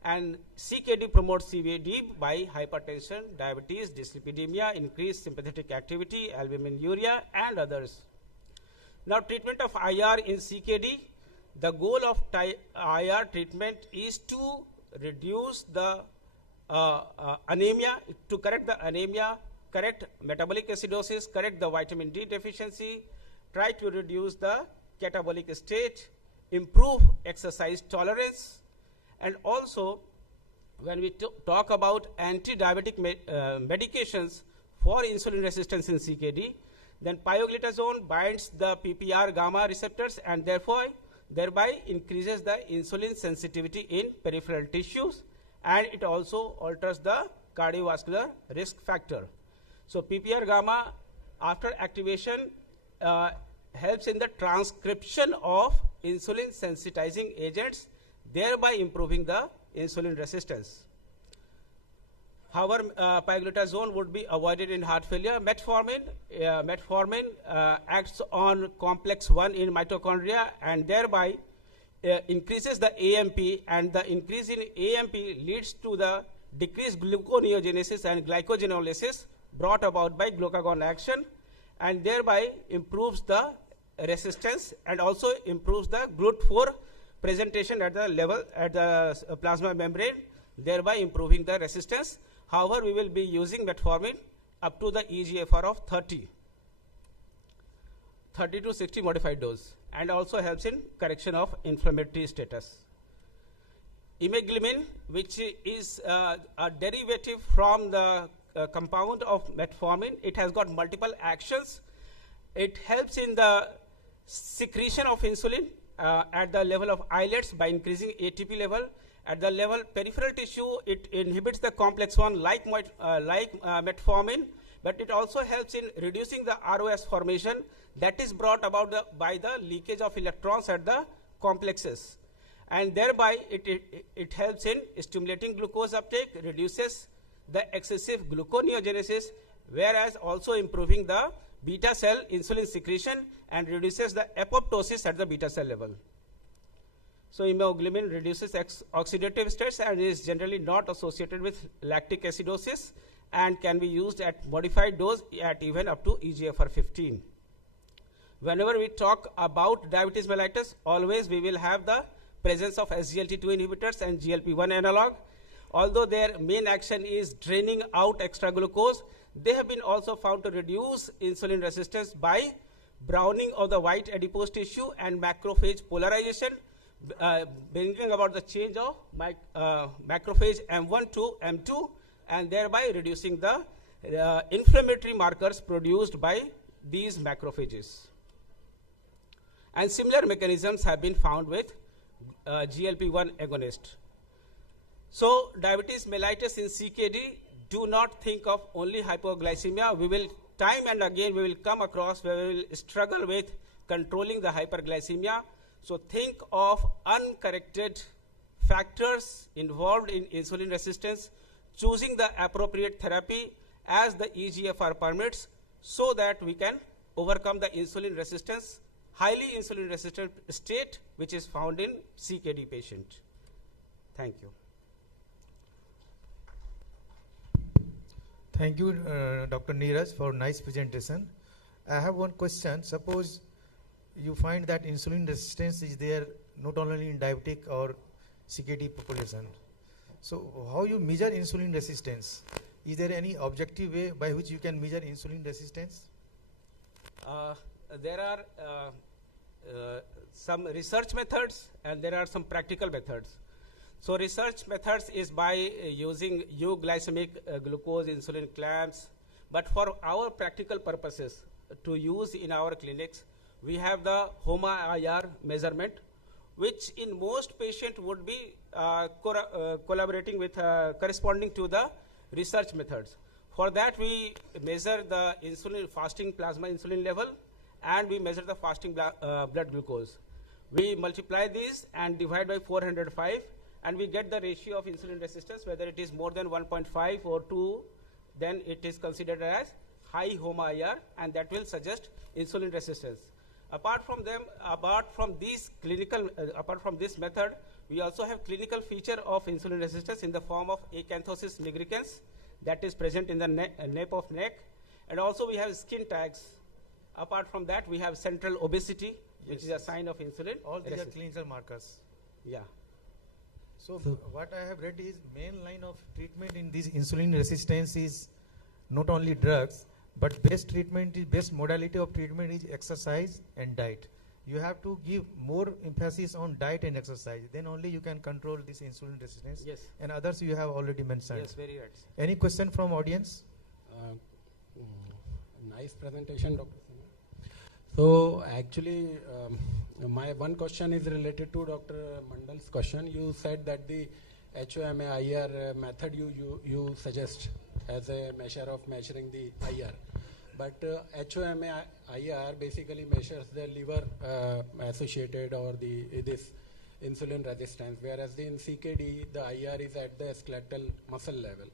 And CKD promotes CVD by hypertension, diabetes, dyslipidemia, increased sympathetic activity, albuminuria, and others. Now, treatment of IR in CKD. The goal of IR treatment is to reduce the anemia, to correct the anemia, correct metabolic acidosis, correct the vitamin D deficiency, try to reduce the catabolic state, improve exercise tolerance, and also when we talk about anti-diabetic medications for insulin resistance in CKD, then pioglitazone binds the PPR gamma receptors and thereby increases the insulin sensitivity in peripheral tissues, and it also alters the cardiovascular risk factor. So PPR gamma, after activation, helps in the transcription of insulin sensitizing agents, thereby improving the insulin resistance. However, pioglitazone would be avoided in heart failure. Metformin acts on complex 1 in mitochondria and thereby increases the AMP, and the increase in AMP leads to the decreased gluconeogenesis and glycogenolysis brought about by glucagon action, and thereby improves the resistance and also improves the GLUT4 presentation at the level at the plasma membrane, thereby improving the resistance. However, we will be using metformin up to the eGFR of 30 to 60 modified dose, and also helps in correction of inflammatory status. Imeglimin, which is a derivative from the compound of metformin, it has got multiple actions. It helps in the secretion of insulin at the level of islets by increasing ATP level. At the level peripheral tissue, it inhibits the complex 1 like metformin, but it also helps in reducing the ROS formation that is brought about by the leakage of electrons at the complexes, and thereby it helps in stimulating glucose uptake, reduces the excessive gluconeogenesis, whereas also improving the beta cell insulin secretion and reduces the apoptosis at the beta cell level. So iminoglutinin reduces oxidative stress and is generally not associated with lactic acidosis and can be used at modified dose at even up to eGFR 15. Whenever we talk about diabetes mellitus, always we will have the presence of SGLT2 inhibitors and GLP-1 analog. Although their main action is draining out extra glucose, they have been also found to reduce insulin resistance by browning of the white adipose tissue and macrophage polarization, bringing about the change of macrophage M1 to M2, and thereby reducing the inflammatory markers produced by these macrophages. And similar mechanisms have been found with GLP-1 agonist. So diabetes mellitus in CKD, do not think of only hypoglycemia. We will time and again we will come across where we will struggle with controlling the hyperglycemia. So think of uncorrected factors involved in insulin resistance, choosing the appropriate therapy as the eGFR permits, so that we can overcome the insulin resistance, highly insulin resistant state which is found in CKD patient. Thank you. Thank you, Dr. Neeraj, for nice presentation. I have one question. Suppose you find that insulin resistance is there not only in diabetic or CKD population. So how you measure insulin resistance? Is there any objective way by which you can measure insulin resistance? There are some research methods and there are some practical methods. So research methods is by using euglycemic glucose insulin clamps, but for our practical purposes to use in our clinics, we have the HOMA-IR measurement, which in most patients would be collaborating with corresponding to the research methods. For that, we measure the insulin fasting plasma insulin level and we measure the fasting blood glucose. We multiply these and divide by 405 and we get the ratio of insulin resistance, whether it is more than 1.5 or 2 then it is considered as high HOMA-IR, and that will suggest insulin resistance. Apart from this method, we also have clinical feature of insulin resistance in the form of acanthosis nigricans that is present in the nape of neck, and also we have skin tags. Apart from that, we have central obesity, which is a sign of insulin. All these are clinical markers. Yeah. So what I have read is main line of treatment in this insulin resistance is not only drugs, but best modality of treatment is exercise and diet. You have to give more emphasis on diet and exercise. Then only you can control this insulin resistance. Yes. And others you have already mentioned. Yes, very right. Any question from audience? Nice presentation, Dr. So actually, my one question is related to Dr. Mandal's question. You said that the HOMA-IR method you suggest as a measure of measuring the IR. But HOMA-IR basically measures the liver associated or this insulin resistance, whereas in CKD, the IR is at the skeletal muscle level.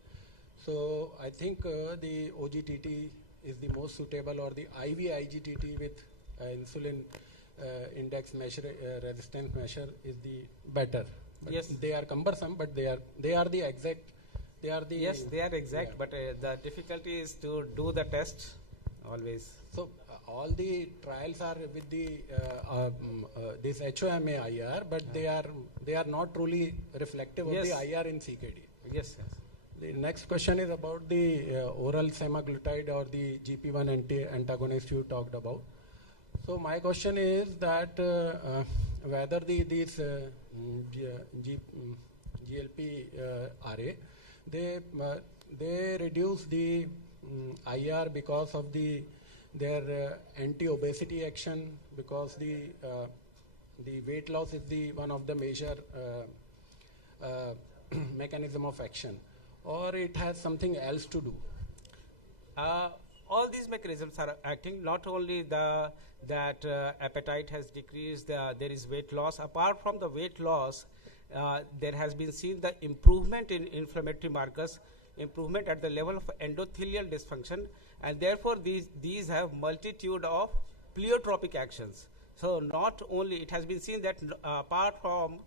So I think the OGTT is the most suitable, or the IV IGTT with insulin index measure, resistance measure is the better. But yes. They are cumbersome, but they are the exact. Yes, they are exact, but the difficulty is to do the test always. So all the trials are with the this HOMA-IR, but they are not truly reflective of the IR in CKD. Yes. The next question is about the oral semaglutide or the GP1 antagonist you talked about. So my question is that whether these GLP-RA they reduce the IR because of their anti-obesity action, because the weight loss is one of the major mechanism of action, or it has something else to do? All these mechanisms are acting. Not only that appetite has decreased, there is weight loss. Apart from the weight loss, there has been seen the improvement in inflammatory markers, improvement at the level of endothelial dysfunction, and therefore these have multitude of pleiotropic actions. So not only it has been seen that apart from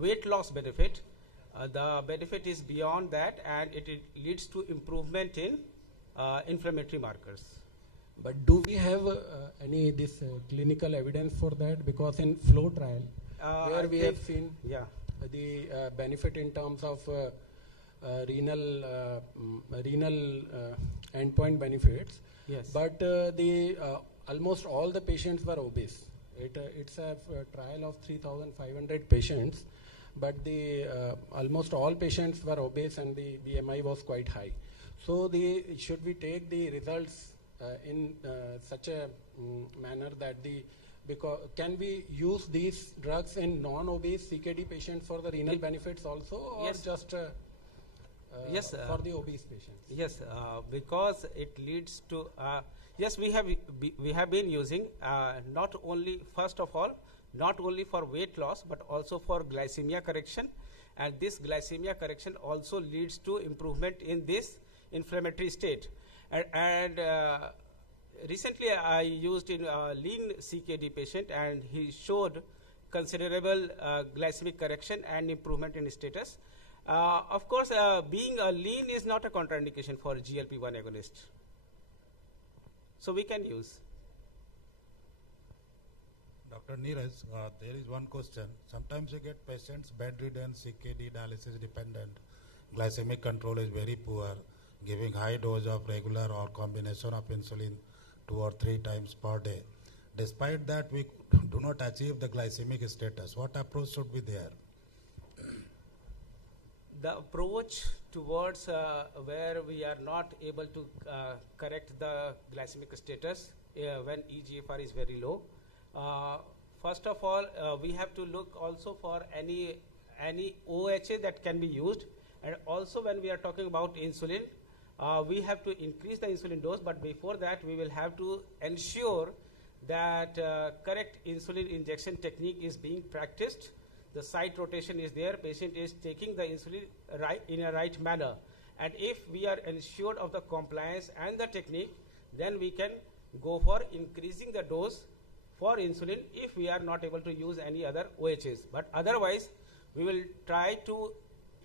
weight loss benefit, the benefit is beyond that, and it leads to improvement in inflammatory markers. But do we have any clinical evidence for that? Because in flow trial, where we have seen the benefit in terms of renal endpoint benefits, yes. But almost all the patients were obese. It's a trial of 3,500 patients, but almost all patients were obese and the BMI was quite high. So should we take the results in such a manner that can we use these drugs in non-obese CKD patients for the renal benefits also, or yes. just for the obese patients? Yes, because it leads to yes, we have been using not only for weight loss, but also for glycemia correction, and this glycemia correction also leads to improvement in this inflammatory state. And recently I used in a lean CKD patient, and he showed considerable glycemic correction and improvement in status. Of course, being a lean is not a contraindication for GLP-1 agonist. So we can use. Dr. Neeraj, there is one question. Sometimes you get patients bedridden, CKD, dialysis dependent. Glycemic control is very poor, giving high dose of regular or combination of insulin 2 or 3 times per day. Despite that, we do not achieve the glycemic status. What approach should be there? The approach towards where we are not able to correct the glycemic status when eGFR is very low. First of all, we have to look also for any OHA that can be used, and also when we are talking about insulin, we have to increase the insulin dose, but before that we will have to ensure that correct insulin injection technique is being practiced. The site rotation is there, patient is taking the insulin in a right manner, And if we are ensured of the compliance and the technique, then we can go for increasing the dose for insulin if we are not able to use any other OHAs. But otherwise, we will try to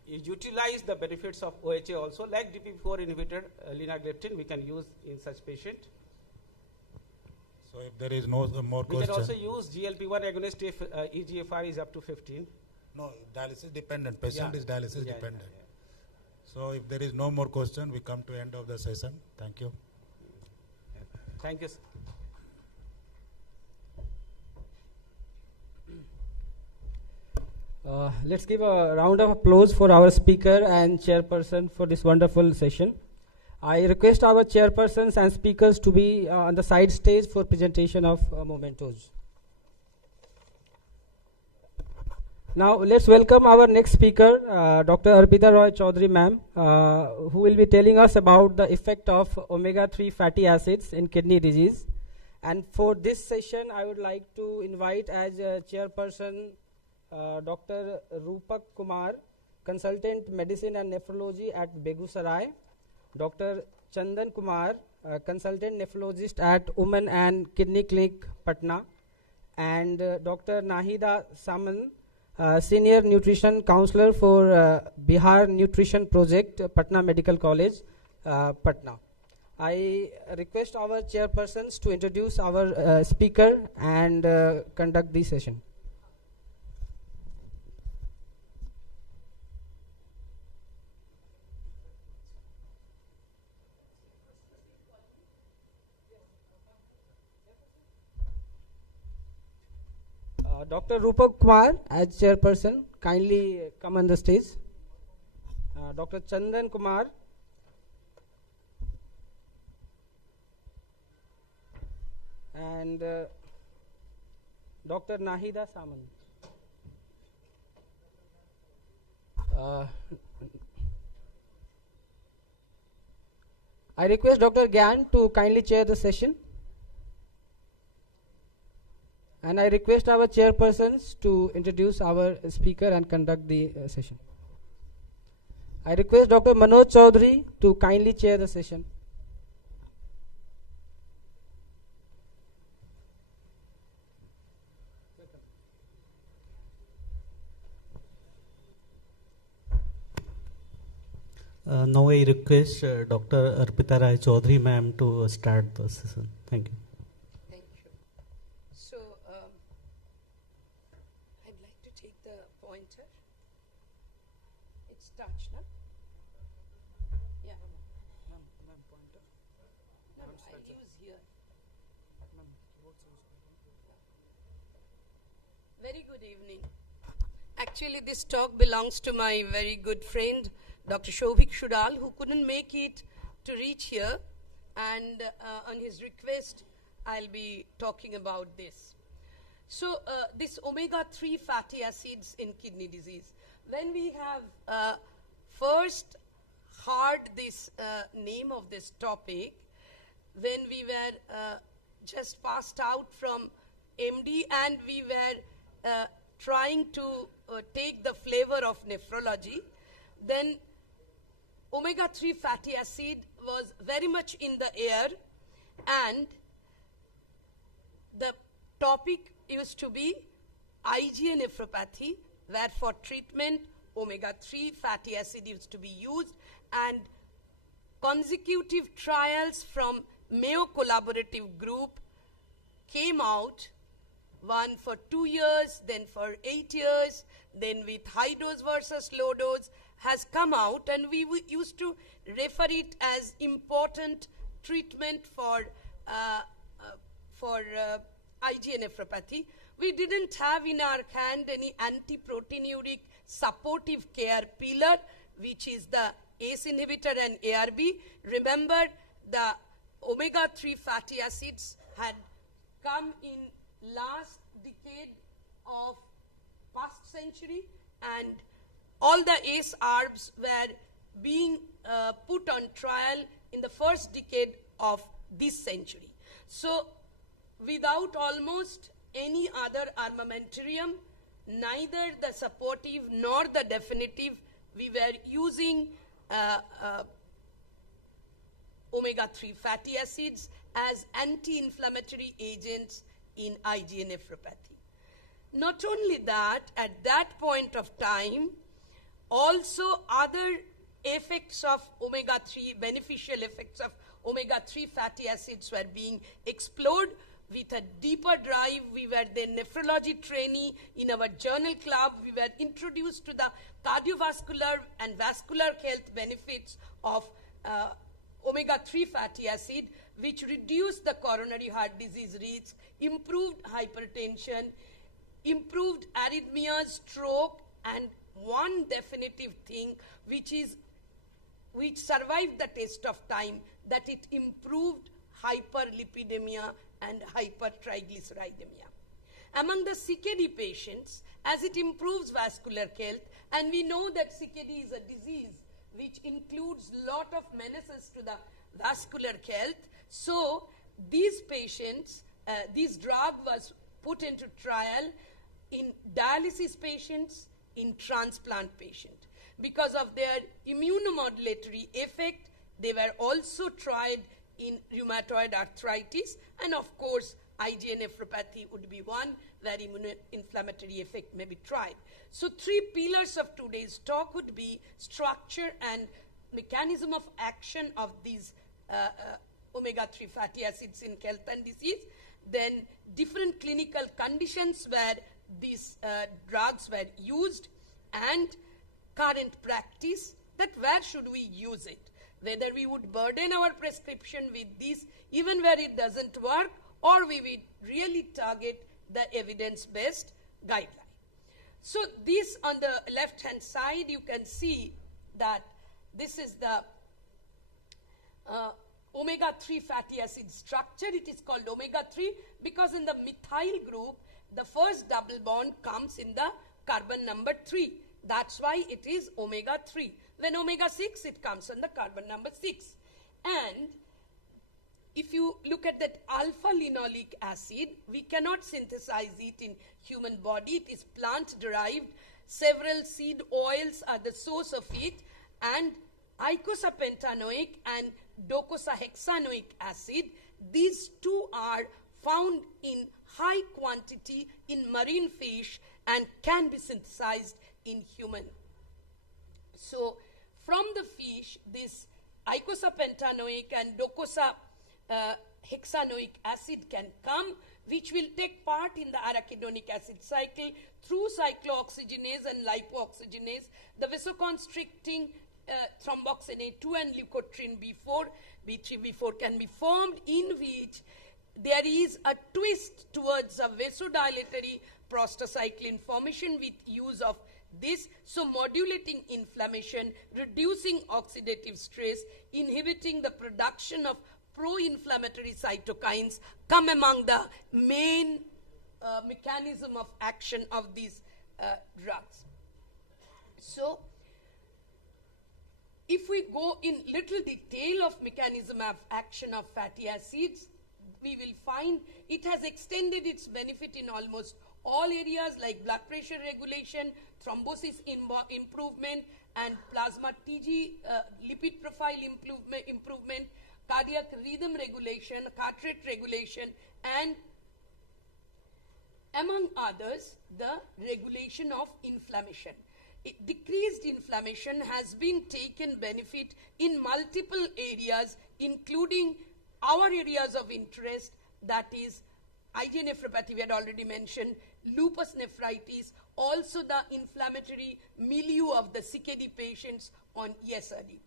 utilize the benefits of OHA also, like DPP4 inhibitor linagliptin we can use in such patient. So if there is no more We question. can also use GLP-1 agonist if EGFR is up to 15. No, dialysis dependent. Patient Yeah. is dialysis Yeah, dependent. So if there is no more question, we come to end of the session. Thank you. Thank you, sir. Let's give a round of applause for our speaker and chairperson for this wonderful session. I request our chairpersons and speakers to be on the side stage for presentation of mementos. Now let's welcome our next speaker, Dr. Arpita Roy Chaudhary ma'am, who will be telling us about the effect of omega-3 fatty acids in kidney disease. And for this session, I would like to invite as a chairperson Dr. Rupak Kumar, Consultant Medicine and Nephrology at Begusarai, Dr. Chandan Kumar, Consultant Nephrologist at Women and Kidney Clinic, Patna, and Dr. Nahida Saman, Senior Nutrition Counselor for Bihar Nutrition Project, Patna Medical College, Patna. I request our chairpersons to introduce our speaker and conduct the session. Dr. Rupak Kumar, as chairperson, kindly come on the stage. Dr. Chandan Kumar, and Dr. Nahida Saman. I request Dr. Gyan to kindly chair the session. And I request our chairpersons to introduce our speaker and conduct the session. I request Dr. Manoj Chaudhary to kindly chair the session. Now I request Dr. Arpita Rai Chaudhary ma'am to start the session. Thank you. Thank you. So, I'd like to take the pointer. It's touch, no? Yeah. Pointer. No, I'll use here. Very good evening. Actually, this talk belongs to my very good friend, Dr. Shobhik Shudal, who couldn't make it to reach here, and on his request, I'll be talking about this. So, this omega-3 fatty acids in kidney disease. When we have first heard this name of this topic, when we were just passed out from MD and we were trying to take the flavor of nephrology, then omega-3 fatty acid was very much in the air, and the topic used to be IgA nephropathy, where for treatment omega-3 fatty acid used to be used, and consecutive trials from Mayo Collaborative Group came out, one for 2 years, then for 8 years, then with high dose versus low dose has come out, and we used to refer it as important treatment for IgA nephropathy. We didn't have in our hand any anti-proteinuric supportive care pillar, which is the ACE inhibitor and ARB. Remember, the omega-3 fatty acids had come in last decade of past century, and all the ACE ARBs were being put on trial in the first decade of this century. So, without almost any other armamentarium, neither the supportive nor the definitive, we were using omega-3 fatty acids as anti-inflammatory agents in IgA nephropathy. Not only that, at that point of time, also other effects of omega-3, beneficial effects of omega-3 fatty acids were being explored with a deeper drive. We were the nephrology trainee in our journal club. We were introduced to the cardiovascular and vascular health benefits of omega-3 fatty acid, which reduced the coronary heart disease risk, improved hypertension, improved arrhythmias, stroke, and one definitive thing which survived the test of time, that it improved hyperlipidemia and hypertriglyceridemia. Among the CKD patients, as it improves vascular health, and we know that CKD is a disease which includes lot of menaces to the vascular health, so these patients, this drug was put into trial in dialysis patients, in transplant patients. Because of their immunomodulatory effect, they were also tried in rheumatoid arthritis, and of course IgA nephropathy would be one where immunoinflammatory effect may be tried. So 3 pillars of today's talk would be structure and mechanism of action of these omega-3 fatty acids in health and disease, then different clinical conditions where these drugs were used, and current practice, that where should we use it, whether we would burden our prescription with this even where it doesn't work, or we would really target the evidence-based guideline. So this on the left hand side, you can see that this is the omega-3 fatty acid structure. It is called omega-3 because in the methyl group, the first double bond comes in the carbon number 3. That's why it is omega-3. When omega-6, it comes on the carbon number 6. And if you look at that alpha-linoleic acid, we cannot synthesize it in human body. It is plant-derived. Several seed oils are the source of it. And eicosapentaenoic and docosahexaenoic acid, these two are found in high quantity in marine fish and can be synthesized in human. So from the fish, this eicosapentaenoic and docosahexaenoic acid can come, which will take part in the arachidonic acid cycle through cyclooxygenase and lipooxygenase. The vasoconstricting thromboxane A2 and leukotriene B4, B3B4 can be formed, in which there is a twist towards a vasodilatory prostacyclin formation with use of this, so modulating inflammation, reducing oxidative stress, inhibiting the production of pro-inflammatory cytokines come among the main mechanism of action of these drugs. So if we go in little detail of mechanism of action of fatty acids, we will find it has extended its benefit in almost all areas like blood pressure regulation, thrombosis improvement, and plasma TG lipid profile improvement, cardiac rhythm regulation, heart rate regulation, and among others, the regulation of inflammation. Decreased inflammation has been taken benefit in multiple areas, including our areas of interest, that is IgA nephropathy, we had already mentioned, lupus nephritis, also the inflammatory milieu of the CKD patients on ESRD.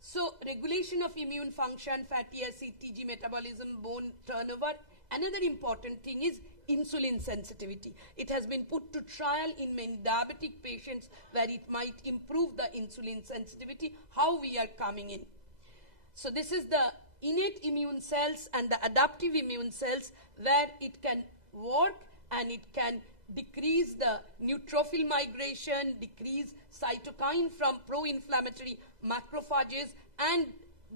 So regulation of immune function, fatty acid, TG metabolism, bone turnover. Another important thing is insulin sensitivity. It has been put to trial in many diabetic patients where it might improve the insulin sensitivity, how we are coming in. So this is the innate immune cells and the adaptive immune cells where it can work and it can decrease the neutrophil migration, decrease cytokine from pro-inflammatory macrophages and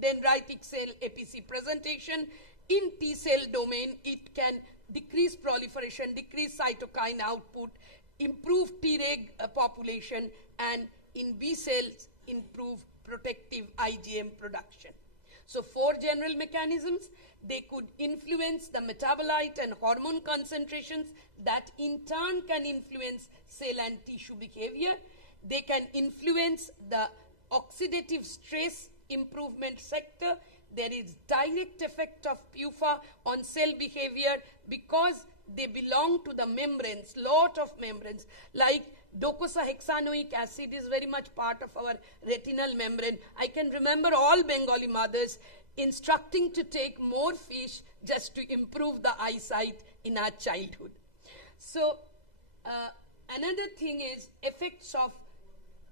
dendritic cell APC presentation. In T cell domain, it can decrease proliferation, decrease cytokine output, improve Treg population, and in B cells, improve protective IgM production. So 4 general mechanisms, they could influence the metabolite and hormone concentrations that in turn can influence cell and tissue behavior. They can influence the oxidative stress improvement sector. There is direct effect of PUFA on cell behavior because they belong to the membranes, lot of membranes, like docosahexaenoic acid is very much part of our retinal membrane. I can remember all Bengali mothers instructing to take more fish just to improve the eyesight in our childhood. So another thing is effects of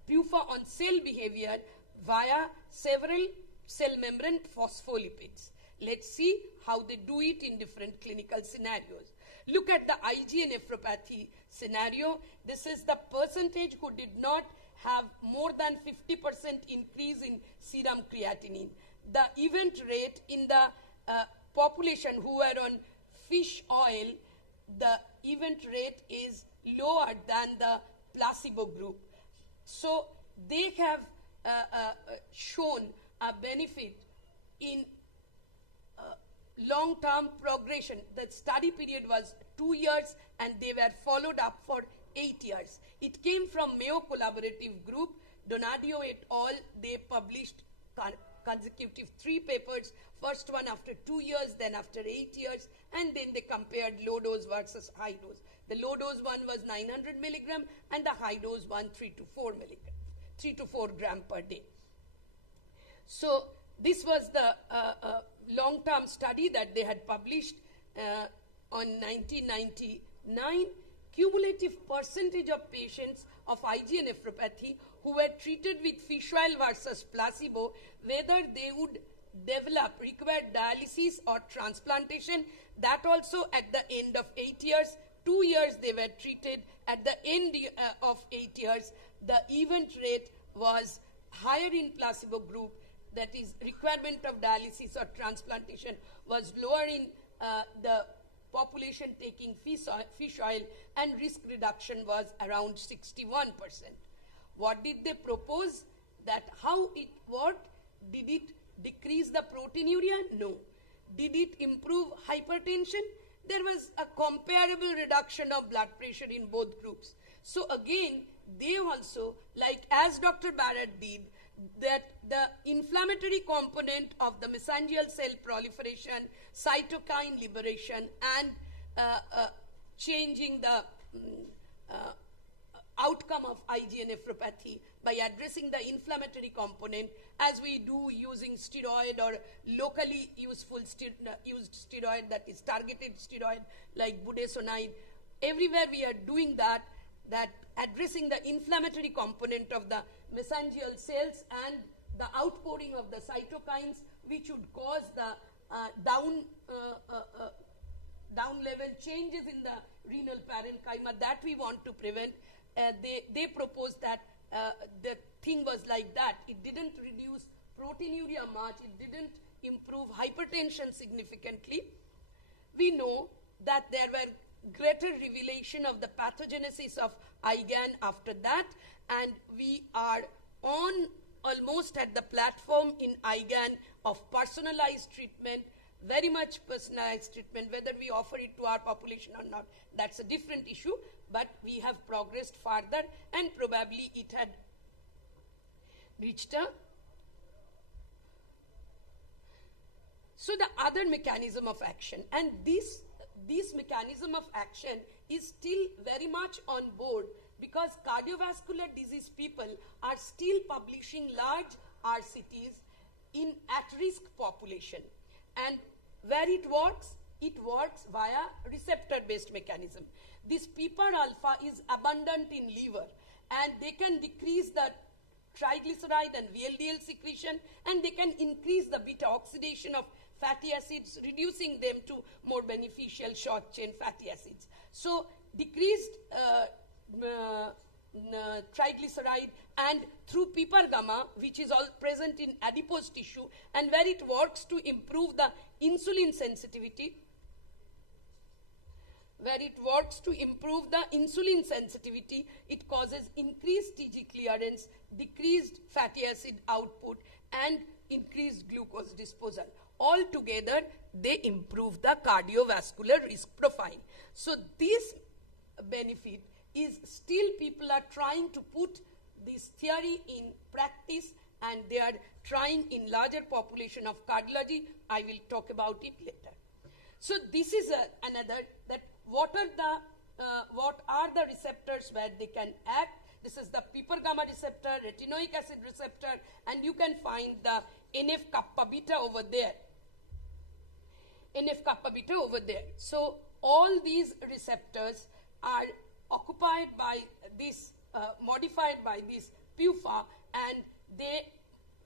PUFA on cell behavior via several cell membrane phospholipids. Let's see how they do it in different clinical scenarios. Look at the IgA nephropathy scenario. This is the percentage who did not have more than 50% increase in serum creatinine. The event rate in the population who were on fish oil, the event rate is lower than the placebo group. So they have shown a benefit in long-term progression. The study period was 2 years and they were followed up for 8 years. It came from Mayo Collaborative Group, Donadio et al. They published consecutive 3 papers, first one after 2 years, then after 8 years, and then they compared low dose versus high dose. The low dose one was 900 milligram and the high dose one 3 to 4 milligram, 3 to 4 gram per day. So this was the long-term study that they had published on 1999. Cumulative percentage of patients of IgA nephropathy who were treated with fish oil versus placebo, whether they would require dialysis or transplantation, that also at the end of 8 years. 2 years they were treated. At the end of 8 years, the event rate was higher in placebo group, that is requirement of dialysis or transplantation was lower in the population taking fish oil, and risk reduction was around 61%. What did they propose? That how it worked? Did it decrease the proteinuria? No. Did it improve hypertension? There was a comparable reduction of blood pressure in both groups. So again, they also, like as Dr. Barrett did, that the inflammatory component of the mesangial cell proliferation, cytokine liberation, and changing the outcome of IgA nephropathy by addressing the inflammatory component, as we do using steroid or locally used steroid, that is targeted steroid like budesonide. Everywhere we are doing that addressing the inflammatory component of the mesangial cells and the outpouring of the cytokines, which would cause the down level changes in the renal parenchyma that we want to prevent. They proposed that the thing was like that. It didn't reduce proteinuria much. It didn't improve hypertension significantly. We know that there were greater revelation of the pathogenesis of IgAN after that, and we are on almost at the platform in IgAN of personalized treatment, very much personalized treatment. Whether we offer it to our population or not, that's a different issue, but we have progressed further and probably it had reached a... So the other mechanism of action, and this mechanism of action is still very much on board, because cardiovascular disease people are still publishing large RCTs in at-risk population. And where it works via receptor-based mechanism. This PPAR alpha is abundant in liver, and they can decrease the triglyceride and VLDL secretion, and they can increase the beta oxidation of fatty acids, reducing them to more beneficial short-chain fatty acids. So decreased triglyceride, and through PPAR gamma, which is all present in adipose tissue, and where it works to improve the insulin sensitivity, where it works to improve the insulin sensitivity. It causes increased TG clearance, decreased fatty acid output, and increased glucose disposal. Altogether, they improve the cardiovascular risk profile. So this benefit is still people are trying to put this theory in practice, and they are trying in larger population of cardiology. I will talk about it later. So this is another, that what are the receptors where they can act. This is the piper gamma receptor, retinoic acid receptor, and you can find the NF kappa beta over there. NF kappa beta over there. So all these receptors are occupied by this, modified by this PUFA, and they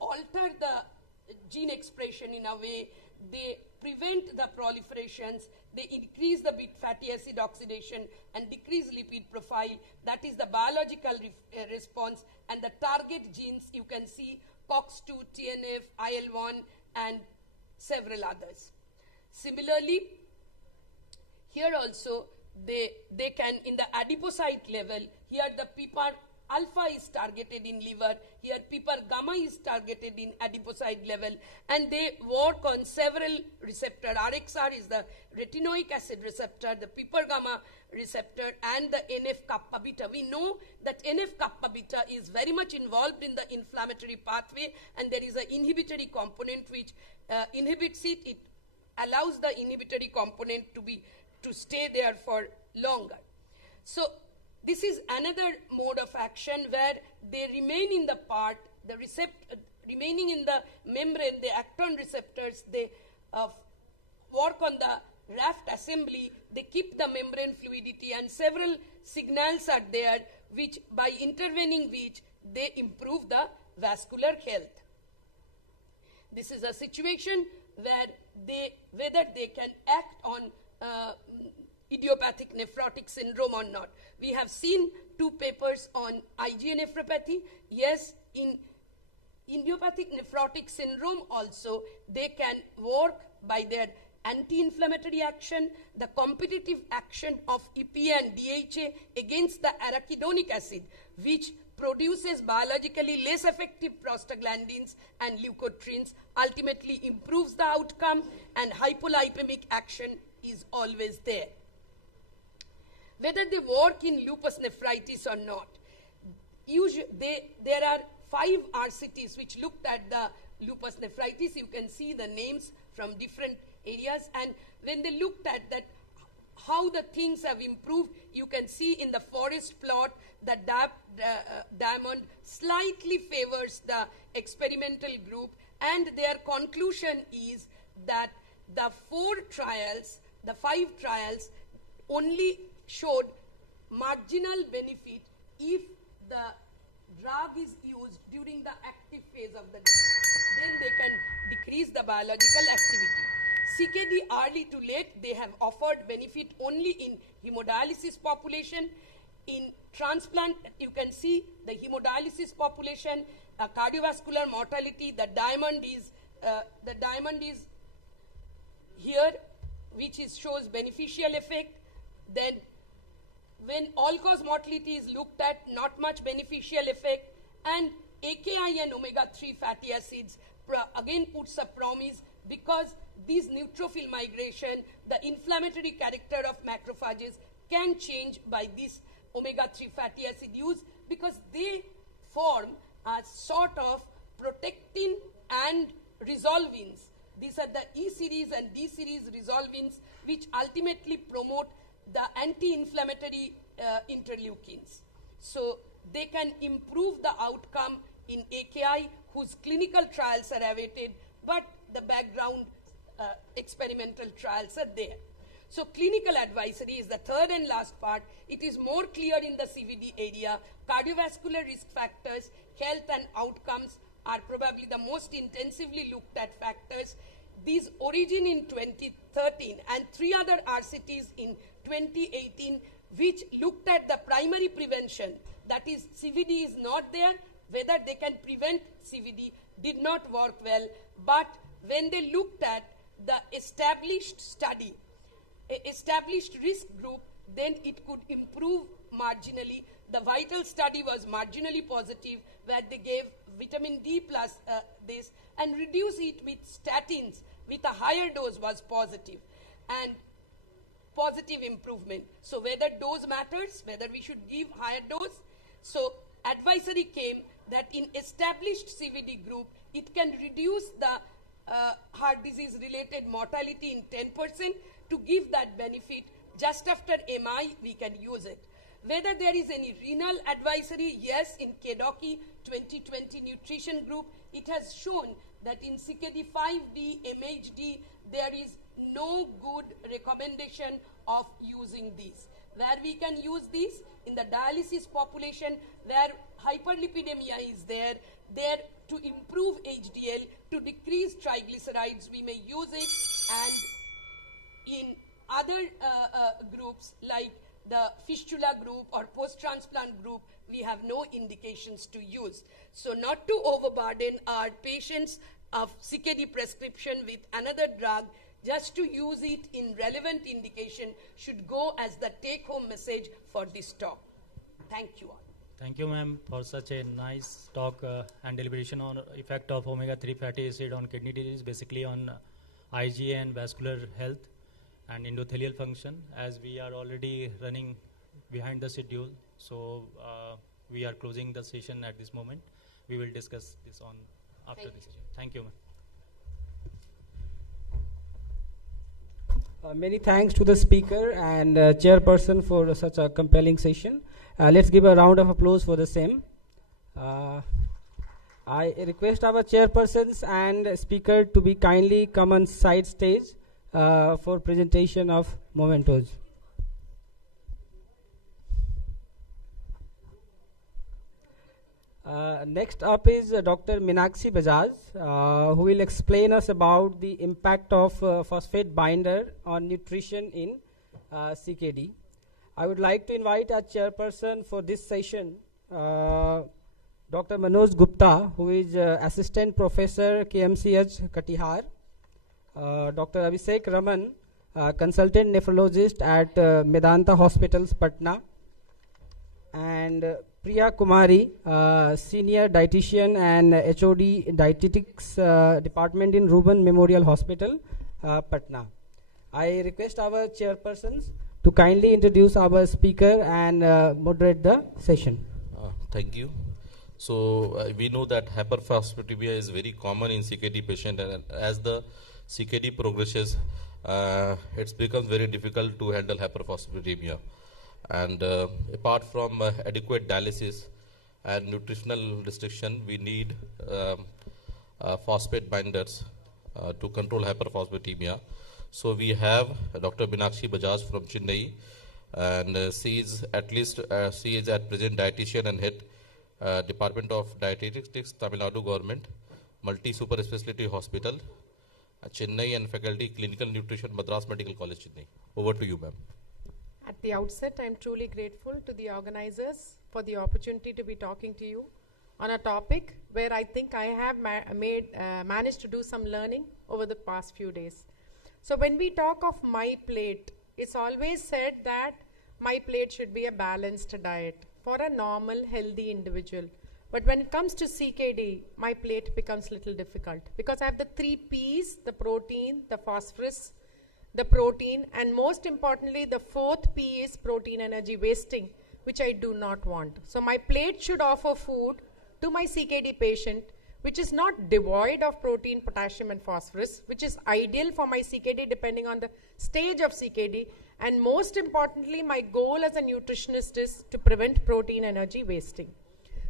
alter the gene expression in a way, they prevent the proliferations, they increase the bit fatty acid oxidation and decrease lipid profile. That is the biological response, and the target genes you can see COX2, TNF, IL-1 and several others. Similarly, here also they can, in the adipocyte level, here the PPAR alpha is targeted in liver, here PPAR gamma is targeted in adipocyte level, and they work on several receptor. RXR is the retinoic acid receptor, the PPAR gamma receptor, and the NF kappa beta. We know that NF kappa beta is very much involved in the inflammatory pathway, and there is an inhibitory component which inhibits it. It allows the inhibitory component to stay there for longer. So this is another mode of action where they remain in the part, the remaining in the membrane, they act on receptors, they work on the raft assembly, they keep the membrane fluidity, and several signals are there which, by intervening which, they improve the vascular health. This is a situation where whether they can act on idiopathic nephrotic syndrome or not. We have seen 2 papers on IgA nephropathy. Yes, in idiopathic nephrotic syndrome also, they can work by their anti-inflammatory action, the competitive action of EPA and DHA against the arachidonic acid, which produces biologically less effective prostaglandins and leukotrienes, ultimately improves the outcome, and hypolipemic action is always there. Whether they work in lupus nephritis or not, there are 5 RCTs which looked at the lupus nephritis. You can see the names from different areas, and when they looked at that, how the things have improved, you can see in the forest plot the diamond slightly favors the experimental group, and their conclusion is that the 5 trials only showed marginal benefit if the drug is used during the active phase of the disease. Then they can decrease the biological activity. CKD early to late, they have offered benefit only in hemodialysis population. In transplant, you can see the hemodialysis population, cardiovascular mortality, the diamond is here, which shows beneficial effect. Then when all-cause mortality is looked at, not much beneficial effect, and AKI and omega-3 fatty acids again puts a promise, because this neutrophil migration, the inflammatory character of macrophages can change by this omega-3 fatty acid use, because they form a sort of protectin and resolvins. These are the E series and D series resolvins, which ultimately promote the anti-inflammatory interleukins. So they can improve the outcome in AKI, whose clinical trials are awaited, but the background experimental trials are there. So clinical advisory is the third and last part. It is more clear in the CVD area. Cardiovascular risk factors, health and outcomes are probably the most intensively looked at factors. These origin in 2013 and 3 other RCTs in 2018, which looked at the primary prevention, that is CVD is not there, whether they can prevent CVD did not work well. But when they looked at the established study, established risk group, then it could improve marginally. The vital study was marginally positive, where they gave vitamin D plus this and reduce it with statins with a higher dose was positive, and positive improvement. So whether dose matters, whether we should give higher dose. So advisory came that in established CVD group, it can reduce the heart disease related mortality in 10%. To give that benefit, just after MI, we can use it. Whether there is any renal advisory, yes, in KDOCI 2020 nutrition group, it has shown that in CKD5D, MHD, there is no good recommendation of using these. Where we can use these in the dialysis population, where hyperlipidemia is there to improve HDL, to decrease triglycerides, we may use it. And in other groups like the fistula group or post-transplant group, we have no indications to use. So not to overburden our patients of CKD prescription with another drug, just to use it in relevant indication should go as the take-home message for this talk. Thank you all. Thank you, ma'am, for such a nice talk and deliberation on effect of omega-3 fatty acid on kidney disease, basically on IgA and vascular health and endothelial function. As we are already running behind the schedule, so we are closing the session at this moment. We will discuss this on after this session. Thank you, ma'am. Many thanks to the speaker and chairperson for such a compelling session. Let's give a round of applause for the same. I request our chairpersons and speaker to be kindly come on side stage for presentation of mementos. Next up is Dr. Meenakshi Bajaj, who will explain us about the impact of phosphate binder on nutrition in CKD. I would like to invite our chairperson for this session, Dr. Manoj Gupta, who is Assistant Professor KMCH Katihar, Dr. Abhishek Raman, Consultant Nephrologist at Medanta Hospitals, Patna, and Priya Kumari, Senior Dietitian and HOD Dietetics Department in Ruben Memorial Hospital, Patna. I request our chairpersons to kindly introduce our speaker and moderate the session. Thank you. So we know that hyperphosphatemia is very common in CKD patient, and as the CKD progresses, it becomes very difficult to handle hyperphosphatemia. And apart from adequate dialysis and nutritional restriction, we need phosphate binders to control hyperphosphatemia. So we have Dr. Meenakshi Bajaj from Chennai, and she is at present dietitian and head Department of Dietetics, Tamil Nadu Government, Multi Super Specialty Hospital, Chennai, and faculty Clinical Nutrition, Madras Medical College, Chennai. Over to you, ma'am. At the outset, I'm truly grateful to the organizers for the opportunity to be talking to you on a topic where I think I have managed to do some learning over the past few days. So when we talk of my plate, it's always said that my plate should be a balanced diet for a normal, healthy individual. But when it comes to CKD, my plate becomes a little difficult because I have the 3 P's, the protein, the phosphorus, the protein, and most importantly, the 4th P is protein energy wasting, which I do not want. So my plate should offer food to my CKD patient, which is not devoid of protein, potassium, and phosphorus, which is ideal for my CKD depending on the stage of CKD. And most importantly, my goal as a nutritionist is to prevent protein energy wasting.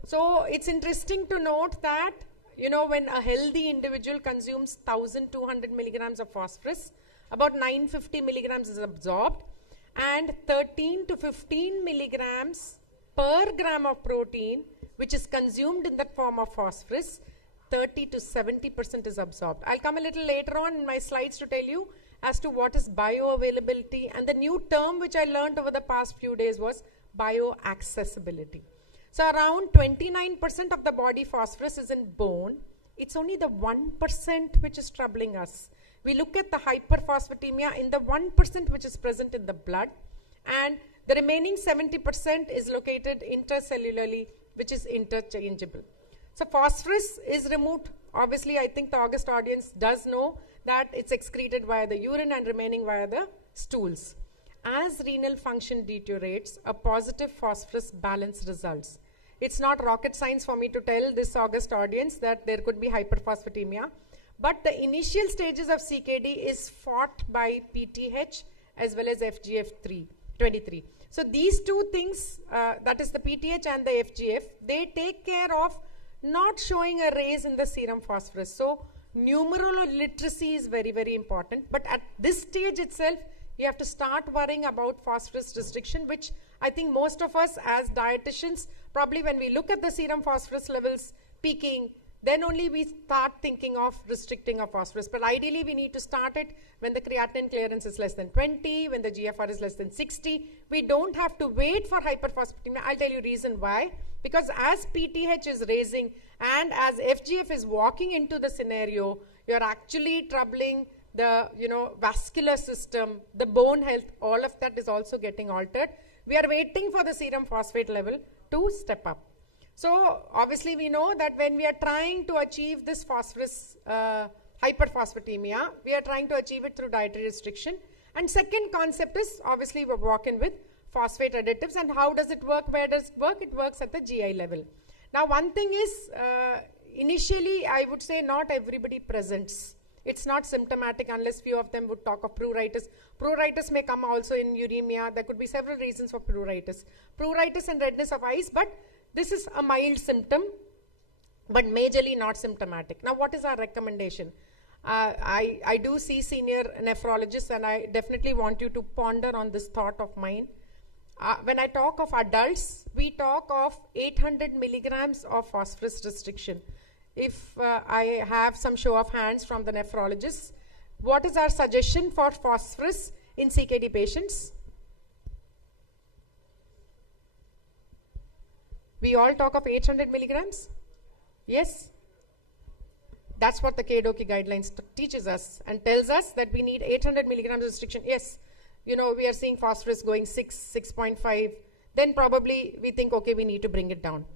So it's interesting to note that, you know, when a healthy individual consumes 1200 milligrams of phosphorus, about 950 milligrams is absorbed, and 13 to 15 milligrams per gram of protein, which is consumed in that form of phosphorus, 30 to 70% is absorbed. I'll come a little later on in my slides to tell you as to what is bioavailability, and the new term which I learned over the past few days was bioaccessibility. So around 29% of the body phosphorus is in bone. It's only the 1% which is troubling us. We look at the hyperphosphatemia in the 1% which is present in the blood, and the remaining 70% is located intercellularly, which is interchangeable. So phosphorus is removed. Obviously, I think the august audience does know that it's excreted via the urine and remaining via the stools. As renal function deteriorates, a positive phosphorus balance results. It's not rocket science for me to tell this august audience that there could be hyperphosphatemia, but the initial stages of CKD is fought by PTH as well as FGF23. So these two things, that is the PTH and the FGF, they take care of not showing a raise in the serum phosphorus. So numeral literacy is very, very important. But at this stage itself, you have to start worrying about phosphorus restriction, which I think most of us as dietitians, probably when we look at the serum phosphorus levels peaking, then only we start thinking of restricting of phosphorus. But ideally, we need to start it when the creatinine clearance is less than 20, when the GFR is less than 60. We don't have to wait for hyperphosphatemia. I'll tell you reason why. Because as PTH is raising and as FGF is walking into the scenario, you're actually troubling the vascular system, the bone health, all of that is also getting altered. We are waiting for the serum phosphate level to step up. So obviously we know that when we are trying to achieve this phosphorus hyperphosphatemia, we are trying to achieve it through dietary restriction. And second concept is obviously we're working with phosphate additives. And how does it work? Where does it work? It works at the GI level. Now one thing is, initially I would say not everybody presents. It's not symptomatic unless few of them would talk of pruritus. Pruritus may come also in uremia. There could be several reasons for pruritus. Pruritus and redness of eyes, but this is a mild symptom, but majorly not symptomatic. Now, what is our recommendation? I do see senior nephrologists, and I definitely want you to ponder on this thought of mine. When I talk of adults, we talk of 800 milligrams of phosphorus restriction. If I have some show of hands from the nephrologists, what is our suggestion for phosphorus in CKD patients? We all talk of 800 milligrams? Yes? That's what the KDOKI guidelines teaches us and tells us that we need 800 milligrams restriction. Yes, we are seeing phosphorus going 6.5. Then probably we think, okay, we need to bring it down.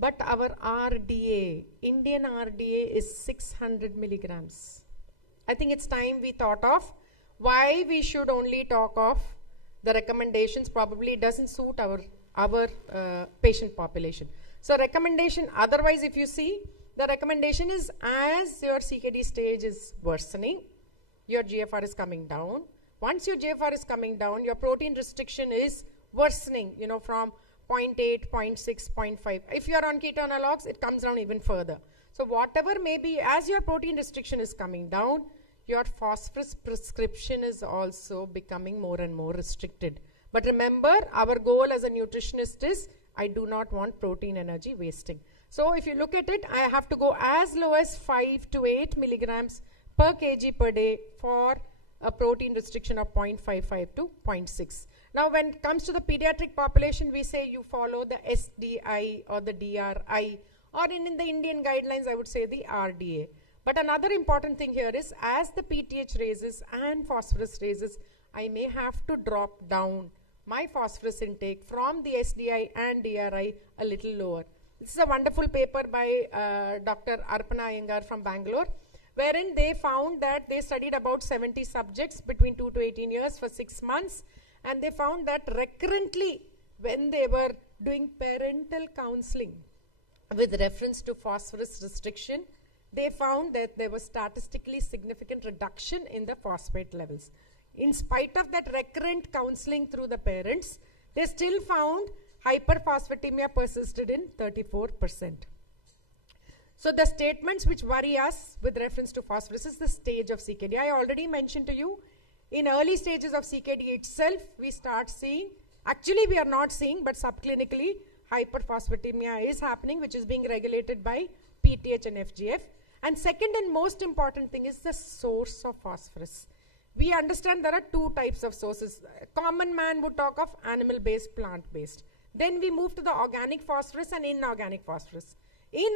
But our RDA, Indian RDA is 600 milligrams. I think it's time we thought of why we should only talk of the recommendations. Probably it doesn't suit our patient population. So recommendation, otherwise if you see, the recommendation is as your CKD stage is worsening, your GFR is coming down. Once your GFR is coming down, your protein restriction is worsening, from 0.8, 0.6, 0.5. If you are on keto analogs, it comes down even further. So whatever may be, as your protein restriction is coming down, your phosphorus prescription is also becoming more and more restricted. But remember, our goal as a nutritionist is, I do not want protein energy wasting. So if you look at it, I have to go as low as 5 to 8 milligrams per kg per day for a protein restriction of 0.55 to 0.6. Now when it comes to the pediatric population, we say you follow the SDI or the DRI, or in the Indian guidelines, I would say the RDA. But another important thing here is, as the PTH raises and phosphorus raises, I may have to drop down my phosphorus intake from the SDI and DRI a little lower. This is a wonderful paper by Dr. Arpana Iyengar from Bangalore, wherein they found that they studied about 70 subjects between 2 to 18 years for 6 months, and they found that recurrently when they were doing parental counseling with reference to phosphorus restriction, they found that there was statistically significant reduction in the phosphate levels. In spite of that recurrent counseling through the parents, they still found hyperphosphatemia persisted in 34%. So the statements which worry us with reference to phosphorus is the stage of CKD. I already mentioned to you, in early stages of CKD itself, we start seeing, actually we are not seeing, but subclinically, hyperphosphatemia is happening, which is being regulated by PTH and FGF. And second and most important thing is the source of phosphorus. We understand there are two types of sources. A common man would talk of animal-based, plant-based. Then we move to the organic phosphorus and inorganic phosphorus. In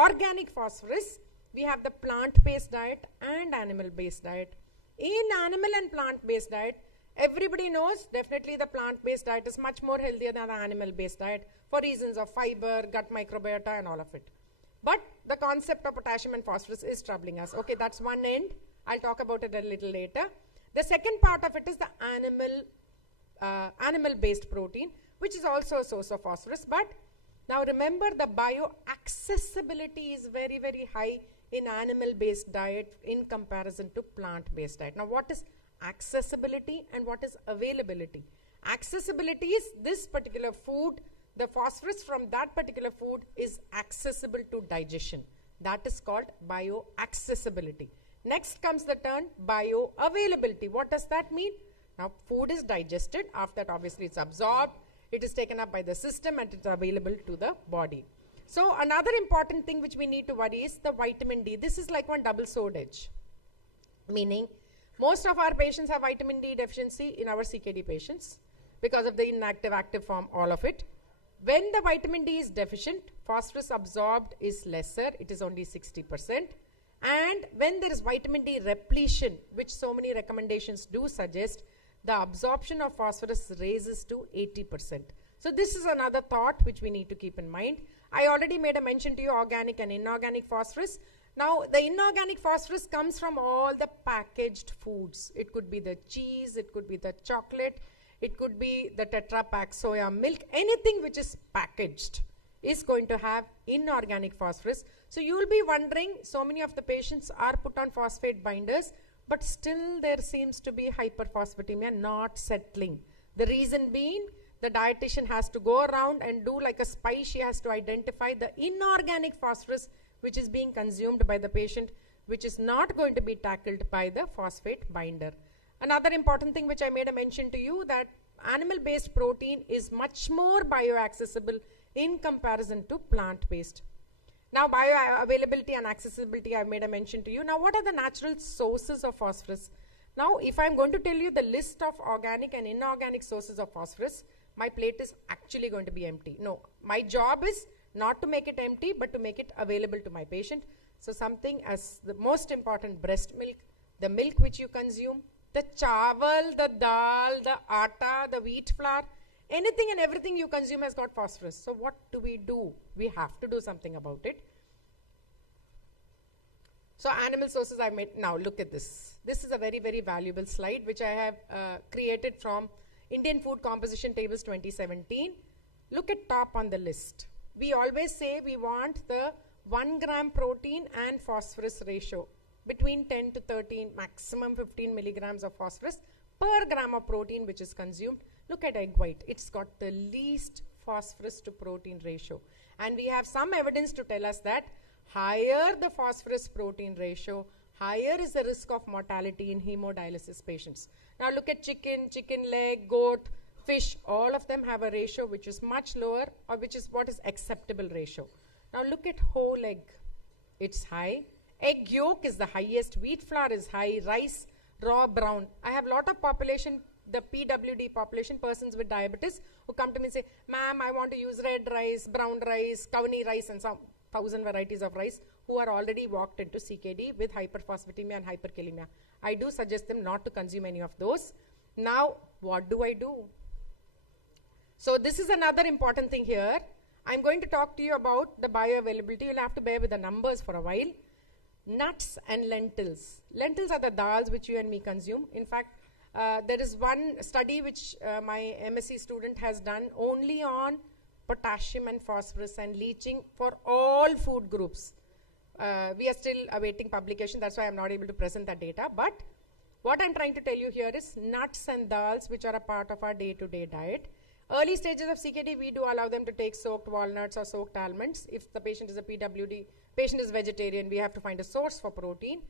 organic phosphorus, we have the plant-based diet and animal-based diet. In animal and plant-based diet, Everybody knows definitely the plant-based diet is much more healthier than the animal-based diet for reasons of fiber, gut microbiota and all of it. But the concept of potassium and phosphorus is troubling us. Okay, that's one end. I'll talk about it a little later. The second part of it is the animal-based protein, which is also a source of phosphorus. But now remember, the bioaccessibility is very, very high in animal-based diet in comparison to plant-based diet. Now, what is accessibility and what is availability? Accessibility is this particular food, the phosphorus from that particular food is accessible to digestion. That is called bioaccessibility. Next comes the term bioavailability. What does that mean? Now, food is digested. After that, obviously, it's absorbed. It is taken up by the system and it's available to the body. So, another important thing which we need to worry is the vitamin D. This is like one double sword edge. Meaning, most of our patients have vitamin D deficiency in our CKD patients because of the inactive, active form, all of it. When the vitamin D is deficient, phosphorus absorbed is lesser. It is only 60%. And when there is vitamin D repletion, which so many recommendations do suggest, the absorption of phosphorus raises to 80%. So this is another thought which we need to keep in mind. I already made a mention to you organic and inorganic phosphorus. Now the inorganic phosphorus comes from all the packaged foods. It could be the cheese, it could be the chocolate, it could be the Tetra Pak soya milk. Anything which is packaged is going to have inorganic phosphorus. So you will be wondering, so many of the patients are put on phosphate binders, but still there seems to be hyperphosphatemia not settling. The reason being, the dietitian has to go around and do like a spy. She has to identify the inorganic phosphorus which is being consumed by the patient, which is not going to be tackled by the phosphate binder. Another important thing which I made a mention to you, that animal-based protein is much more bioaccessible in comparison to plant-based. Now, bioavailability and accessibility, I made a mention to you. Now, what are the natural sources of phosphorus? Now, if I'm going to tell you the list of organic and inorganic sources of phosphorus, my plate is actually going to be empty. No, my job is not to make it empty, but to make it available to my patient. So, something as the most important, breast milk, the milk which you consume, the chawal, the dal, the atta, the wheat flour, anything and everything you consume has got phosphorus. So what do? We have to do something about it. So animal sources I made. Now look at this. This is a very, very valuable slide which I have created from Indian Food Composition Tables 2017. Look at top on the list. We always say we want the 1 gram protein and phosphorus ratio between 10 to 13, maximum 15 milligrams of phosphorus per gram of protein which is consumed. Look at egg white. It's got the least phosphorus to protein ratio. And we have some evidence to tell us that higher the phosphorus protein ratio, higher is the risk of mortality in hemodialysis patients. Now look at chicken leg, goat, fish, all of them have a ratio which is much lower, or which is what is acceptable ratio. Now look at whole egg. It's high. Egg yolk is the highest. Wheat flour is high. Rice, raw, brown. I have a lot of population, the PWD population, persons with diabetes, who come to me and say, ma'am, I want to use red rice, brown rice, kavani rice, and some 1,000 varieties of rice, who are already walked into CKD with hyperphosphatemia and hyperkalemia. I do suggest them not to consume any of those. Now, what do I do? So this is another important thing here. I'm going to talk to you about the bioavailability. You'll have to bear with the numbers for a while. Nuts and lentils. Lentils are the dals which you and me consume. In fact, there is one study which my MSc student has done only on potassium and phosphorus and leaching for all food groups. We are still awaiting publication. That's why I'm not able to present that data. But what I'm trying to tell you here is nuts and dals which are a part of our day-to-day diet. Early stages of CKD, we do allow them to take soaked walnuts or soaked almonds. If the patient is a PWD, patient is vegetarian, we have to find a source for protein.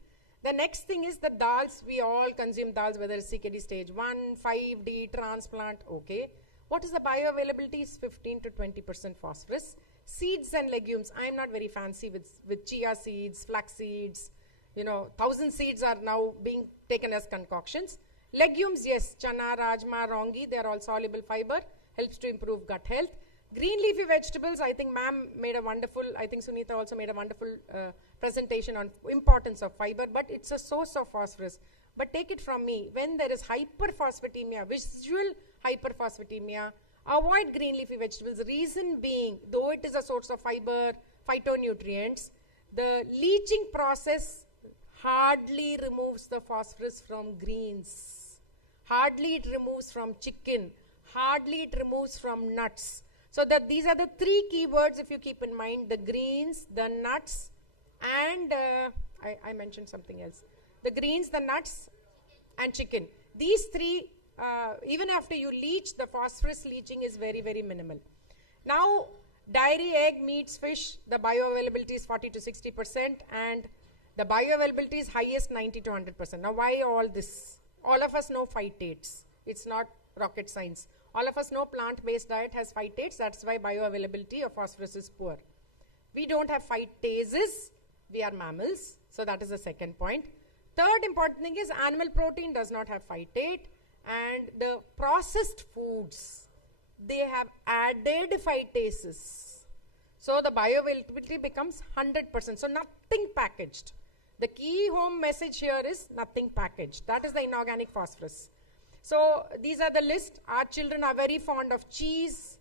The next thing is the dals. We all consume dals, whether it's CKD stage 1, 5D, transplant, okay. What is the bioavailability? Is 15 to 20% phosphorus. Seeds and legumes. I am not very fancy with chia seeds, flax seeds. 1,000 seeds are now being taken as concoctions. Legumes, yes, chana, rajma, rongi, they are all soluble fiber, helps to improve gut health. Green leafy vegetables, I think ma'am made a wonderful, I think Sunita also made a wonderful presentation on importance of fiber, but it's a source of phosphorus. But take it from me, when there is hyperphosphatemia, visual hyperphosphatemia, avoid green leafy vegetables. Reason being, though it is a source of fiber, phytonutrients, the leaching process hardly removes the phosphorus from greens. Hardly it removes from chicken. Hardly it removes from nuts. So that these are the three keywords if you keep in mind: the greens, the nuts, and I mentioned something else. The greens, the nuts, and chicken. These three, even after you leach, the phosphorus leaching is very, very minimal. Now, dairy, egg, meats, fish, the bioavailability is 40 to 60%, and the bioavailability is highest 90 to 100%. Now, why all this? All of us know phytates. It's not rocket science. All of us know plant-based diet has phytates. That's why bioavailability of phosphorus is poor. We don't have phytases. We are mammals. So that is the second point. Third important thing is animal protein does not have phytate, and the processed foods, they have added phytases. So the bioavailability becomes 100%. So nothing packaged. The key home message here is nothing packaged. That is the inorganic phosphorus. So these are the list. Our children are very fond of cheese,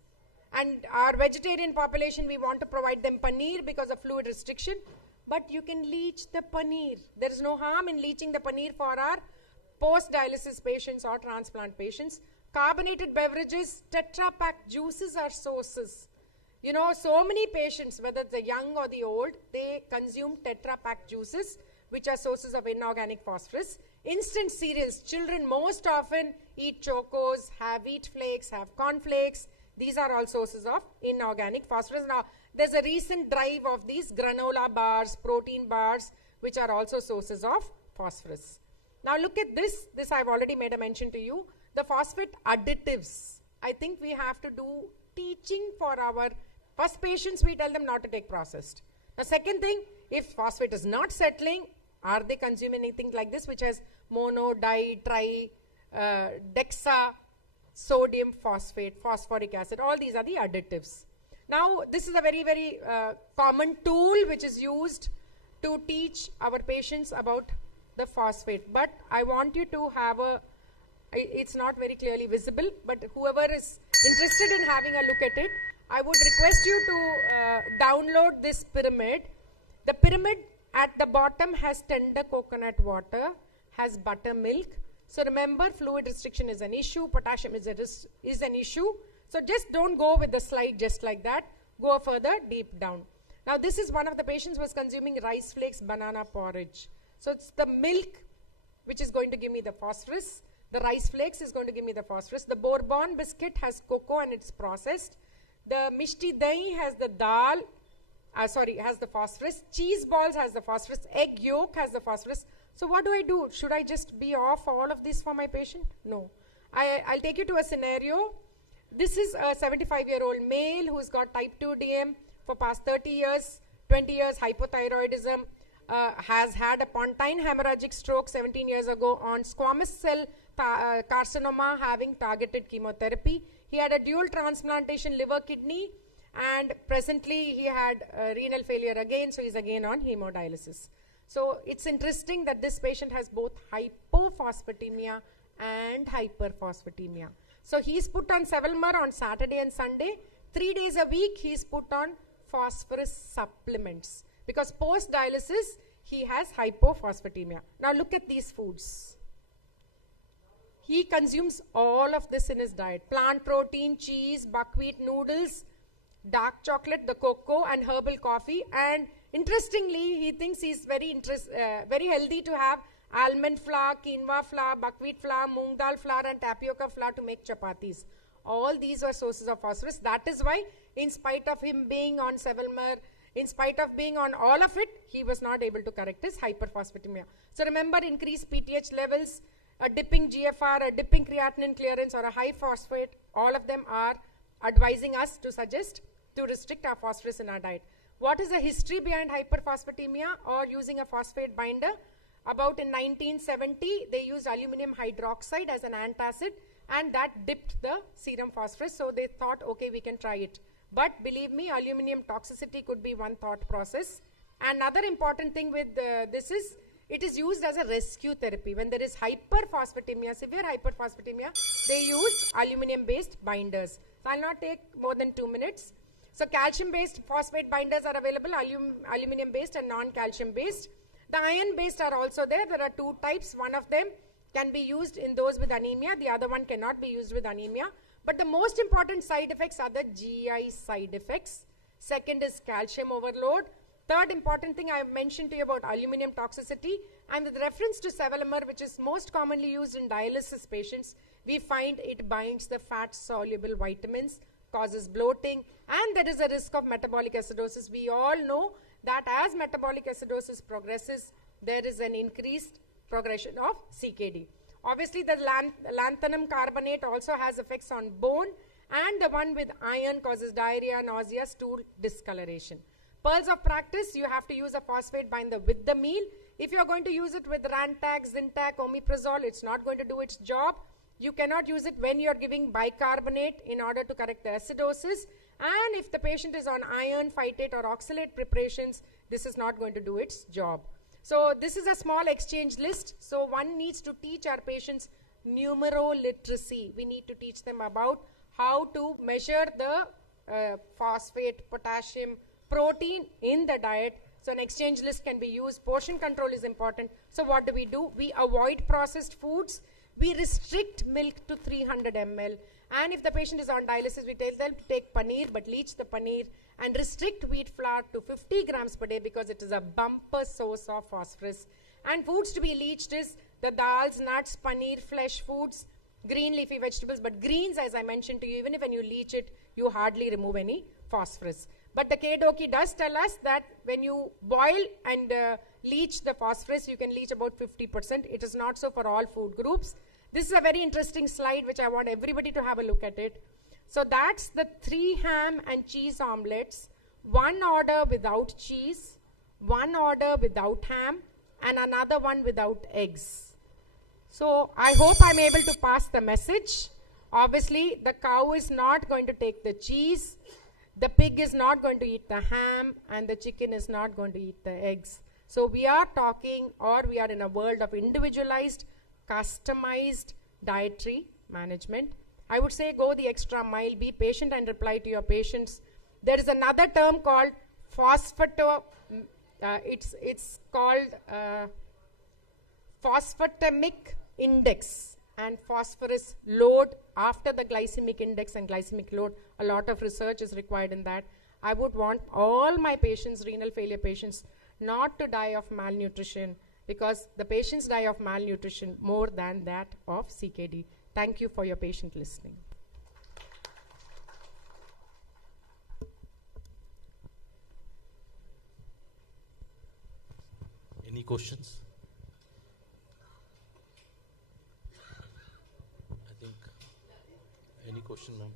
and our vegetarian population, we want to provide them paneer because of fluid restriction. But you can leach the paneer. There is no harm in leaching the paneer for our post-dialysis patients or transplant patients. Carbonated beverages, Tetra Pak juices are sources. You know, so many patients, whether the young or the old, they consume Tetra Pak juices, which are sources of inorganic phosphorus. Instant cereals, children most often eat chocos, have wheat flakes, have cornflakes. These are all sources of inorganic phosphorus. Now, there's a recent drive of these granola bars, protein bars, which are also sources of phosphorus. Now look at this. This I've already made a mention to you. The phosphate additives. I think we have to do teaching for our first patients. We tell them not to take processed. The second thing, if phosphate is not settling, are they consuming anything like this which has mono, di, tri, dexa, sodium phosphate, phosphoric acid? All these are the additives. Now, this is a very, very common tool which is used to teach our patients about the phosphate. But I want you to have it's not very clearly visible, but whoever is interested in having a look at it, I would request you to download this pyramid. The pyramid at the bottom has tender coconut water, has buttermilk. So remember, fluid restriction is an issue, potassium is an issue. So just don't go with the slide just like that. Go further deep down. Now this is one of the patients who was consuming rice flakes, banana porridge. So it's the milk which is going to give me the phosphorus. The rice flakes is going to give me the phosphorus. The bourbon biscuit has cocoa and it's processed. The mishti dahi has the dal, has the phosphorus. Cheese balls has the phosphorus. Egg yolk has the phosphorus. So what do I do? Should I just be off all of this for my patient? No. I'll take you to a scenario. This is a 75-year-old male who's got type 2 DM for past 30 years, 20 years hypothyroidism, has had a pontine hemorrhagic stroke 17 years ago on squamous cell carcinoma, having targeted chemotherapy. He had a dual transplantation, liver, kidney, and presently he had renal failure again, so he's again on hemodialysis. So it's interesting that this patient has both hypophosphatemia and hyperphosphatemia. So he's put on Sevelamer on Saturday and Sunday. 3 days a week he's put on phosphorus supplements because post-dialysis he has hypophosphatemia. Now look at these foods. He consumes all of this in his diet. Plant protein, cheese, buckwheat noodles, dark chocolate, the cocoa and herbal coffee. And interestingly, he thinks he's very healthy to have almond flour, quinoa flour, buckwheat flour, moong dal flour and tapioca flour to make chapatis. All these are sources of phosphorus. That is why, in spite of him being on Sevelamer, in spite of being on all of it, he was not able to correct his hyperphosphatemia. So remember, increased PTH levels, a dipping GFR, a dipping creatinine clearance or a high phosphate, all of them are advising us to suggest to restrict our phosphorus in our diet. What is the history behind hyperphosphatemia or using a phosphate binder? About in 1970, they used aluminum hydroxide as an antacid and that dipped the serum phosphorus. So they thought, okay, we can try it. But believe me, aluminum toxicity could be one thought process. Another important thing with this is, It is used as a rescue therapy. When there is hyperphosphatemia, severe hyperphosphatemia, they use aluminum-based binders. So I'll not take more than 2 minutes. So calcium-based phosphate binders are available, aluminum-based and non-calcium-based. The iron-based are also there. There are 2 types. One of them can be used in those with anemia. The other one cannot be used with anemia. But the most important side effects are the GI side effects. Second is calcium overload. Third important thing I have mentioned to you about aluminum toxicity, and with reference to sevelamer, which is most commonly used in dialysis patients, we find it binds the fat-soluble vitamins, causes bloating, and there is a risk of metabolic acidosis. We all know that as metabolic acidosis progresses, there is an increased progression of CKD. Obviously, the lanthanum carbonate also has effects on bone, and the one with iron causes diarrhea, nausea, stool discoloration. Pearls of practice, you have to use a phosphate binder with the meal. If you're going to use it with Rantac, Zintac, Omeprazole, it's not going to do its job. You cannot use it when you're giving bicarbonate in order to correct the acidosis. And if the patient is on iron, phytate or oxalate preparations, this is not going to do its job. So this is a small exchange list. So one needs to teach our patients numeroliteracy. We need to teach them about how to measure the phosphate, potassium, protein in the diet. So an exchange list can be used. Portion control is important. So what do? We avoid processed foods. We restrict milk to 300 ml. And if the patient is on dialysis, we tell them to take paneer, but leach the paneer and restrict wheat flour to 50 grams per day because it is a bumper source of phosphorus. And foods to be leached is the dals, nuts, paneer, flesh foods, green leafy vegetables. But greens, as I mentioned to you, even if when you leach it, you hardly remove any phosphorus. But the KDOKI does tell us that when you boil and leach the phosphorus, you can leach about 50%. It is not so for all food groups. This is a very interesting slide which I want everybody to have a look at it. So that's the 3 ham and cheese omelets, 1 order without cheese, 1 order without ham, and another one without eggs. So I hope I'm able to pass the message. Obviously, the cow is not going to take the cheese, the pig is not going to eat the ham, and the chicken is not going to eat the eggs. So we are talking, or we are in a world of individualized, customized dietary management. I would say go the extra mile, be patient and reply to your patients. There is another term called it's called phosphatemic index and phosphorus load after the glycemic index and glycemic load. A lot of research is required in that. I would want all my patients, renal failure patients, not to die of malnutrition, because the patients die of malnutrition more than that of CKD. Thank you for your patient listening. Any questions? I think, any question, ma'am?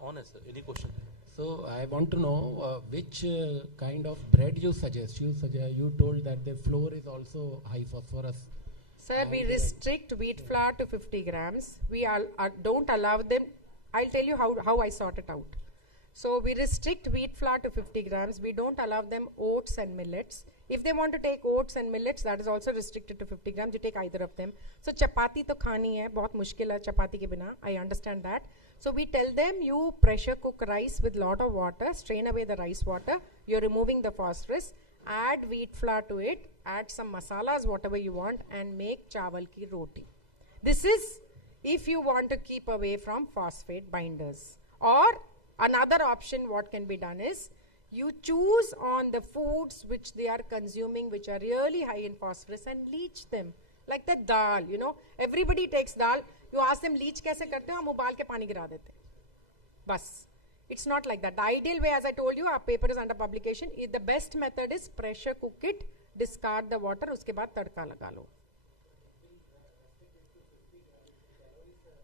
Honest, sir. Any question? So I want to know which kind of bread you suggest. You told that the flour is also high phosphorus. Sir, we restrict wheat flour to 50 grams. We don't allow them. I'll tell you how I sort it out. So we restrict wheat flour to 50 grams. We don't allow them oats and millets. If they want to take oats and millets, that is also restricted to 50 grams. You take either of them. So chapati to khani hai, bahut mushkil hai chapati ke bina. I understand that. So we tell them, you pressure cook rice with lot of water, strain away the rice water, you're removing the phosphorus, add wheat flour to it, add some masalas, whatever you want, and make chawal ki roti. This is if you want to keep away from phosphate binders. Or another option what can be done is, you choose on the foods which they are consuming which are really high in phosphorus and leach them. Like the dal, you know, everybody takes dal. You ask them leach kaise karte ho, hum ubal ke pani gira dete. Bas. It's not like that. The ideal way, as I told you, our paper is under publication. The best method is pressure cook it, discard the water, uske baad tadka laga lo.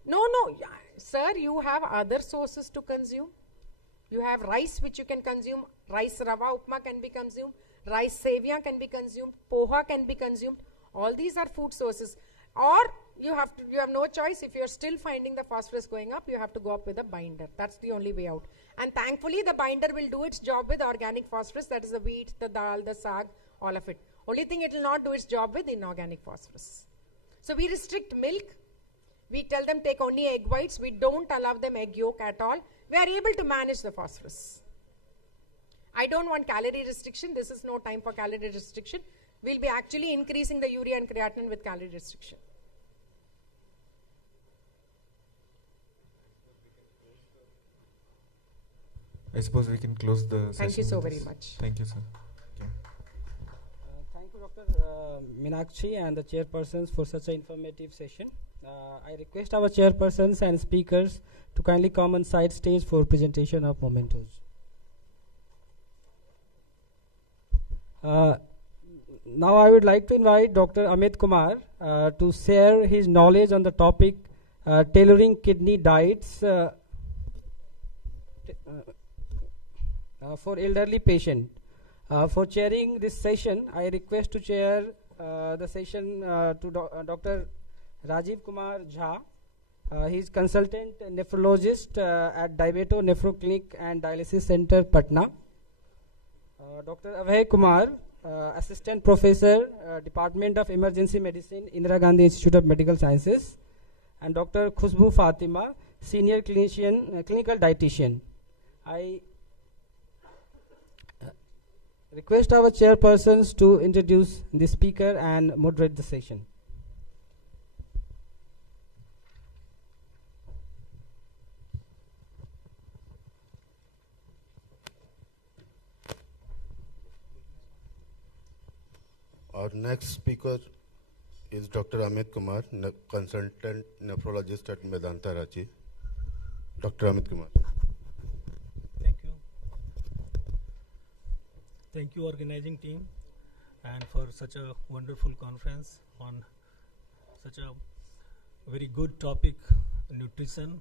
No, sir, you have other sources to consume. You have rice which you can consume. Rice rava upma can be consumed. Rice sevia can be consumed. Poha can be consumed. All these are food sources. or you have no choice. If you're still finding the phosphorus going up, you have to go up with a binder. That's the only way out. And thankfully the binder will do its job with organic phosphorus, that is the wheat, the dal, the sag, all of it. Only thing it will not do its job with inorganic phosphorus. So we restrict milk. We tell them take only egg whites. We don't allow them egg yolk at all. We are able to manage the phosphorus. I don't want calorie restriction. This is no time for calorie restriction. We'll be actually increasing the urea and creatinine with calorie restriction. I suppose we can close the session. Thank you so with very this. much. Thank you, sir. Thank you, Dr. Meenakshi and the chairpersons for such an informative session. I request our chairpersons and speakers to kindly come on side stage for presentation of mementos. Now I would like to invite Dr. Amit Kumar to share his knowledge on the topic tailoring kidney diets for elderly patient. For chairing this session, I request to chair the session to Dr. Rajiv Kumar Jha. He is consultant nephrologist at Diabeto Nephro Clinic and Dialysis Center, Patna. Dr. Abhay Kumar, Assistant Professor, Department of Emergency Medicine, Indira Gandhi Institute of Medical Sciences. And Dr. Khushbu Fatima, Senior Clinician, Clinical Dietitian. I request our chairpersons to introduce the speaker and moderate the session. Our next speaker is Dr. Amit Kumar, consultant nephrologist at Medanta, Ranchi. Dr. Amit Kumar. Thank you. Thank you, organizing team, and for such a wonderful conference on such a very good topic, nutrition,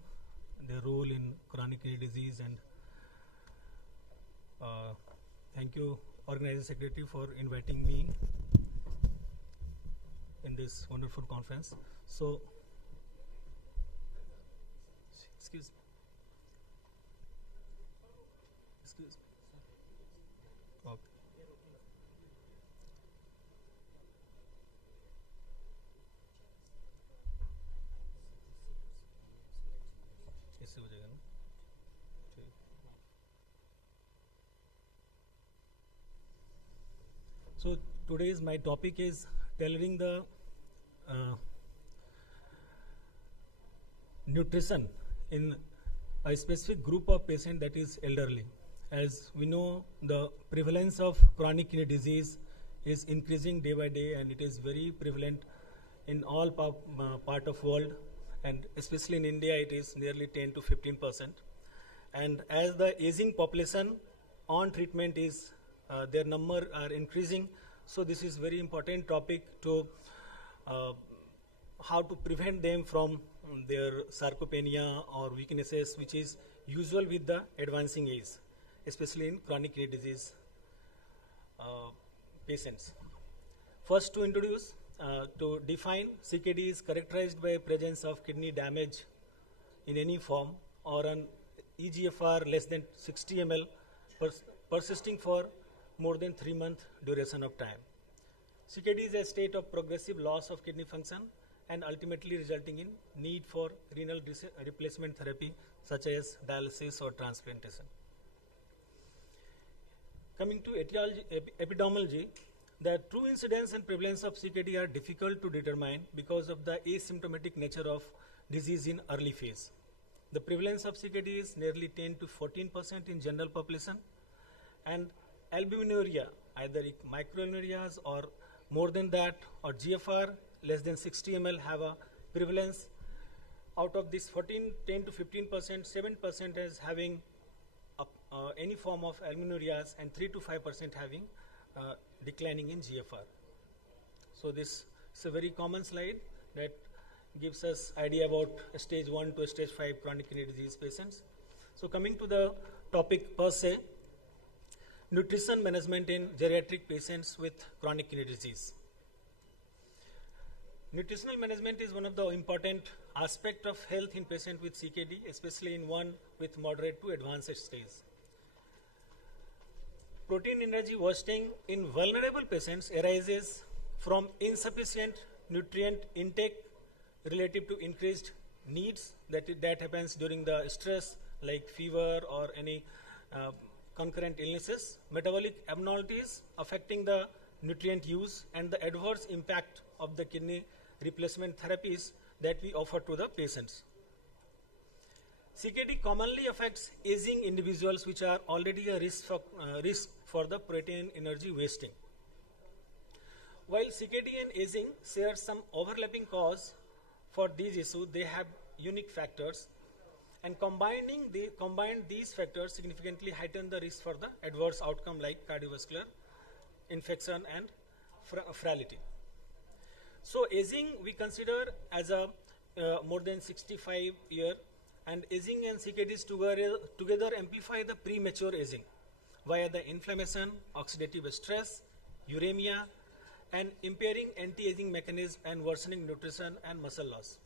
their role in chronic kidney disease, and thank you, organizing secretary, for inviting me in this wonderful conference. So, excuse me. Excuse me. Okay. ऐसे हो जाएगा ना? ठीक. So today's my topic is tailoring the nutrition in a specific group of patient, that is elderly. As we know, the prevalence of chronic kidney disease is increasing day by day, and it is very prevalent in all part of world, and especially in India it is nearly 10 to 15%. And as the aging population on treatment is their number are increasing, so this is very important topic to how to prevent them from their sarcopenia or weaknesses, which is usual with the advancing age, especially in chronic kidney disease patients. First, to introduce, to define, CKD is characterized by presence of kidney damage in any form or an EGFR less than 60 ml persisting for more than 3 month duration of time. CKD is a state of progressive loss of kidney function and ultimately resulting in need for renal replacement therapy such as dialysis or transplantation. Coming to epidemiology, the true incidence and prevalence of CKD are difficult to determine because of the asymptomatic nature of disease in early phase. The prevalence of CKD is nearly 10 to 14% in general population, and albuminuria, either microalbuminurias or more than that, or GFR less than 60 ml have a prevalence. Out of this 10 to 15%, 7% is having any form of albuminurias, and 3 to 5% having declining in GFR. So this is a very common slide that gives us idea about stage 1 to stage 5 chronic kidney disease patients. So coming to the topic per se, nutrition management in geriatric patients with chronic kidney disease. Nutritional management is one of the important aspect of health in patient with CKD, especially in one with moderate to advanced stage. Protein energy wasting in vulnerable patients arises from insufficient nutrient intake relative to increased needs that happens during the stress like fever or any concurrent illnesses, metabolic abnormalities affecting the nutrient use, and the adverse impact of the kidney replacement therapies that we offer to the patients. CKD commonly affects aging individuals which are already a risk for the protein energy wasting. While CKD and aging share some overlapping cause for these issues, they have unique factors, and combined these factors significantly heighten the risk for the adverse outcome like cardiovascular, infection, and frailty. So aging we consider as a more than 65 year, and aging and CKDs together amplify the premature aging via the inflammation, oxidative stress, uremia, and impairing anti-aging mechanism and worsening nutrition and muscle loss.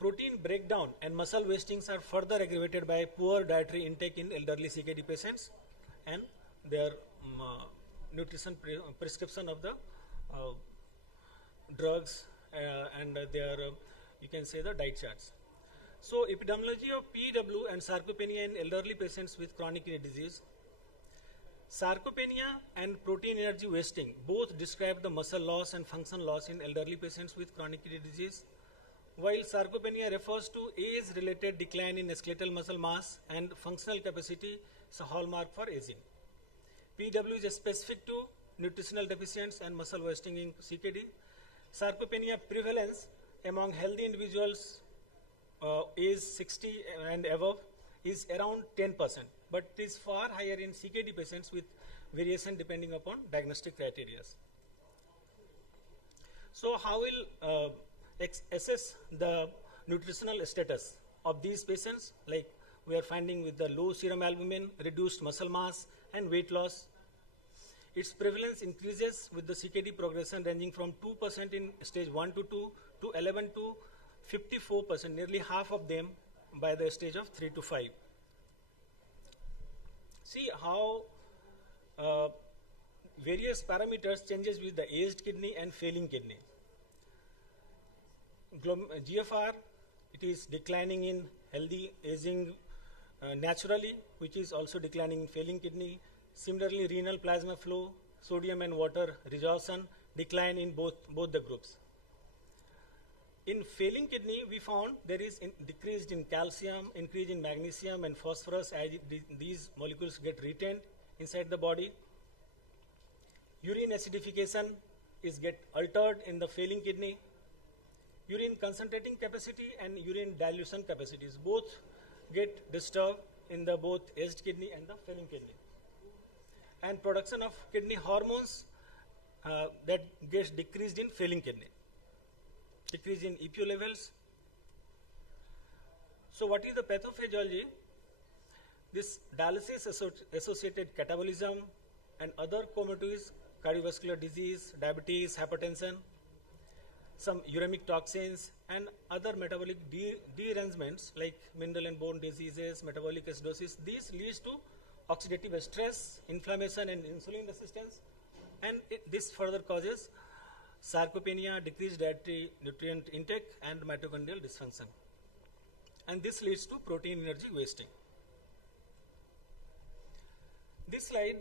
Protein breakdown and muscle wastings are further aggravated by poor dietary intake in elderly CKD patients and their nutrition prescription of the drugs and their, you can say, the diet charts. So epidemiology of PW and sarcopenia in elderly patients with chronic kidney disease. Sarcopenia and protein energy wasting both describe the muscle loss and function loss in elderly patients with chronic kidney disease, while sarcopenia refers to age-related decline in skeletal muscle mass and functional capacity is a hallmark for aging. PW is specific to nutritional deficiencies and muscle wasting in CKD. Sarcopenia prevalence among healthy individuals age 60 and above is around 10%, but it is far higher in CKD patients with variation depending upon diagnostic criteria. So how will assess the nutritional status of these patients? Like we are finding with the low serum albumin, reduced muscle mass, and weight loss. Its prevalence increases with the CKD progression ranging from 2% in stage 1 to 2 to 11 to 54%, nearly half of them by the stage of 3 to 5. See how various parameters changes with the aged kidney and failing kidney. GFR, it is declining in healthy aging naturally, which is also declining in failing kidney. Similarly, renal plasma flow, sodium and water resorption decline in both the groups. In failing kidney, we found there is decrease in calcium, increase in magnesium and phosphorus as these molecules get retained inside the body. Urine acidification is get altered in the failing kidney. Urine concentrating capacity and urine dilution capacities both get disturbed in the both aged kidney and the failing kidney. And production of kidney hormones that gets decreased in failing kidney. Decrease in EPO levels. So what is the pathophysiology? This dialysis associated catabolism and other comorbidities, cardiovascular disease, diabetes, hypertension, some uremic toxins and other metabolic derangements like mineral and bone diseases, metabolic acidosis. These leads to oxidative stress, inflammation and insulin resistance, and this further causes sarcopenia, decreased dietary nutrient intake and mitochondrial dysfunction. And this leads to protein energy wasting. This slide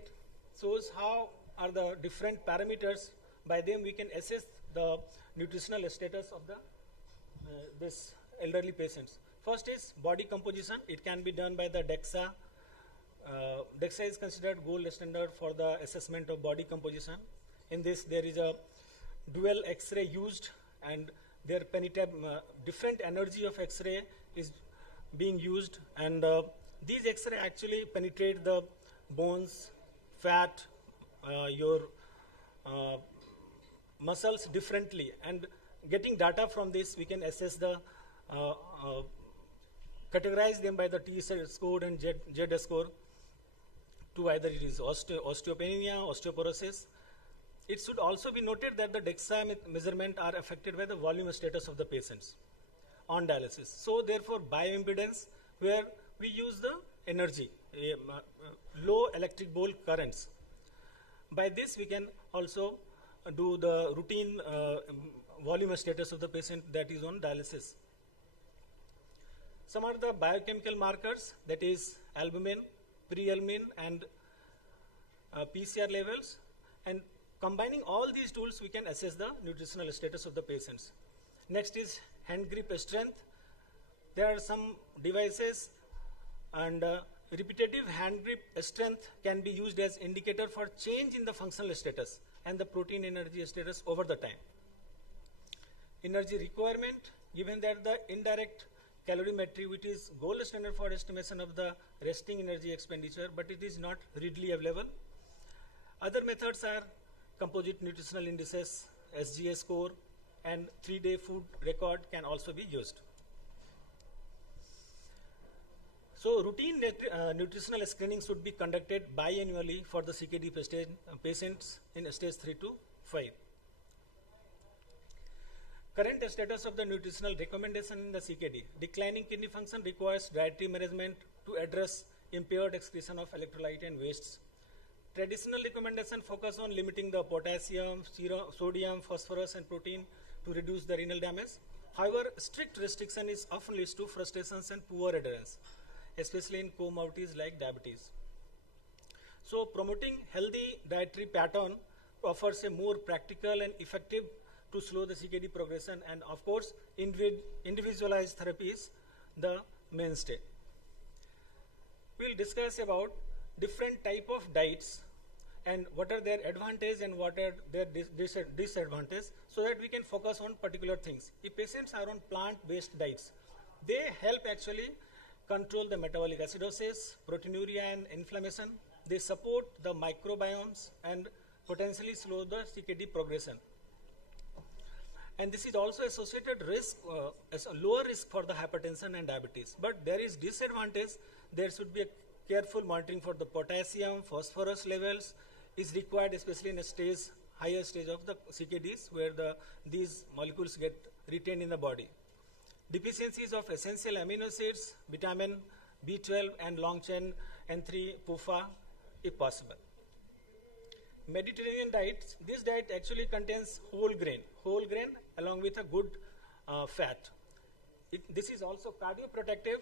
shows how are the different parameters by them we can assess the nutritional status of the this elderly patients. First is body composition. It can be done by the DEXA. DEXA is considered gold standard for the assessment of body composition. In this, there is a dual X-ray used, and their different energy of X-ray is being used, and these X-ray actually penetrate the bones, fat, your muscles differently, and getting data from this we can assess the categorize them by the T score and Z score to either it is osteopenia, osteoporosis, It should also be noted that the DEXA measurement are affected by the volume status of the patients on dialysis. So therefore bioimpedance, where we use the energy, low electric bowl currents. By this we can also do the routine volume status of the patient that is on dialysis. Some are the biochemical markers, that is albumin, pre-albumin and PCR levels, and combining all these tools we can assess the nutritional status of the patients. Next is hand grip strength. There are some devices and repetitive hand grip strength can be used as indicator for change in the functional status and the protein energy status over the time. Energy requirement, given that the indirect calorimetry, which is gold standard for estimation of the resting energy expenditure, but it is not readily available. Other methods are composite nutritional indices, SGA score, and 3-day food record can also be used. So routine nutritional screening should be conducted biannually for the CKD patients in stage 3 to 5. Current status of the nutritional recommendation in the CKD. Declining kidney function requires dietary management to address impaired excretion of electrolyte and wastes. Traditional recommendation focus on limiting the potassium, sodium, phosphorus and protein to reduce the renal damage. However, strict restriction is often leads to frustrations and poor adherence, especially in comorbidities like diabetes. So promoting healthy dietary pattern offers a more practical and effective to slow the CKD progression, and of course individualized therapy is the mainstay. We'll discuss about different type of diets and what are their advantages and what are their disadvantages, so that we can focus on particular things. If patients are on plant-based diets, they help actually control the metabolic acidosis, proteinuria and inflammation. They support the microbiomes and potentially slow the CKD progression. And this is also associated risk, as a lower risk for the hypertension and diabetes. But there is disadvantage. There should be a careful monitoring for the potassium, phosphorus levels is required, especially in a higher stage of the CKDs, where these molecules get retained in the body. Deficiencies of essential amino acids, vitamin B12 and long chain N3 PUFA if possible. Mediterranean diets, this diet actually contains whole grain along with a good fat. This is also cardioprotective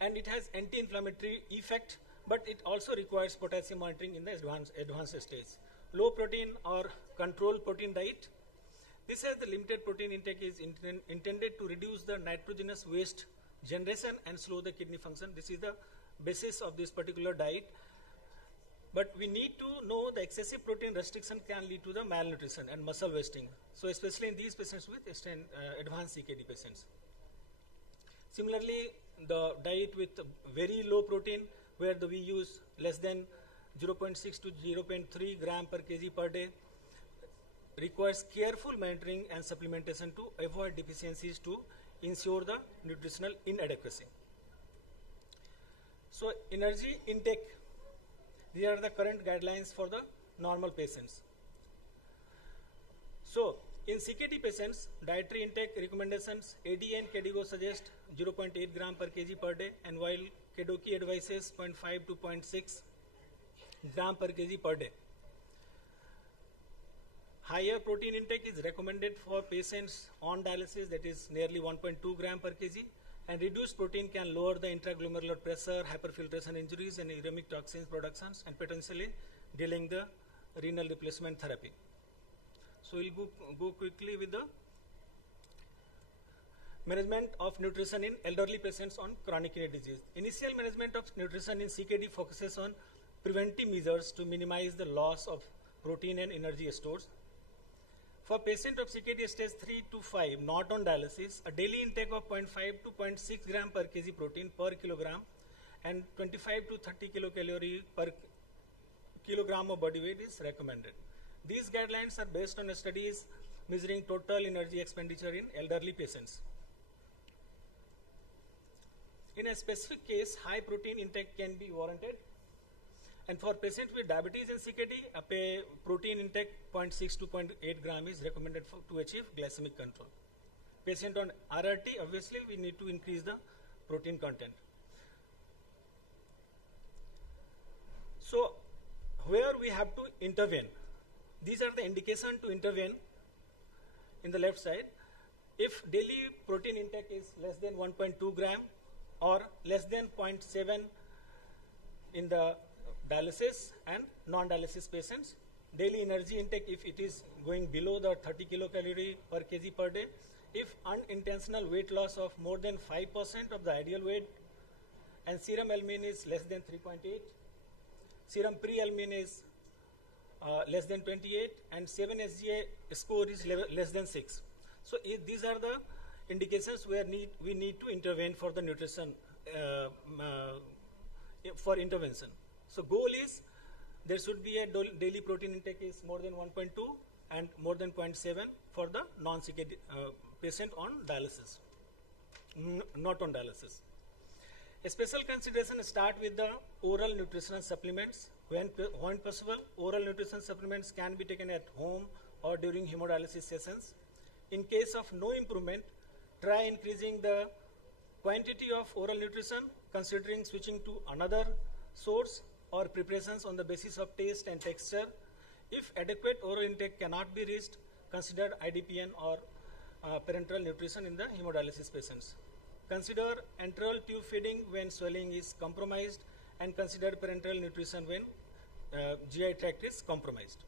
and it has anti-inflammatory effect, but it also requires potassium monitoring in the advanced stage. Low protein or controlled protein diet. This has the limited protein intake is intended to reduce the nitrogenous waste generation and slow the kidney function. This is the basis of this particular diet. But we need to know the excessive protein restriction can lead to the malnutrition and muscle wasting. So especially in these patients with advanced CKD patients. Similarly, the diet with very low protein, where we use less than 0.6 to 0.3 gram per kg per day, requires careful monitoring and supplementation to avoid deficiencies to ensure the nutritional inadequacy. So energy intake, these are the current guidelines for the normal patients. So in CKD patients, dietary intake recommendations, ADA and KDIGO suggest 0.8 gram per kg per day, and while KDOKI advises 0.5 to 0.6 gram per kg per day. Higher protein intake is recommended for patients on dialysis, that is nearly 1.2 gram per kg, and reduced protein can lower the intraglomerular pressure, hyperfiltration injuries and uremic toxins productions, and potentially delaying the renal replacement therapy. So we'll go quickly with the management of nutrition in elderly patients on chronic kidney disease. Initial management of nutrition in CKD focuses on preventive measures to minimize the loss of protein and energy stores. For patients of CKD stage 3 to 5 not on dialysis, a daily intake of 0.5 to 0.6 gram per kg protein per kilogram and 25 to 30 kilocalorie per kilogram of body weight is recommended. These guidelines are based on studies measuring total energy expenditure in elderly patients. In a specific case, high protein intake can be warranted, And for patients with diabetes and CKD, a protein intake 0.6 to 0.8 gram is recommended to achieve glycemic control. Patient on RRT, obviously we need to increase the protein content. So where we have to intervene, these are the indications to intervene in the left side. If daily protein intake is less than 1.2 gram or less than 0.7 in the dialysis and non-dialysis patients, daily energy intake if it is going below the 30 kilocalorie per kg per day, if unintentional weight loss of more than 5% of the ideal weight, and serum albumin is less than 3.8, serum pre-albumin is less than 28, and 7-SGA score is less than 6. So these are the indications where we need to intervene for the nutrition, for intervention. So goal is there should be a daily protein intake is more than 1.2 and more than 0.7 for the non-CKD patient on dialysis, not on dialysis. A special consideration start with the oral nutritional supplements. When possible, oral nutrition supplements can be taken at home or during hemodialysis sessions. In case of no improvement, try increasing the quantity of oral nutrition, considering switching to another source or preparations on the basis of taste and texture. If adequate oral intake cannot be reached, consider IDPN or parenteral nutrition in the hemodialysis patients. Consider enteral tube feeding when swelling is compromised, and consider parenteral nutrition when GI tract is compromised.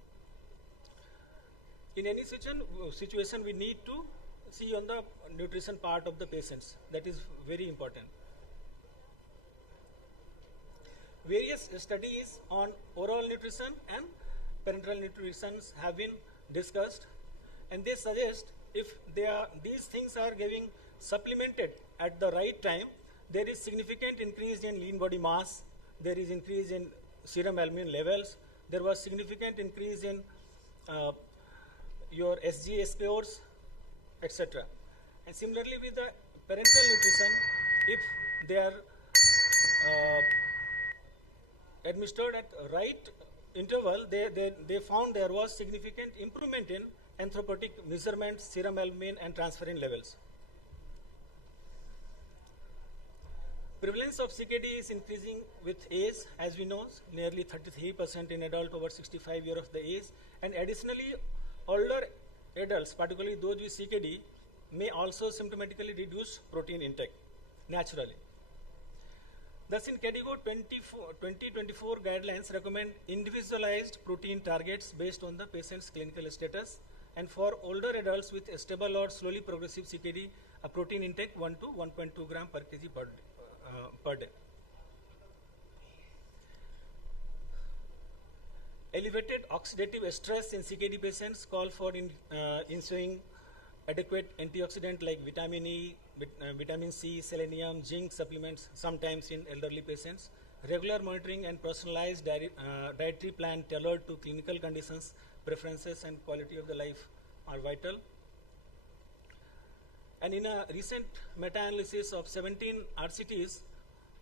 In any situation, we need to see on the nutrition part of the patients. That is very important. Various studies on oral nutrition and parenteral nutrition have been discussed, and they suggest if these things are getting supplemented at the right time, there is significant increase in lean body mass, there is increase in serum albumin levels, there was significant increase in your SGA scores, etc. And similarly with the parenteral nutrition, if they are administered at right interval, they found there was significant improvement in anthropotic measurements, serum albumin and transferrin levels. Prevalence of CKD is increasing with age, as we know, nearly 33% in adult over 65 years of the age, and additionally older adults, particularly those with CKD, may also symptomatically reduce protein intake naturally. Thus, in KDIGO 2024 guidelines recommend individualized protein targets based on the patient's clinical status, and for older adults with stable or slowly progressive CKD, a protein intake 1 to 1.2 gram per kg per day. Elevated oxidative stress in CKD patients call for ensuring adequate antioxidant like vitamin E, vitamin C, selenium, zinc supplements, sometimes in elderly patients. Regular monitoring and personalized dietary plan tailored to clinical conditions, preferences and quality of the life are vital. And in a recent meta-analysis of 17 RCTs,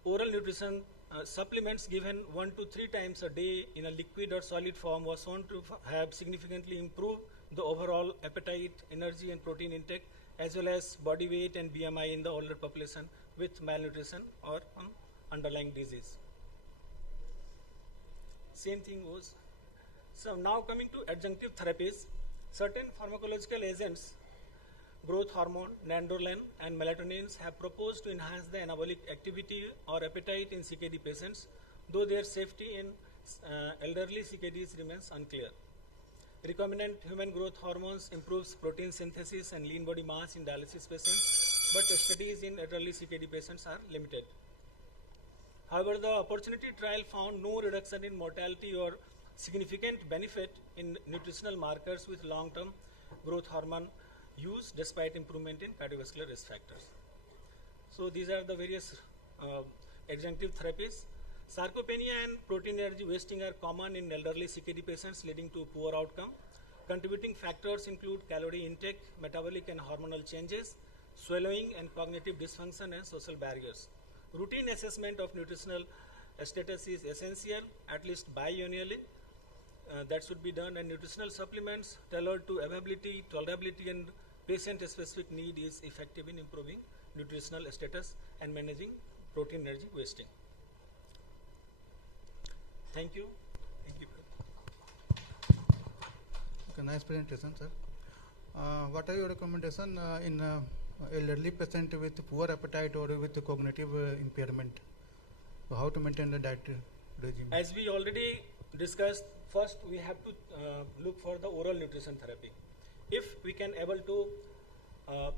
oral nutrition supplements given 1 to 3 times a day in a liquid or solid form was shown to have significantly improved the overall appetite, energy and protein intake, as well as body weight and BMI in the older population with malnutrition or underlying disease. Same thing goes. So now coming to adjunctive therapies, certain pharmacological agents, growth hormone, nandrolone and melatonins have proposed to enhance the anabolic activity or appetite in CKD patients, though their safety in elderly CKDs remains unclear. Recombinant human growth hormones improves protein synthesis and lean body mass in dialysis patients, but studies in elderly CKD patients are limited. However, the opportunity trial found no reduction in mortality or significant benefit in nutritional markers with long-term growth hormone use despite improvement in cardiovascular risk factors. So these are the various adjunctive therapies. Sarcopenia and protein energy wasting are common in elderly CKD patients, leading to poor outcome. Contributing factors include calorie intake, metabolic and hormonal changes, swallowing and cognitive dysfunction and social barriers. Routine assessment of nutritional status is essential, at least biannually. That should be done, and nutritional supplements tailored to availability, tolerability, and patient-specific need is effective in improving nutritional status and managing protein energy wasting. Thank you. Thank you. Okay, nice presentation, sir. What are your recommendations in elderly patient with poor appetite or with cognitive impairment? So how to maintain the diet regime? As we already discussed, first we have to look for the oral nutrition therapy. If we can able to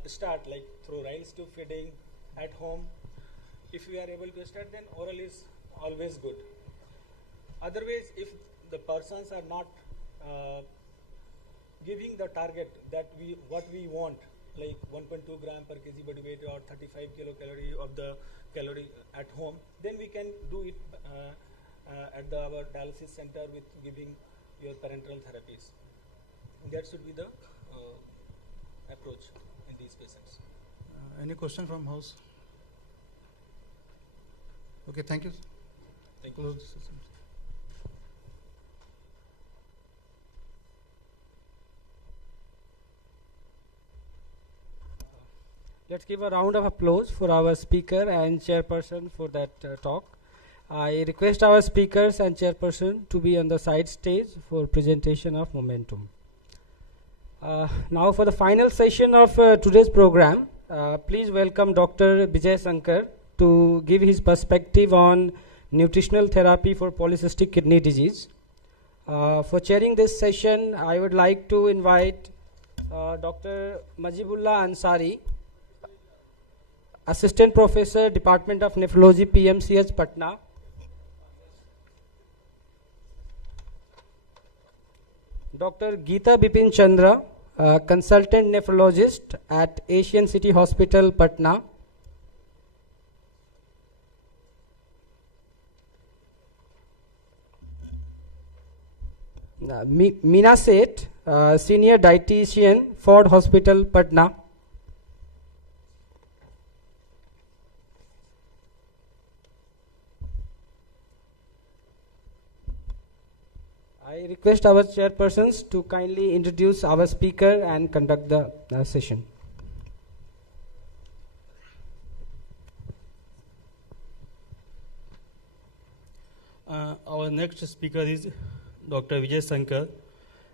start like through rice tube feeding at home, if we are able to start, then oral is always good. Otherwise, if the persons are not giving the target that what we want, like 1.2 gram per kg body weight or 35 kilocalorie of the calorie at home, then we can do it at our dialysis center with giving your parenteral therapies. That should be the approach in these patients. Any question from house? Okay, thank you. Thank you. Let's give a round of applause for our speaker and chairperson for that talk. I request our speakers and chairperson to be on the side stage for presentation of momentum. Now for the final session of today's program, please welcome Dr. Vijay Shankar to give his perspective on nutritional therapy for polycystic kidney disease. For chairing this session, I would like to invite Dr. Majibullah Ansari, Assistant Professor, Department of Nephrology, PMCH, Patna. Dr. Geeta Bipin Chandra, Consultant Nephrologist at Asian City Hospital, Patna. Meena Seth, Senior Dietitian, Ford Hospital, Patna. I request our chairpersons to kindly introduce our speaker and conduct the session. Our next speaker is Dr. Vijay Shankar,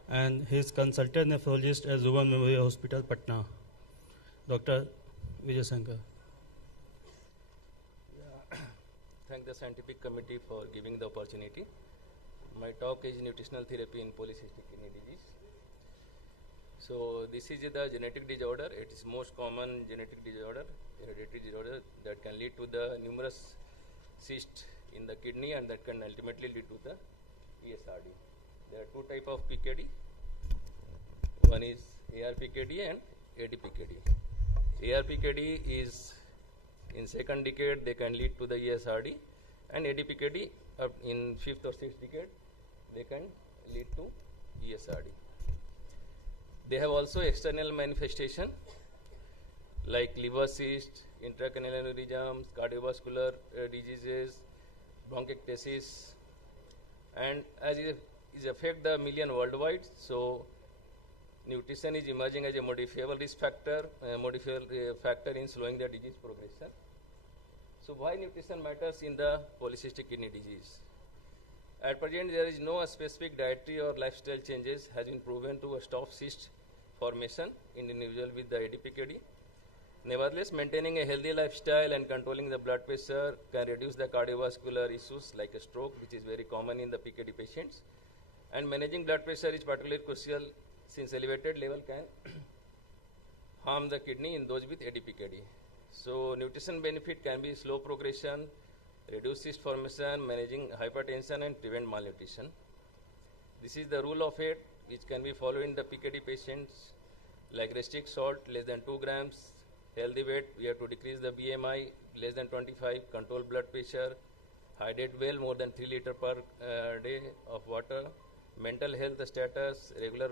and he is consultant nephrologist at Zuban Memorial Hospital, Patna. Dr. Vijay Shankar. Thank the scientific committee for giving the opportunity. My talk is nutritional therapy in polycystic kidney disease. So this is the genetic disorder. It is most common genetic disorder, hereditary disorder that can lead to the numerous cysts in the kidney, and that can ultimately lead to the ESRD. There are two types of PKD. One is ARPKD and ADPKD. ARPKD is in second decade they can lead to the ESRD, and ADPKD in fifth or sixth decade they can lead to ESRD. They have also external manifestation like liver cyst, intracranial aneurysms, cardiovascular diseases, bronchiectasis, and as it is affect the million worldwide, so nutrition is emerging as a modifiable risk factor, factor in slowing the disease progression. So why nutrition matters in the polycystic kidney disease? At present, there is no specific dietary or lifestyle changes has been proven to stop cyst formation in individual with the ADPKD. Nevertheless, maintaining a healthy lifestyle and controlling the blood pressure can reduce the cardiovascular issues like a stroke, which is very common in the PKD patients. And managing blood pressure is particularly crucial since elevated level can harm the kidney in those with ADPKD. So nutrition benefit can be slow progression, reduce cyst formation, managing hypertension, and prevent malnutrition. This is the rule of 8 which can be followed in the PKD patients, like restrict salt less than 2 grams, healthy weight, we have to decrease the BMI less than 25, control blood pressure, hydrate well more than 3 liters per day of water, mental health status, regular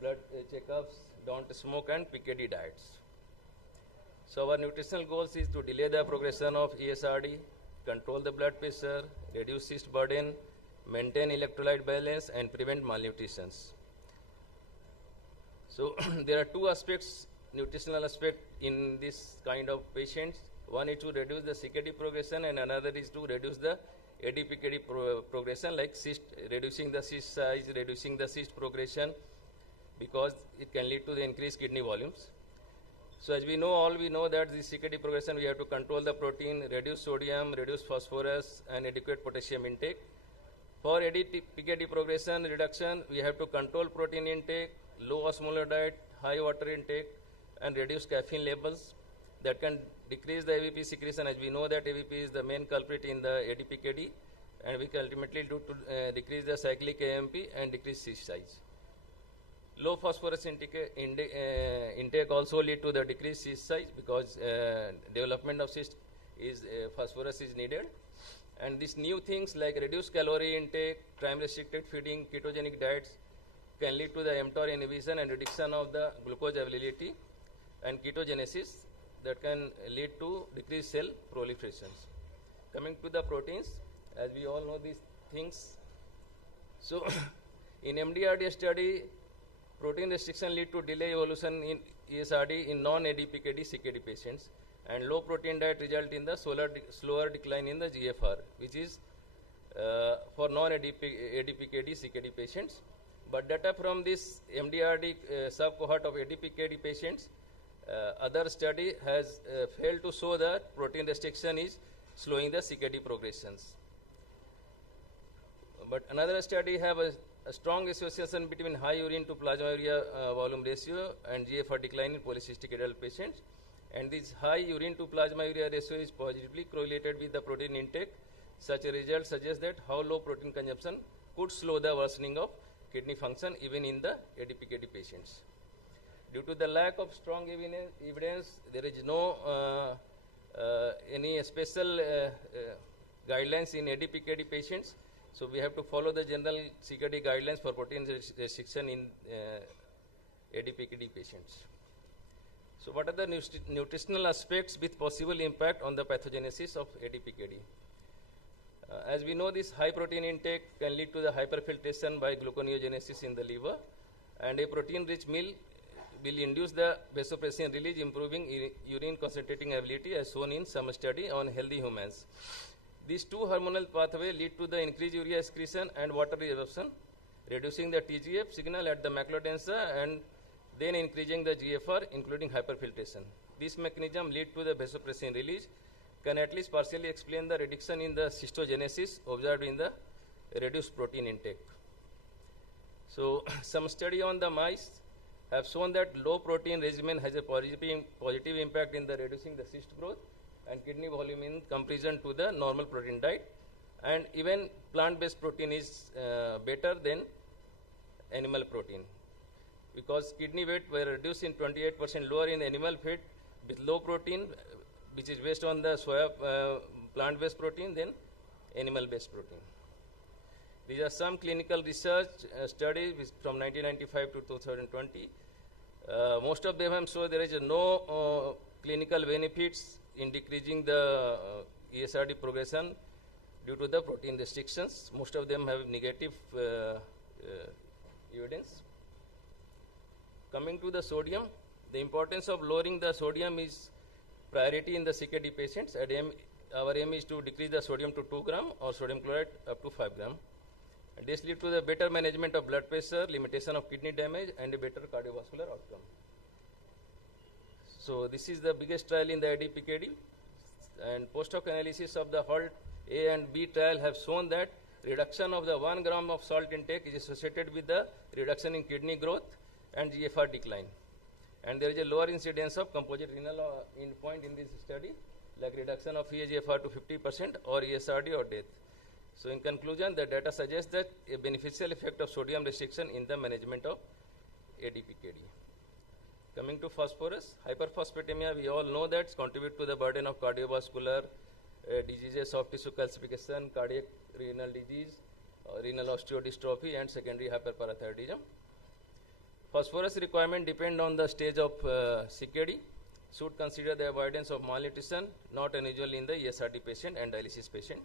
blood checkups, don't smoke, and PKD diets. So our nutritional goals is to delay the progression of ESRD, control the blood pressure, reduce cyst burden, maintain electrolyte balance, and prevent malnutrition. So there are two aspects, nutritional aspect in this kind of patients. One is to reduce the CKD progression, and another is to reduce the ADPKD progression, like cyst, reducing the cyst size, reducing the cyst progression, because it can lead to the increased kidney volumes. So as we know, all we know that the CKD progression, we have to control the protein, reduce sodium, reduce phosphorus, and adequate potassium intake. For ADPKD progression reduction, we have to control protein intake, low osmolar diet, high water intake, and reduce caffeine levels. That can decrease the AVP secretion, as we know that AVP is the main culprit in the ADPKD, and we can ultimately do to decrease the cyclic AMP and decrease cyst size. Low phosphorus intake also lead to the decreased cyst size, because development of cyst is phosphorus is needed. And these new things like reduced calorie intake, time restricted feeding, ketogenic diets can lead to the mTOR inhibition and reduction of the glucose availability and ketogenesis that can lead to decreased cell proliferations. Coming to the proteins, as we all know these things. So in MDRD study, protein restriction lead to delay evolution in ESRD in non-ADPKD CKD patients, and low protein diet result in the slower decline in the GFR, which is for non-ADPKD CKD patients. But data from this MDRD sub-cohort of ADPKD patients, other study has failed to show that protein restriction is slowing the CKD progressions. But another study have a strong association between high urine to plasma volume ratio and GFR decline in polycystic adult patients. And this high urine to plasma urea ratio is positively correlated with the protein intake. Such a result suggests that how low protein consumption could slow the worsening of kidney function even in the ADPKD patients. Due to the lack of strong evidence, there is no any special guidelines in ADPKD patients. So we have to follow the general CKD guidelines for protein restriction in ADPKD patients. So what are the nutritional aspects with possible impact on the pathogenesis of ADPKD? As we know, this high protein intake can lead to the hyperfiltration by gluconeogenesis in the liver, and a protein-rich meal will induce the vasopressin release, improving urine concentrating ability, as shown in some study on healthy humans. These two hormonal pathways lead to the increased urea excretion and water reabsorption, reducing the TGF signal at the macula densa and then increasing the GFR, including hyperfiltration. This mechanism lead to the vasopressin release, can at least partially explain the reduction in the cystogenesis observed in the reduced protein intake. So some study on the mice have shown that low protein regimen has a positive impact in the reducing the cyst growth and kidney volume in comparison to the normal protein diet, and even plant-based protein is better than animal protein, because kidney weight were reduced in 28% lower in animal feed with low protein, which is based on the soya plant-based protein than animal-based protein. These are some clinical research studies from 1995 to 2020. Most of them have shown there is no clinical benefits in decreasing the ESRD progression due to the protein restrictions. Most of them have negative evidence. Coming to the sodium, the importance of lowering the sodium is priority in the CKD patients. Our aim is to decrease the sodium to 2 gram or sodium chloride up to 5 gram. And this leads to the better management of blood pressure, limitation of kidney damage, and a better cardiovascular outcome. So this is the biggest trial in the ADPKD, and post-hoc analysis of the HALT A and B trial have shown that reduction of the 1 gram of salt intake is associated with the reduction in kidney growth and GFR decline. And there is a lower incidence of composite renal endpoint in this study, like reduction of eGFR to 50% or ESRD or death. So in conclusion, the data suggests that a beneficial effect of sodium restriction in the management of ADPKD. Coming to phosphorus, hyperphosphatemia, we all know that contribute to the burden of cardiovascular diseases of tissue calcification, cardiac renal disease, renal osteodystrophy, and secondary hyperparathyroidism. Phosphorus requirement depend on the stage of CKD. should consider the avoidance of malnutrition, not unusual in the ESRD patient and dialysis patient.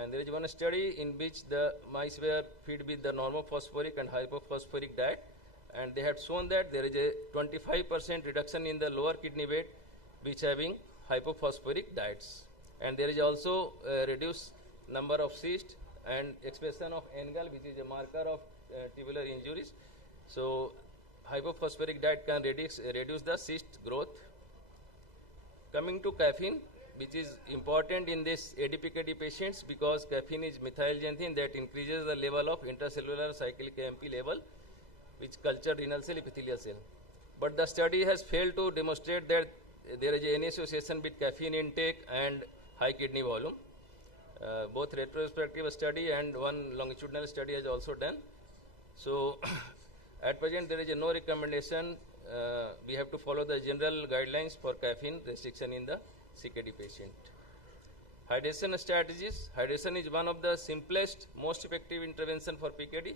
And there is one study in which the mice were fed with the normophosphoric and hypophosphoric diet, and they had shown that there is a 25% reduction in the lower kidney weight which having hypophosphoric diets. And there is also a reduced number of cysts and expression of Enteral, which is a marker of tubular injuries. So hypophosphoric diet can reduce the cyst growth. Coming to caffeine, which is important in this ADPKD patients because caffeine is methylxanthine that increases the level of intracellular cyclic AMP level, which culture renal cell epithelial cell. But the study has failed to demonstrate that there is any association with caffeine intake and high kidney volume. Both retrospective study and one longitudinal study has also done. So at present there is no recommendation. We have to follow the general guidelines for caffeine restriction in the CKD patient. Hydration strategies. Hydration is one of the simplest, most effective intervention for PKD.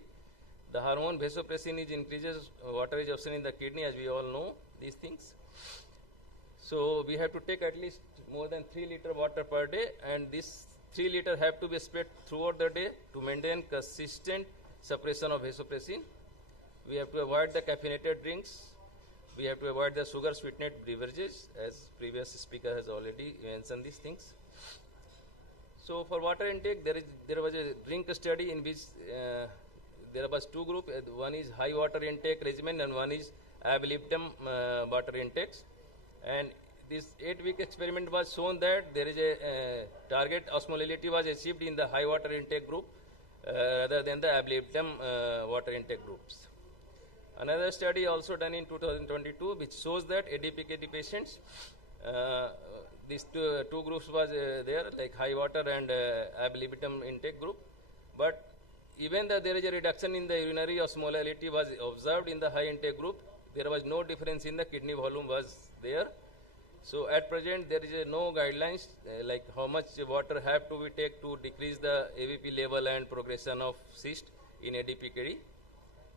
The hormone vasopressin increases water absorption in the kidney, as we all know these things. So we have to take at least more than 3 liters water per day, and this 3 liters have to be spread throughout the day to maintain consistent suppression of vasopressin. We have to avoid the caffeinated drinks. We have to avoid the sugar sweetened beverages, as previous speaker has already mentioned these things. So for water intake, there was a drink study in which there was 2 groups. One is high water intake regimen and one is ab libitum water intakes. And this 8-week experiment was shown that there is a target osmolality was achieved in the high water intake group rather than the ab libitum water intake groups. Another study also done in 2022 which shows that ADPKD patients, these two groups was there, like high water and ab libitum intake group, but even though there is a reduction in the urinary osmolality was observed in the high intake group, there was no difference in the kidney volume was there. So at present there is no guidelines like how much water have to be take to decrease the AVP level and progression of cyst in ADPKD.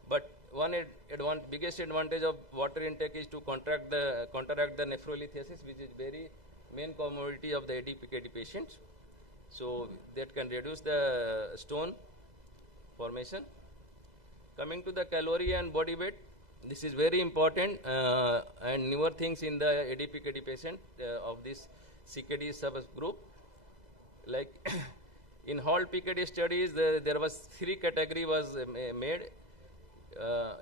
But one biggest advantage of water intake is to counteract the nephrolithiasis, which is very main comorbidity of the ADPKD patients. So that can reduce the stone formation. Coming to the calorie and body weight, this is very important and newer things in the ADPKD patient of this CKD subgroup. Like in HALT PKD studies, there was 3 category was made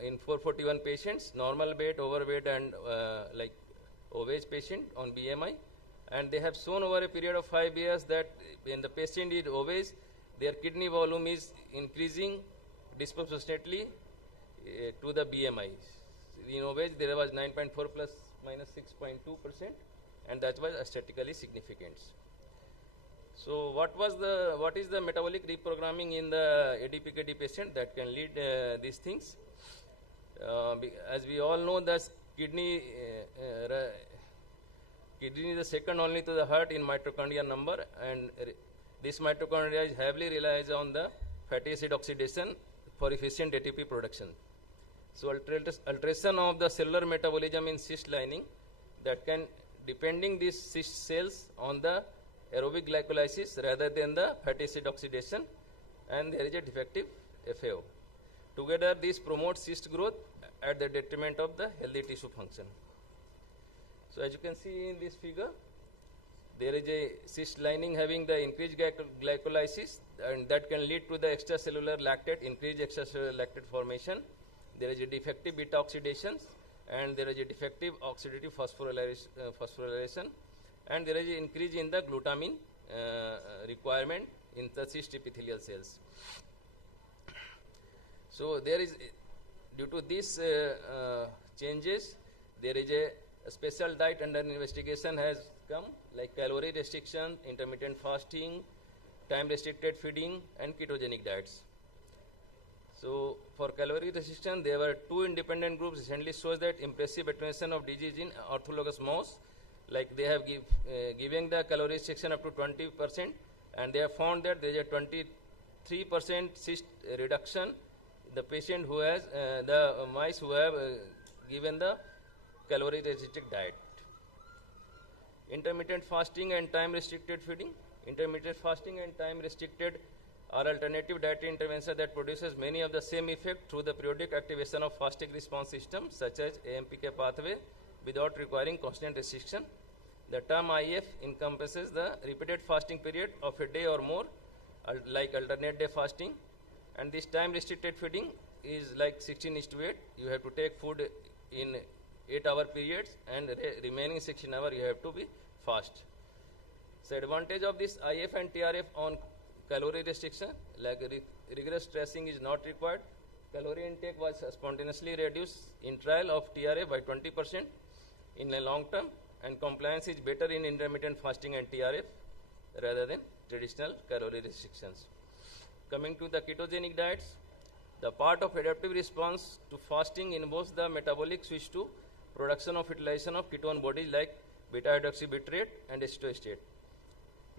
in 441 patients: normal weight, overweight, and like obese patient on BMI. And they have shown over a period of 5 years that when the patient is obese, their kidney volume is increasing disproportionately to the BMI. In obese, there was 9.4 plus minus 6.2%, and that was statistically significant. So what is the metabolic reprogramming in the ADPKD patient that can lead these things? As we all know, that kidney is the second only to the heart in mitochondria number, and this mitochondria is heavily relies on the fatty acid oxidation for efficient ATP production. So alteration of the cellular metabolism in cyst lining that can depending these cyst cells on the aerobic glycolysis rather than the fatty acid oxidation, and there is a defective FAO. Together these promote cyst growth at the detriment of the healthy tissue function. So as you can see in this figure, there is a cyst lining having the increased glycolysis, and that can lead to the extracellular lactate, increased extracellular lactate formation. There is a defective beta oxidation, and there is a defective oxidative phosphorylation, and there is an increase in the glutamine requirement in the cyst epithelial cells. So there is, due to these changes, there is a special diet under investigation has come, like calorie restriction, intermittent fasting, time restricted feeding, and ketogenic diets. So for calorie restriction, there were 2 independent groups recently shows that impressive attenuation of disease in orthologous mouse. Like they have given the calorie restriction up to 20%, and they have found that there is a 23% cyst reduction. The patient who has the mice who have given the calorie restricted diet. intermittent fasting and time restricted feeding. Intermittent fasting and time restricted are alternative dietary interventions that produces many of the same effect through the periodic activation of fasting response systems such as AMPK pathway without requiring constant restriction. The term IF encompasses the repeated fasting period of a day or more, like alternate day fasting, and this time restricted feeding is like 16:8. You have to take food in 8-hour periods, and remaining 16 hours you have to be fast. So advantage of this IF and TRF on calorie restriction, like rigorous tracing is not required. Calorie intake was spontaneously reduced in trial of TRF by 20% in the long term, and compliance is better in intermittent fasting and TRF rather than traditional calorie restrictions. Coming to the ketogenic diets, the part of adaptive response to fasting involves the metabolic switch to production of utilization of ketone bodies like beta-hydroxybutyrate and acetoacetate.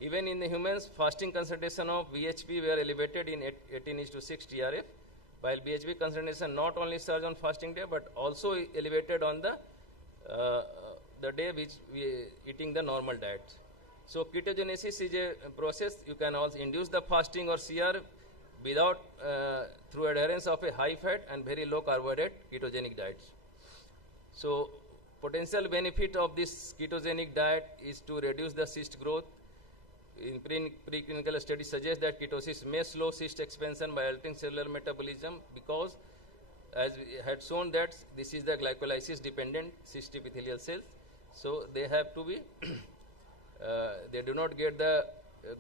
Even in the humans, fasting concentration of BHP were elevated in 18:6 TRF, while BHP concentration not only surged on fasting day but also elevated on the day which we eating the normal diet. So ketogenesis is a process. You can also induce the fasting or CR without through adherence of a high fat and very low carbohydrate ketogenic diets. So potential benefit of this ketogenic diet is to reduce the cyst growth. In preclinical studies suggest that ketosis may slow cyst expansion by altering cellular metabolism, because as we had shown that this is the glycolysis dependent cyst epithelial cells. So they have to be, they do not get the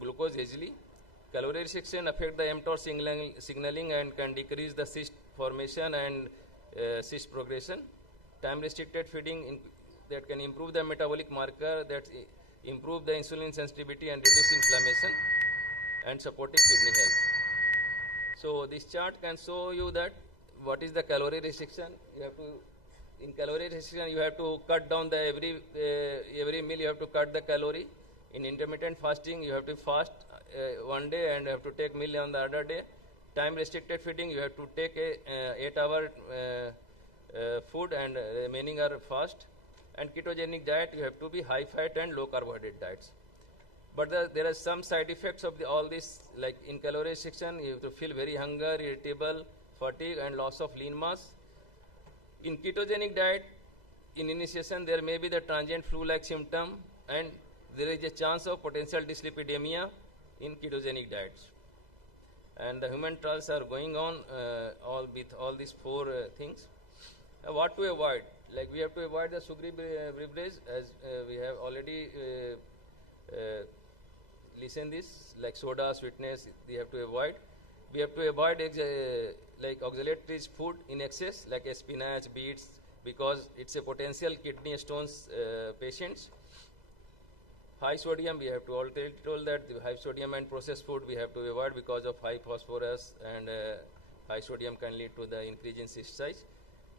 glucose easily. Calorie restriction affect the mTOR signaling and can decrease the cyst formation and cyst progression. Time restricted feeding that can improve the metabolic marker, that improve the insulin sensitivity and reduce inflammation and supporting kidney health. So this chart can show you that what is the calorie restriction. You have to, in calorie restriction, you have to cut down the every meal you have to cut the calorie. In intermittent fasting, you have to fast one day and have to take meal on the other day. Time restricted feeding, you have to take a 8-hour food and remaining are fast. And ketogenic diet, you have to be high fat and low carbohydrate diets. But there are some side effects of all this, like in calorie restriction, you have to feel very hunger, irritable, fatigue and loss of lean mass. In ketogenic diet, in initiation, there may be the transient flu-like symptom, and there is a chance of potential dyslipidemia in ketogenic diets. And the human trials are going on with all these 4 things. What to avoid? Like we have to avoid the sugary beverage, as we have already listened this, like soda, sweetness, we have to avoid. We have to avoid like oxalate-rich food in excess, like spinach, beets, because it's a potential kidney stones patients. High sodium, we have to already told that the high sodium and processed food we have to avoid because of high phosphorus, and high sodium can lead to the increase in cyst size.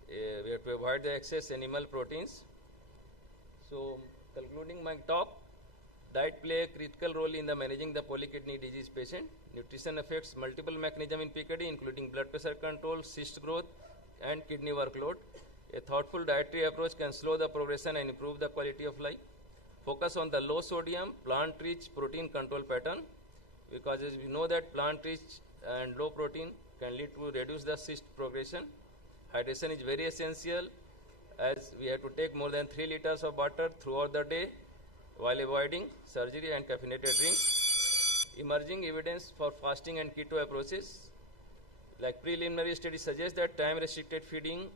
We have to avoid the excess animal proteins. So concluding my talk, diet play a critical role in the managing the polykidney disease patient. Nutrition affects multiple mechanisms in PKD, including blood pressure control, cyst growth, and kidney workload. A thoughtful dietary approach can slow the progression and improve the quality of life. Focus on the low sodium, plant-rich protein control pattern, because as we know that plant-rich and low protein can lead to reduce the cyst progression. Hydration is very essential, as we have to take more than 3 liters of water throughout the day while avoiding surgery and caffeinated drinks. Emerging evidence for fasting and keto approaches, like preliminary studies suggest that time restricted feeding,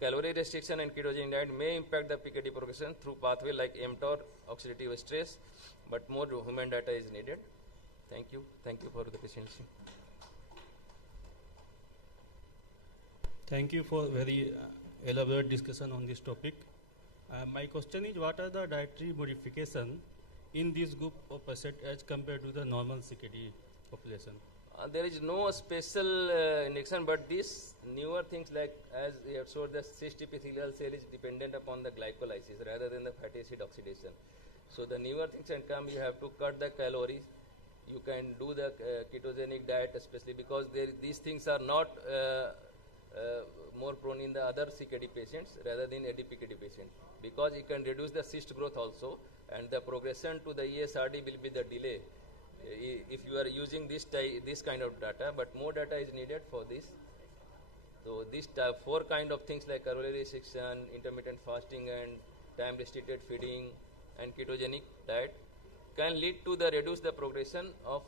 calorie restriction and ketogenic diet may impact the PKD progression through pathway like mTOR, oxidative stress, but more human data is needed. Thank you. Thank you for the patience. Thank you for very elaborate discussion on this topic. My question is, what are the dietary modifications in this group of patients as compared to the normal CKD population? There is no special indication, but these newer things, like as we have showed, the cyst epithelial cell is dependent upon the glycolysis rather than the fatty acid oxidation. So the newer things can come. You have to cut the calories. You can do the ketogenic diet, especially because these things are not more prone in the other CKD patients rather than ADPKD patient, because it can reduce the cyst growth also, and the progression to the ESRD will be the delay if you are using this kind of data, but more data is needed for this. So these 4 kind of things like calorie restriction, intermittent fasting, and time restricted feeding and ketogenic diet can lead to the reduce the progression of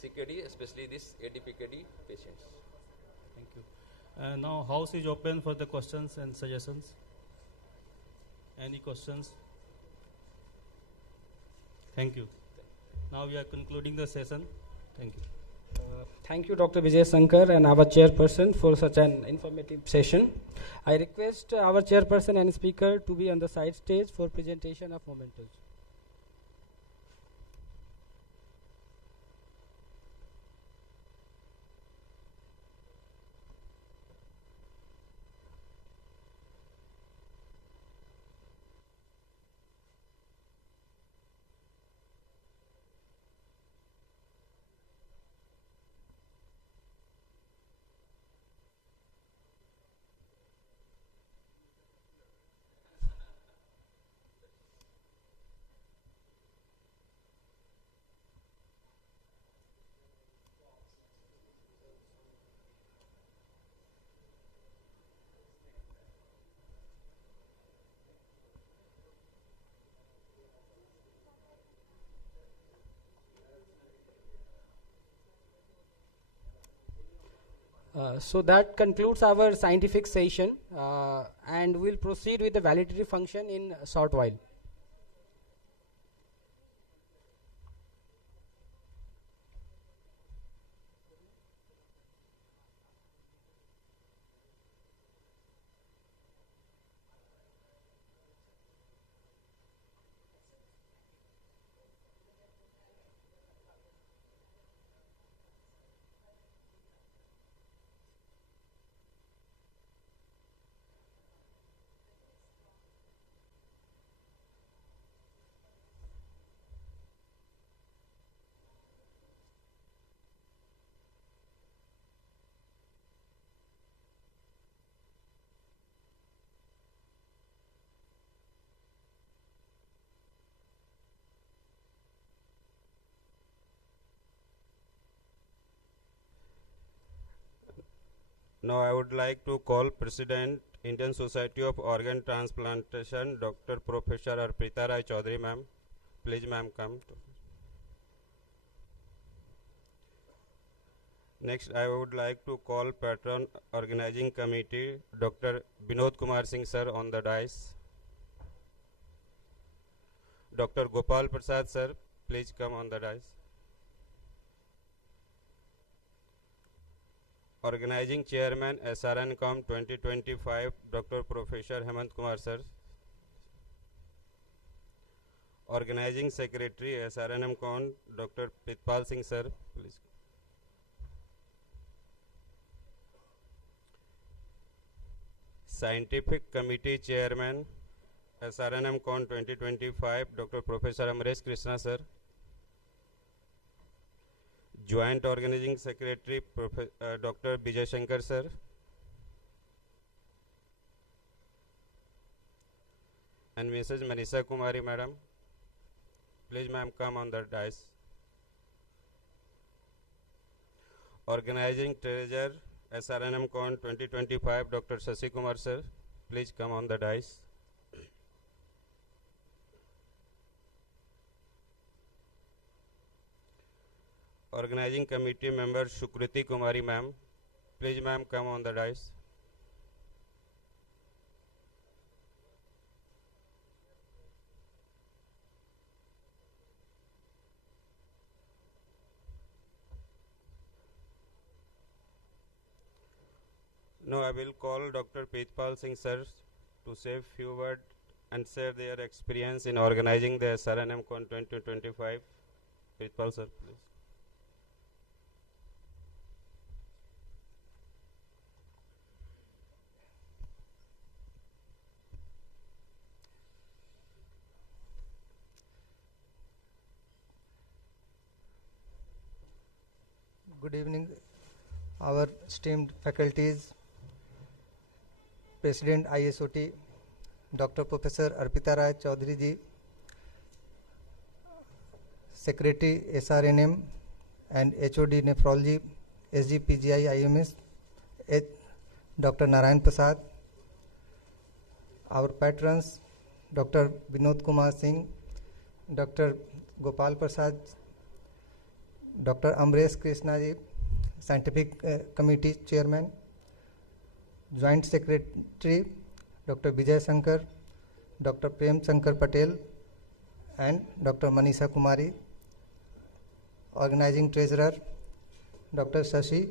CKD, especially this ADPKD patients. Thank you. Now house is open for the questions and suggestions. Any questions? Thank you. Now we are concluding the session. Thank you. Thank you, Dr. Vijay Shankar and our chairperson for such an informative session. I request our chairperson and speaker to be on the side stage for presentation of mementos. So that concludes our scientific session, and we'll proceed with the validatory function in a short while. Now I would like to call President, Indian Society of Organ Transplantation, Dr. Professor Arpita Rai Chaudhary, ma'am. Please, ma'am, come. Next, I would like to call Patron Organizing Committee, Dr. Binod Kumar Singh, sir, on the dais. Dr. Gopal Prasad, sir, please come on the dais. Organizing Chairman, SRNCON 2025, Dr. Professor Hemant Kumar, sir. Organizing Secretary, SRNMCON, Dr. Pitpal Singh, sir, please. Scientific Committee Chairman, SRNMCON 2025, Dr. Professor Amresh Krishna, sir. Joint Organizing Secretary, Dr. Vijay Shankar, sir. And Mrs. Manisha Kumari, madam. Please, ma'am, come on the dais. Organizing Treasurer, SRNMCON 2025, Dr. Shashi Kumar, sir. Please come on the dais. Organizing Committee Member Shukriti Kumari, ma'am. Please, ma'am, come on the dais. Now I will call Dr. Pitpal Singh, sir, to say a few words and share their experience in organizing the SRNMCON 2025. Pitpal, sir, please. Good evening, our esteemed faculties, President ISOT, Dr. Professor Arpita Rai Chaudhary ji, Secretary SRNM and HOD Nephrology, SGPGI IMS, Dr. Narayan Prasad, our patrons, Dr. Vinod Kumar Singh, Dr. Gopal Prasad, Dr. Amresh Krishna ji, Scientific Committee Chairman, Joint Secretary, Dr. Vijay Shankar, Dr. Prem Shankar Patel, and Dr. Manisha Kumari, Organizing Treasurer, Dr. Shashi,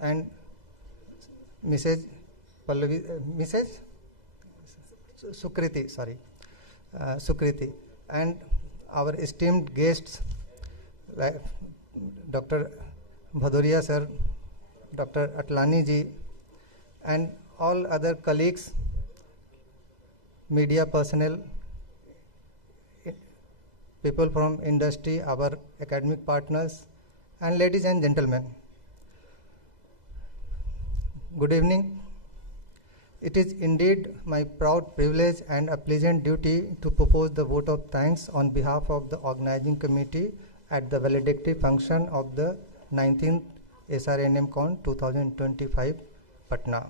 and Mrs. Pallavi, Mrs. Sukriti, Sukriti, and our esteemed guests, like Dr. Bhadoria sir, Dr. Atlani ji, and all other colleagues, media personnel, people from industry, our academic partners, and ladies and gentlemen. Good evening. It is indeed my proud privilege and a pleasant duty to propose the vote of thanks on behalf of the organizing committee at the valedictory function of the 19th SRNMCON 2025 Patna.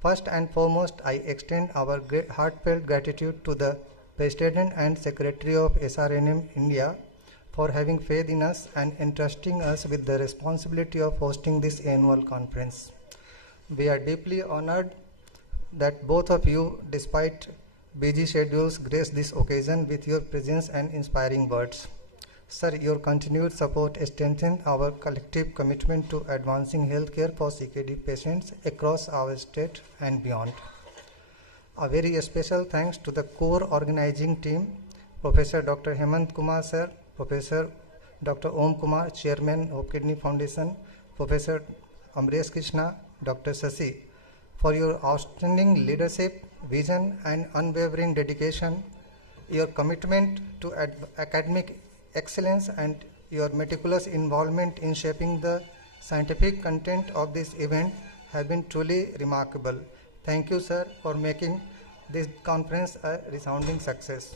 First and foremost, I extend our heartfelt gratitude to the President and Secretary of SRNM India for having faith in us and entrusting us with the responsibility of hosting this annual conference. We are deeply honored that both of you, despite busy schedules, grace this occasion with your presence and inspiring words. Sir, your continued support strengthens our collective commitment to advancing healthcare for CKD patients across our state and beyond. A very special thanks to the core organizing team, Professor Dr. Hemant Kumar sir, Professor Dr. Om Kumar, Chairman of Kidney Foundation, Professor Amresh Krishna, Dr. Sasi, for your outstanding leadership, vision, and unwavering dedication, your commitment to academic excellence, and your meticulous involvement in shaping the scientific content of this event have been truly remarkable. Thank you, sir, for making this conference a resounding success.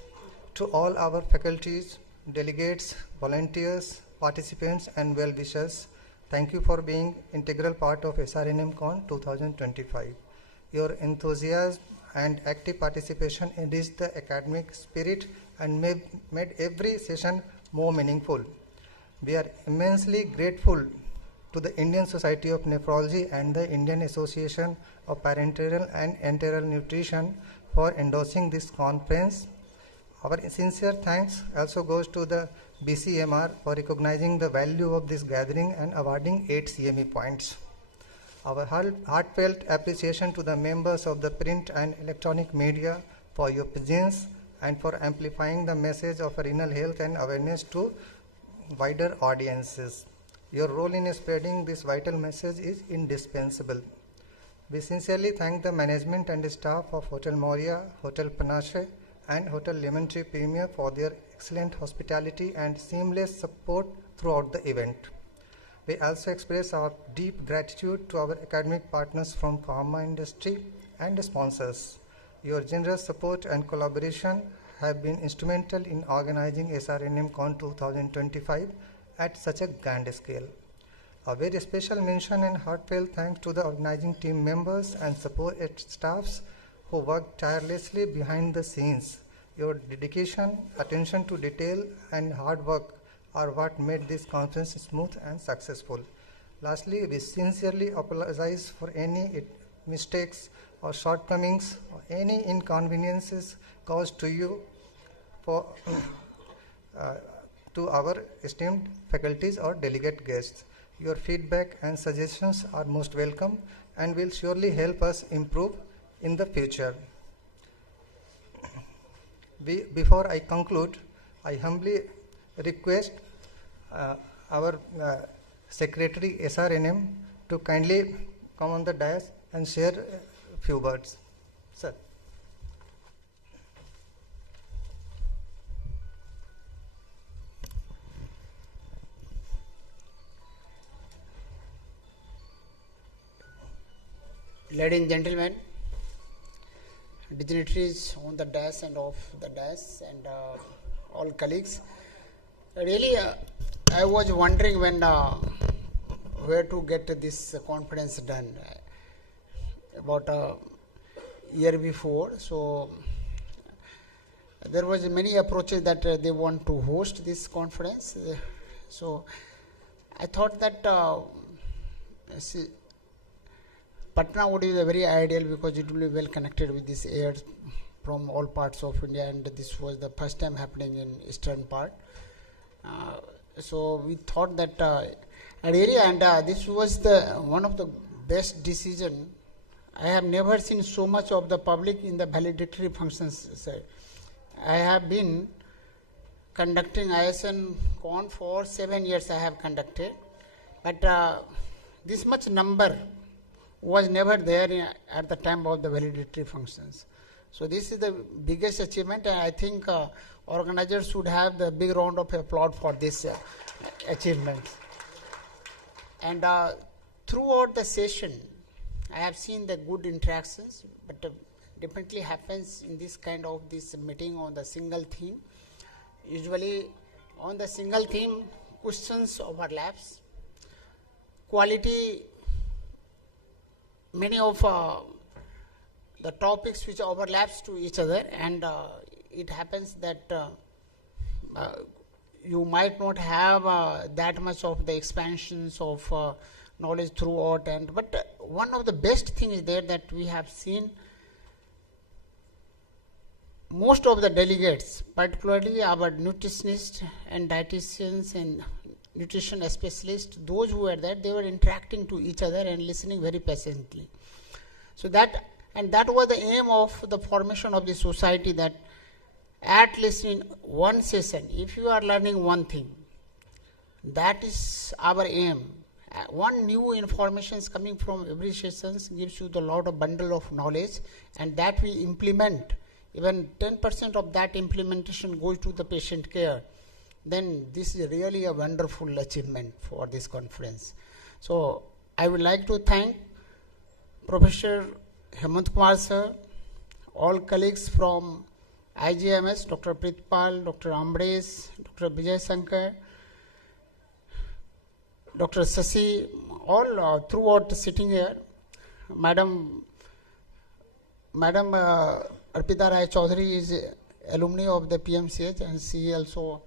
To all our faculties, delegates, volunteers, participants, and well-wishers, thank you for being integral part of SRNMCON 2025. Your enthusiasm and active participation enriched the academic spirit and made every session more meaningful. We are immensely grateful to the Indian Society of Nephrology and the Indian Association of Parenteral and Enteral Nutrition for endorsing this conference. Our sincere thanks also goes to the BCMR for recognizing the value of this gathering and awarding 8 CME points. Our heartfelt appreciation to the members of the print and electronic media for your presence and for amplifying the message of renal health and awareness to wider audiences. Your role in spreading this vital message is indispensable. We sincerely thank the management and staff of Hotel Maurya, Hotel Panache, and Hotel Lemon Tree Premier for their excellent hospitality and seamless support throughout the event. We also express our deep gratitude to our academic partners from pharma industry and sponsors. Your generous support and collaboration have been instrumental in organizing SRNMCON 2025 at such a grand scale. A very special mention and heartfelt thanks to the organizing team members and support staffs who worked tirelessly behind the scenes. Your dedication, attention to detail, and hard work are what made this conference smooth and successful. Lastly, we sincerely apologize for any mistakes or shortcomings or any inconveniences caused to you to our esteemed faculties or delegate guests. Your feedback and suggestions are most welcome and will surely help us improve in the future. Before I conclude, I humbly request our Secretary SRNM to kindly come on the dais and share a few words. Sir. Ladies and gentlemen, dignitaries on the dais and off the dais, and all colleagues. Really, I was wondering when where to get this conference done. About a year before, so there was many approaches that they want to host this conference. So I thought that Patna would be very ideal because it will be well connected with this air from all parts of India, and this was the first time happening in eastern part. So we thought that really, and this was the one of the best decision. I have never seen so much of the public in the valedictory functions, sir. I have been conducting IAPEN for 7 years. I have conducted, but this much number was never there at the time of the valedictory functions. So this is the biggest achievement, and I think organizers should have the big round of applause for this achievement. And throughout the session, I have seen the good interactions, but definitely happens in this kind of this meeting on the single theme. Usually on the single theme, questions overlaps, quality, many of the topics which overlaps to each other, and it happens that you might not have that much of the expansions of knowledge throughout, and but one of the best things is there that we have seen most of the delegates, particularly our nutritionists and dietitians and nutrition specialists, those who were there, they were interacting to each other and listening very patiently. So that was the aim of the formation of the society, that at least in one session, if you are learning one thing, that is our aim. One new information is coming from every session, gives you the lot of bundle of knowledge, and that we implement. Even 10% of that implementation goes to the patient care. Then this is really a wonderful achievement for this conference. So I would like to thank Professor Hemant Kumar sir, all colleagues from IGMS, Dr. Pritpal, Dr. Amresh, Dr. Vijay Shankar, Dr. Sasi, all throughout sitting here, Madam Arpita Rai Chaudhary is alumni of the PMCH, and she also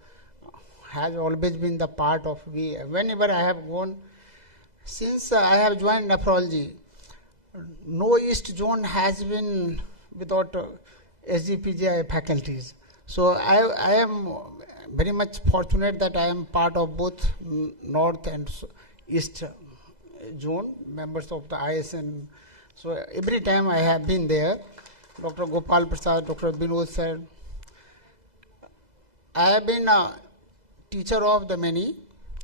has always been the part of whenever I have gone, since I have joined nephrology, no East Zone has been without SGPGI faculties. So I am very much fortunate that I am part of both North and East Zone, members of the ISN. So every time I have been there, Dr. Gopal Prasad, Dr. Binod sir, I have been a teacher of the many,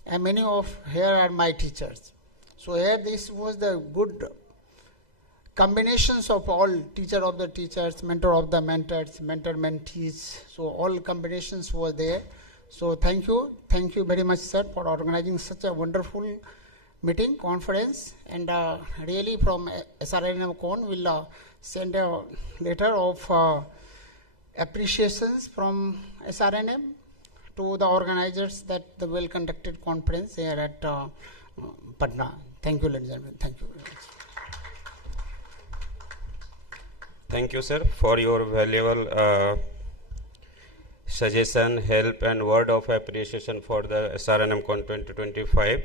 and many of here are my teachers. So here this was the good combinations of all, teacher of the teachers, mentor of the mentors, mentor mentees. So all combinations were there. So thank you very much, sir, for organizing such a wonderful meeting, conference, and really from SRNMCON will send a letter of appreciations from SRNM to the organizers that the well conducted conference here at Patna. Thank you, ladies and gentlemen. Thank you very much. Thank you, sir, for your valuable suggestion, help, and word of appreciation for the SRNMCON 2025.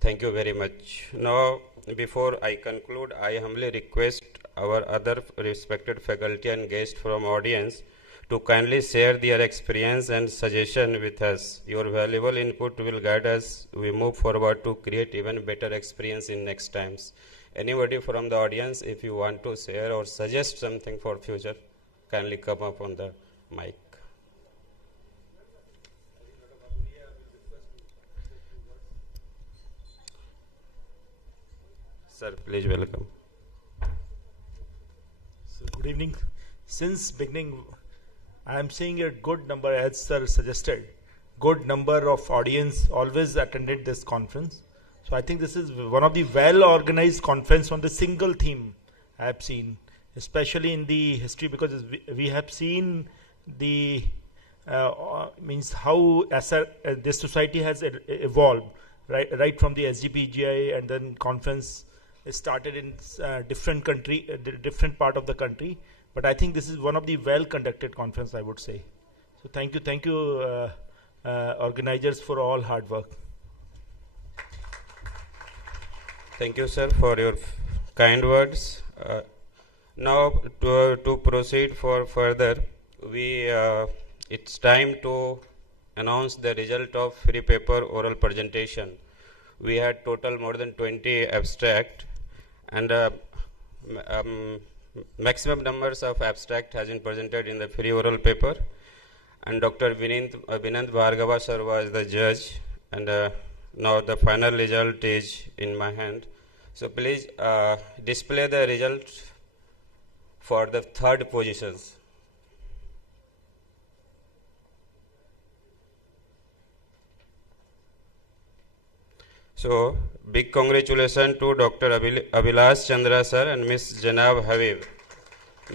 Thank you very much. Now, before I conclude, I humbly request our other respected faculty and guests from audience to kindly share their experience and suggestion with us. Your valuable input will guide us. We move forward to create even better experience in next times. Anybody from the audience, if you want to share or suggest something for future, kindly come up on the mic. Sir, please welcome. So, good evening. Since beginning, I am seeing a good number, as sir suggested, good number of audience always attended this conference. So I think this is one of the well-organized conference on the single theme I have seen, especially in the history, because we have seen the means how this society has evolved, right from the SGPGI, and then conference started in different country, different part of the country. But I think this is one of the well-conducted conference, I would say. So thank you, organizers, for all hard work. Thank you, sir, for your kind words. Now, to proceed for further, it's time to announce the result of free paper oral presentation. We had total more than 20 abstract, and maximum numbers of abstract has been presented in the free oral paper. And Dr. Vinand Bhargava sir was the judge, and now the final result is in my hand. So please display the result for the third positions. So big congratulations to Dr. Abhilash Chandra sir and Ms. Janab Habib.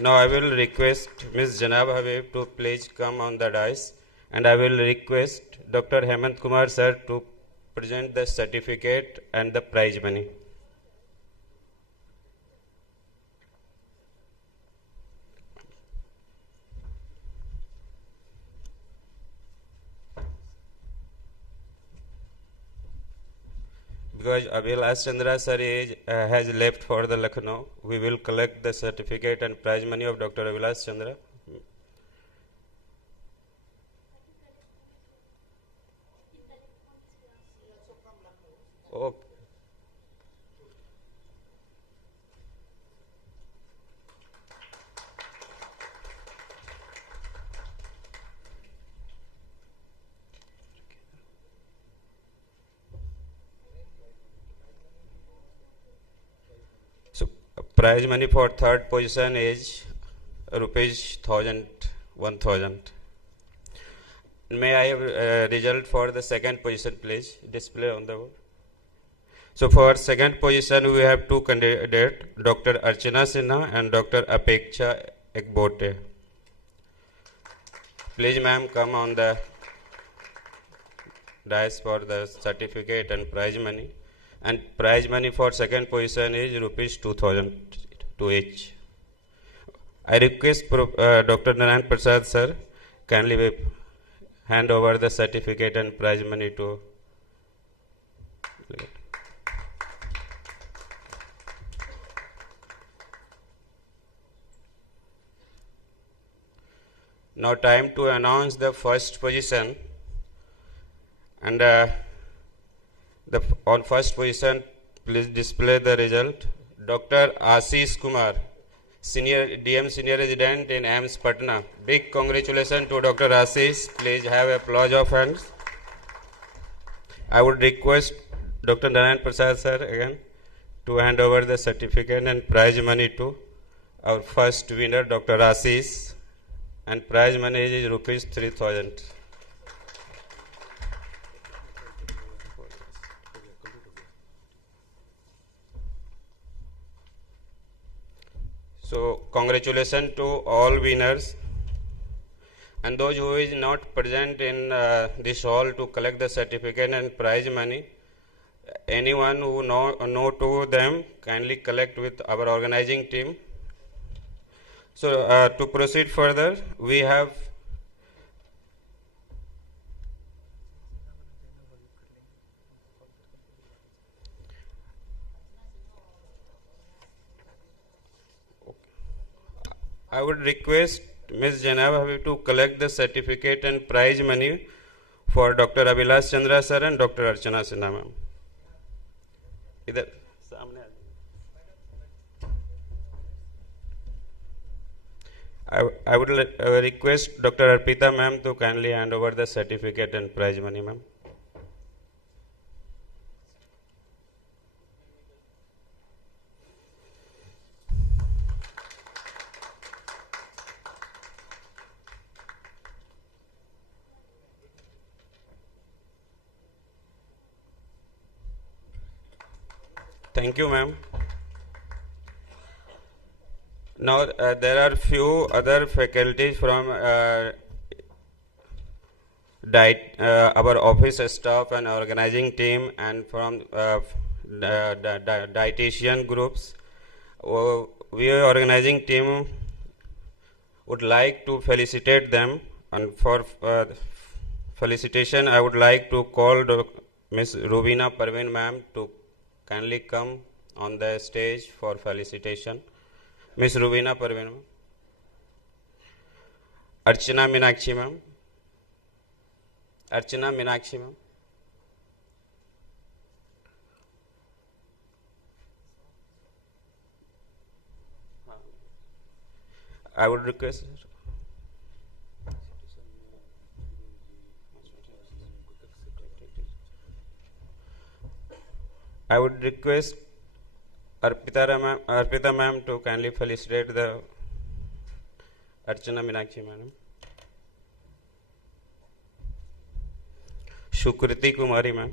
Now I will request Ms. Janab Habib to please come on the dais, and I will request Dr. Hemant Kumar sir to present the certificate and the prize money. Because Abhilash Chandra sir has left for the Lucknow, we will collect the certificate and prize money of Dr. Abhilash Chandra. Okay. So prize money for third position is rupees 1000. May I have result for the second position, please? Display on the board. So for second position, we have two candidates, Dr. Archana Sinha and Dr. Apeksha Ekbote. Please, ma'am, come on the dais for the certificate and prize money. And prize money for second position is rupees 2000 to each. I request Dr. Narayan Prasad sir, kindly hand over the certificate and prize money to. Now time to announce the first position, and on first position, please display the result. Dr. Ashish Kumar, DM Senior Resident in AIMS Patna. Big congratulations to Dr. Ashish. Please have applause of hands. I would request Dr. Narayan Prasad sir again to hand over the certificate and prize money to our first winner, Dr. Ashish. And prize money is rupees 3000. So congratulations to all winners, and those who is not present in this hall to collect the certificate and prize money. Anyone who know to them, kindly collect with our organizing team. So to proceed further, we have I would request Ms. Janab Habib to collect the certificate and prize money for Dr. Abhilash Chandra sir and Dr. Archana Sinha ma'am. Idhar samne I would request Dr. Arpita ma'am to kindly hand over the certificate and prize money, ma'am. Thank you, ma'am. Now there are few other faculties from our office staff and organizing team, and from dietitian groups. We organizing team would like to felicitate them, and for felicitation I would like to call Ms. Rubina Parveen ma'am to kindly come on the stage for felicitation. Ms. Rubina Parveen ma'am. Archana Meenakshi ma'am. Archana Meenakshi ma'am. I would request Arpita ma'am to kindly felicitate the Archana Meenakshi madam. Shukriti Kumari ma'am.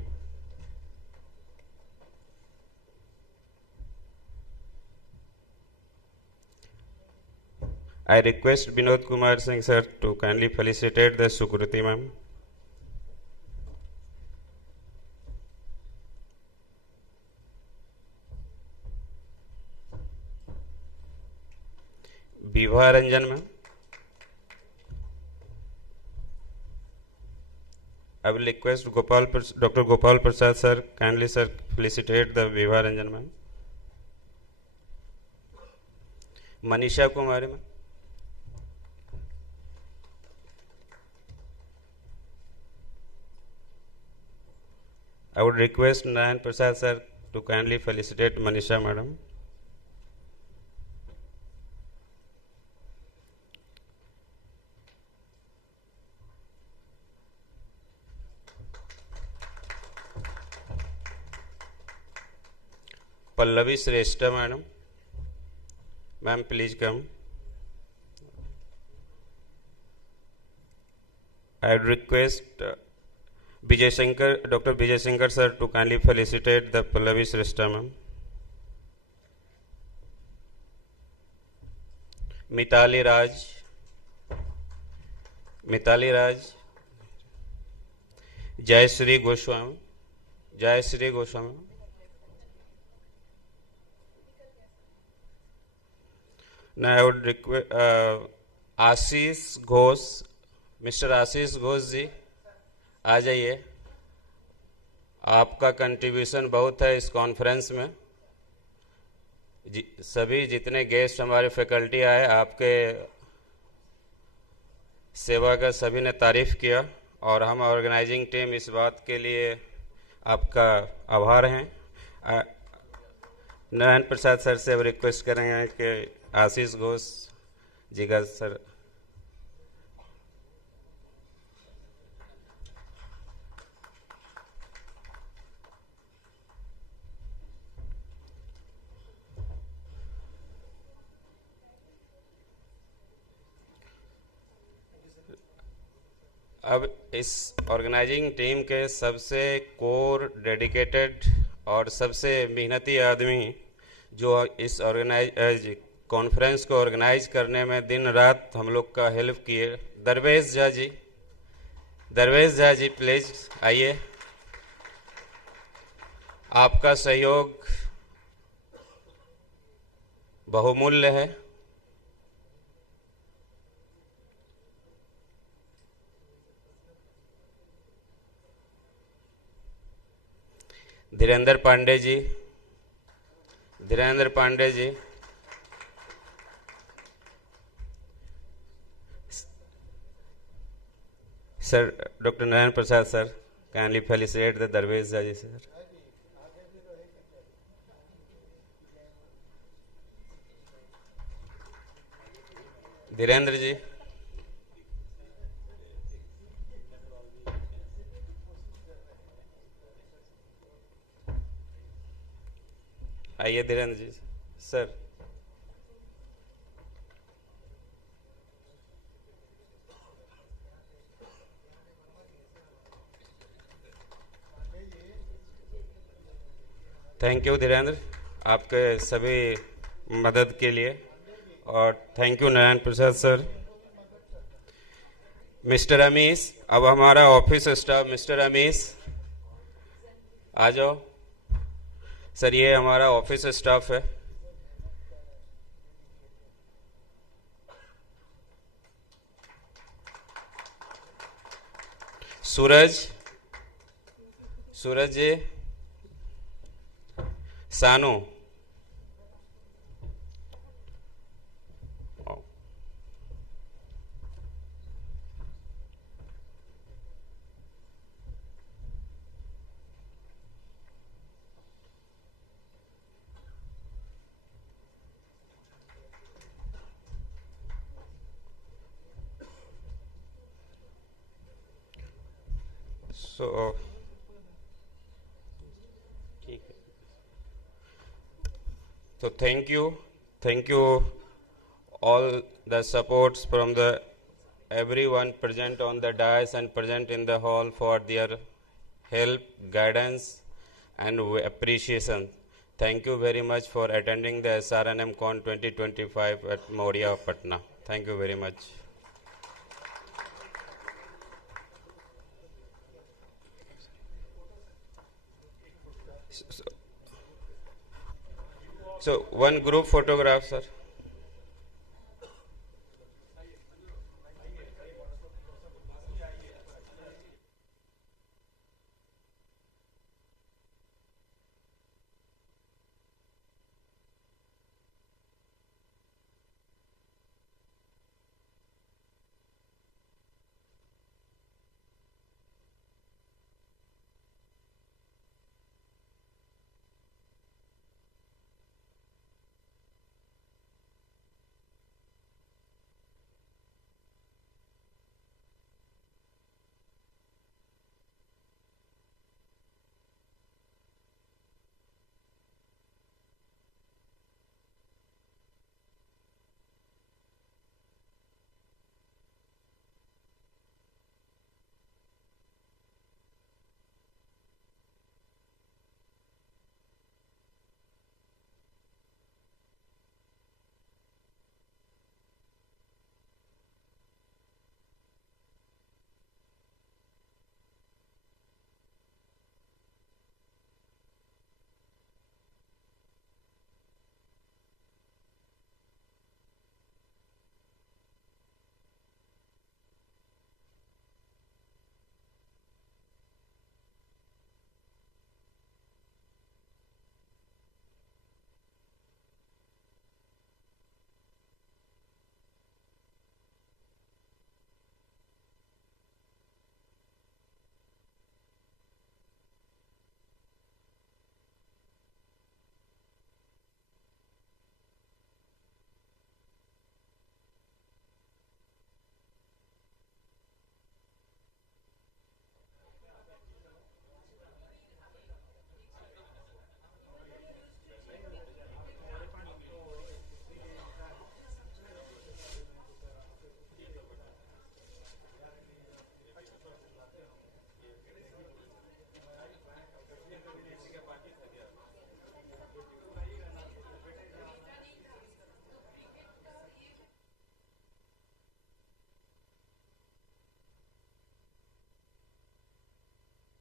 I request Binod Kumar Singh sir to kindly felicitate the Shukriti ma'am. Bihar Ranjan ma'am. I will request Dr. Gopal Prasad sir, kindly sir felicitate the Bihar Ranjan ma'am. Manisha Kumari ma'am. I would request Nayan Prasad sir to kindly felicitate Manisha madam. Pallavi Shrestha madam. Ma'am, please come. I would request Dr. Vijay Shankar sir to kindly felicitate the Pallavi Shrestha ma'am. Mitali Raj. Jayashree Goswami. Now I would request Ashish Ghosh. Mr. Ashish Ghosh जी आ जाइए. आपका contribution बहुत है इस conference में. सभी जितने guest हमारे faculty आए, आपके सेवा का सभी ने तारीफ किया, और हम ऑर्गेनाइजिंग टीम इस बात के लिए आपका आभार हैं. नारायण प्रसाद सर से अब रिक्वेस्ट करेंगे कि आशीष घोष जी का सर. अब इस ऑर्गेनाइजिंग टीम के सबसे कोर डेडिकेटेड और सबसे मेहनती आदमी जो इस कॉन्फ्रेंस को ऑर्गेनाइज करने में दिन रात हम लोग का हेल्प किए, दरवेश झा जी प्लीज आइए. आपका सहयोग बहुमूल्य है. Dhirendra Pandey ji. Sir doctor Narayan Prasad sir, kindly felicitate the Darvesh ji sir. Dhirendra ji. आइए Dhirendra ji sir. Thank you Dhirendra. आपके सभी मदद के लिए, और thank you Narayan Prasad sir. Mister Amish, अब हमारा ऑफिस स्टाफ, मिस्टर अमीश आ जाओ सर, ये हमारा ऑफिस स्टाफ है। सूरज जी, सानू, so thank you all the supports from the everyone present on the dais and present in the hall for their help, guidance and appreciation. Thank you very much for attending the SRNMCON 2025 at Maurya, Patna. Thank you very much. So one group photograph, sir.